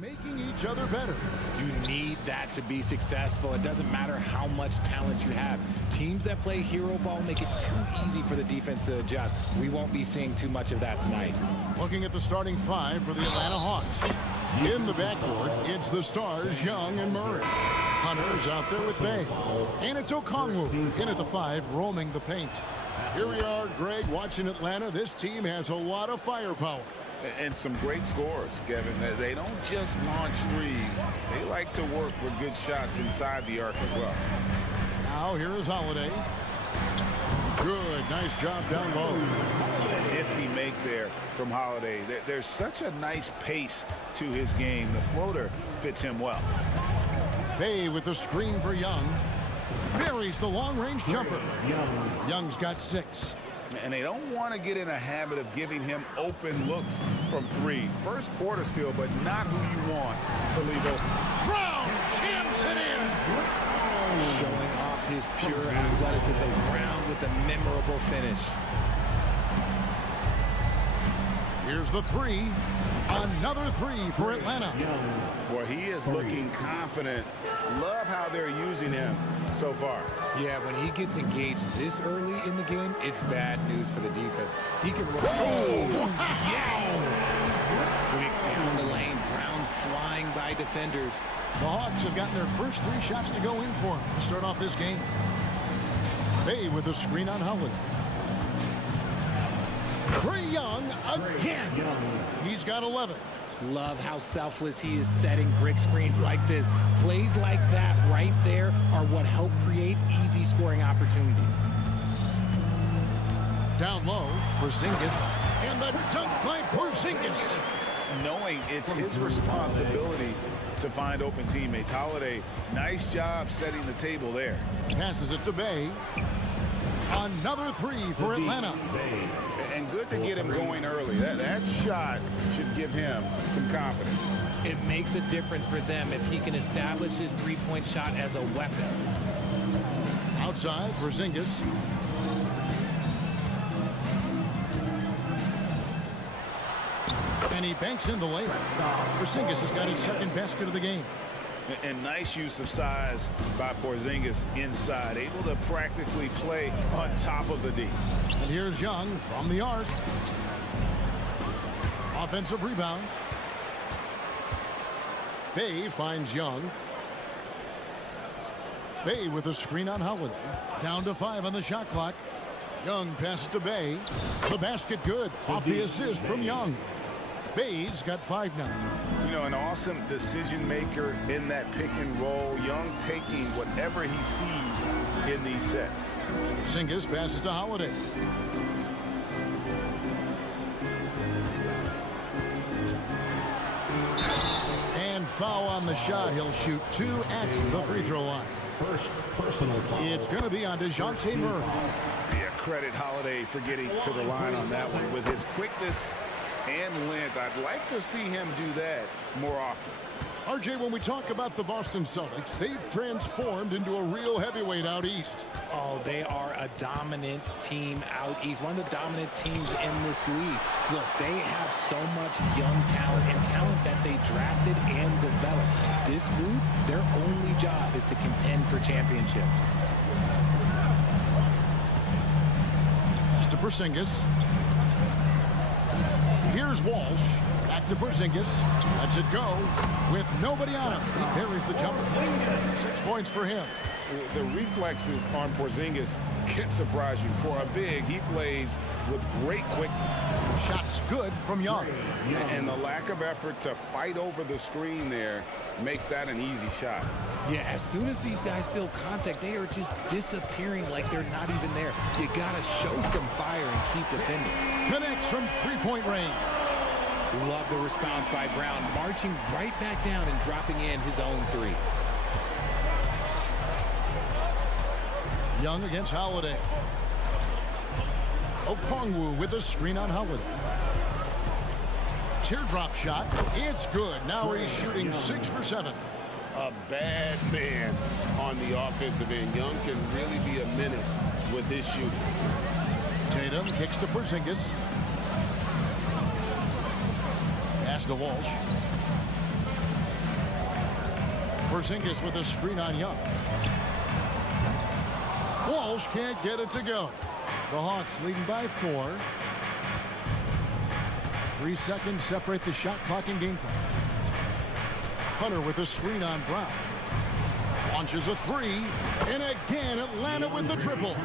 making each other better. You need that to be successful. It doesn't matter how much talent you have. Teams that play hero ball make it too easy for the defense to adjust. We won't be seeing too much of that tonight. Looking at the starting five for the Atlanta Hawks. In the backcourt, it's the stars, Young and Murray. Hunter's out there with Bay. And it's Okongwu in at the 5, roaming the paint. Here we are, Greg, watching Atlanta. This team has a lot of firepower. And some great scores, Kevin. They don't just launch threes. They like to work for good shots inside the arc as well. Now here is Holiday. Good, nice job down low. Nifty make there from Holiday. There's such a nice pace to his game. The floater fits him well. Bay with the screen for Young. Buries the long-range jumper. Young's got 6. And they don't want to get in a habit of giving him open looks from 3. First quarter still, but not who you want to leave open. Brown jams it in. Showing off his pure athleticism. Brown with a memorable finish. Here's the 3. Another 3 for Atlanta. Boy, he is looking confident. Love how they're using him so far. Yeah, when he gets engaged this early in the game, it's bad news for the defense. He can run. Oh, yes! Quick down the lane. Brown flying by defenders. The Hawks have gotten their first 3 shots to go in for him to start off this game. Bay with a screen on Howland. Trae Young again. He's got 11. Love how selfless he is setting brick screens like this. Plays like that right there are what help create easy scoring opportunities. Down low, Porzingis, and the dunk by Porzingis. Knowing it's his responsibility to find open teammates. Holiday, nice job setting the table there. Passes it to Bay. Another 3 for Atlanta. And good to get him going early. That shot should give him some confidence. It makes a difference for them if he can establish his three-point shot as a weapon. Outside, Porzingis. And he banks in the layup. Porzingis has got his second basket of the game. And nice use of size by Porzingis inside, able to practically play on top of the D. And here's Young from the arc. Offensive rebound. Bay finds Young. Bay with a screen on Holiday. Down to 5 on the shot clock. Young passes to Bay. The basket good. Off the assist from Young. Bay's got 5 now. You know, an awesome decision maker in that pick and roll. Young taking whatever he sees in these sets. Porzingis passes to Holiday. And foul on the shot. He'll shoot 2 at the free throw line. First personal foul. It's going to be on DeJounte Murray. Yeah, credit Holiday for getting to the line on that one with his quickness and length. I'd like to see him do that more often. RJ, when we talk about the Boston Celtics, they've transformed into a real heavyweight out east. Oh, they are a dominant team out east. One of the dominant teams in this league. Look, they have so much young talent and talent that they drafted and developed. This group, their only job is to contend for championships. Pass to Porzingis. Here's Walsh. Back to Porzingis. Lets it go with nobody on him. He buries the jumper. 6 points for him. The reflexes on Porzingis can surprise you. For a big, he plays with great quickness. Shots good from Young. And the lack of effort to fight over the screen there makes that an easy shot. Yeah, as soon as these guys feel contact, they are just disappearing like they're not even there. You gotta show some fire and keep defending. Connects from three-point range. Love the response by Brown, marching right back down and dropping in his own 3. Young against Holiday. Okongwu with a screen on Holiday. Teardrop shot. It's good. Now he's shooting 6 for 7. A bad man on the offensive end. Young can really be a menace with his shooting. Tatum kicks to Porzingis. Pass to Walsh. Porzingis with a screen on Young. Walsh can't get it to go. The Hawks leading by 4. 3 seconds separate the shot clock and game clock. Hunter with a screen on Brown. Launches a 3, and again Atlanta with the triple.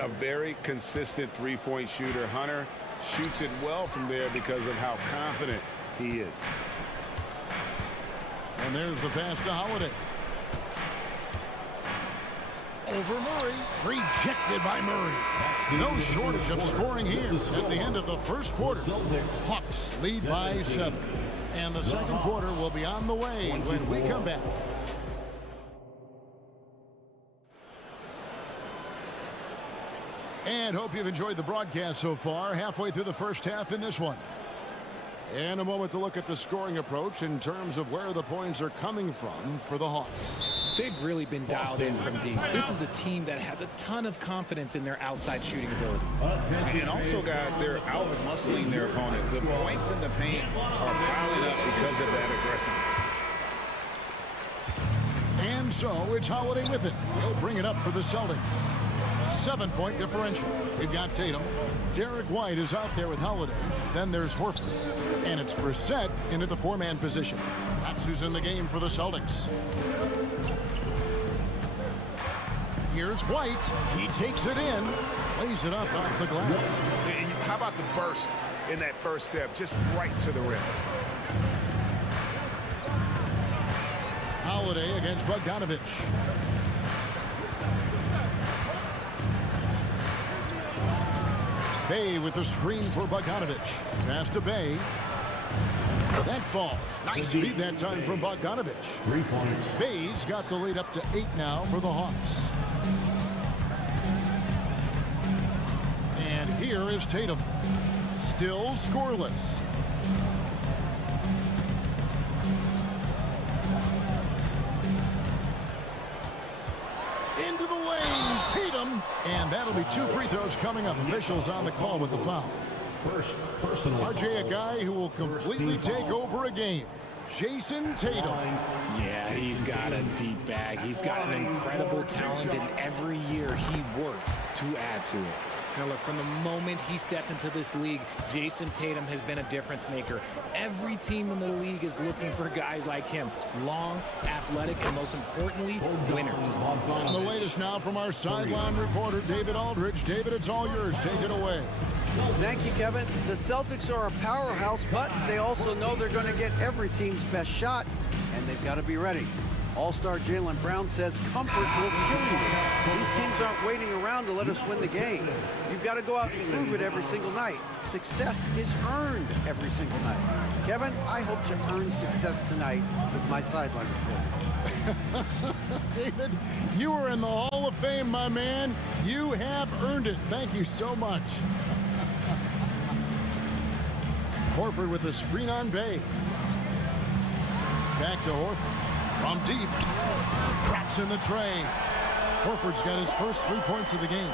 A very consistent three-point shooter. Hunter shoots it well from there because of how confident he is. And there's the pass to Holiday. Over Murray. Rejected by Murray. No shortage of scoring here at the end of the first quarter. Hawks lead by 7. And the second quarter will be on the way when we come back. And hope you've enjoyed the broadcast so far. Halfway through the first half in this one. And a moment to look at the scoring approach in terms of where the points are coming from for the Hawks. They've really been dialed in from deep. This is a team that has a ton of confidence in their outside shooting ability. And also, guys, they're out-muscling their opponent. The points in the paint are piling up because of that aggressiveness. And so it's Holiday with it. He'll bring it up for the Celtics. 7-point differential. We've got Tatum. Derek White is out there with Holiday. Then there's Horford. And it's Brissett into the 4-man position. That's who's in the game for the Celtics. Here's White. He takes it in. Lays it up off the glass. How about the burst in that first step? Just right to the rim. Holiday against Bogdanovich. Bay with the screen for Bogdanovich. Pass to Bay. That falls. Nice feed that time from Bogdanovich. 3 points. Bay's got the lead up to 8 now for the Hawks. And here is Tatum. Still scoreless. Into the lane, Tatum, and that'll be 2 free throws coming up. Officials on the call with the foul. First personal RJ, a guy who will completely take over a game. Jason Tatum. Yeah, he's got a deep bag. He's got an incredible talent, and every year he works to add to it. Now look, from the moment he stepped into this league, Jason Tatum has been a difference maker. Every team in the league is looking for guys like him. Long, athletic, and most importantly, winners. And the latest now from our sideline reporter, David Aldridge. David, it's all yours. Take it away. Thank you, Kevin. The Celtics are a powerhouse, but they also know they're going to get every team's best shot, and they've got to be ready. All-star Jaylen Brown says comfort will kill you. These teams aren't waiting around to let us win the game. You've got to go out and prove it every single night. Success is earned every single night. Kevin, I hope to earn success tonight with my sideline report. David, you are in the Hall of Fame, my man. You have earned it. Thank you so much. Horford with a screen on Bay. Back to Horford. From deep. Drops in the tray. Horford's got his first 3 points of the game.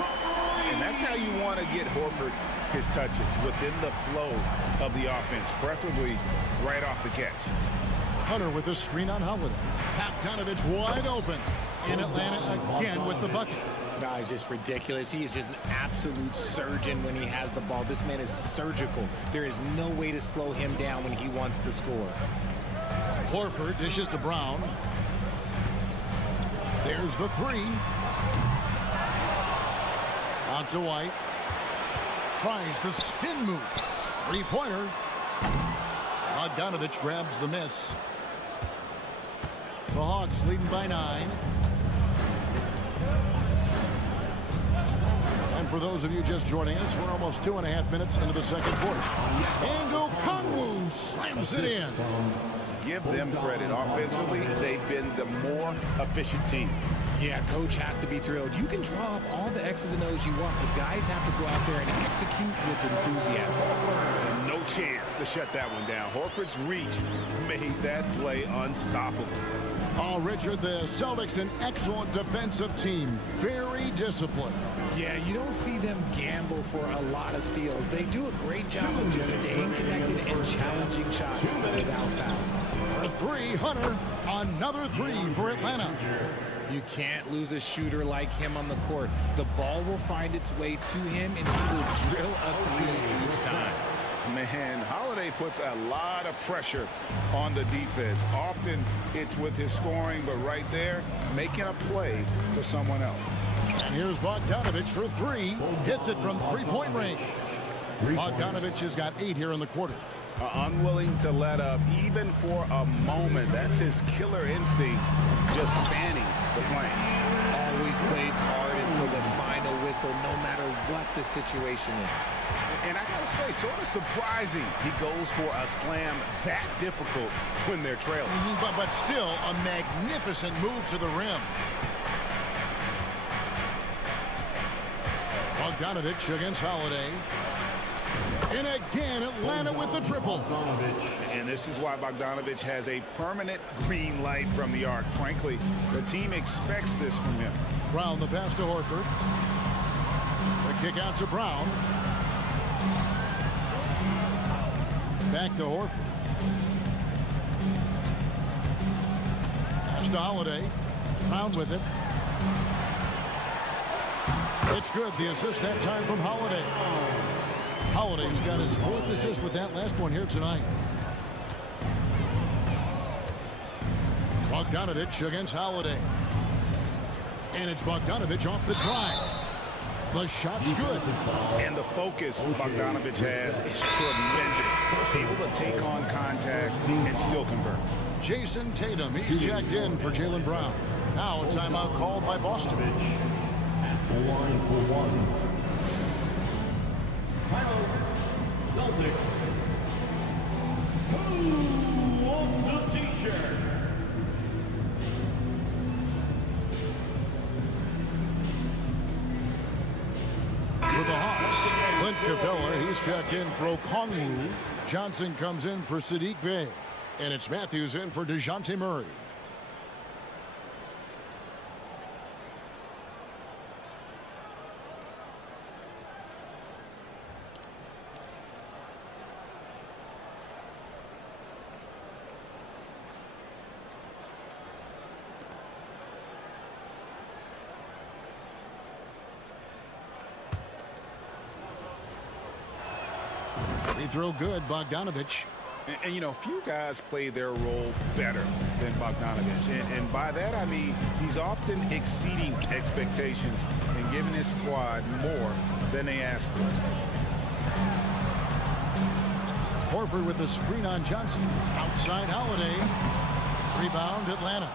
And that's how you want to get Horford his touches, within the flow of the offense, preferably right off the catch. Hunter with a screen on Holiday. Bogdanovich wide open. In Atlanta again with the bucket. No, it's just ridiculous. He is just an absolute surgeon when he has the ball. This man is surgical. There is no way to slow him down when he wants to score. Horford dishes to Brown. There's the 3. Out to White. Tries the spin move. 3-pointer. Bogdanovich grabs the miss. The Hawks leading by 9. And for those of you just joining us, we're almost 2.5 minutes into the second quarter. Ango Kongwu slams it in. Give them credit. Offensively, they've been the more efficient team. Yeah, coach has to be thrilled. You can draw up all the X's and O's you want. The guys have to go out there and execute with enthusiasm. And no chance to shut that one down. Horford's reach made that play unstoppable. Oh, Richard, the Celtics, an excellent defensive team. Very disciplined. Yeah, you don't see them gamble for a lot of steals. They do a great job of just staying connected and challenging shots without foul. For 3, Hunter. Another three for Atlanta. You can't lose a shooter like him on the court. The ball will find its way to him, and he will drill a three each time. Man, Holiday puts a lot of pressure on the defense. Often it's with his scoring, but right there, making a play for someone else. And here's Bogdanovich for three. Hits it from three-point range. Bogdanovich has got 8 here in the quarter. Unwilling to let up even for a moment. That's his killer instinct, just fanning the flame. Always plays hard until the final whistle, no matter what the situation is. And I gotta say, sort of surprising he goes for a slam that difficult when they're trailing. But still a magnificent move to the rim. Bogdanovich against Holiday. And again, Atlanta with the triple. And this is why Bogdanovich has a permanent green light from the arc. Frankly, the team expects this from him. Brown the pass to Horford. The kick out to Brown. Back to Horford. Pass to Holiday. Brown with it. It's good. The assist that time from Holiday. Holiday's got his 4th assist with that last one here tonight. Bogdanovich against Holiday. And it's Bogdanovich off the drive. The shot's good. And the focus Bogdanovich has is tremendous. Able to take on contact and still convert. Jason Tatum, he's checked in for Jaylen Brown. Now a timeout called by Boston. At the line for one. Celtics. Who wants a t-shirt? For the Hawks, Clint Capella, he's checked in for Okongwu. Johnson comes in for Sadiq Bey. And it's Matthews in for DeJounte Murray. Free throw good, Bogdanovich. And you know, few guys play their role better than Bogdanovich. And by that, I mean he's often exceeding expectations and giving his squad more than they asked for. Horford with the screen on Johnson. Outside Holiday. Rebound Atlanta.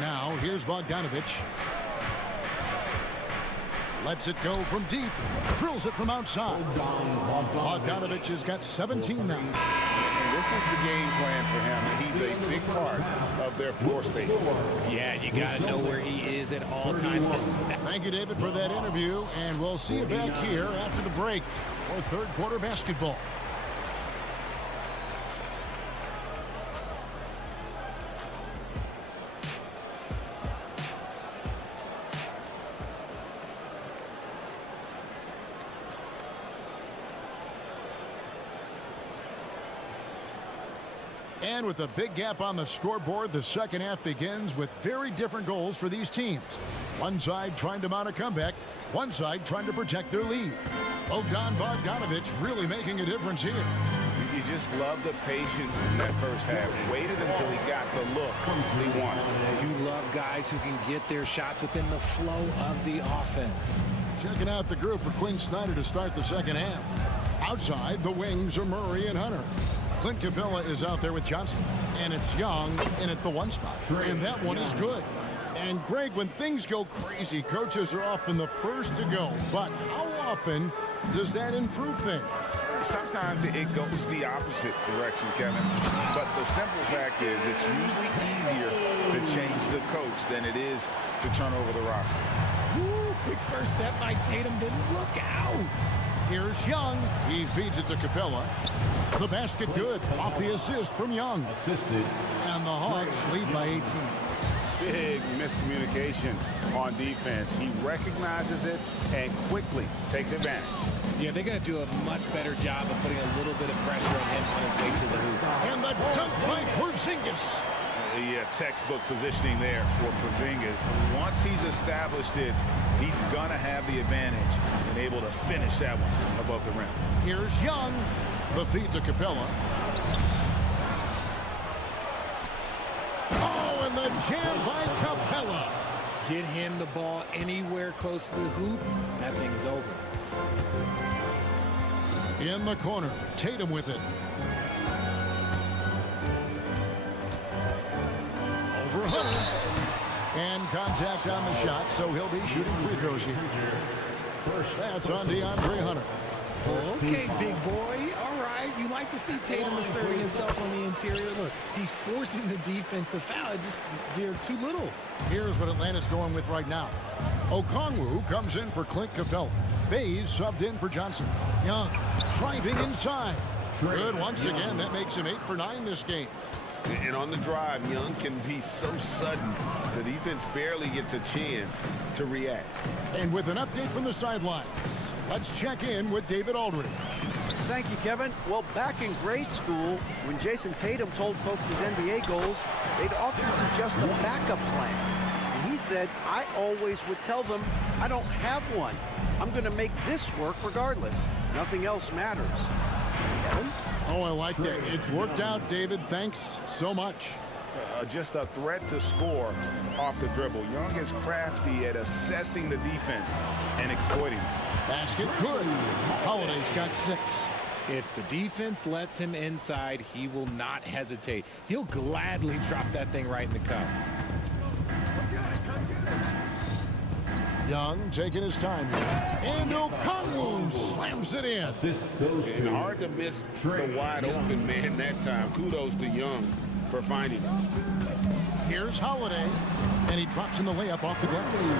Now here's Bogdanovich. Lets it go from deep. Drills it from outside. Bogdanovich has got 17 now. And this is the game plan for him. He's a big part of their floor space. Yeah, you got to know where he is at all times. Thank you, David, for that interview. And we'll see you back here after the break for third quarter basketball. And with a big gap on the scoreboard, the second half begins with very different goals for these teams. One side trying to mount a comeback, one side trying to protect their lead. Bogdanovich really making a difference here. You just love the patience in that first half. Waited until he got the look he wanted. You love guys who can get their shots within the flow of the offense. Checking out the group for Quinn Snyder to start the second half. Outside, the wings are Murray and Hunter. Clint Capella is out there with Johnson. And it's Young in at the one spot. And that one is good. And Greg, when things go crazy, coaches are often the first to go. But how often does that improve things? Sometimes it goes the opposite direction, Kevin. But the simple fact is it's usually easier to change the coach than it is to turn over the roster. Woo, quick first step by Tatum, didn't look out. Here's Young. He feeds it to Capella. The basket good off the assist from Young. Assisted. And the Hawks lead by 18. big miscommunication on defense. He recognizes it and quickly takes advantage. Yeah, they're going to do a much better job of putting a little bit of pressure on him on his way to the hoop. And the dunk by Porzingis. Yeah, textbook positioning there for Porzingis. Once he's established it, he's going to have the advantage and able to finish that one above the rim. Here's Young. The feed to Capella. Oh, and the jam by Capella. Get him the ball anywhere close to the hoop, that thing is over. In the corner, Tatum with it. Over 100. And contact on the shot, so he'll be shooting free throws here. That's on DeAndre Hunter. Okay, big boy. All right. You like to see Tatum asserting himself on the interior. Look, he's forcing the defense to foul. Just they're too little. Here's what Atlanta's going with right now. Okongwu comes in for Clint Capella. Bays subbed in for Johnson. Young driving inside. Good once again. That makes him 8 for 9 this game. And on the drive, Young can be so sudden, the defense barely gets a chance to react. And with an update from the sidelines, let's check in with David Aldridge. Thank you, Kevin. Well, back in grade school, when Jason Tatum told folks his NBA goals, they'd often suggest a backup plan. And he said, I always would tell them, I don't have one. I'm going to make this work regardless. Nothing else matters. Kevin? Oh, I like that. It's worked out, David. Thanks so much. Just a threat to score off the dribble. Young is crafty at assessing the defense and exploiting. Basket good. Holiday's got 6. If the defense lets him inside, he will not hesitate. He'll gladly drop that thing right in the cup. Young taking his time here. And Okongwu slams it in. And hard to miss the wide open man that time. Kudos to Young for finding him. Here's Holiday. And he drops in the layup off the glass.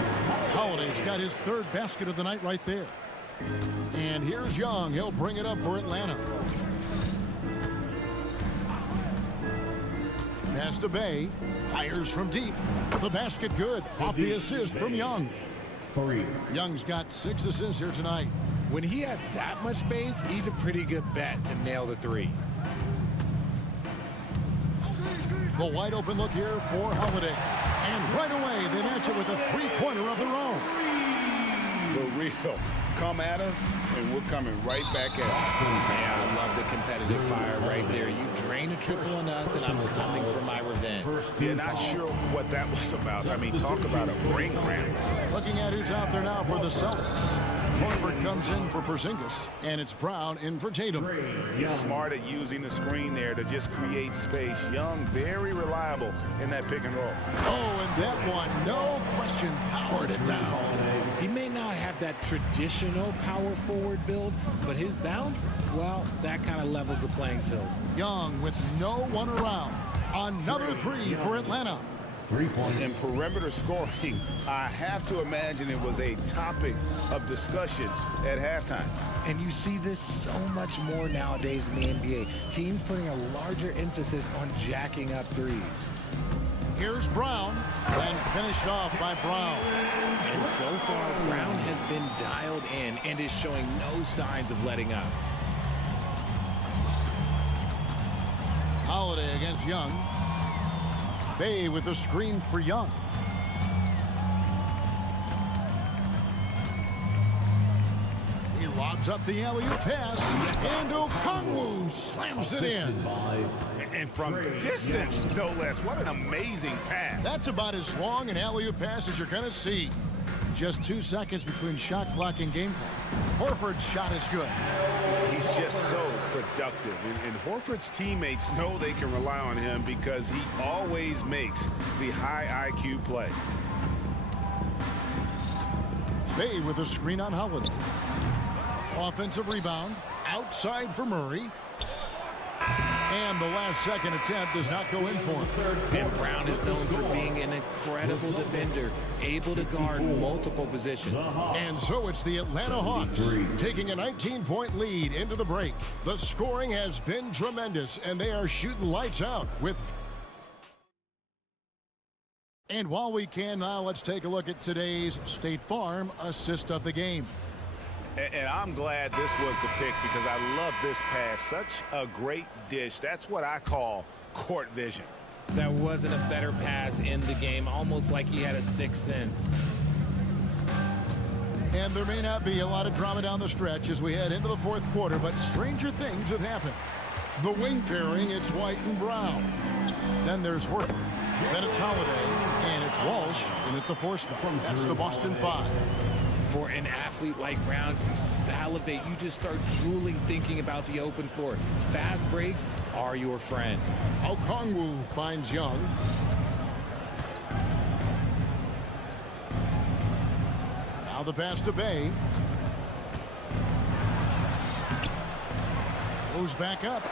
Holiday's got his 3rd basket of the night right there. And here's Young. He'll bring it up for Atlanta. Pass to Bay. Fires from deep. The basket good. Off the assist from Young. Young's got 6 assists here tonight. When he has that much space, he's a pretty good bet to nail the 3. The wide open look here for Holiday. And right away, they match it with a 3-pointer of their own. The real. Come at us, and we're coming right back at you. Man, I love the competitive fire right there. You drain a triple on us, and I'm coming for my revenge. Yeah, not sure what that was about. I mean, talk about a brain cramp. Looking at who's out there now for the Celtics. Horford comes in for Porzingis, and it's Brown in for Tatum. He's smart at using the screen there to just create space. Young, very reliable in that pick and roll. Oh, and that one, no question, powered it down. He may not have that traditional power forward build, but his bounce, well, that kind of levels the playing field. Young with no one around. Another 3 for Atlanta. 3 points. And perimeter scoring, I have to imagine it was a topic of discussion at halftime. And you see this so much more nowadays in the NBA. Teams putting a larger emphasis on jacking up threes. Here's Brown, and finished off by Brown. And so far, Brown has been dialed in and is showing no signs of letting up. Holiday against Young. Bay with the screen for Young. He lobs up the alley-oop pass, and Okongwu slams it in. And from distance, no less. What an amazing pass. That's about as long an alley-oop pass as you're going to see. Just 2 seconds between shot clock and game clock. Horford's shot is good. He's just so productive. And Horford's teammates know they can rely on him because he always makes the high IQ play. Bay with a screen on Holiday. Offensive rebound. Outside for Murray. And the last second attempt does not go in for him. And Brown is known for being an incredible defender, able to guard multiple positions. And so it's the Atlanta Hawks taking a 19-point lead into the break. The scoring has been tremendous, and they are shooting lights out with And while we can now, let's take a look at today's State Farm assist of the game. And I'm glad this was the pick because I love this pass. Such a great dish. That's what I call court vision. That wasn't a better pass in the game, almost like he had a sixth sense. And there may not be a lot of drama down the stretch as we head into the fourth quarter, but stranger things have happened. The wing pairing, it's White and Brown. Then there's Horford. Then it's Holiday, and it's Walsh, and at the fourth spot. That's the Boston Five. For an athlete like Brown, you salivate. You just start drooling thinking about the open floor. Fast breaks are your friend. Okongwu finds Young. Now the pass to Bay. Goes back up.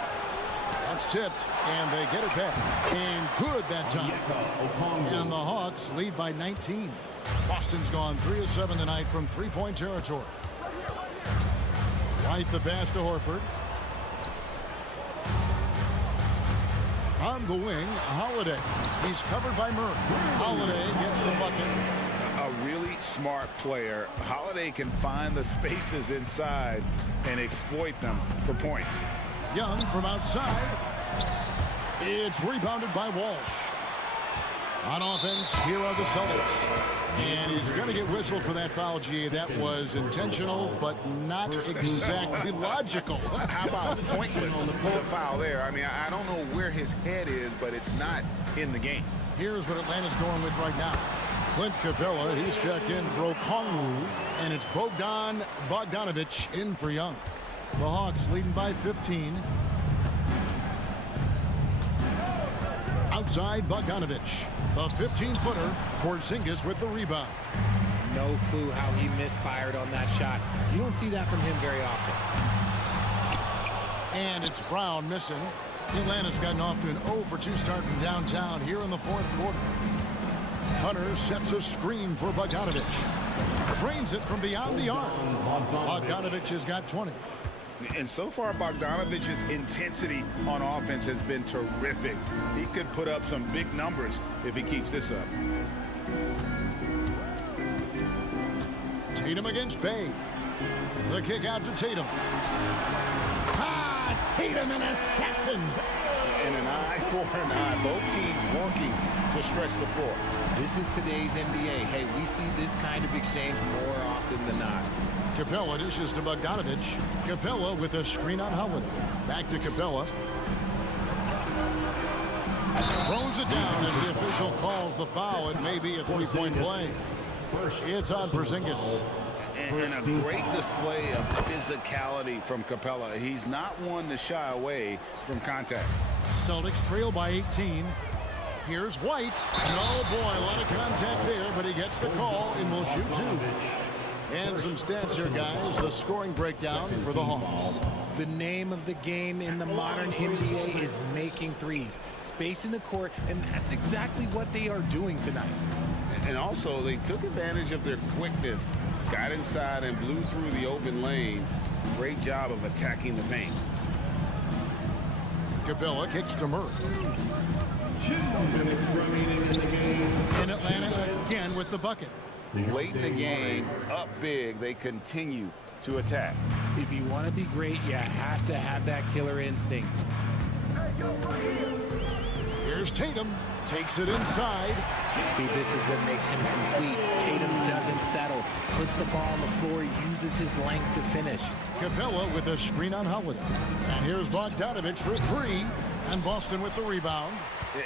That's tipped, and they get it back. And good that time. And the Hawks lead by 19. Boston's gone 3 of 7 tonight from three-point territory. White the pass to Horford. On the wing, Holiday. He's covered by Murray. Holiday gets the bucket. A really smart player. Holiday can find the spaces inside and exploit them for points. Young from outside. It's rebounded by Walsh. On offense, here are the Celtics. And he's going to get whistled for that foul, G. That was intentional, but not exactly logical. How about pointless to foul there? I mean, I don't know where his head is, but it's not in the game. Here's what Atlanta's going with right now. Clint Capella, he's checked in for Okongwu, and it's Bogdanovich in for Young. The Hawks leading by 15. Outside, Bogdanovich. The 15-footer, Porzingis with the rebound. No clue how he misfired on that shot. You don't see that from him very often. And it's Brown missing. Atlanta's gotten off to an 0-for-2 start from downtown here in the fourth quarter. Hunter sets a screen for Bogdanovich. Drains it from beyond the arc. Bogdanovich has got 20. And so far, Bogdanovich's intensity on offense has been terrific. He could put up some big numbers if he keeps this up. Tatum against Bay. The kick out to Tatum. Tatum, an assassin. And an eye for an eye. Both teams working to stretch the floor. This is today's NBA. Hey, we see this kind of exchange more often than not. Capella dishes to Bogdanovich. Capella with a screen on Holiday. Back to Capella. Throws it down as the official calls the foul. It may be a three-point play. It's on Porzingis. And a great display of physicality from Capella. He's not one to shy away from contact. Celtics trail by 18. Here's White. Oh boy, a lot of contact there, but he gets the call and will shoot two. And some stats here, guys. The scoring breakdown for the Hawks. The name of the game in the modern NBA is making threes. Spacing the court, and that's exactly what they are doing tonight. And also, they took advantage of their quickness, got inside and blew through the open lanes. Great job of attacking the paint. Capella kicks to Murray. 2 minutes remaining in the game. And Atlanta again with the bucket. Late in the game, up big, they continue to attack. If you want to be great, you have to have that killer instinct. Here's Tatum. Takes it inside. See, this is what makes him complete. Tatum doesn't settle. Puts the ball on the floor, uses his length to finish. Capella with a screen on Holiday. And here's Bogdanovich for three. And Boston with the rebound.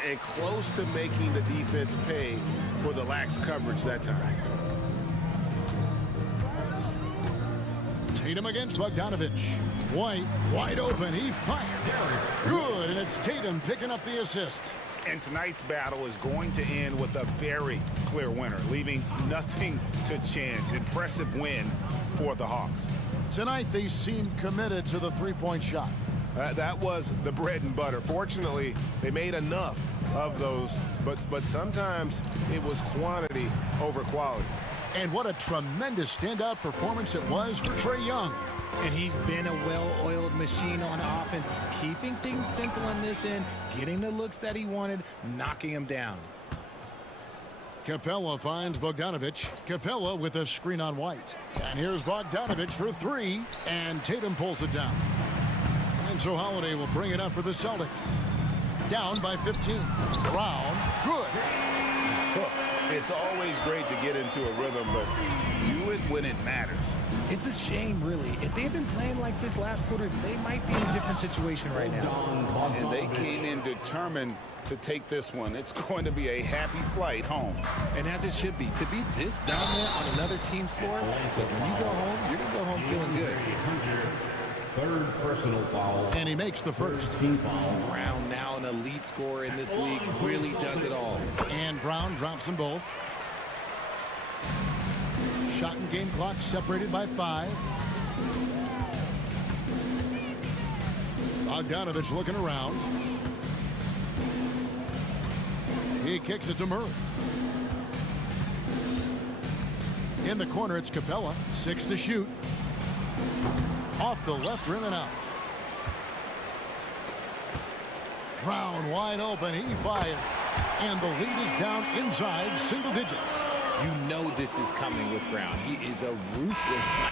And close to making the defense pay for the lax coverage that time. Tatum against Bogdanovich. White, wide open. He fired. Good, and it's Tatum picking up the assist. And tonight's battle is going to end with a very clear winner, leaving nothing to chance. Impressive win for the Hawks. Tonight, they seem committed to the three-point shot. That was the bread and butter. Fortunately, they made enough of those, but sometimes it was quantity over quality. And what a tremendous standout performance it was for Trae Young. And he's been a well-oiled machine on offense, keeping things simple on this end, getting the looks that he wanted, knocking them down. Capella finds Bogdanovic. Capella with a screen on White. And here's Bogdanovic for three. And Tatum pulls it down. And so Holiday will bring it up for the Celtics. Down by 15. Brown, good. It's always great to get into a rhythm, but do it when it matters. It's a shame, really. If they had been playing like this last quarter, they might be in a different situation right now. And they came in determined to take this one. It's going to be a happy flight home. And as it should be. To be this dominant on another team's floor, so when you go home, you're going to go home feeling good. Third personal foul. And he makes the first. Team foul. Brown, now an elite scorer in this league, really does it all. And Brown drops them both. Shot and game clock separated by 5. Bogdanovic looking around. He kicks it to Murray. In the corner, it's Capella. 6 to shoot. Off the left rim and out. Brown wide open. He fires. And the lead is down inside single digits. You know this is coming with Brown. He is a ruthless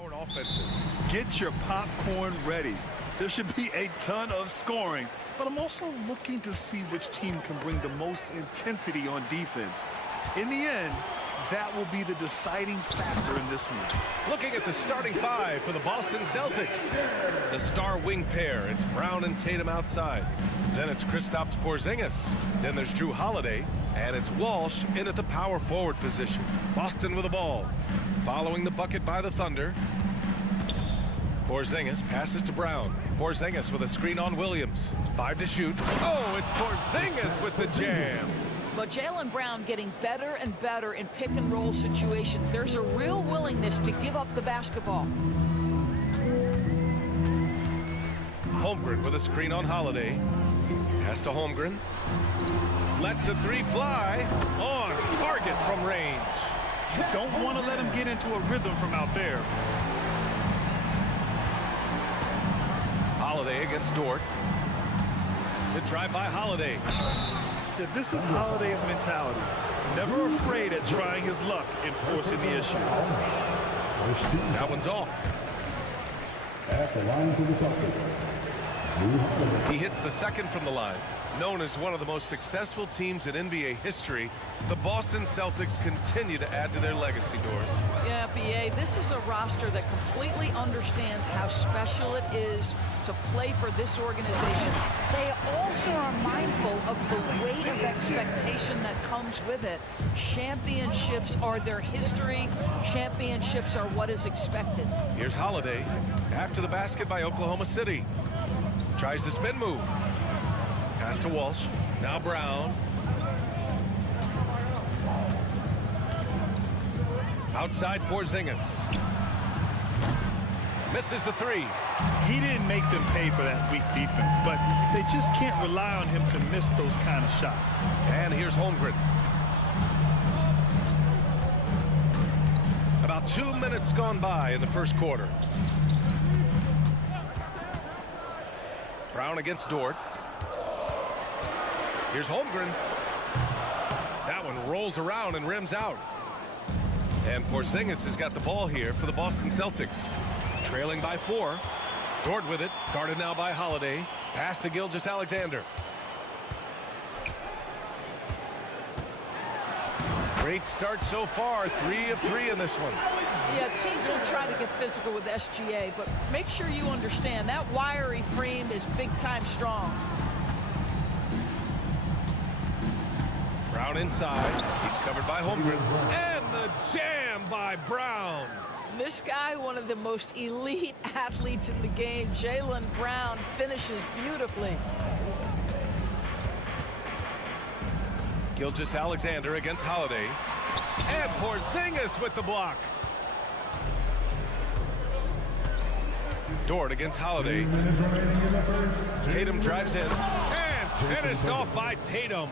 high-powered offenses. Get your popcorn ready. There should be a ton of scoring, but I'm also looking to see which team can bring the most intensity on defense. In the end, that will be the deciding factor in this one. Looking at the starting five for the Boston Celtics. The star wing pair, it's Brown and Tatum outside. Then it's Kristaps Porzingis. Then there's Drew Holiday, and it's Walsh in at the power forward position. Boston with the ball. Following the bucket by the Thunder. Porzingis passes to Brown. Porzingis with a screen on Williams. 5 to shoot. Oh, it's Porzingis with the jam. But Jaylen Brown getting better and better in pick and roll situations. There's a real willingness to give up the basketball. Holmgren with a screen on Holiday. Pass to Holmgren. Lets a three fly. On target from range. You don't want to let him get into a rhythm from out there. Holiday against Dort. The drive by Holiday. Yeah, this is Holiday's mentality. Never afraid at trying his luck in forcing the issue. That one's off. At the line for the Celtics. He hits the second from the line. Known as one of the most successful teams in NBA history, the Boston Celtics continue to add to their legacy, Doris. Yeah, B.A., this is a roster that completely understands how special it is to play for this organization. They also are mindful of the weight of expectation that comes with it. Championships are their history. Championships are what is expected. Here's Holiday after the basket by Oklahoma City. Tries the spin move. Pass to Walsh. Now Brown. Outside Porzingis. Misses the three. He didn't make them pay for that weak defense, but they just can't rely on him to miss those kind of shots. And here's Holmgren. About 2 minutes gone by in the first quarter. Brown against Dort. Here's Holmgren. That one rolls around and rims out. And Porzingis has got the ball here for the Boston Celtics. Trailing by 4. Dort with it. Guarded now by Holiday. Pass to Gilgeous-Alexander. Great start so far. 3 of 3 in this one. Yeah, teams will try to get physical with SGA, but make sure you understand that wiry frame is big-time strong. Brown inside. He's covered by Holmgren. And the jam by Brown. This guy, one of the most elite athletes in the game, Jaylen Brown, finishes beautifully. Gilgeous-Alexander against Holiday. And Porzingis with the block. Dort against Holiday. Tatum drives in. And finished off by Tatum.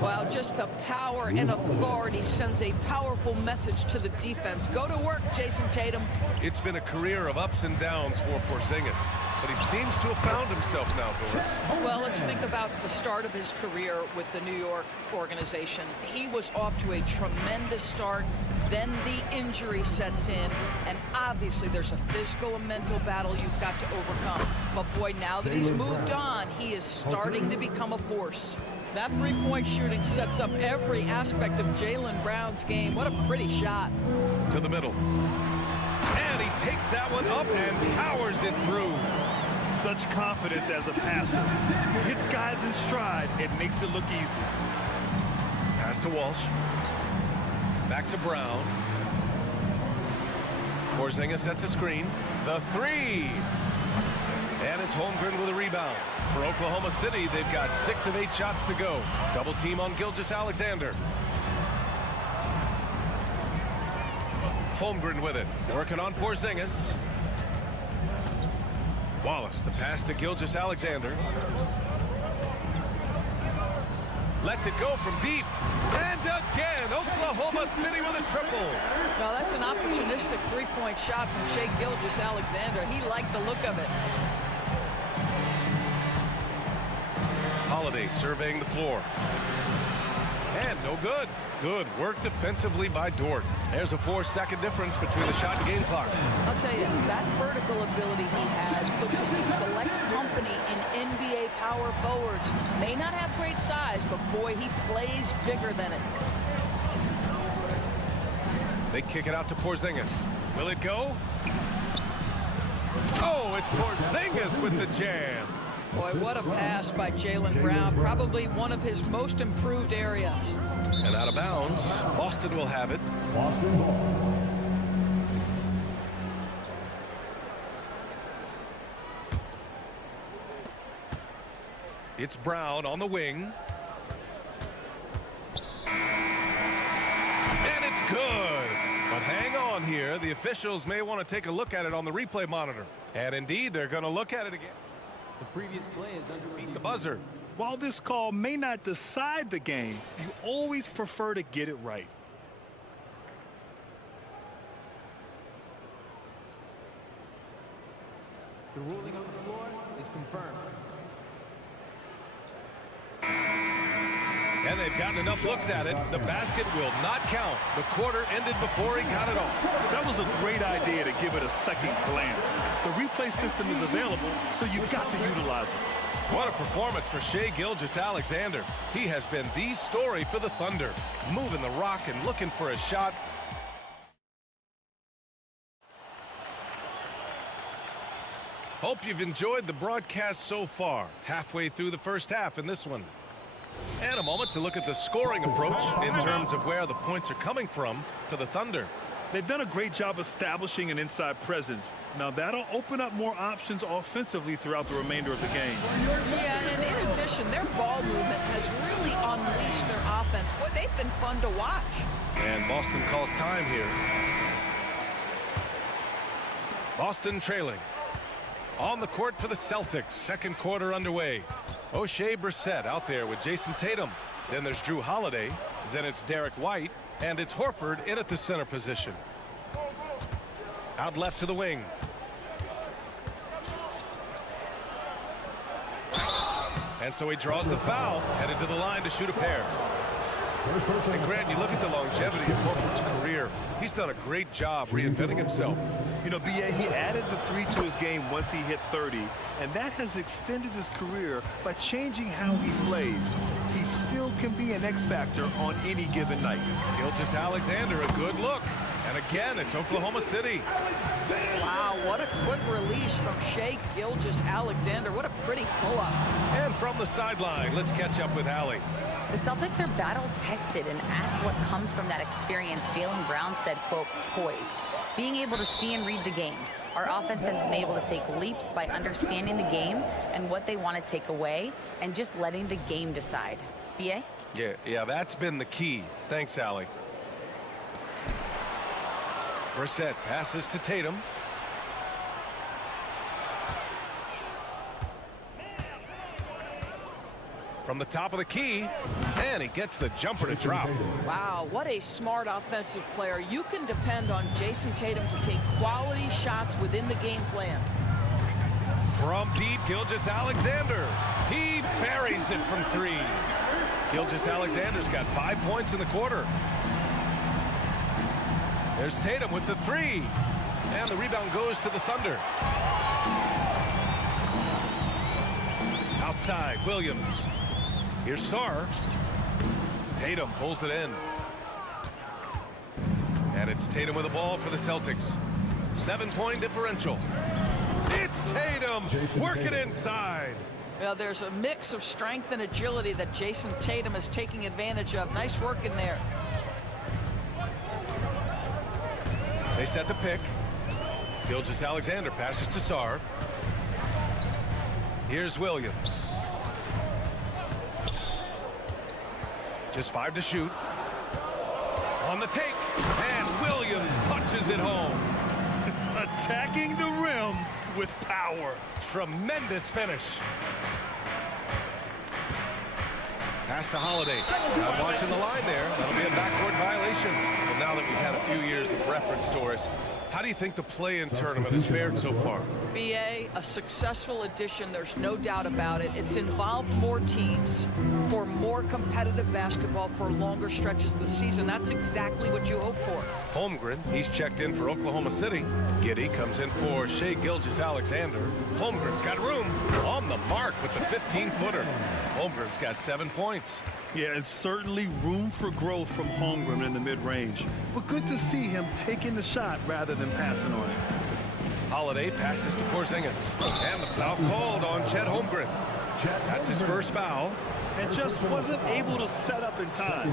Wow, just the power and authority sends a powerful message to the defense. Go to work, Jason Tatum. It's been a career of ups and downs for Porzingis, but he seems to have found himself now, Doris. Well, let's think about the start of his career with the New York organization. He was off to a tremendous start. Then the injury sets in, and obviously there's a physical and mental battle you've got to overcome. But boy, now that he's moved on, he is starting to become a force. That three-point shooting sets up every aspect of Jaylen Brown's game. What a pretty shot. To the middle. And he takes that one up and powers it through. Such confidence as a passer. Hits guys in stride. It makes it look easy. Pass to Walsh. Back to Brown. Porzingis sets a screen. The three. And it's Holmgren with a rebound. For Oklahoma City, they've got 6 of 8 shots to go. Double team on Gilgeous-Alexander. Holmgren with it. Working on Porzingis. Wallace, the pass to Gilgeous-Alexander. Lets it go from deep. And again, Oklahoma City with a triple. Well, that's an opportunistic three-point shot from Shai Gilgeous-Alexander. He liked the look of it. Holiday surveying the floor. And no good. Good work defensively by Dort. There's a 4-second difference between the shot and game clock. I'll tell you, that vertical ability he has puts him in select company in NBA power forwards. May not have great size, but boy, he plays bigger than it. They kick it out to Porzingis. Will it go? Oh, it's Porzingis with the jam. Boy, what a pass by Jaylen Brown. Probably one of his most improved areas. And out of bounds, Boston will have it. Boston ball. It's Brown on the wing. And it's good. But hang on here. The officials may want to take a look at it on the replay monitor. And indeed, they're going to look at it again. The previous play is under Beat the buzzer. While this call may not decide the game, you always prefer to get it right. The ruling on the floor is confirmed. And they've gotten enough looks at it. The basket will not count. The quarter ended before he got it off. That was a great idea to give it a second glance. The replay system is available, so you've got to utilize it. What a performance for Shai Gilgeous-Alexander. He has been the story for the Thunder. Moving the rock and looking for a shot. Hope you've enjoyed the broadcast so far. Halfway through the first half in this one. And a moment to look at the scoring approach in terms of where the points are coming from for the Thunder. They've done a great job establishing an inside presence. Now that'll open up more options offensively throughout the remainder of the game. Yeah, and in addition, their ball movement has really unleashed their offense. Boy, they've been fun to watch. And Boston calls time here. Boston trailing. On the court for the Celtics. Second quarter underway. O'Shea Brissett out there with Jason Tatum. Then there's Drew Holiday. Then it's Derek White. And it's Horford in at the center position. Out left to the wing. And so he draws the foul. Headed to the line to shoot a pair. And Grant, you look at the longevity of Horford's career. He's done a great job reinventing himself. You know, B.A., he added the 3 to his game once he hit 30, and that has extended his career by changing how he plays. He still can be an X factor on any given night. Gilgeous-Alexander, a good look. And again, it's Oklahoma City. Wow, what a quick release from Shai Gilgeous-Alexander. What a pretty pull-up. And from the sideline, let's catch up with Allie. The Celtics are battle-tested, and asked what comes from that experience, Jaylen Brown said, quote, poise. Being able to see and read the game. Our offense has been able to take leaps by understanding the game and what they want to take away and just letting the game decide. B.A.? Yeah, that's been the key. Thanks, Allie. Brissett passes to Tatum. From the top of the key, and he gets the jumper to drop. Wow, what a smart offensive player. You can depend on Jason Tatum to take quality shots within the game plan. From deep, Gilgeous-Alexander. He buries it from 3. Gilgeous-Alexander's got 5 points in the quarter. There's Tatum with the 3. And the rebound goes to the Thunder. Outside, Williams. Here's Sarr. Tatum pulls it in. And it's Tatum with the ball for the Celtics. 7-point differential. It's Tatum working inside. Well, there's a mix of strength and agility that Jason Tatum is taking advantage of. Nice work in there. They set the pick. Gilgeous-Alexander passes to Sarr. Here's Williams. Just 5 to shoot. On the take. And Williams punches it home. Attacking the rim with power. Tremendous finish. Pass to Holiday. Not watching the line there. That'll be a backcourt violation. Well, now that we've had a few years of reference, Doris, how do you think the play-in tournament has fared so far? BA, play, a successful addition, there's no doubt about it. It's involved more teams for more competitive basketball for longer stretches of the season. That's exactly what you hope for. Holmgren, he's checked in for Oklahoma City. Giddy comes in for Shai Gilgeous-Alexander. Holmgren's got room on the mark with the 15-footer. Holmgren's got 7 points. Yeah, and certainly room for growth from Holmgren in the mid-range. But good to see him taking the shot rather than passing on it. Holiday passes to Porzingis. And the foul called on Chet Holmgren. That's his first foul. And just wasn't able to set up in time.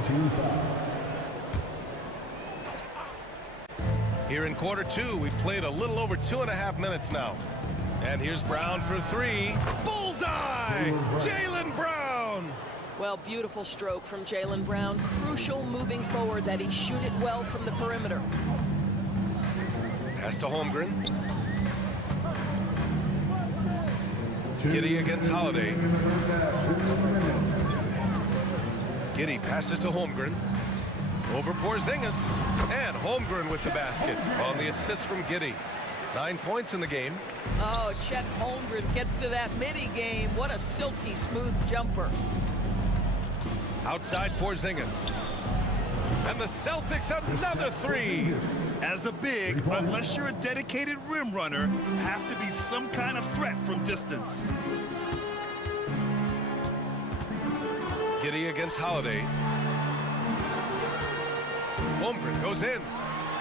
Here in quarter two, we've played a little over 2.5 minutes now. And here's Brown for three. Bullseye! Jaylen Brown! Well, beautiful stroke from Jaylen Brown. Crucial moving forward that he shoot it well from the perimeter. Pass to Holmgren. Giddy against Holiday. Giddy passes to Holmgren. Over Porzingis. And Holmgren with the basket on the assist from Giddy. 9 points in the game. Oh, Chet Holmgren gets to that midi game. What a silky smooth jumper. Outside Porzingis. And the Celtics another three. As a big, unless you're a dedicated rim runner, have to be some kind of threat from distance. Giddy against Holiday. Holmgren goes in.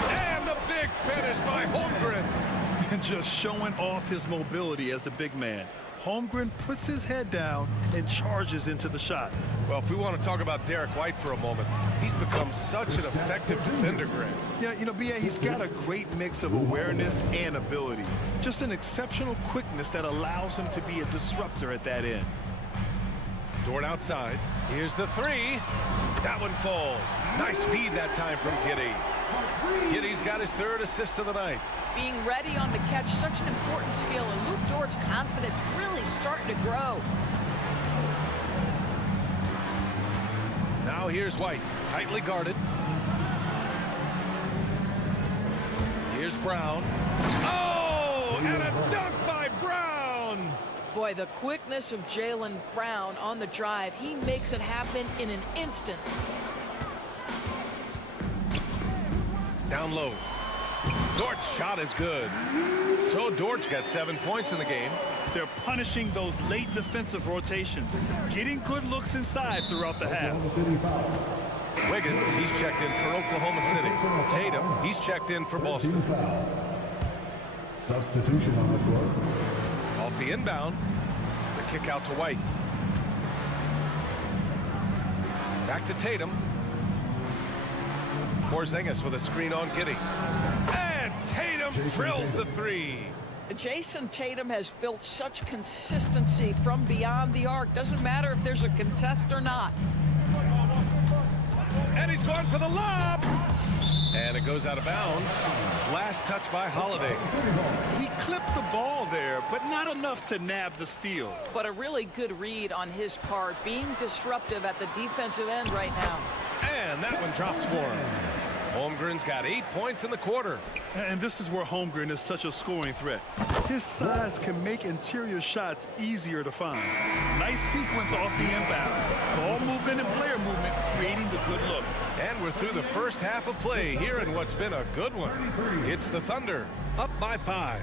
And the big finish by Holmgren. And just showing off his mobility as a big man. Holmgren puts his head down and charges into the shot. Well, if we want to talk about Derek White for a moment, he's become such an effective defender, Grant. Yeah, you know, B.A., he's got a great mix of awareness and ability. Just an exceptional quickness that allows him to be a disruptor at that end. Dort outside. Here's the three. That one falls. Nice feed that time from Giddy. Giddy's got his third assist of the night. Being ready on the catch, such an important skill, and Luke Dort's confidence really starting to grow. Now here's White, tightly guarded. Here's Brown. Oh, and a dunk by Brown! Boy, the quickness of Jaylen Brown on the drive, he makes it happen in an instant. Down low. Dort's shot is good. So Dort's got 7 points in the game. They're punishing those late defensive rotations, getting good looks inside throughout the half. Wiggins, he's checked in for Oklahoma City. Tatum, he's checked in for Boston. Substitution on the court. Off the inbound, the kick out to White. Back to Tatum. Porzingis with a screen on Giddy. And Tatum drills the three. Jason Tatum has built such consistency from beyond the arc. Doesn't matter if there's a contest or not. And he's going for the lob. And it goes out of bounds. Last touch by Holiday. He clipped the ball there, but not enough to nab the steal. But a really good read on his part, being disruptive at the defensive end right now. And that one drops for him. Holmgren's got 8 points in the quarter. And this is where Holmgren is such a scoring threat. His size can make interior shots easier to find. Nice sequence off the inbound. Ball movement and player movement creating the good look. And we're through the first half of play here in what's been a good one. It's the Thunder, up by 5.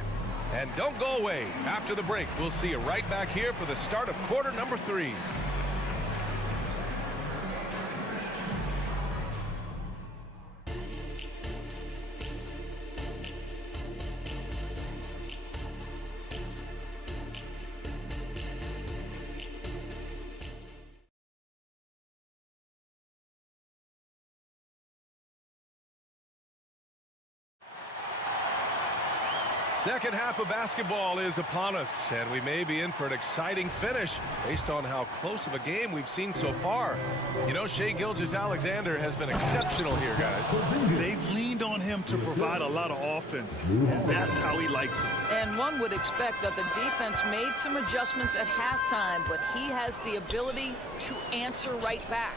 And don't go away. After the break, we'll see you right back here for the start of quarter number 3. Second half of basketball is upon us, and we may be in for an exciting finish based on how close of a game we've seen so far. You know, Shai Gilgeous-Alexander has been exceptional here, guys. They've leaned on him to provide a lot of offense, and that's how he likes it. And one would expect that the defense made some adjustments at halftime, but he has the ability to answer right back.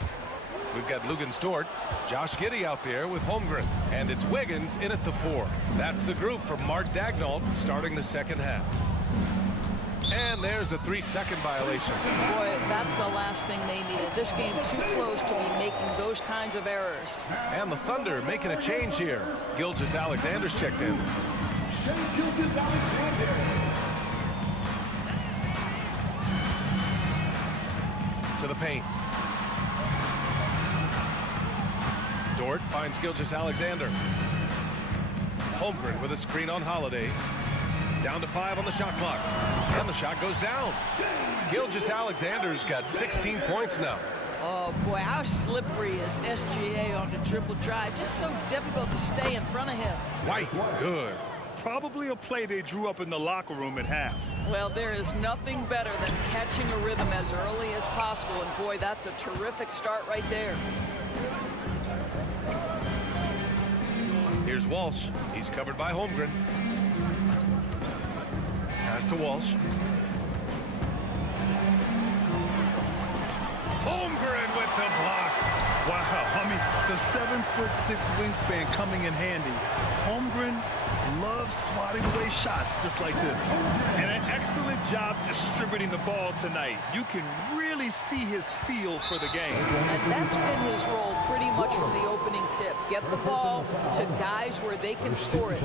We've got Luguentz Dort, Josh Giddey out there with Holmgren, and it's Wiggins in at the 4. That's the group for Mark Daigneault starting the second half. And there's a 3-second violation. Boy, that's the last thing they needed. This game too close to be making those kinds of errors. And the Thunder making a change here. Gilgeous-Alexander's checked in. To the paint. Dort finds Gilgeous-Alexander. Holmgren with a screen on Holiday. Down to 5 on the shot clock. And the shot goes down. Gilgeous-Alexander's got 16 points now. Oh, boy, how slippery is SGA on the triple drive. Just so difficult to stay in front of him. White, good. Probably a play they drew up in the locker room at half. Well, there is nothing better than catching a rhythm as early as possible. And, boy, that's a terrific start right there. Here's Walsh. He's covered by Holmgren. Pass to Walsh. Holmgren with the block. Wow, I mean, the 7'6" wingspan coming in handy. Holmgren loves swatting away shots just like this. And an excellent job distributing the ball tonight. You can really see his feel for the game. And that's been his role pretty much from the opening tip. Get the ball to guys where they can score it.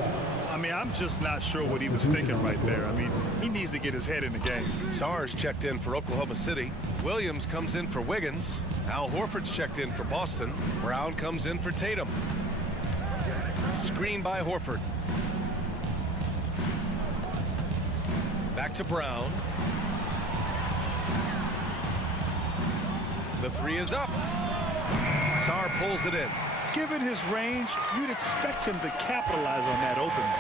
I mean, I'm just not sure what he was thinking right there. I mean, he needs to get his head in the game. Sarge checked in for Oklahoma City. Williams comes in for Wiggins. Al Horford's checked in for Boston. Brown comes in for Tatum. Screen by Horford. Back to Brown. The 3 is up. Sarr pulls it in. Given his range, you'd expect him to capitalize on that opening.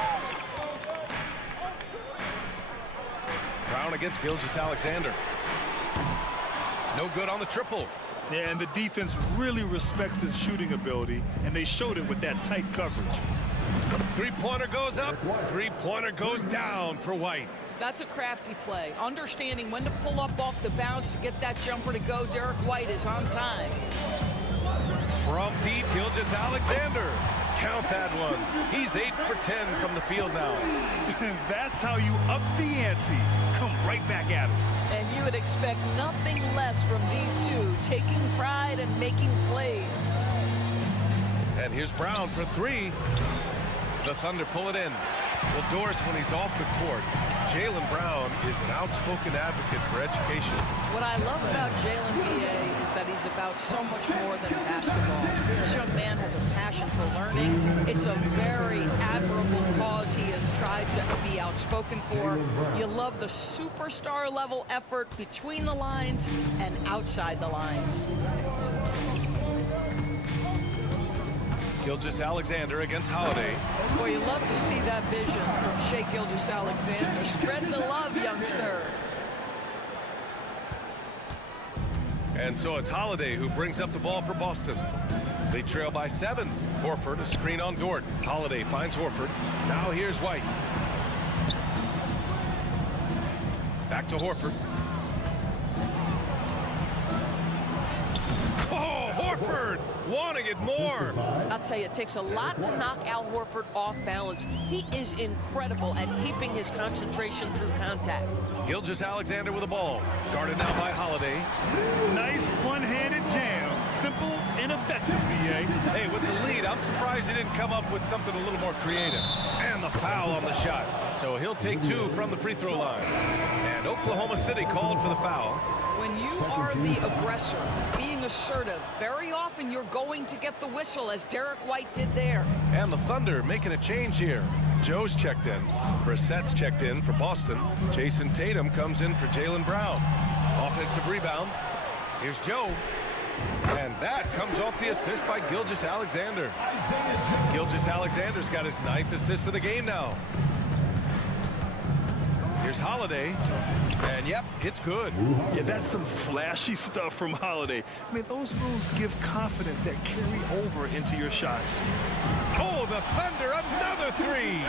Brown against Gilgeous-Alexander. No good on the triple. Yeah, and the defense really respects his shooting ability, and they showed it with that tight coverage. Three-pointer goes up. Three-pointer goes down for White. That's a crafty play. Understanding when to pull up off the bounce to get that jumper to go. Derek White is on time. From deep, Gilgeous-Alexander. Count that one. He's 8 for 10 from the field now. That's how you up the ante. Come right back at him. And you would expect nothing less from these two, taking pride and making plays. And here's Brown for 3. The Thunder pull it in. Well, Doris, when he's off the court, Jaylen Brown is an outspoken advocate for education. What I love about Jaylen, B.A., is that he's about so much more than basketball. This young man has a passion for learning. It's a very admirable cause he has tried to be outspoken for. You love the superstar level effort between the lines and outside the lines. Gilgeous-Alexander against Holiday. Boy, you love to see that vision from Shai Gilgeous-Alexander. Spread the love, young sir. And so it's Holiday who brings up the ball for Boston. They trail by 7. Horford, a screen on Dort. Holiday finds Horford. Now here's White. Back to Horford. Oh, Horford! Wanting it more. I'll tell you, it takes a lot to knock Al Horford off balance. He is incredible at keeping his concentration through contact. Gilgeous-Alexander with the ball. Guarded now by Holiday. Nice one-handed jam. Simple and effective, B.A. Hey, with the lead, I'm surprised he didn't come up with something a little more creative. And the foul on the shot. So he'll take 2 from the free throw line. And Oklahoma City called for the foul. When you are the aggressor, being assertive, very often you're going to get the whistle, as Derek White did there. And the Thunder making a change here. Joe's checked in. Brissett's checked in for Boston. Jason Tatum comes in for Jaylen Brown. Offensive rebound. Here's Joe. And that comes off the assist by Gilgeous-Alexander. Gilgeous-Alexander's got his 9th assist of the game now. Here's Holiday. And yep, it's good. Yeah, that's some flashy stuff from Holiday. I mean, those moves give confidence that carry over into your shots. Oh, the Thunder, another 3.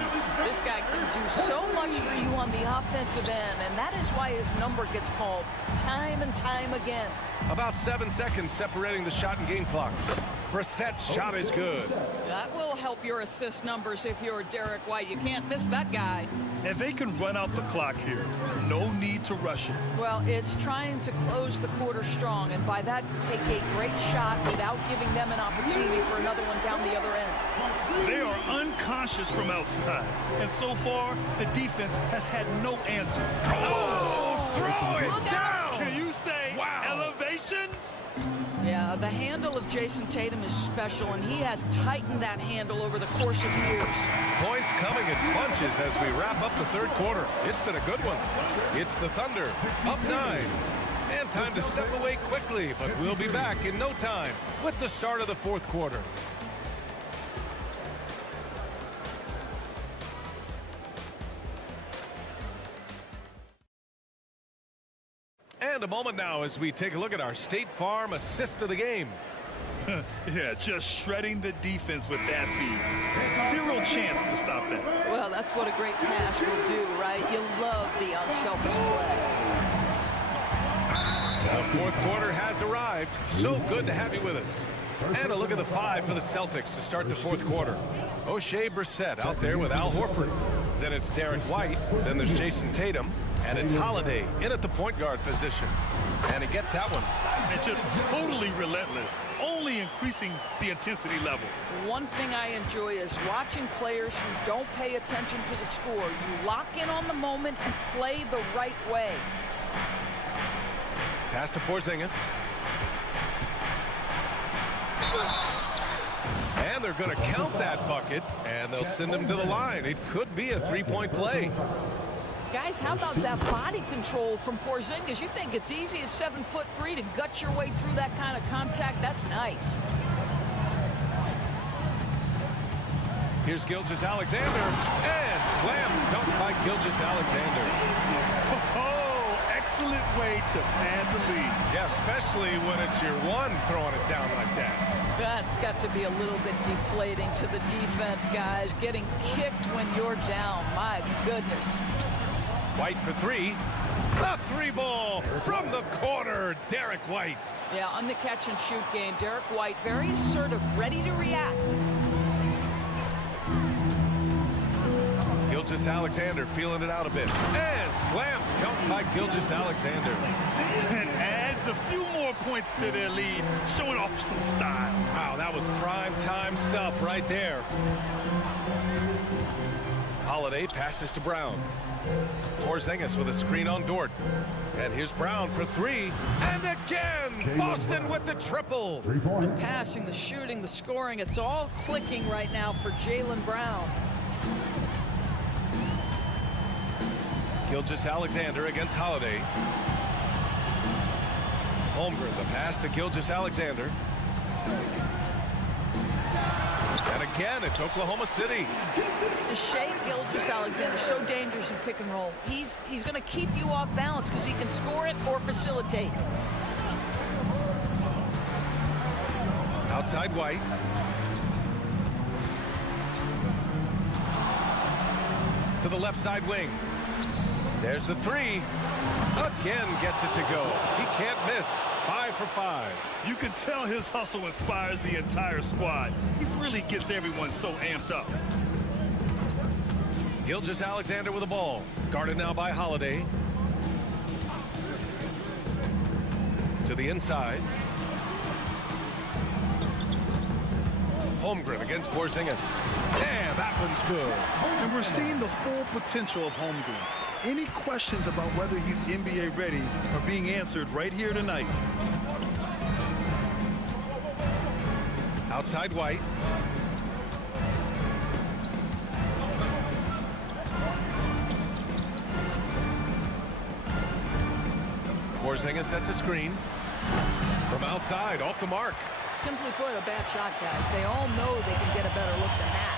This guy can do so much for you on the offensive end, and that is why his number gets called time and time again. About 7 seconds separating the shot and game clocks. Brissett's shot is good. That will help your assist numbers if you're Derek White. You can't miss that guy. And they can run out the clock here. No need to rush it. Well, it's trying to close the quarter strong, and by that, take a great shot without giving them an opportunity for another one down the other end. They are unconscious from outside, and so far, the defense has had no answer. Oh, throw it Look down! out! Can you say elevation? Yeah, the handle of Jason Tatum is special, and he has tightened that handle over the course of years. Points coming in bunches as we wrap up the third quarter. It's been a good one. It's the Thunder, up 9. And time to step away quickly, but we'll be back in no time with the start of the fourth quarter. And a moment now as we take a look at our State Farm assist of the game. Yeah, just shredding the defense with that feed. Zero chance to stop that. Well, that's what a great pass will do, right? You love the unselfish play. The fourth quarter has arrived. So good to have you with us. And a look at the 5 for the Celtics to start the fourth quarter. O'Shea Brissett out there with Al Horford. Then it's Derek White. Then there's Jason Tatum. And it's Holiday in at the point guard position. And he gets that one. And just totally relentless, only increasing the intensity level. One thing I enjoy is watching players who don't pay attention to the score. You lock in on the moment and play the right way. Pass to Porzingis. And they're going to count that bucket, and they'll send him to the line. It could be a three-point play. Guys, how about that body control from Porzingis? You think it's easy as 7'3" to gut your way through that kind of contact? That's nice. Here's Gilgeous-Alexander, and slam dunk by Gilgeous-Alexander. Oh, excellent way to pad the lead. Yeah, especially when it's your one throwing it down like that. That's got to be a little bit deflating to the defense, guys. Getting kicked when you're down. My goodness. White for 3. The 3-ball from the corner. Derek White. Yeah, on the catch and shoot game, Derek White very assertive, ready to react. Gilgeous-Alexander feeling it out a bit. And slam dunk by Gilgeous-Alexander. And adds a few more points to their lead, showing off some style. Wow, that was prime time stuff right there. Holiday passes to Brown. Porzingis with a screen on Dort. And here's Brown for 3. And again, Boston with the triple. The passing, the shooting, the scoring, it's all clicking right now for Jaylen Brown. Gilgeous-Alexander against Holiday. Holmgren, the pass to Gilgeous-Alexander. And again, it's Oklahoma City. Shea Gilgeous-Alexander, so dangerous in pick and roll. He's going to keep you off balance because he can score it or facilitate. Outside White. To the left side wing. There's the 3. Again gets it to go. He can't miss. 5 for 5. You can tell his hustle inspires the entire squad. He really gets everyone so amped up. Gilgeous-Alexander with the ball. Guarded now by Holiday. To the inside. Holmgren against Porzingis. And that one's good. And we're seeing the full potential of Holmgren. Any questions about whether he's NBA ready are being answered right here tonight. Outside White. Porzingis sets a screen. From outside, off the mark. Simply put, a bad shot, guys. They all know they can get a better look than that.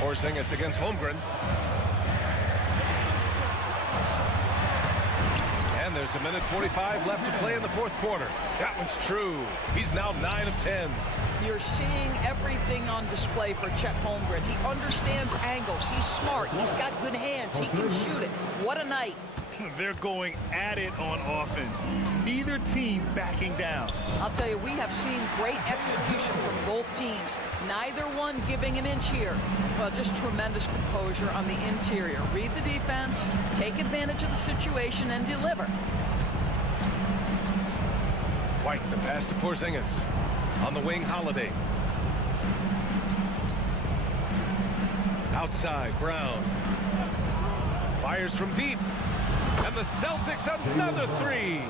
Porzingis against Holmgren. And there's a minute 45 left to play in the fourth quarter. That one's true. He's now 9 of 10. You're seeing everything on display for Chet Holmgren. He understands angles. He's smart. He's got good hands. He can shoot it. What a night. They're going at it on offense. Neither team backing down. I'll tell you, we have seen great execution from both teams. Neither one giving an inch here. Well, just tremendous composure on the interior. Read the defense, take advantage of the situation, and deliver. White, the pass to Porzingis. On the wing, Holiday. Outside, Brown. Fires from deep. And the Celtics another three.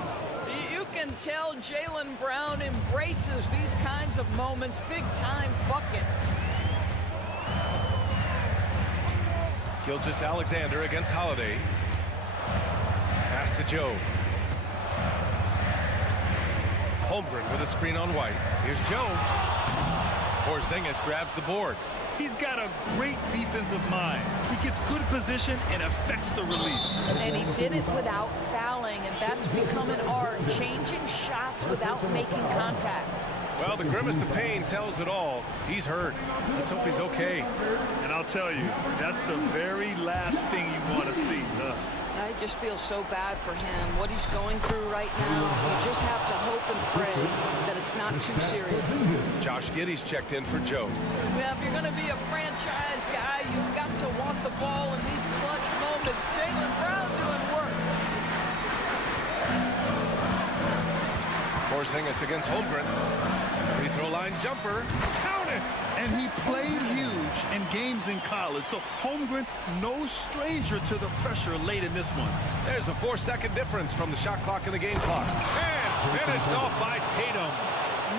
You can tell Jaylen Brown embraces these kinds of moments. Big-time bucket. Gilgeous-Alexander against Holiday. Pass to Joe. Holmgren with a screen on White. Here's Joe. Porzingis grabs the board. He's got a great defensive mind. He gets good position and affects the release. And he did it without fouling, and that's become an art, changing shots without making contact. Well, the grimace of pain tells it all. He's hurt. Let's hope he's okay. And I'll tell you, that's the very last thing you want to see. I just feel so bad for him, what he's going through right now. You just have to hope and pray that it's not too serious. Josh Giddey's checked in for Joe. Well, if you're going to be a franchise guy, you've got to want the ball in these clutch moments. Jaylen Brown doing work. Porzingis against Holmgren. Free throw line jumper. Count it! And he played huge in games in college, so Holmgren, no stranger to the pressure late in this one. There's a 4-second difference from the shot clock and the game clock. And finished off by Tatum.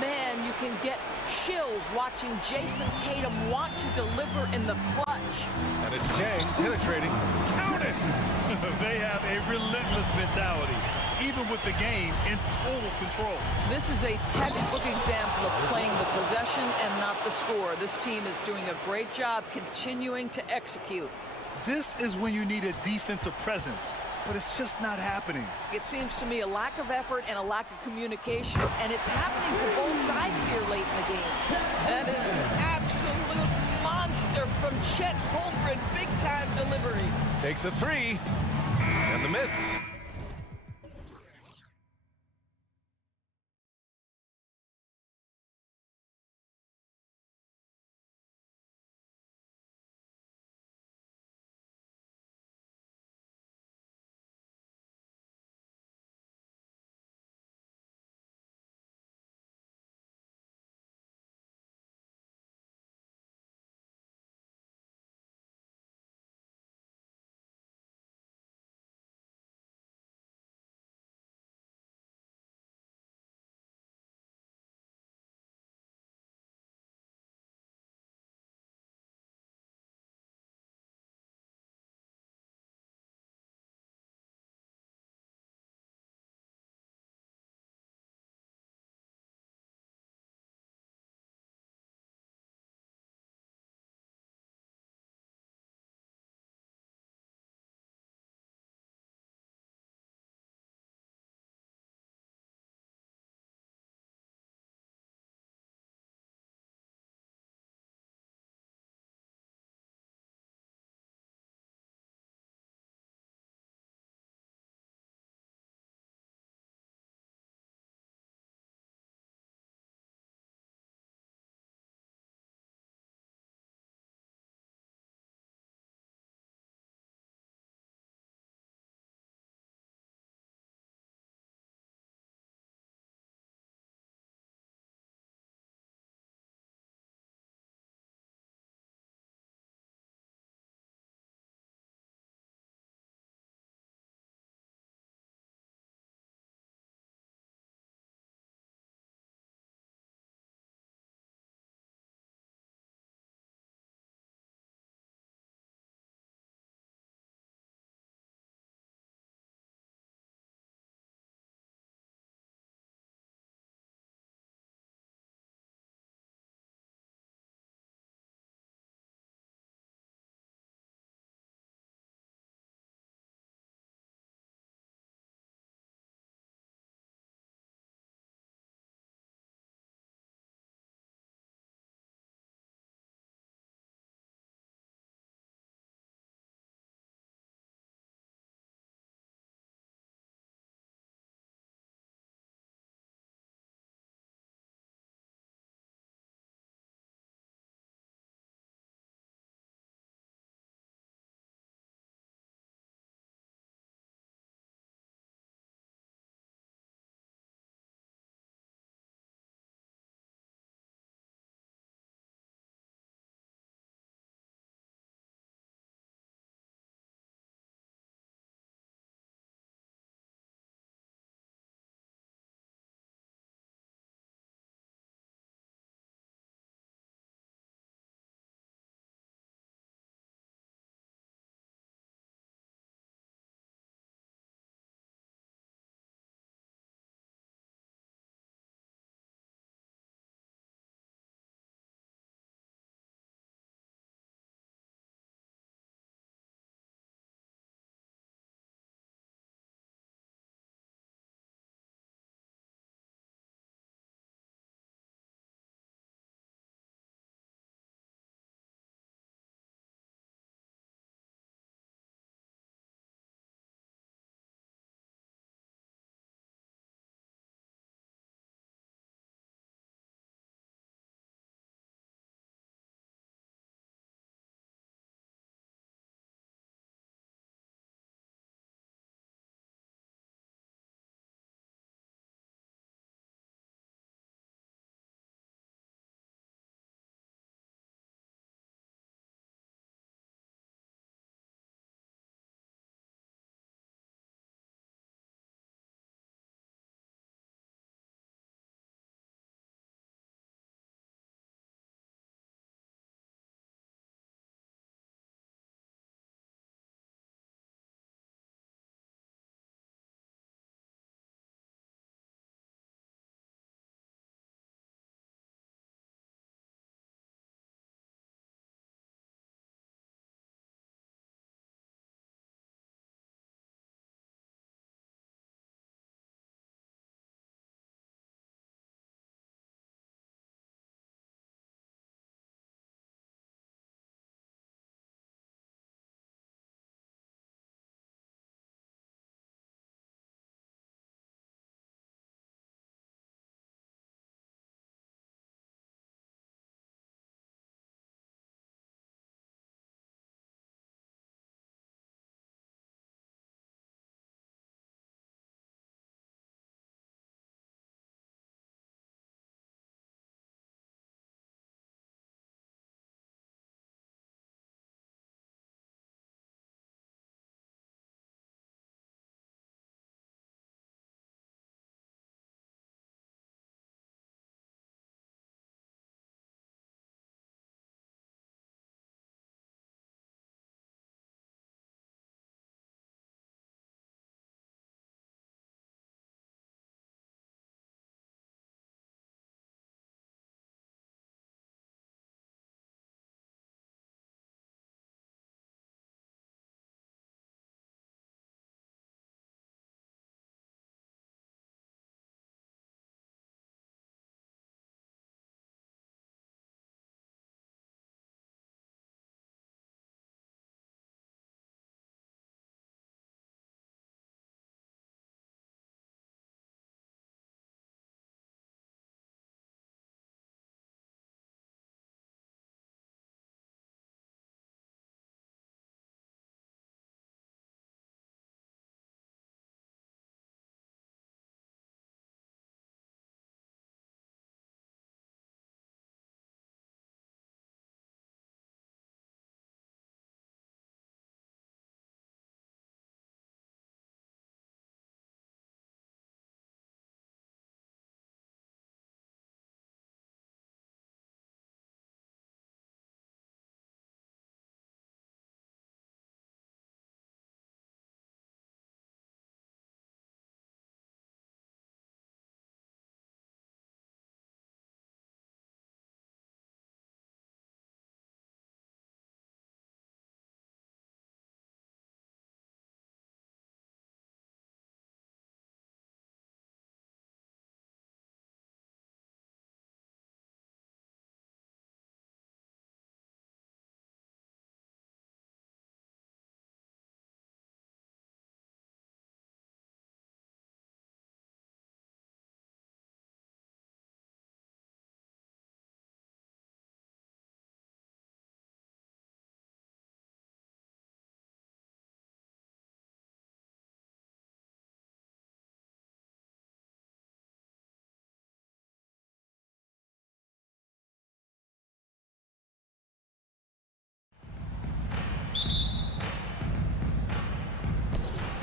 Man, you can get chills watching Jason Tatum want to deliver in the clutch. And it's Jang penetrating. Count it! They have a relentless mentality, even with the game in total control. This is a textbook example of playing the possession and not the score. This team is doing a great job continuing to execute. This is when you need a defensive presence, but it's just not happening. It seems to me a lack of effort and a lack of communication, and it's happening to both sides here late in the game. That is an absolute monster from Chet Holmgren. Big-time delivery. Takes a three, and the miss.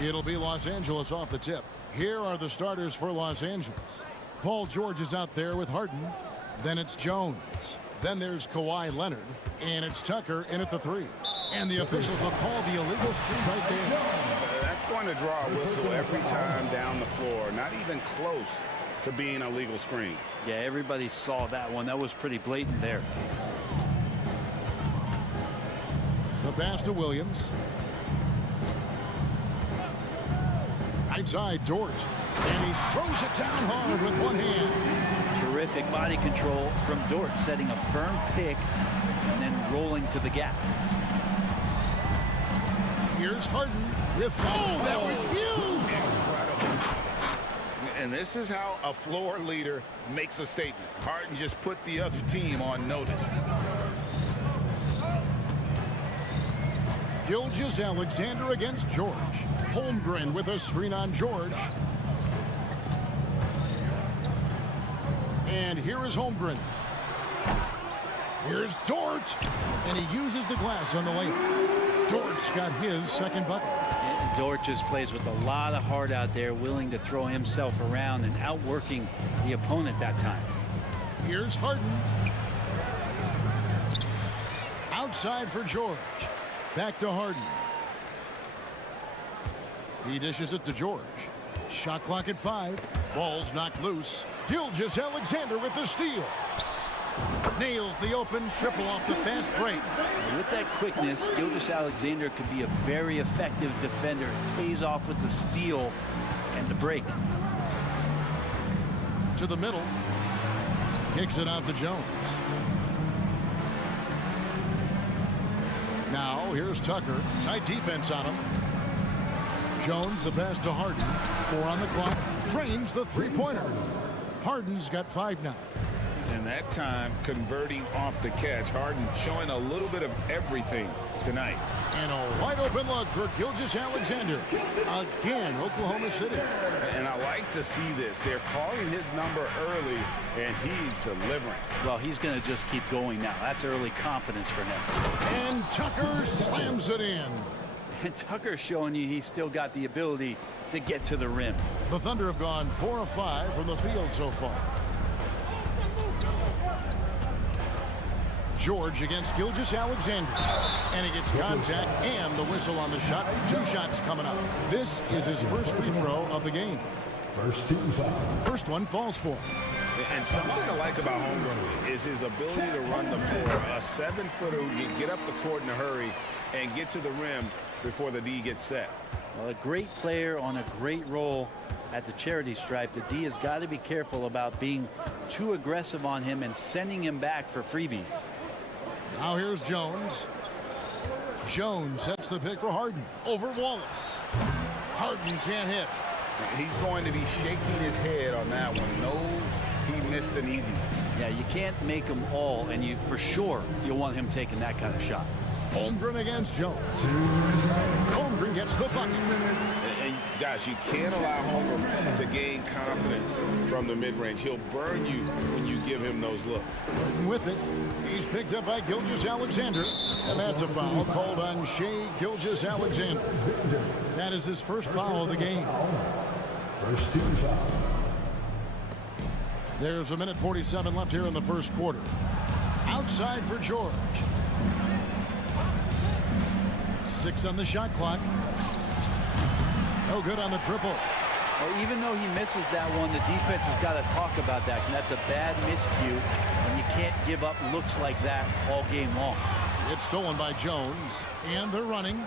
It'll be Los Angeles off the tip. Here are the starters for Los Angeles. Paul George is out there with Harden. Then it's Jones. Then there's Kawhi Leonard. And it's Tucker in at the 3. And the officials will call the illegal screen right there. That's going to draw a whistle every time down the floor. Not even close to being a legal screen. Yeah, everybody saw that one. That was pretty blatant there. The pass to Williams. Right side, Dort. And he throws it down hard with one hand. Terrific body control from Dort, setting a firm pick and then rolling to the gap. Here's Harden with, oh, that was huge! Incredible. And this is how a floor leader makes a statement. Harden just put the other team on notice. Gilgeous-Alexander against George. Holmgren with a screen on George. And here is Holmgren. Here's Dort. And he uses the glass on the layup. Dort's got his second bucket. And Dort just plays with a lot of heart out there, willing to throw himself around and outworking the opponent that time. Here's Harden. Outside for George. Back to Harden. He dishes it to George. Shot clock at 5. Ball's knocked loose. Gilgeous-Alexander with the steal. Nails the open triple off the fast break. With that quickness, Gilgeous-Alexander could be a very effective defender. Pays off with the steal and the break. To the middle. Kicks it out to Jones. Now, here's Tucker. Tight defense on him. Jones, the pass to Harden. 4 on the clock. Drains the three-pointer. Harden's got 5 now. And that time, converting off the catch. Harden showing a little bit of everything tonight. And a wide-open look for Gilgeous-Alexander. Again, Oklahoma City. And I like to see this. They're calling his number early, and he's delivering. Well, he's going to just keep going now. That's early confidence for him. And Tucker slams it in. And Tucker's showing you he's still got the ability to get to the rim. The Thunder have gone 4 of 5 from the field so far. George against Gilgeous-Alexander. And he gets contact and the whistle on the shot. 2 shots coming up. This is his first free throw of the game. First team foul. First one falls for him. And something I like about Holmgren is his ability to run the floor. A 7-footer who can get up the court in a hurry and get to the rim before the D gets set. Well, a great player on a great role at the charity stripe. The D has got to be careful about being too aggressive on him and sending him back for freebies. Now here's Jones. Jones sets the pick for Harden over Wallace. Harden can't hit. He's going to be shaking his head on that one. Knows he missed an easy one. Yeah, you can't make them all, and you for sure you'll want him taking that kind of shot. Holmgren against Jones. Holmgren gets the bucket. And guys, you can't allow Holmgren to gain confidence from the mid-range. He'll burn you when you give him those looks. Harden with it. He's picked up by Gilgeous-Alexander. And that's a foul called on Shai Gilgeous-Alexander. That is his first foul of the game. First team foul. There's a minute 47 left here in the first quarter. Outside for George. 6 on the shot clock. No good on the triple. Well, even though he misses that one, the defense has got to talk about that. And that's a bad miscue, and you can't give up looks like that all game long. It's stolen by Jones, and they're running.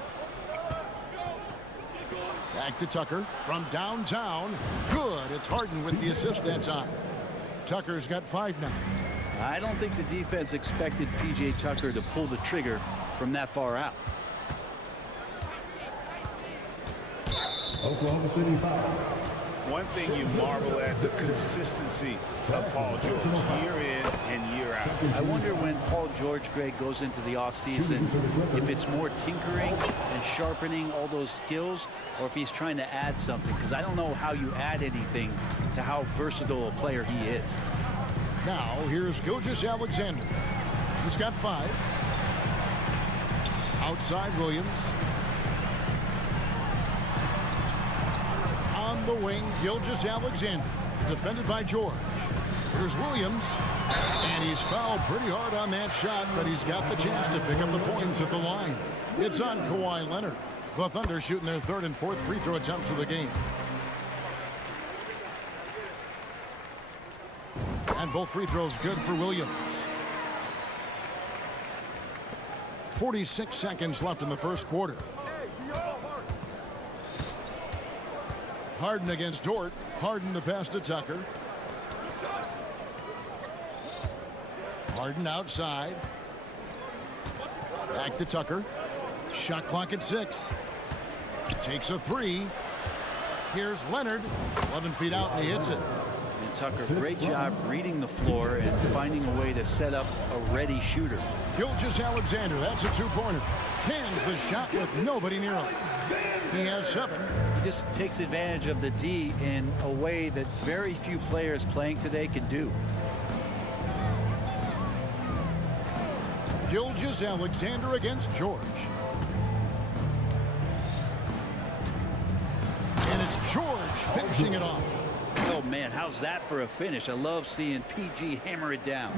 Back to Tucker from downtown. Good. It's Harden with the assist that time. Tucker's got 5 now. I don't think the defense expected P.J. Tucker to pull the trigger from that far out. Oklahoma City foul. One thing you marvel at, the consistency of Paul George year in and year out. I wonder when Paul George, Greg, goes into the offseason, if it's more tinkering and sharpening all those skills, or if he's trying to add something, because I don't know how you add anything to how versatile a player he is. Now, here's Gilgeous-Alexander. He's got 5. Outside Williams. the wing, Gilgeous-Alexander, defended by George. Here's Williams, and he's fouled pretty hard on that shot, but he's got the chance to pick up the points at the line. It's on Kawhi Leonard. The Thunder shooting their third and fourth free throw attempts of the game. And both free throws good for Williams. 46 seconds left in the first quarter. Harden against Dort. Harden the pass to Tucker. Harden outside. Back to Tucker. Shot clock at 6. Takes a three. Here's Leonard. 11 feet out, and he hits it. And Tucker, great job reading the floor and finding a way to set up a ready shooter. Gilgeous-Alexander, that's a two-pointer. Cans the shot with nobody near him. He has 7. He just takes advantage of the D in a way that very few players playing today can do. Gilgeous-Alexander against George. And it's George finishing it off. Oh, man, how's that for a finish? I love seeing PG hammer it down.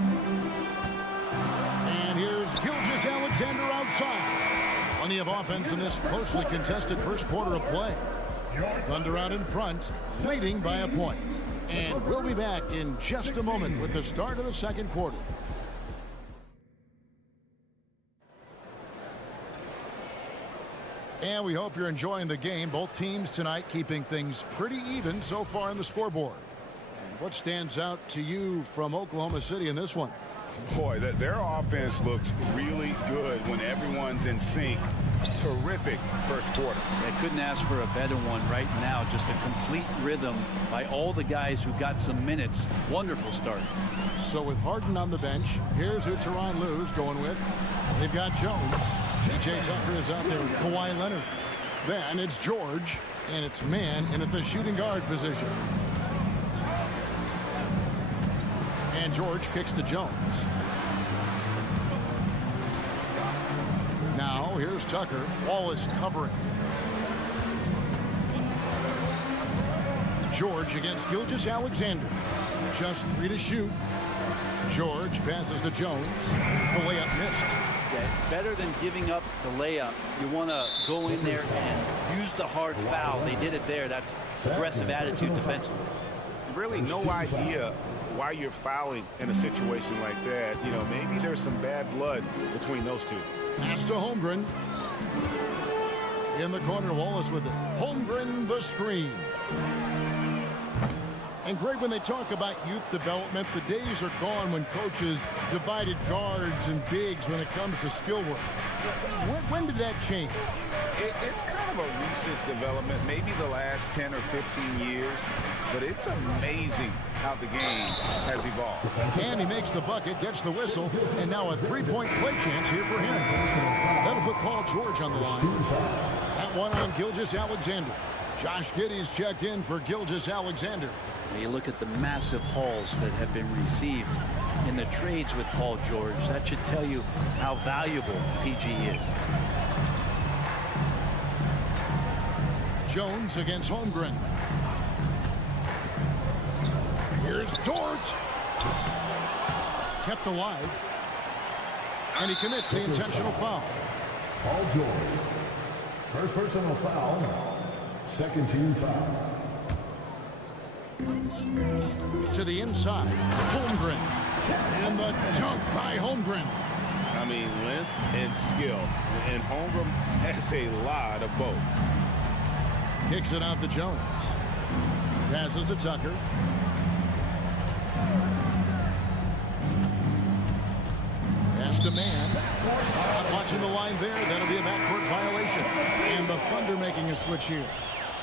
And here's Gilgeous-Alexander outside. Plenty of offense in this closely contested first quarter of play. Thunder out in front, leading by a point. And we'll be back in just a moment with the start of the second quarter. And we hope you're enjoying the game. Both teams tonight keeping things pretty even so far in the scoreboard. And what stands out to you from Oklahoma City in this one? Boy, their offense looks really good when everyone's in sync. Terrific first quarter. I couldn't ask for a better one right now. Just a complete rhythm by all the guys who got some minutes. Wonderful start. So with Harden on the bench, here's who Tyronn Lue's going with. They've got Jones. P.J. Tucker is out there with Kawhi Leonard. Then it's George, and it's man in at the shooting guard position. And George kicks to Jones. Now here's Tucker. Wallace covering. George against Gilgeous-Alexander. Just 3 to shoot. George passes to Jones. The layup missed. Yeah, better than giving up the layup. You want to go in there and use the hard foul. They did it there. That's aggressive attitude defensively. Really no idea why you're fouling in a situation like that. You know, maybe there's some bad blood between those two. Pass to Holmgren. In the corner, Wallace with it. Holmgren the screen. And Greg, when they talk about youth development, the days are gone when coaches divided guards and bigs when it comes to skill work. When did that change? It's kind of a recent development, maybe the last 10 or 15 years, but it's amazing how the game has evolved. And he makes the bucket, gets the whistle, and now a three-point play chance here for him. That'll put Paul George on the line. That one on Gilgeous-Alexander. Josh Giddey's checked in for Gilgeous-Alexander. You look at the massive hauls that have been received in the trades with Paul George. That should tell you how valuable PG is. Jones against Holmgren. Here's Dort. Kept alive. And he commits the intentional foul. Paul George. First personal foul. Second team foul. To the inside, Holmgren. And the dunk by Holmgren. I mean, length and skill. And Holmgren has a lot of both. Kicks it out to Jones. Passes to Tucker. Pass to man. Not watching the line there. That'll be a backcourt violation. And the Thunder making a switch here.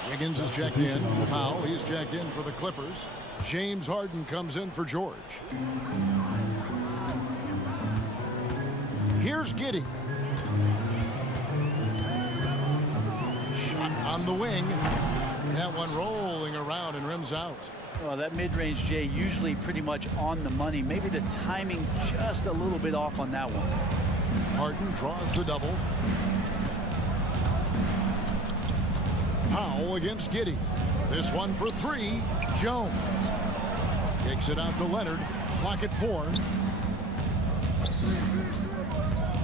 Wiggins is checked in. Powell, he's checked in for the Clippers. James Harden comes in for George. Here's Giddey. Shot on the wing. That one rolling around and rims out. Well, that mid-range, Jay, usually pretty much on the money. Maybe the timing just a little bit off on that one. Harden draws the double. Powell against Giddey. This one for three. Jones kicks it out to Leonard. Clock at 4.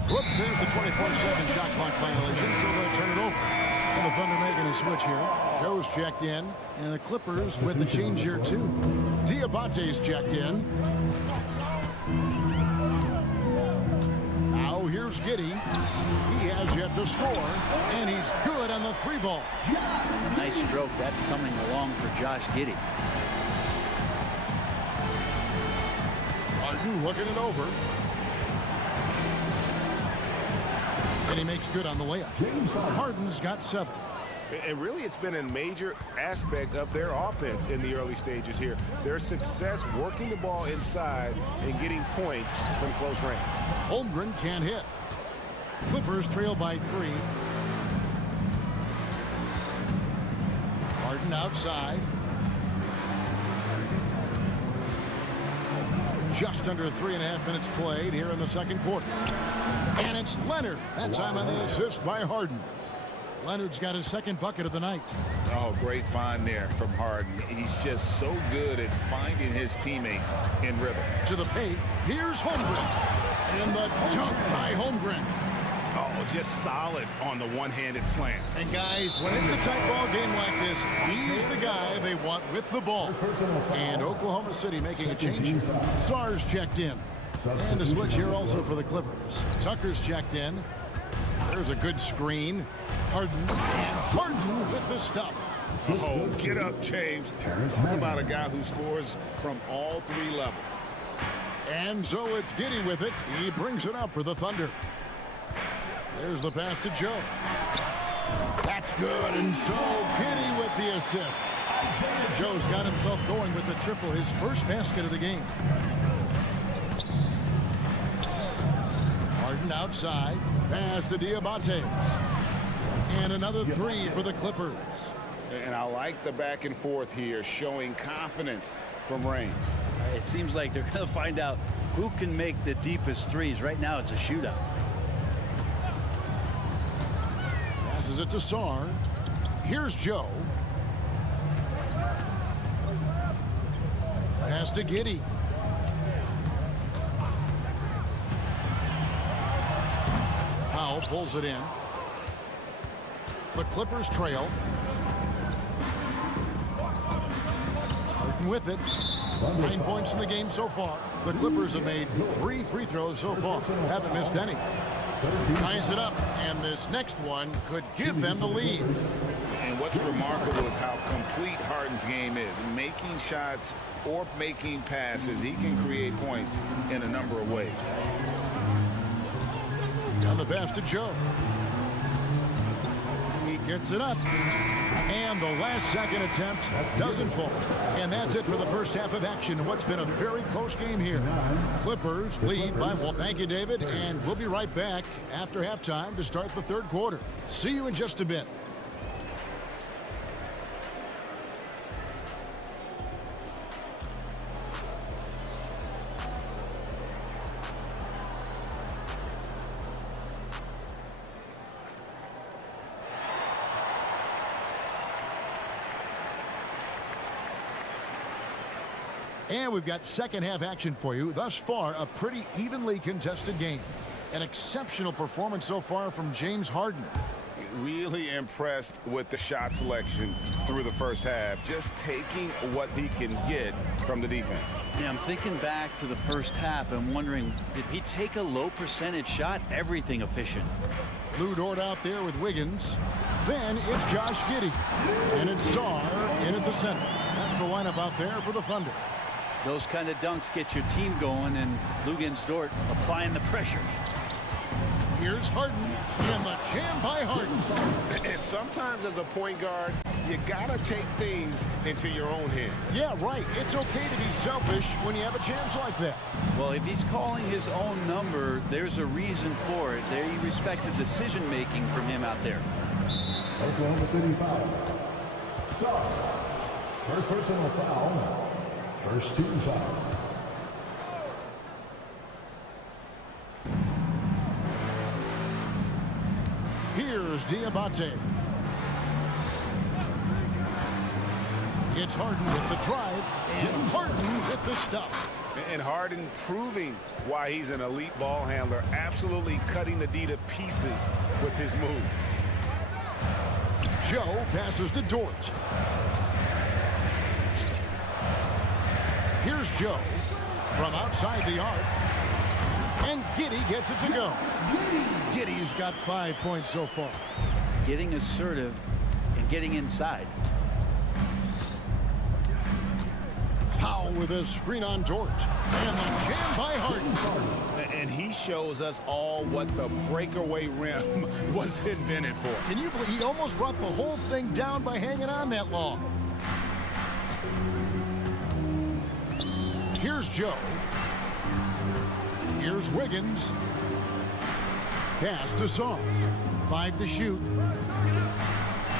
Whoops, there's the 24-second shot clock violation, so they'll turn it over. And the Thunder making a switch here. Joe's checked in, and the Clippers with the change here too. Diabate's checked in. Now here's Giddey. He has yet to score, and he's good on the 3-ball. A nice stroke. That's coming along for Josh Giddey. Harden looking it over. And he makes good on the layup. Harden's got 7. And really, it's been a major aspect of their offense in the early stages here. Their success working the ball inside and getting points from close range. Holmgren can't hit. Clippers trail by 3. Harden outside. Just under 3.5 minutes played here in the second quarter. And it's Leonard. That time on the assist by Harden. Leonard's got his second bucket of the night. Oh, great find there from Harden. He's just so good at finding his teammates in rhythm. To the paint, here's Holmgren. And the dunk by Holmgren. Oh, just solid on the one-handed slam. And guys, when it's a tight ball game like this, he's the guy they want with the ball. And Oklahoma City making a change here. Sarr's checked in. And a switch here also for the Clippers. Tucker's checked in. There's a good screen. Harden, and Harden with the stuff. Oh, get up, James. Talk about a guy who scores from all 3 levels. And so it's Giddey with it. He brings it up for the Thunder. There's the pass to Joe. That's good, and so Giddey with the assist. Joe's got himself going with the triple, his first basket of the game. Harden outside. Pass to Diabate. And another 3 for the Clippers. And I like the back and forth here, showing confidence from range. It seems like they're going to find out who can make the deepest threes. Right now, it's a shootout. Passes it to Sarr. Here's Joe. Pass to Giddey. Powell pulls it in. The Clippers trail. Harden with it. 9 points in the game so far. The Clippers have made 3 free throws so far. Haven't missed any. Ties it up, and this next one could give them the lead. And what's remarkable is how complete Harden's game is. Making shots or making passes, he can create points in a number of ways. Down the pass to Joe. He gets it up. And the last second attempt doesn't fall. And that's it for the first half of action in what's been a very close game here. Clippers lead by 1. Thank you, David. And we'll be right back after halftime to start the third quarter. See you in just a bit. And we've got second half action for you. Thus far, a pretty evenly contested game. An exceptional performance so far from James Harden. Really impressed with the shot selection through the first half. Just taking what he can get from the defense. Yeah, I'm thinking back to the first half. I'm wondering, did he take a low percentage shot? Everything efficient. Lou Dort out there with Wiggins. Then it's Josh Giddey. And it's Sarr in at the center. That's the lineup out there for the Thunder. Those kind of dunks get your team going, and Lugens Dort applying the pressure. Here's Harden, and the jam by Harden. And sometimes as a point guard, you gotta take things into your own hands. Yeah, right. It's okay to be selfish when you have a chance like that. Well, if he's calling his own number, there's a reason for it. They respect the decision-making from him out there. Oklahoma City foul. Sarr. First personal foul. First team foul. Here's Diabate. It's Harden with the drive, and Harden with the stuff. And Harden proving why he's an elite ball handler, absolutely cutting the D to pieces with his move. Joe passes to Dort. Here's Joe from outside the arc. And Giddey gets it to go. Giddey's got 5 points so far. Getting assertive and getting inside. Powell with a screen on Dort. And the jam by Harden. And he shows us all what the breakaway rim was invented for. Can you believe he almost brought the whole thing down by hanging on that long? Here's Joe. Here's Wiggins. Pass to Song. 5 to shoot.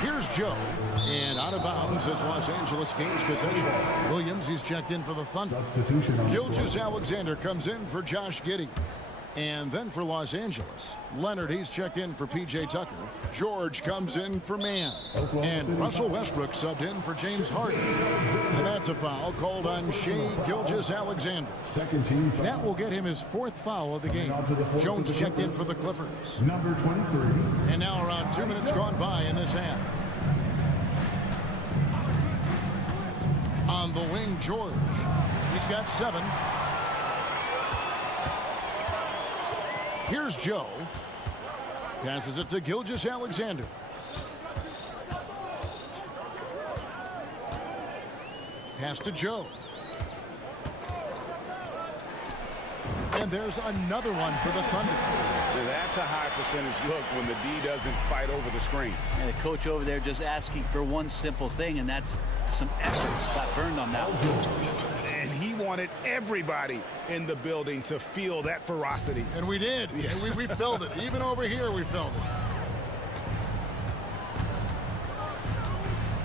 Here's Joe. And out of bounds as Los Angeles gains possession. Williams, he's checked in for the Thunder. Gilgeous-Alexander comes in for Josh Giddey. And then for Los Angeles, Leonard, he's checked in for P.J. Tucker. George comes in for Mann. And Russell Westbrook subbed in for James Harden. And that's a foul called on Shai Gilgeous-Alexander. That will get him his 4th foul of the game. Jones checked in for the Clippers. Number 23. And now around 2 minutes gone by in this half. On the wing, George. He's got 7. Here's Joe. Passes it to Gilgeous-Alexander. Pass to Joe. And there's another one for the Thunder. So that's a high percentage look when the D doesn't fight over the screen. And the coach over there just asking for one simple thing, and that's some effort. Got burned on that one. And he wanted everybody in the building to feel that ferocity. And we did. Yeah. And we felt it. Even over here, we felt it.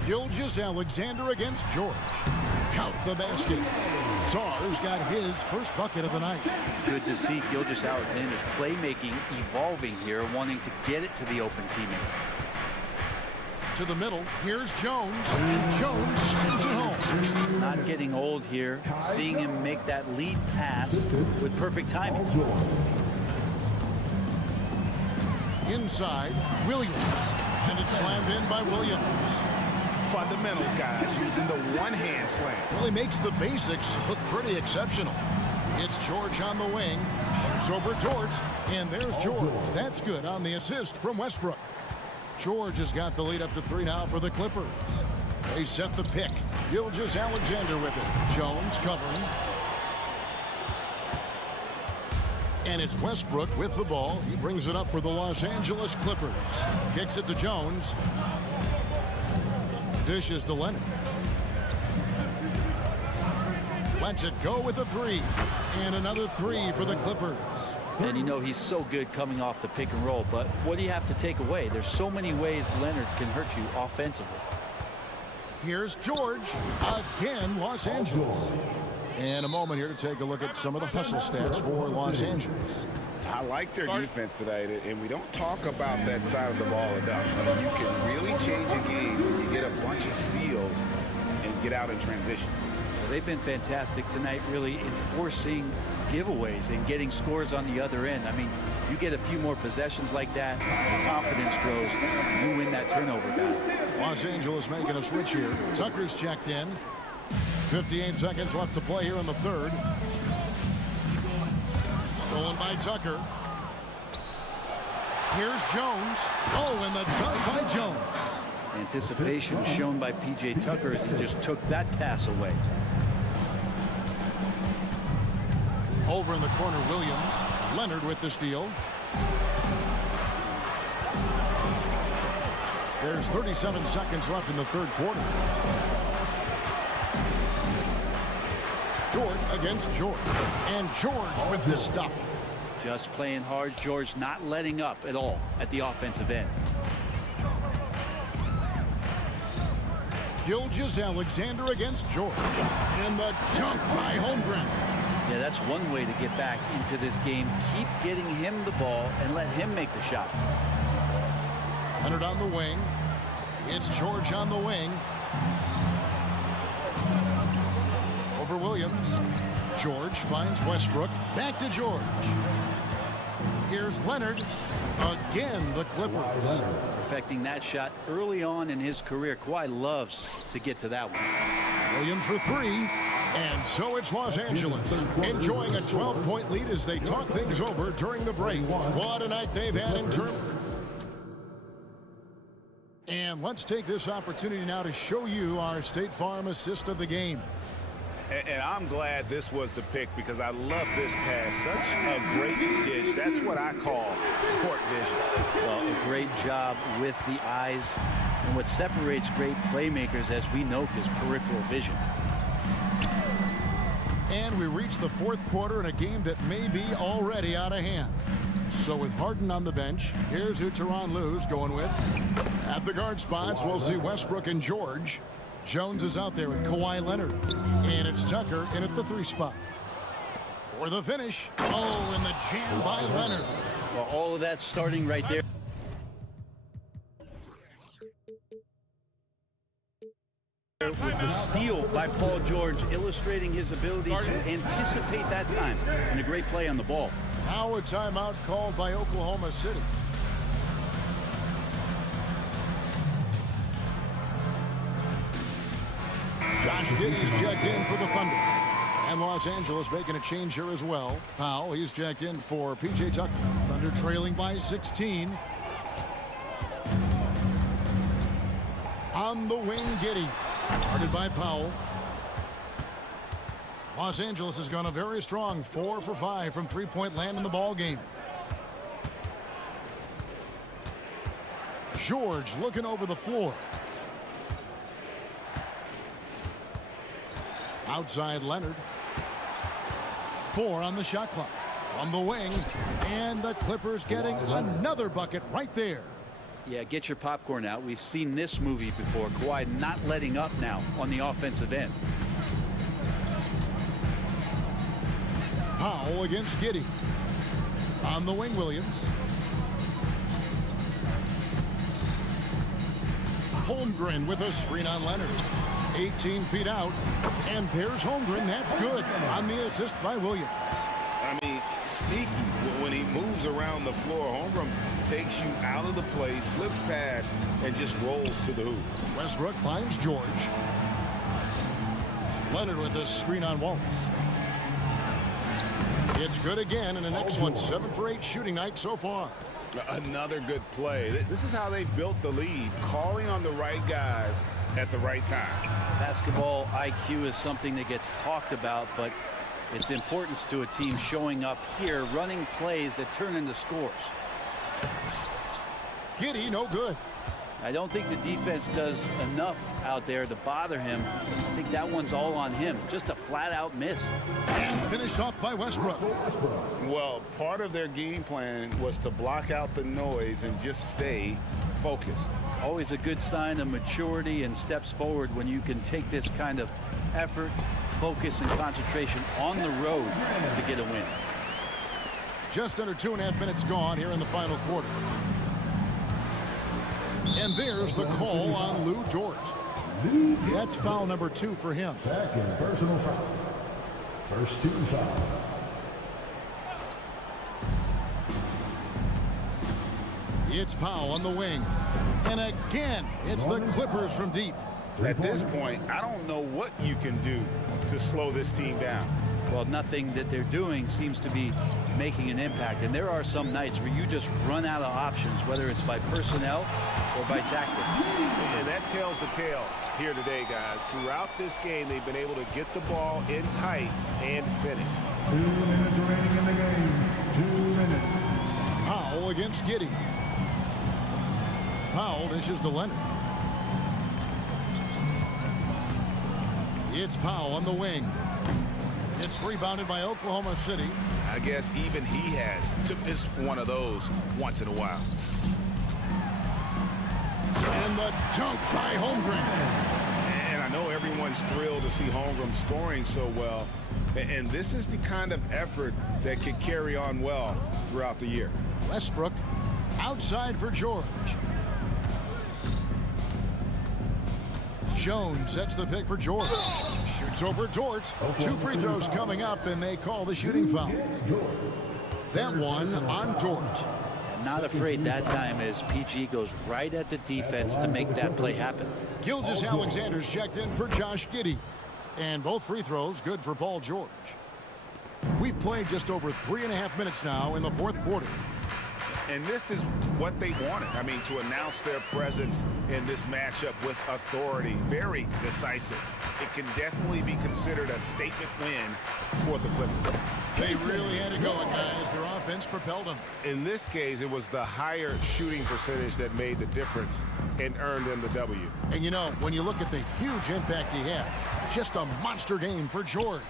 Gilgeous-Alexander against George. Count the basket. Saw's got his first bucket of the night. Good to see Gilgeous-Alexander's playmaking evolving here, wanting to get it to the open teammate. To the middle, here's Jones, and Jones sends it home. Not getting old here, seeing him make that lead pass with perfect timing. Inside, Williams, and it's slammed in by Williams. Fundamentals, guys, using the one-hand slam. Really makes the basics look pretty exceptional. It's George on the wing, shoots over Dort, and there's George. That's good on the assist from Westbrook. George has got the lead up to 3 now for the Clippers. They set the pick. Gilgeous-Alexander with it. Jones covering. And it's Westbrook with the ball. He brings it up for the Los Angeles Clippers. Kicks it to Jones. Dishes to Leonard. Lets it go with a 3. And another 3 for the Clippers. And you know he's so good coming off the pick and roll, but what do you have to take away? There's so many ways Leonard can hurt you offensively. Here's George. Again, Los Angeles. And a moment here to take a look at some of the hustle stats for Los Angeles. I like their defense today, and we don't talk about that side of the ball enough. I mean, you can really change a game when you get a bunch of steals and get out in transition. Well, they've been fantastic tonight, really enforcing giveaways and getting scores on the other end. I mean, you get a few more possessions like that, confidence grows, you win that turnover battle. Los Angeles making a switch here. Tucker's checked in. 58 seconds left to play here in the third. Stolen by Tucker. Here's Jones. Oh, and the dunk by Jones. Anticipation shown by P.J. Tucker as he just took that pass away. Over in the corner, Williams. Leonard with the steal. There's 37 seconds left in the third quarter. George against George. And George with this stuff. Just playing hard. George not letting up at all at the offensive end. Gilgeous-Alexander against George. And the dunk by Holmgren. Yeah, that's one way to get back into this game. Keep getting him the ball and let him make the shots. Leonard on the wing. It's George on the wing. Over Williams. George finds Westbrook. Back to George. Here's Leonard. Again, the Clippers. Perfecting that shot early on in his career. Kawhi loves to get to that one. Williams for three. And so it's Los Angeles enjoying a 12-point lead as they talk things over during the break. What a night they've had in terms. And let's take this opportunity now to show you our State Farm assist of the game. And I'm glad this was the pick because I love this pass. Such a great dish. That's what I call court vision. Well, a great job with the eyes. And what separates great playmakers, as we know, is peripheral vision. And we reach the fourth quarter in a game that may be already out of hand. So with Harden on the bench, here's who Tyronn Lue's going with. At the guard spots, we'll see Westbrook and George. Jones is out there with Kawhi Leonard. And it's Tucker in at the 3 spot. For the finish. Oh, and the jam by Leonard. Well, all of that starting right there. With the steal by Paul George, illustrating his ability to anticipate that time, and a great play on the ball. Now a timeout called by Oklahoma City. Josh Giddey's checked in for the Thunder. And Los Angeles making a change here as well. Powell, he's checked in for P.J. Tucker. Thunder trailing by 16. On the wing, Giddey. Guarded by Powell. Los Angeles has gone a very strong 4 for 5 from three-point land in the ball game. George looking over the floor. Outside Leonard. 4 on the shot clock. From the wing. And the Clippers getting another bucket right there. Yeah, get your popcorn out. We've seen this movie before. Kawhi not letting up now on the offensive end. Powell against Giddey. On the wing, Williams. Holmgren with a screen on Leonard. 18 feet out. And there's Holmgren. That's good on the assist by Williams. I mean, sneaky. When he moves around the floor, Holmgren takes you out of the play, slips past, and just rolls to the hoop. Westbrook finds George. Leonard with a screen on Wallace. It's good again, and an excellent 7 for 8 shooting night so far. Another good play. This is how they built the lead, calling on the right guys at the right time. Basketball IQ is something that gets talked about, but its importance to a team showing up here, running plays that turn into scores. Giddey, no good. I don't think the defense does enough out there to bother him. I think that one's all on him. Just a flat-out miss. And finished off by Westbrook. Well, part of their game plan was to block out the noise and just stay focused. Always a good sign of maturity and steps forward when you can take this kind of effort, focus, and concentration on the road to get a win. Just under 2.5 minutes gone here in the final quarter. And there's the call on Lou George. That's foul number 2 for him. Second personal foul. First 2 fouls. It's Powell on the wing. And again, it's the Clippers from deep. At this point, I don't know what you can do to slow this team down. Well, nothing that they're doing seems to be making an impact. And there are some nights where you just run out of options, whether it's by personnel or by tactic. And that tells the tale here today, guys. Throughout this game, they've been able to get the ball in tight and finish. 2 minutes remaining in the game. 2 minutes. Powell against Giddey. Powell dishes to Leonard. It's Powell on the wing. It's rebounded by Oklahoma City. I guess even he has to miss one of those once in a while. And the dunk by Holmgren. And I know everyone's thrilled to see Holmgren scoring so well. And this is the kind of effort that could carry on well throughout the year. Westbrook outside for George. Jones sets the pick for George. Shoots over Dort. 2 free throws coming up, and they call the shooting foul. That one on Dort. Not afraid that time as PG goes right at the defense to make that play happen. Gilgeous-Alexander's checked in for Josh Giddey. And both free throws good for Paul George. We've played just over 3.5 minutes now in the fourth quarter. And this is what they wanted. I mean, to announce their presence in this matchup with authority, very decisive. It can definitely be considered a statement win for the Clippers. They really had it going, guys. Their offense propelled them. In this case, it was the higher shooting percentage that made the difference and earned them the W. And you know, when you look at the huge impact he had, just a monster game for George.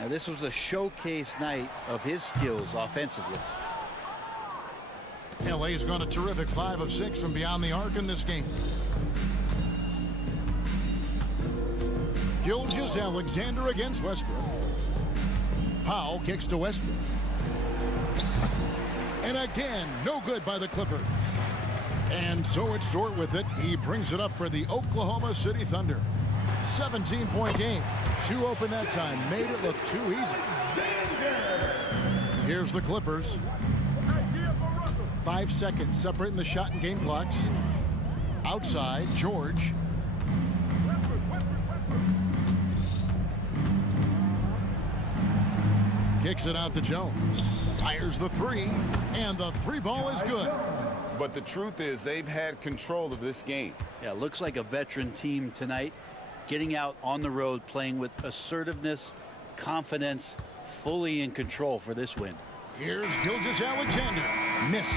Now, this was a showcase night of his skills offensively. LA has gone a terrific 5 of 6 from beyond the arc in this game. Gilgeous-Alexander against Westbrook. Powell kicks to Westbrook. And again, no good by the Clippers. And so it's Dort with it. He brings it up for the Oklahoma City Thunder. 17-point game. 2 open that time. Made it look too easy. Here's the Clippers. 5 seconds separating the shot and game clocks. Outside, George. Kicks it out to Jones. Fires the 3, and the 3 ball is good. But the truth is they've had control of this game. Yeah, looks like a veteran team tonight, getting out on the road, playing with assertiveness, confidence, fully in control for this win. Here's Gilgeous-Alexander. Missed.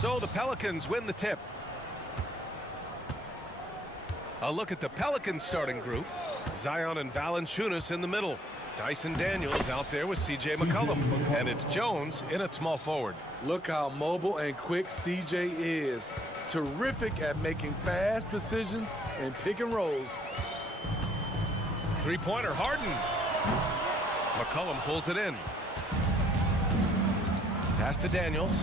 So the Pelicans win the tip. A look at the Pelicans starting group. Zion and Valanciunas in the middle. Dyson Daniels out there with C.J. McCollum. And it's Jones in at small forward. Look how mobile and quick CJ is. Terrific at making fast decisions and pick and rolls. Three-pointer, Harden. McCollum pulls it in. Pass to Daniels.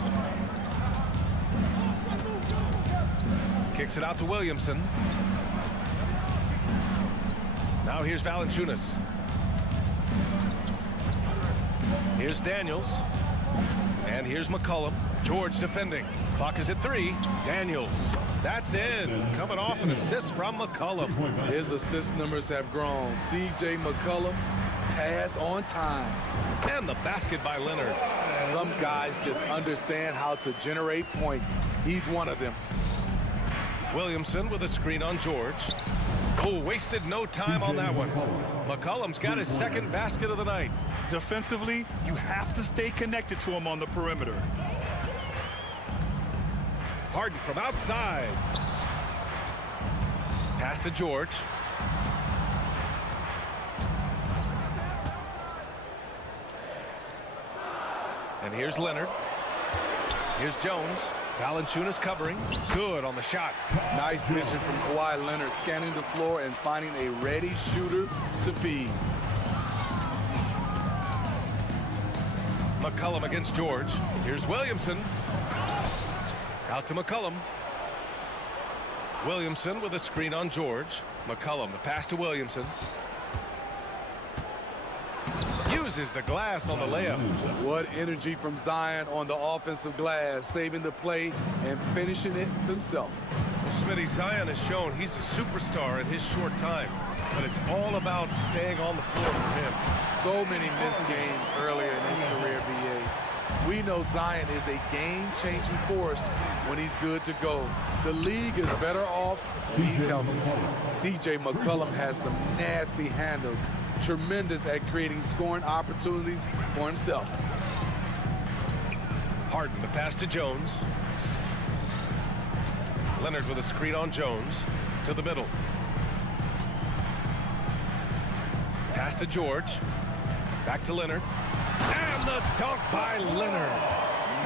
Kicks it out to Williamson. Now here's Valanciunas. Here's Daniels. And here's McCollum. George defending. Clock is at 3. Daniels. That's in. Coming off an assist from McCollum. His assist numbers have grown. C.J. McCollum, pass on time. And the basket by Leonard. Some guys just understand how to generate points. He's one of them. Williamson with a screen on George. Oh, wasted no time on that one. McCollum's got his second basket of the night. Defensively, you have to stay connected to him on the perimeter. Harden from outside. Pass to George. And here's Leonard. Here's Jones. Valanciunas covering. Good on the shot. Nice mission from Kawhi Leonard, scanning the floor and finding a ready shooter to feed. McCollum against George. Here's Williamson. Out to McCollum. Williamson with a screen on George. McCollum, the pass to Williamson. Uses the glass on the layup. What energy from Zion on the offensive glass, saving the play and finishing it himself. Well, Smitty, Zion has shown he's a superstar in his short time, but it's all about staying on the floor for him. So many missed games earlier in his career, BA. We know Zion is a game-changing force when he's good to go. The league is better off when he's healthy. C.J. McCollum has some nasty handles, tremendous at creating scoring opportunities for himself. Harden, the pass to Jones. Leonard with a screen on Jones to the middle. Pass to George. Back to Leonard. And the dunk by Leonard.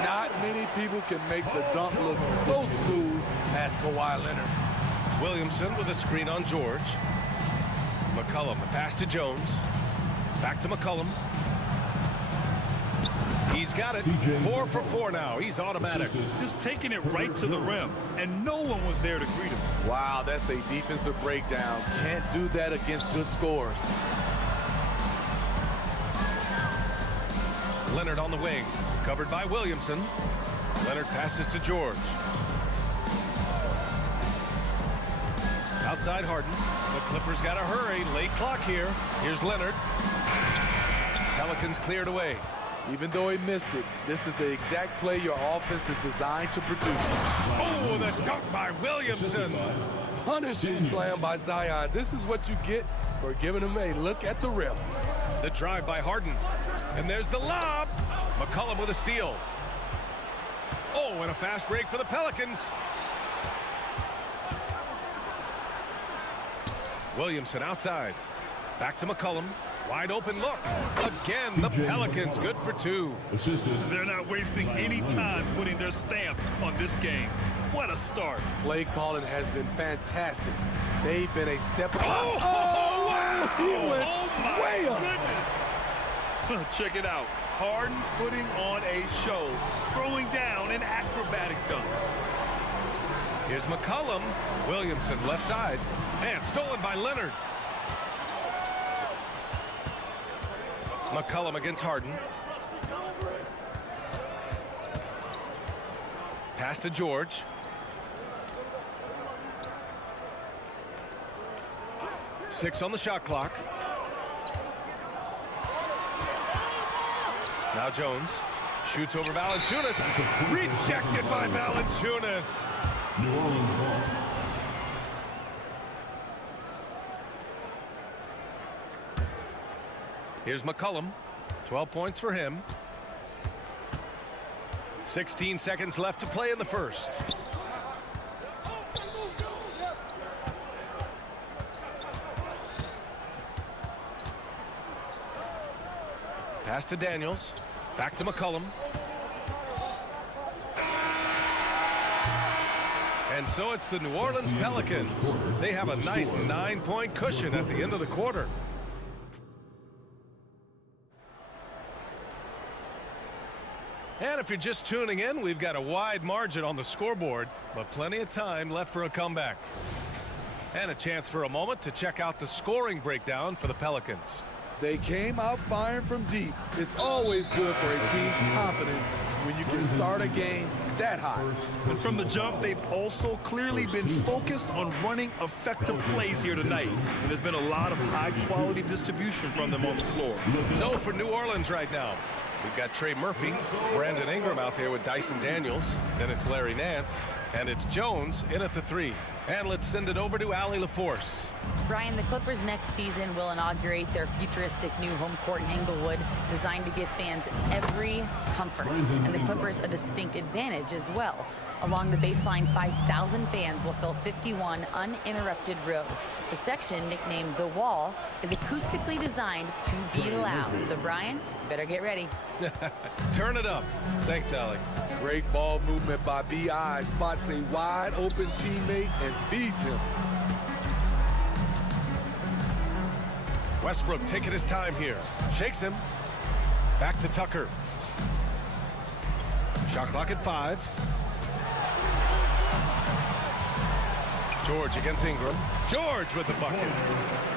Not many people can make the dunk look so smooth as Kawhi Leonard. Williamson with a screen on George. McCollum, the pass to Jones. Back to McCollum. He's got it. 4 for 4 now. He's automatic. Just taking it right to the rim, and no one was there to greet him. Wow, that's a defensive breakdown. Can't do that against good scorers. Leonard on the wing, covered by Williamson. Leonard passes to George. Outside Harden. The Clippers got to hurry. Late clock here. Here's Leonard. Pelicans cleared away. Even though he missed it, this is the exact play your offense is designed to produce. Oh, the dunk by Williamson. Punishing slam by Zion. This is what you get for giving him a look at the rim. The drive by Harden. And there's the lob. McCollum with a steal. Oh, and a fast break for the Pelicans. Williamson outside. Back to McCollum. Wide open look. Again, the Pelicans good for 2. They're not wasting any time putting their stamp on this game. What a start. Play calling has been fantastic. They've been a step up. Oh, wow. He went my way up. Goodness. Check it out. Harden putting on a show, throwing down an acrobatic dunk. Here's McCollum. Williamson left side. And stolen by Leonard. McCollum against Harden. Pass to George. Six on the shot clock. Now Jones shoots over Valanciunas. Rejected by Valanciunas. New Orleans ball. Here's McCollum. 12 points for him. 16 seconds left to play in the first. Pass to Daniels. Back to McCollum. And so it's the New Orleans Pelicans. They have a nice 9-point cushion at the end of the quarter. And if you're just tuning in, we've got a wide margin on the scoreboard, but plenty of time left for a comeback. And a chance for a moment to check out the scoring breakdown for the Pelicans. They came out firing from deep. It's always good for a team's confidence when you can start a game that high. And from the jump, they've also clearly been focused on running effective plays here tonight. And there's been a lot of high-quality distribution from them on the floor. So for New Orleans right now, we've got Trey Murphy, Brandon Ingram out there with Dyson Daniels. Then it's Larry Nance, and it's Jones in at the 3. And let's send it over to Allie LaForce. Brian, the Clippers next season will inaugurate their futuristic new home court in Inglewood, designed to give fans every comfort, and the Clippers a distinct advantage as well. Along the baseline, 5,000 fans will fill 51 uninterrupted rows. The section, nicknamed The Wall, is acoustically designed to be loud. So, Brian, better get ready. Turn it up. Thanks, Allie. Great ball movement by B.I. Spots a wide open teammate and feeds him. Westbrook taking his time here. Shakes him. Back to Tucker. Shot clock at 5. George against Ingram. George with the bucket.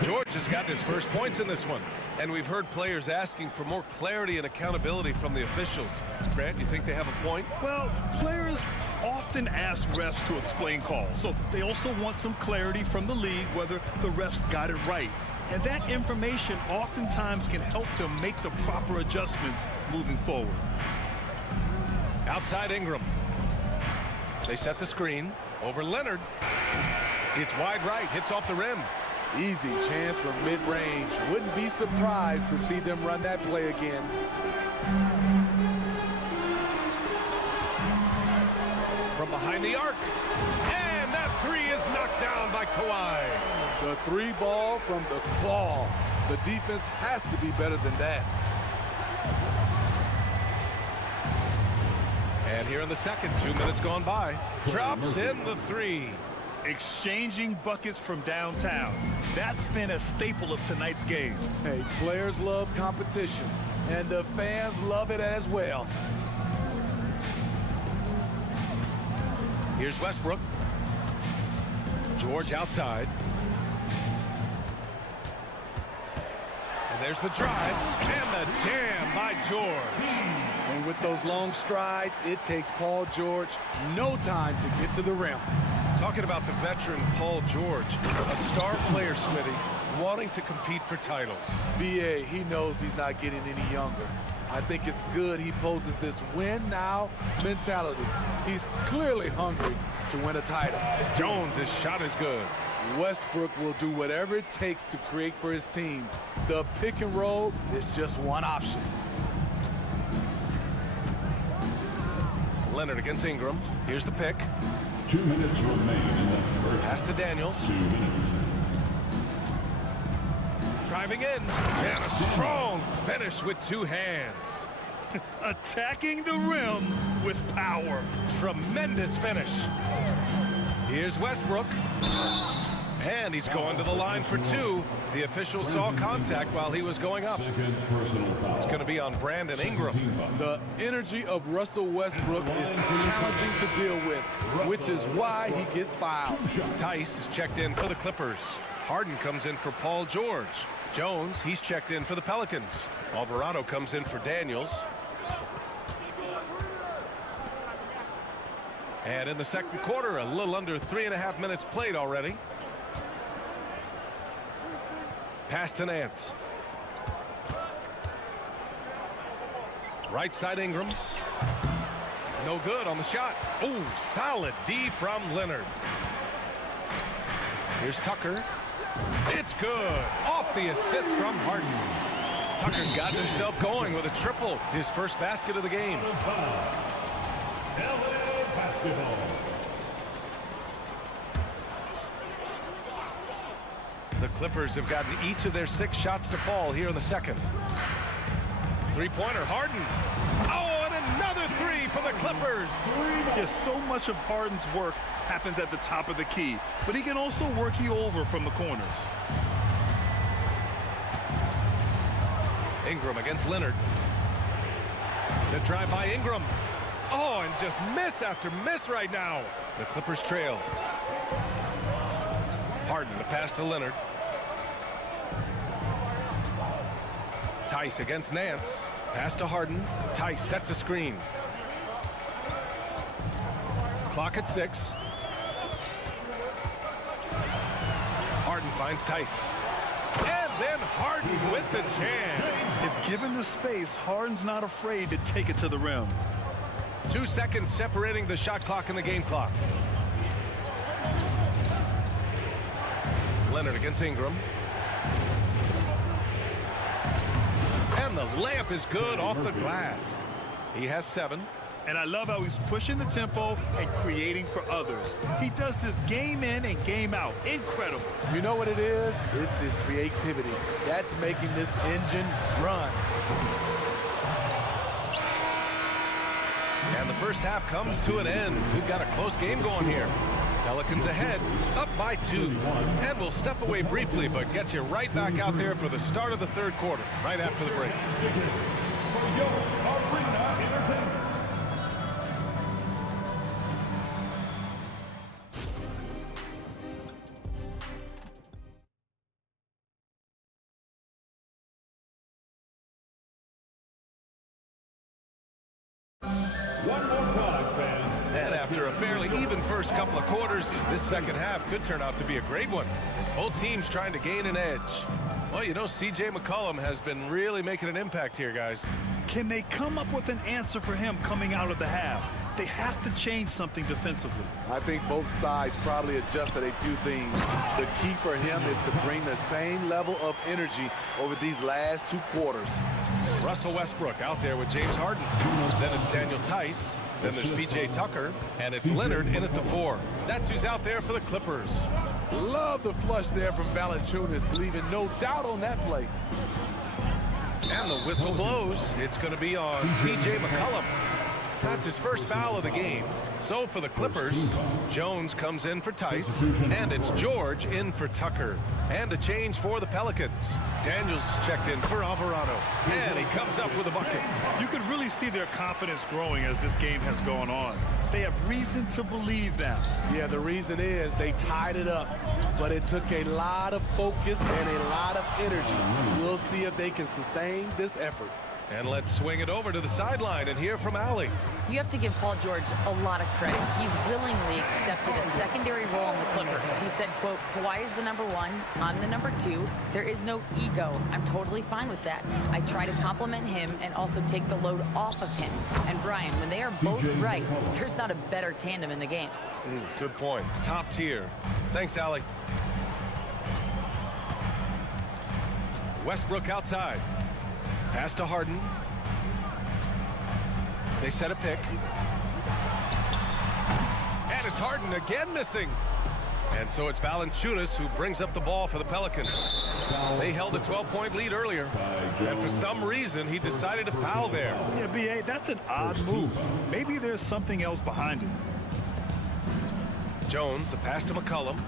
George has gotten his first points in this one. And we've heard players asking for more clarity and accountability from the officials. Grant, you think they have a point? Well, players often ask refs to explain calls. So they also want some clarity from the league whether the refs got it right. And that information oftentimes can help to make the proper adjustments moving forward. Outside Ingram. They set the screen over Leonard. It's wide right, hits off the rim. Easy chance for mid-range. Wouldn't be surprised to see them run that play again. From behind the arc. And that 3 is knocked down by Kawhi. The 3 ball from the claw. The defense has to be better than that. And here in the second, 2 minutes gone by. Drops in the 3. Exchanging buckets from downtown. That's been a staple of tonight's game. Hey, players love competition, and the fans love it as well. Here's Westbrook. George outside. And there's the drive, and the jam by George. And with those long strides, it takes Paul George no time to get to the rim. Talking about the veteran Paul George, a star player, Smitty, wanting to compete for titles. B.A., he knows he's not getting any younger. I think it's good he poses this win-now mentality. He's clearly hungry to win a title. Jones' shot is good. Westbrook will do whatever it takes to create for his team. The pick and roll is just one option. Leonard against Ingram. Here's the pick. 2 minutes remain in the first. Pass to Daniels. 2 minutes. Driving in. And a strong finish with 2 hands. Attacking the rim with power. Tremendous finish. Here's Westbrook. And he's going to the line for 2. The official saw contact while he was going up. It's going to be on Brandon Ingram. The energy of Russell Westbrook is challenging to deal with, which is why he gets fouled. Tice is checked in for the Clippers. Harden comes in for Paul George. Jones, he's checked in for the Pelicans. Alvarado comes in for Daniels. And in the second quarter, a little under 3.5 minutes played already. Pass to Nance. Right side Ingram. No good on the shot. Ooh, solid D from Leonard. Here's Tucker. It's good. Off the assist from Harden. Tucker's gotten himself going with a triple. His first basket of the game. Basketball. The Clippers have gotten each of their 6 shots to fall here in the second. Three-pointer, Harden. Oh, and another 3 for the Clippers. Yeah, so much of Harden's work happens at the top of the key, but he can also work you over from the corners. Ingram against Leonard. The drive by Ingram. Oh, and just miss after miss right now. The Clippers trail. Harden, the pass to Leonard. Tice against Nance. Pass to Harden. Tice sets a screen. Clock at 6. Harden finds Tice. And then Harden with the jam. If given the space, Harden's not afraid to take it to the rim. 2 seconds separating the shot clock and the game clock. Leonard against Ingram. And the layup is good off the glass. He has 7. And I love how he's pushing the tempo and creating for others. He does this game in and game out. Incredible. You know what it is? It's his creativity. That's making this engine run. And the first half comes to an end. We've got a close game going here. Pelicans ahead, up by 2. And we'll step away briefly, but get you right back out there for the start of the third quarter, right after the break. For your arena entertainment. One more time, fans. And after a fairly even first couple of quarters, this second half could turn out to be a great one, as both teams trying to gain an edge. Well, you know, C.J. McCollum has been really making an impact here, guys. Can they come up with an answer for him coming out of the half? They have to change something defensively. I think both sides probably adjusted a few things. The key for him is to bring the same level of energy over these last 2 quarters. Russell Westbrook out there with James Harden. Then it's Daniel Tice. Then there's P.J. Tucker. And it's Leonard in at the 4. That's who's out there for the Clippers. Love the flush there from Valanciunas, leaving no doubt on that play. And the whistle blows. It's going to be on C.J. McCollum. That's his first foul of the game. So for the Clippers, Jones comes in for Tice, and it's George in for Tucker. And a change for the Pelicans. Daniels checked in for Alvarado, and he comes up with a bucket. You can really see their confidence growing as this game has gone on. They have reason to believe now. Yeah, the reason is they tied it up, but it took a lot of focus and a lot of energy. We'll see if they can sustain this effort. And let's swing it over to the sideline and hear from Allie. You have to give Paul George a lot of credit. He's willingly accepted a secondary role in the Clippers. He said, quote, Kawhi is the number 1, I'm the number 2. There is no ego. I'm totally fine with that. I try to compliment him and also take the load off of him. And Brian, when they are both right, there's not a better tandem in the game. Good point. Top tier. Thanks, Allie. Westbrook outside. Pass to Harden. They set a pick. And it's Harden again missing. And so it's Valanciunas who brings up the ball for the Pelicans. They held a 12-point lead earlier. And for some reason, he decided to foul there. Yeah, B.A., that's an odd move. Maybe there's something else behind it. Jones, the pass to McCollum.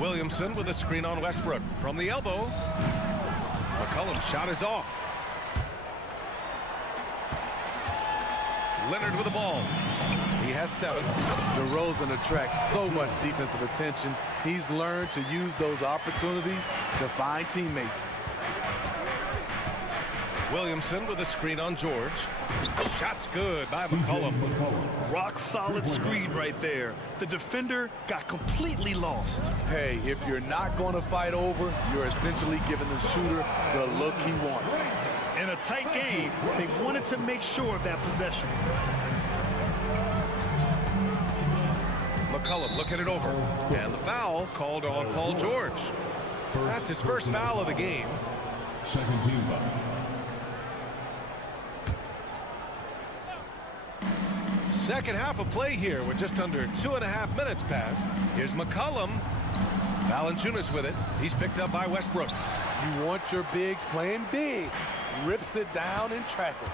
Williamson with a screen on Westbrook. From the elbow. McCollum's shot is off. Leonard with the ball. He has 7. DeRozan attracts so much defensive attention. He's learned to use those opportunities to find teammates. Williamson with a screen on George. Shot's good by McCollum. Rock solid screen right there. The defender got completely lost. Hey, if you're not going to fight over, you're essentially giving the shooter the look he wants. In a tight game, they wanted to make sure of that possession. McCollum looking it over. And the foul called on Paul George. That's his first foul of the game. Second team foul. Second half of play here with just under 2.5 minutes passed. Here's McCollum. Valanciunas with it. He's picked up by Westbrook. You want your bigs playing big. Rips it down in traffic.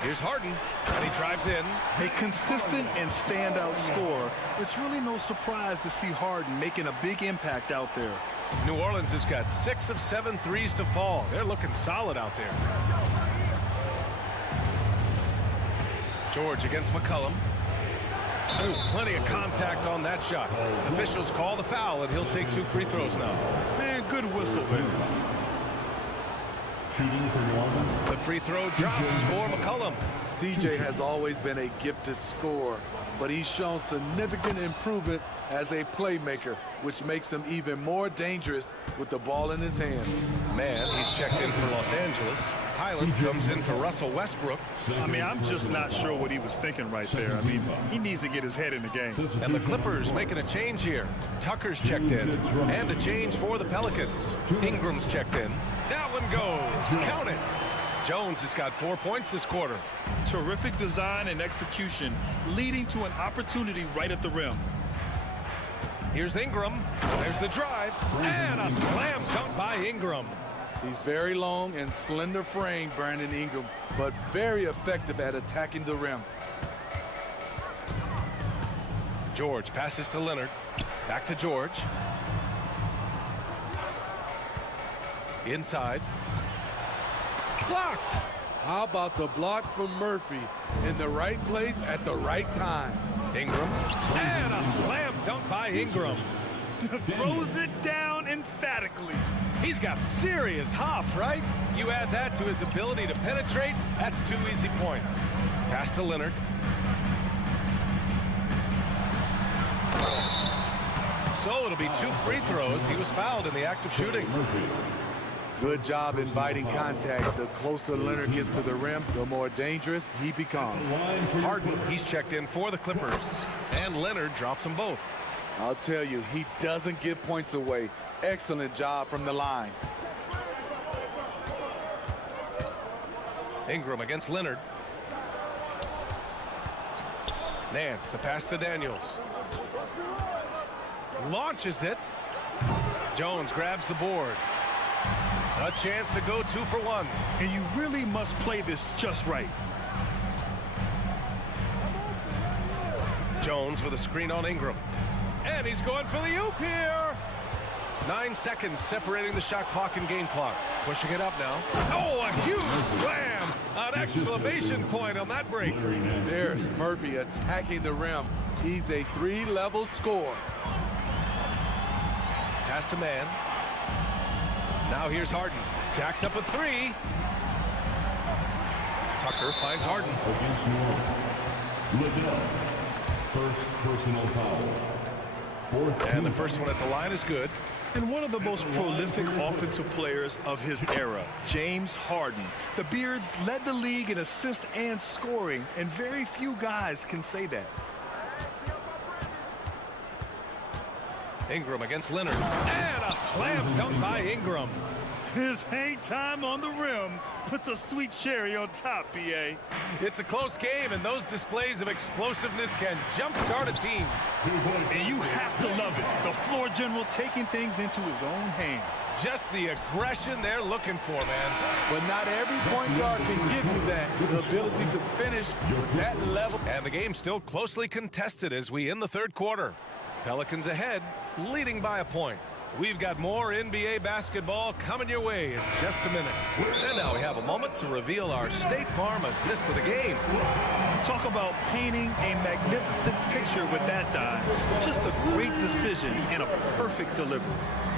Here's Harden, and he drives in. A consistent and standout scorer. It's really no surprise to see Harden making a big impact out there. New Orleans has got 6 of 7 threes to fall. They're looking solid out there. George against McCollum. Ooh, plenty of contact on that shot. Officials call the foul, and he'll take 2 free throws now. Man, good whistle, man. The free throw drops for McCollum. CJ has always been a gifted scorer, but he's shown significant improvement as a playmaker, which makes him even more dangerous with the ball in his hands. Man, he's checked in for Los Angeles. Highland comes in for Russell Westbrook. I mean, I'm just not sure what he was thinking right there. I mean, he needs to get his head in the game. And the Clippers making a change here. Tucker's checked in. And a change for the Pelicans. Ingram's checked in. That one goes. Count it. Jones has got 4 points this quarter. Terrific design and execution, leading to an opportunity right at the rim. Here's Ingram. There's the drive. And a slam dunk by Ingram. He's very long and slender frame, Brandon Ingram, but very effective at attacking the rim. George passes to Leonard. Back to George. Inside. Blocked. How about the block from Murphy in the right place at the right time? Ingram. And a slam dunk by Ingram. Throws it down emphatically. He's got serious hop, right? You add that to his ability to penetrate, that's 2 easy points. Pass to Leonard. So it'll be 2 free throws. He was fouled in the act of shooting. Good job inviting contact. The closer Leonard gets to the rim, the more dangerous he becomes. Harden, he's checked in for the Clippers. And Leonard drops them both. I'll tell you, he doesn't give points away. Excellent job from the line. Ingram against Leonard. Nance, the pass to Daniels. Launches it. Jones grabs the board. A chance to go 2 for 1. And you really must play this just right. Jones with a screen on Ingram. And he's going for the oop here. 9 seconds separating the shot clock and game clock. Pushing it up now. Oh, a huge slam! An exclamation point on that break. There's Murphy attacking the rim. He's a 3-level scorer. Pass to Man. Now here's Harden. Jacks up a 3. Tucker finds Harden. Liddell, first personal foul. And the first one at the line is good. And one of the most prolific offensive players of his era, James Harden. The Beards led the league in assists and scoring, and very few guys can say that. Ingram against Leonard. And a slam dunk by Ingram. His hang time on the rim puts a sweet cherry on top, BA. It's a close game, and those displays of explosiveness can jumpstart a team. And you have to love it. The floor general taking things into his own hands. Just the aggression they're looking for, man. But not every point guard can give you that. The ability to finish with that level. And the game's still closely contested as we end the third quarter. Pelicans ahead, leading by a point. We've got more NBA basketball coming your way in just a minute. And now we have a moment to reveal our State Farm assist of the game. Talk about painting a magnificent picture with that dive. Just a great decision and a perfect delivery.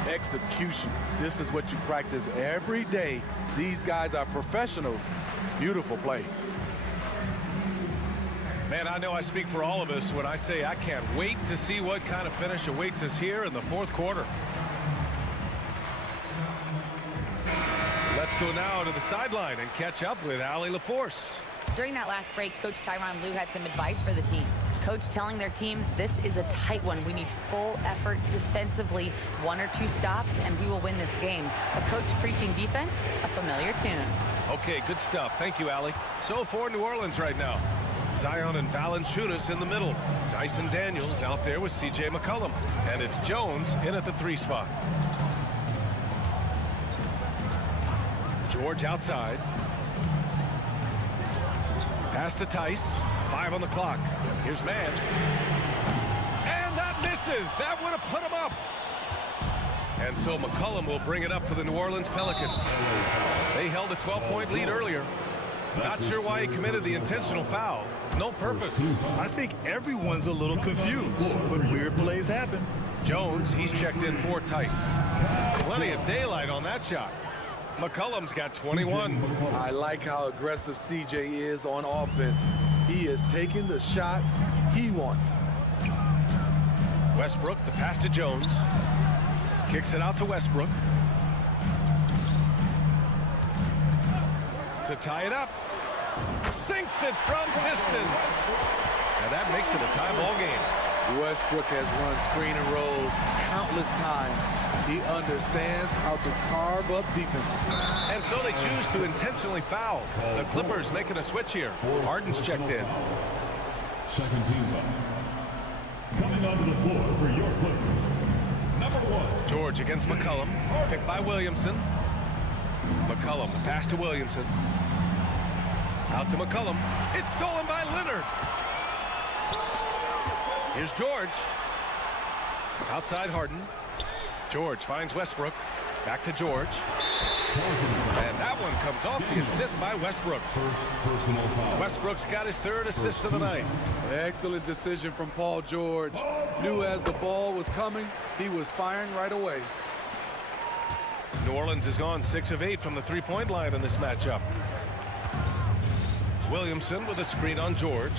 Execution. This is what you practice every day. These guys are professionals. Beautiful play. Man, I know I speak for all of us when I say I can't wait to see what kind of finish awaits us here in the fourth quarter. Let's go now to the sideline and catch up with Allie LaForce. During that last break, Coach Tyronn Lue had some advice for the team. Coach telling their team, this is a tight one. We need full effort defensively, 1 or 2 stops, and we will win this game. A coach preaching defense, a familiar tune. Okay, good stuff. Thank you, Allie. So for New Orleans right now, Zion and Valanciunas in the middle. Dyson Daniels out there with C.J. McCollum. And it's Jones in at the 3 spot. George outside. Pass to Tice. 5 on the clock. Here's Mann. And that misses. That would have put him up. And so McCollum will bring it up for the New Orleans Pelicans. They held a 12-point lead earlier. Not sure why he committed the intentional foul. No purpose. I think everyone's a little confused, but weird plays happen. Jones, he's checked in for Tice. Plenty of daylight on that shot. McCollum's got 21. I like how aggressive CJ is on offense. He is taking the shots he wants. Westbrook, the pass to Jones. Kicks it out to Westbrook. To tie it up. Sinks it from distance. And that makes it a tie ball game. Westbrook has run screen and rolls countless times. He understands how to carve up defenses. And so they choose to intentionally foul. The Clippers making a switch here. Harden's checked in. Second team foul. Coming onto the floor for your Clippers. Number 1. George against McCollum. Picked by Williamson. McCollum, the pass to Williamson. Out to McCollum. It's stolen by Leonard. Here's George. Outside Harden. George finds Westbrook. Back to George. And that one comes off the assist by Westbrook. Westbrook's got his 3rd assist of the night. Excellent decision from Paul George. Knew as the ball was coming, he was firing right away. New Orleans has gone 6 of 8 from the 3-point line in this matchup. Williamson with a screen on George.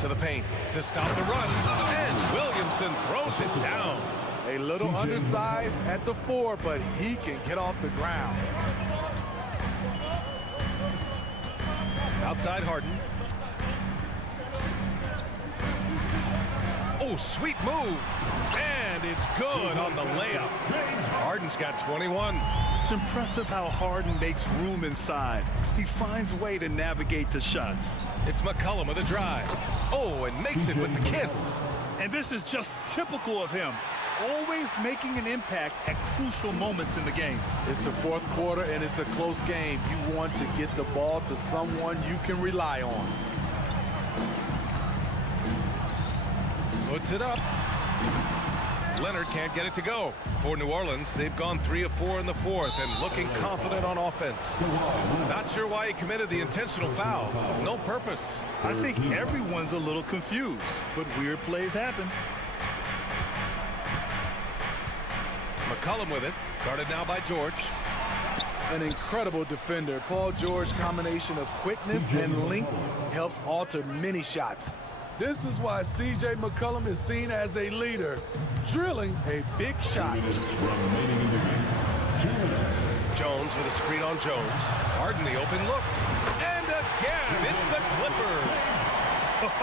To the paint to stop the run. And Williamson throws it down. A little undersized at the 4, but he can get off the ground. Outside Harden. Oh, sweet move. And it's good on the layup. Harden's got 21. It's impressive how Harden makes room inside. He finds a way to navigate to shots. It's McCollum with a drive. Oh, and makes it with the kiss. And this is just typical of him. Always making an impact at crucial moments in the game. It's the 4th quarter and it's a close game. You want to get the ball to someone you can rely on. Puts it up. Leonard can't get it to go. For New Orleans, they've gone 3 of 4 in the 4th and looking confident on offense. Not sure why he committed the intentional foul. No purpose. I think everyone's a little confused, but weird plays happen. McCollum with it. Guarded now by George. An incredible defender. Paul George combination of quickness and length helps alter many shots. This is why C.J. McCollum is seen as a leader, drilling a big shot. Jones with a screen on Jones. Harden the open look. And again, it's the Clippers.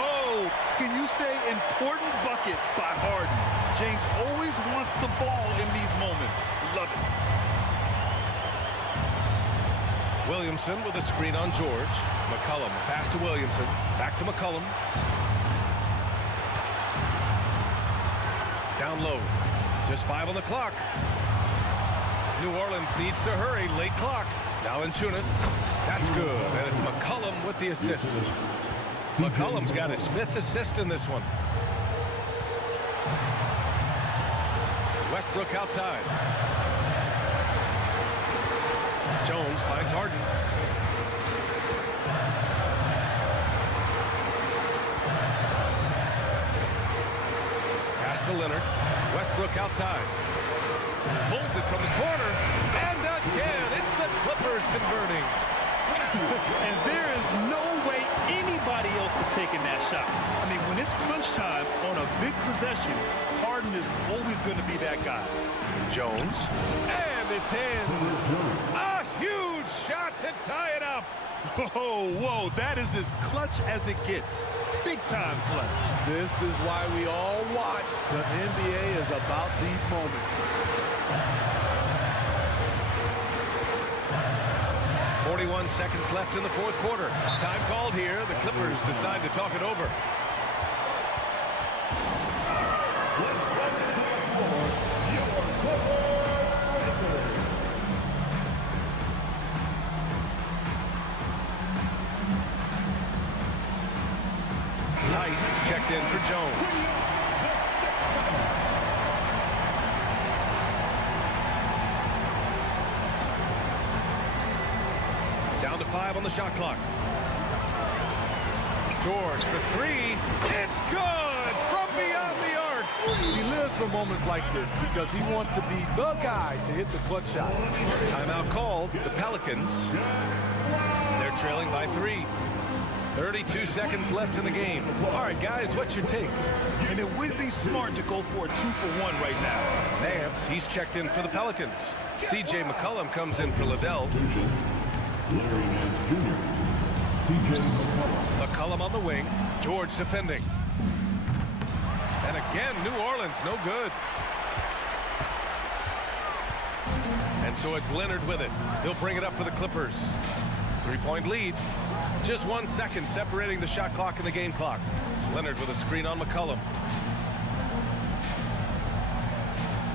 Oh, can you say important bucket by Harden? James always wants the ball in these moments. Love it. Williamson with a screen on George. McCollum, pass to Williamson. Back to McCollum. Down low. Just 5 on the clock. New Orleans needs to hurry. Late clock. Valanciunas. That's good. And it's McCollum with the assist. McCollum's got his 5th assist in this one. Westbrook outside. Jones finds Harden. Pass to Leonard. Westbrook outside. Pulls it from the corner. And again, it's the Clippers converting. And there is no way anybody else is taking that shot. I mean, when it's crunch time on a big possession, Harden is always going to be that guy. Jones. And it's in. A huge shot to tie it up. Oh, whoa, that is as clutch as it gets. Big time play. This is why we all watch. The NBA is about these moments. 21 seconds left in the fourth quarter. Time called here. The Clippers decide to talk it over. Tice checked in for Jones. Down to 5 on the shot clock. George for 3. It's good from beyond the arc. He lives for moments like this because he wants to be the guy to hit the clutch shot. Timeout called. The Pelicans. They're trailing by 3. 32 seconds left in the game. All right, guys, what's your take? And it would be smart to go for a 2-for-1 right now. Nance, he's checked in for the Pelicans. C.J. McCollum comes in for Liddell. Larry Nance Jr., C.J. McCollum. McCollum on the wing. George defending. And again, New Orleans, no good. And so it's Leonard with it. He'll bring it up for the Clippers. 3-point lead. Just 1 second separating the shot clock and the game clock. Leonard with a screen on McCollum.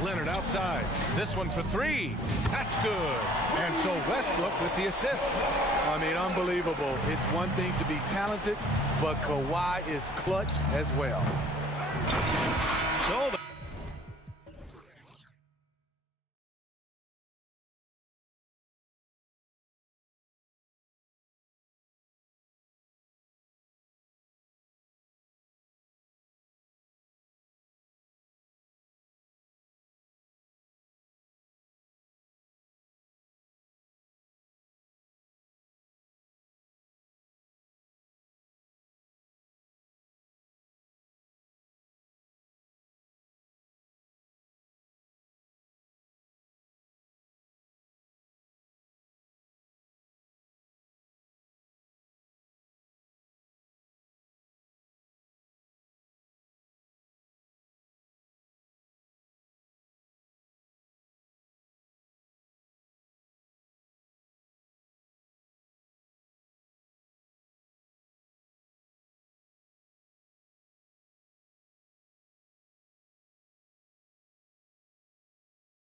Leonard outside. This one for 3. That's good. And so Westbrook with the assist. I mean, unbelievable. It's one thing to be talented, but Kawhi is clutch as well. So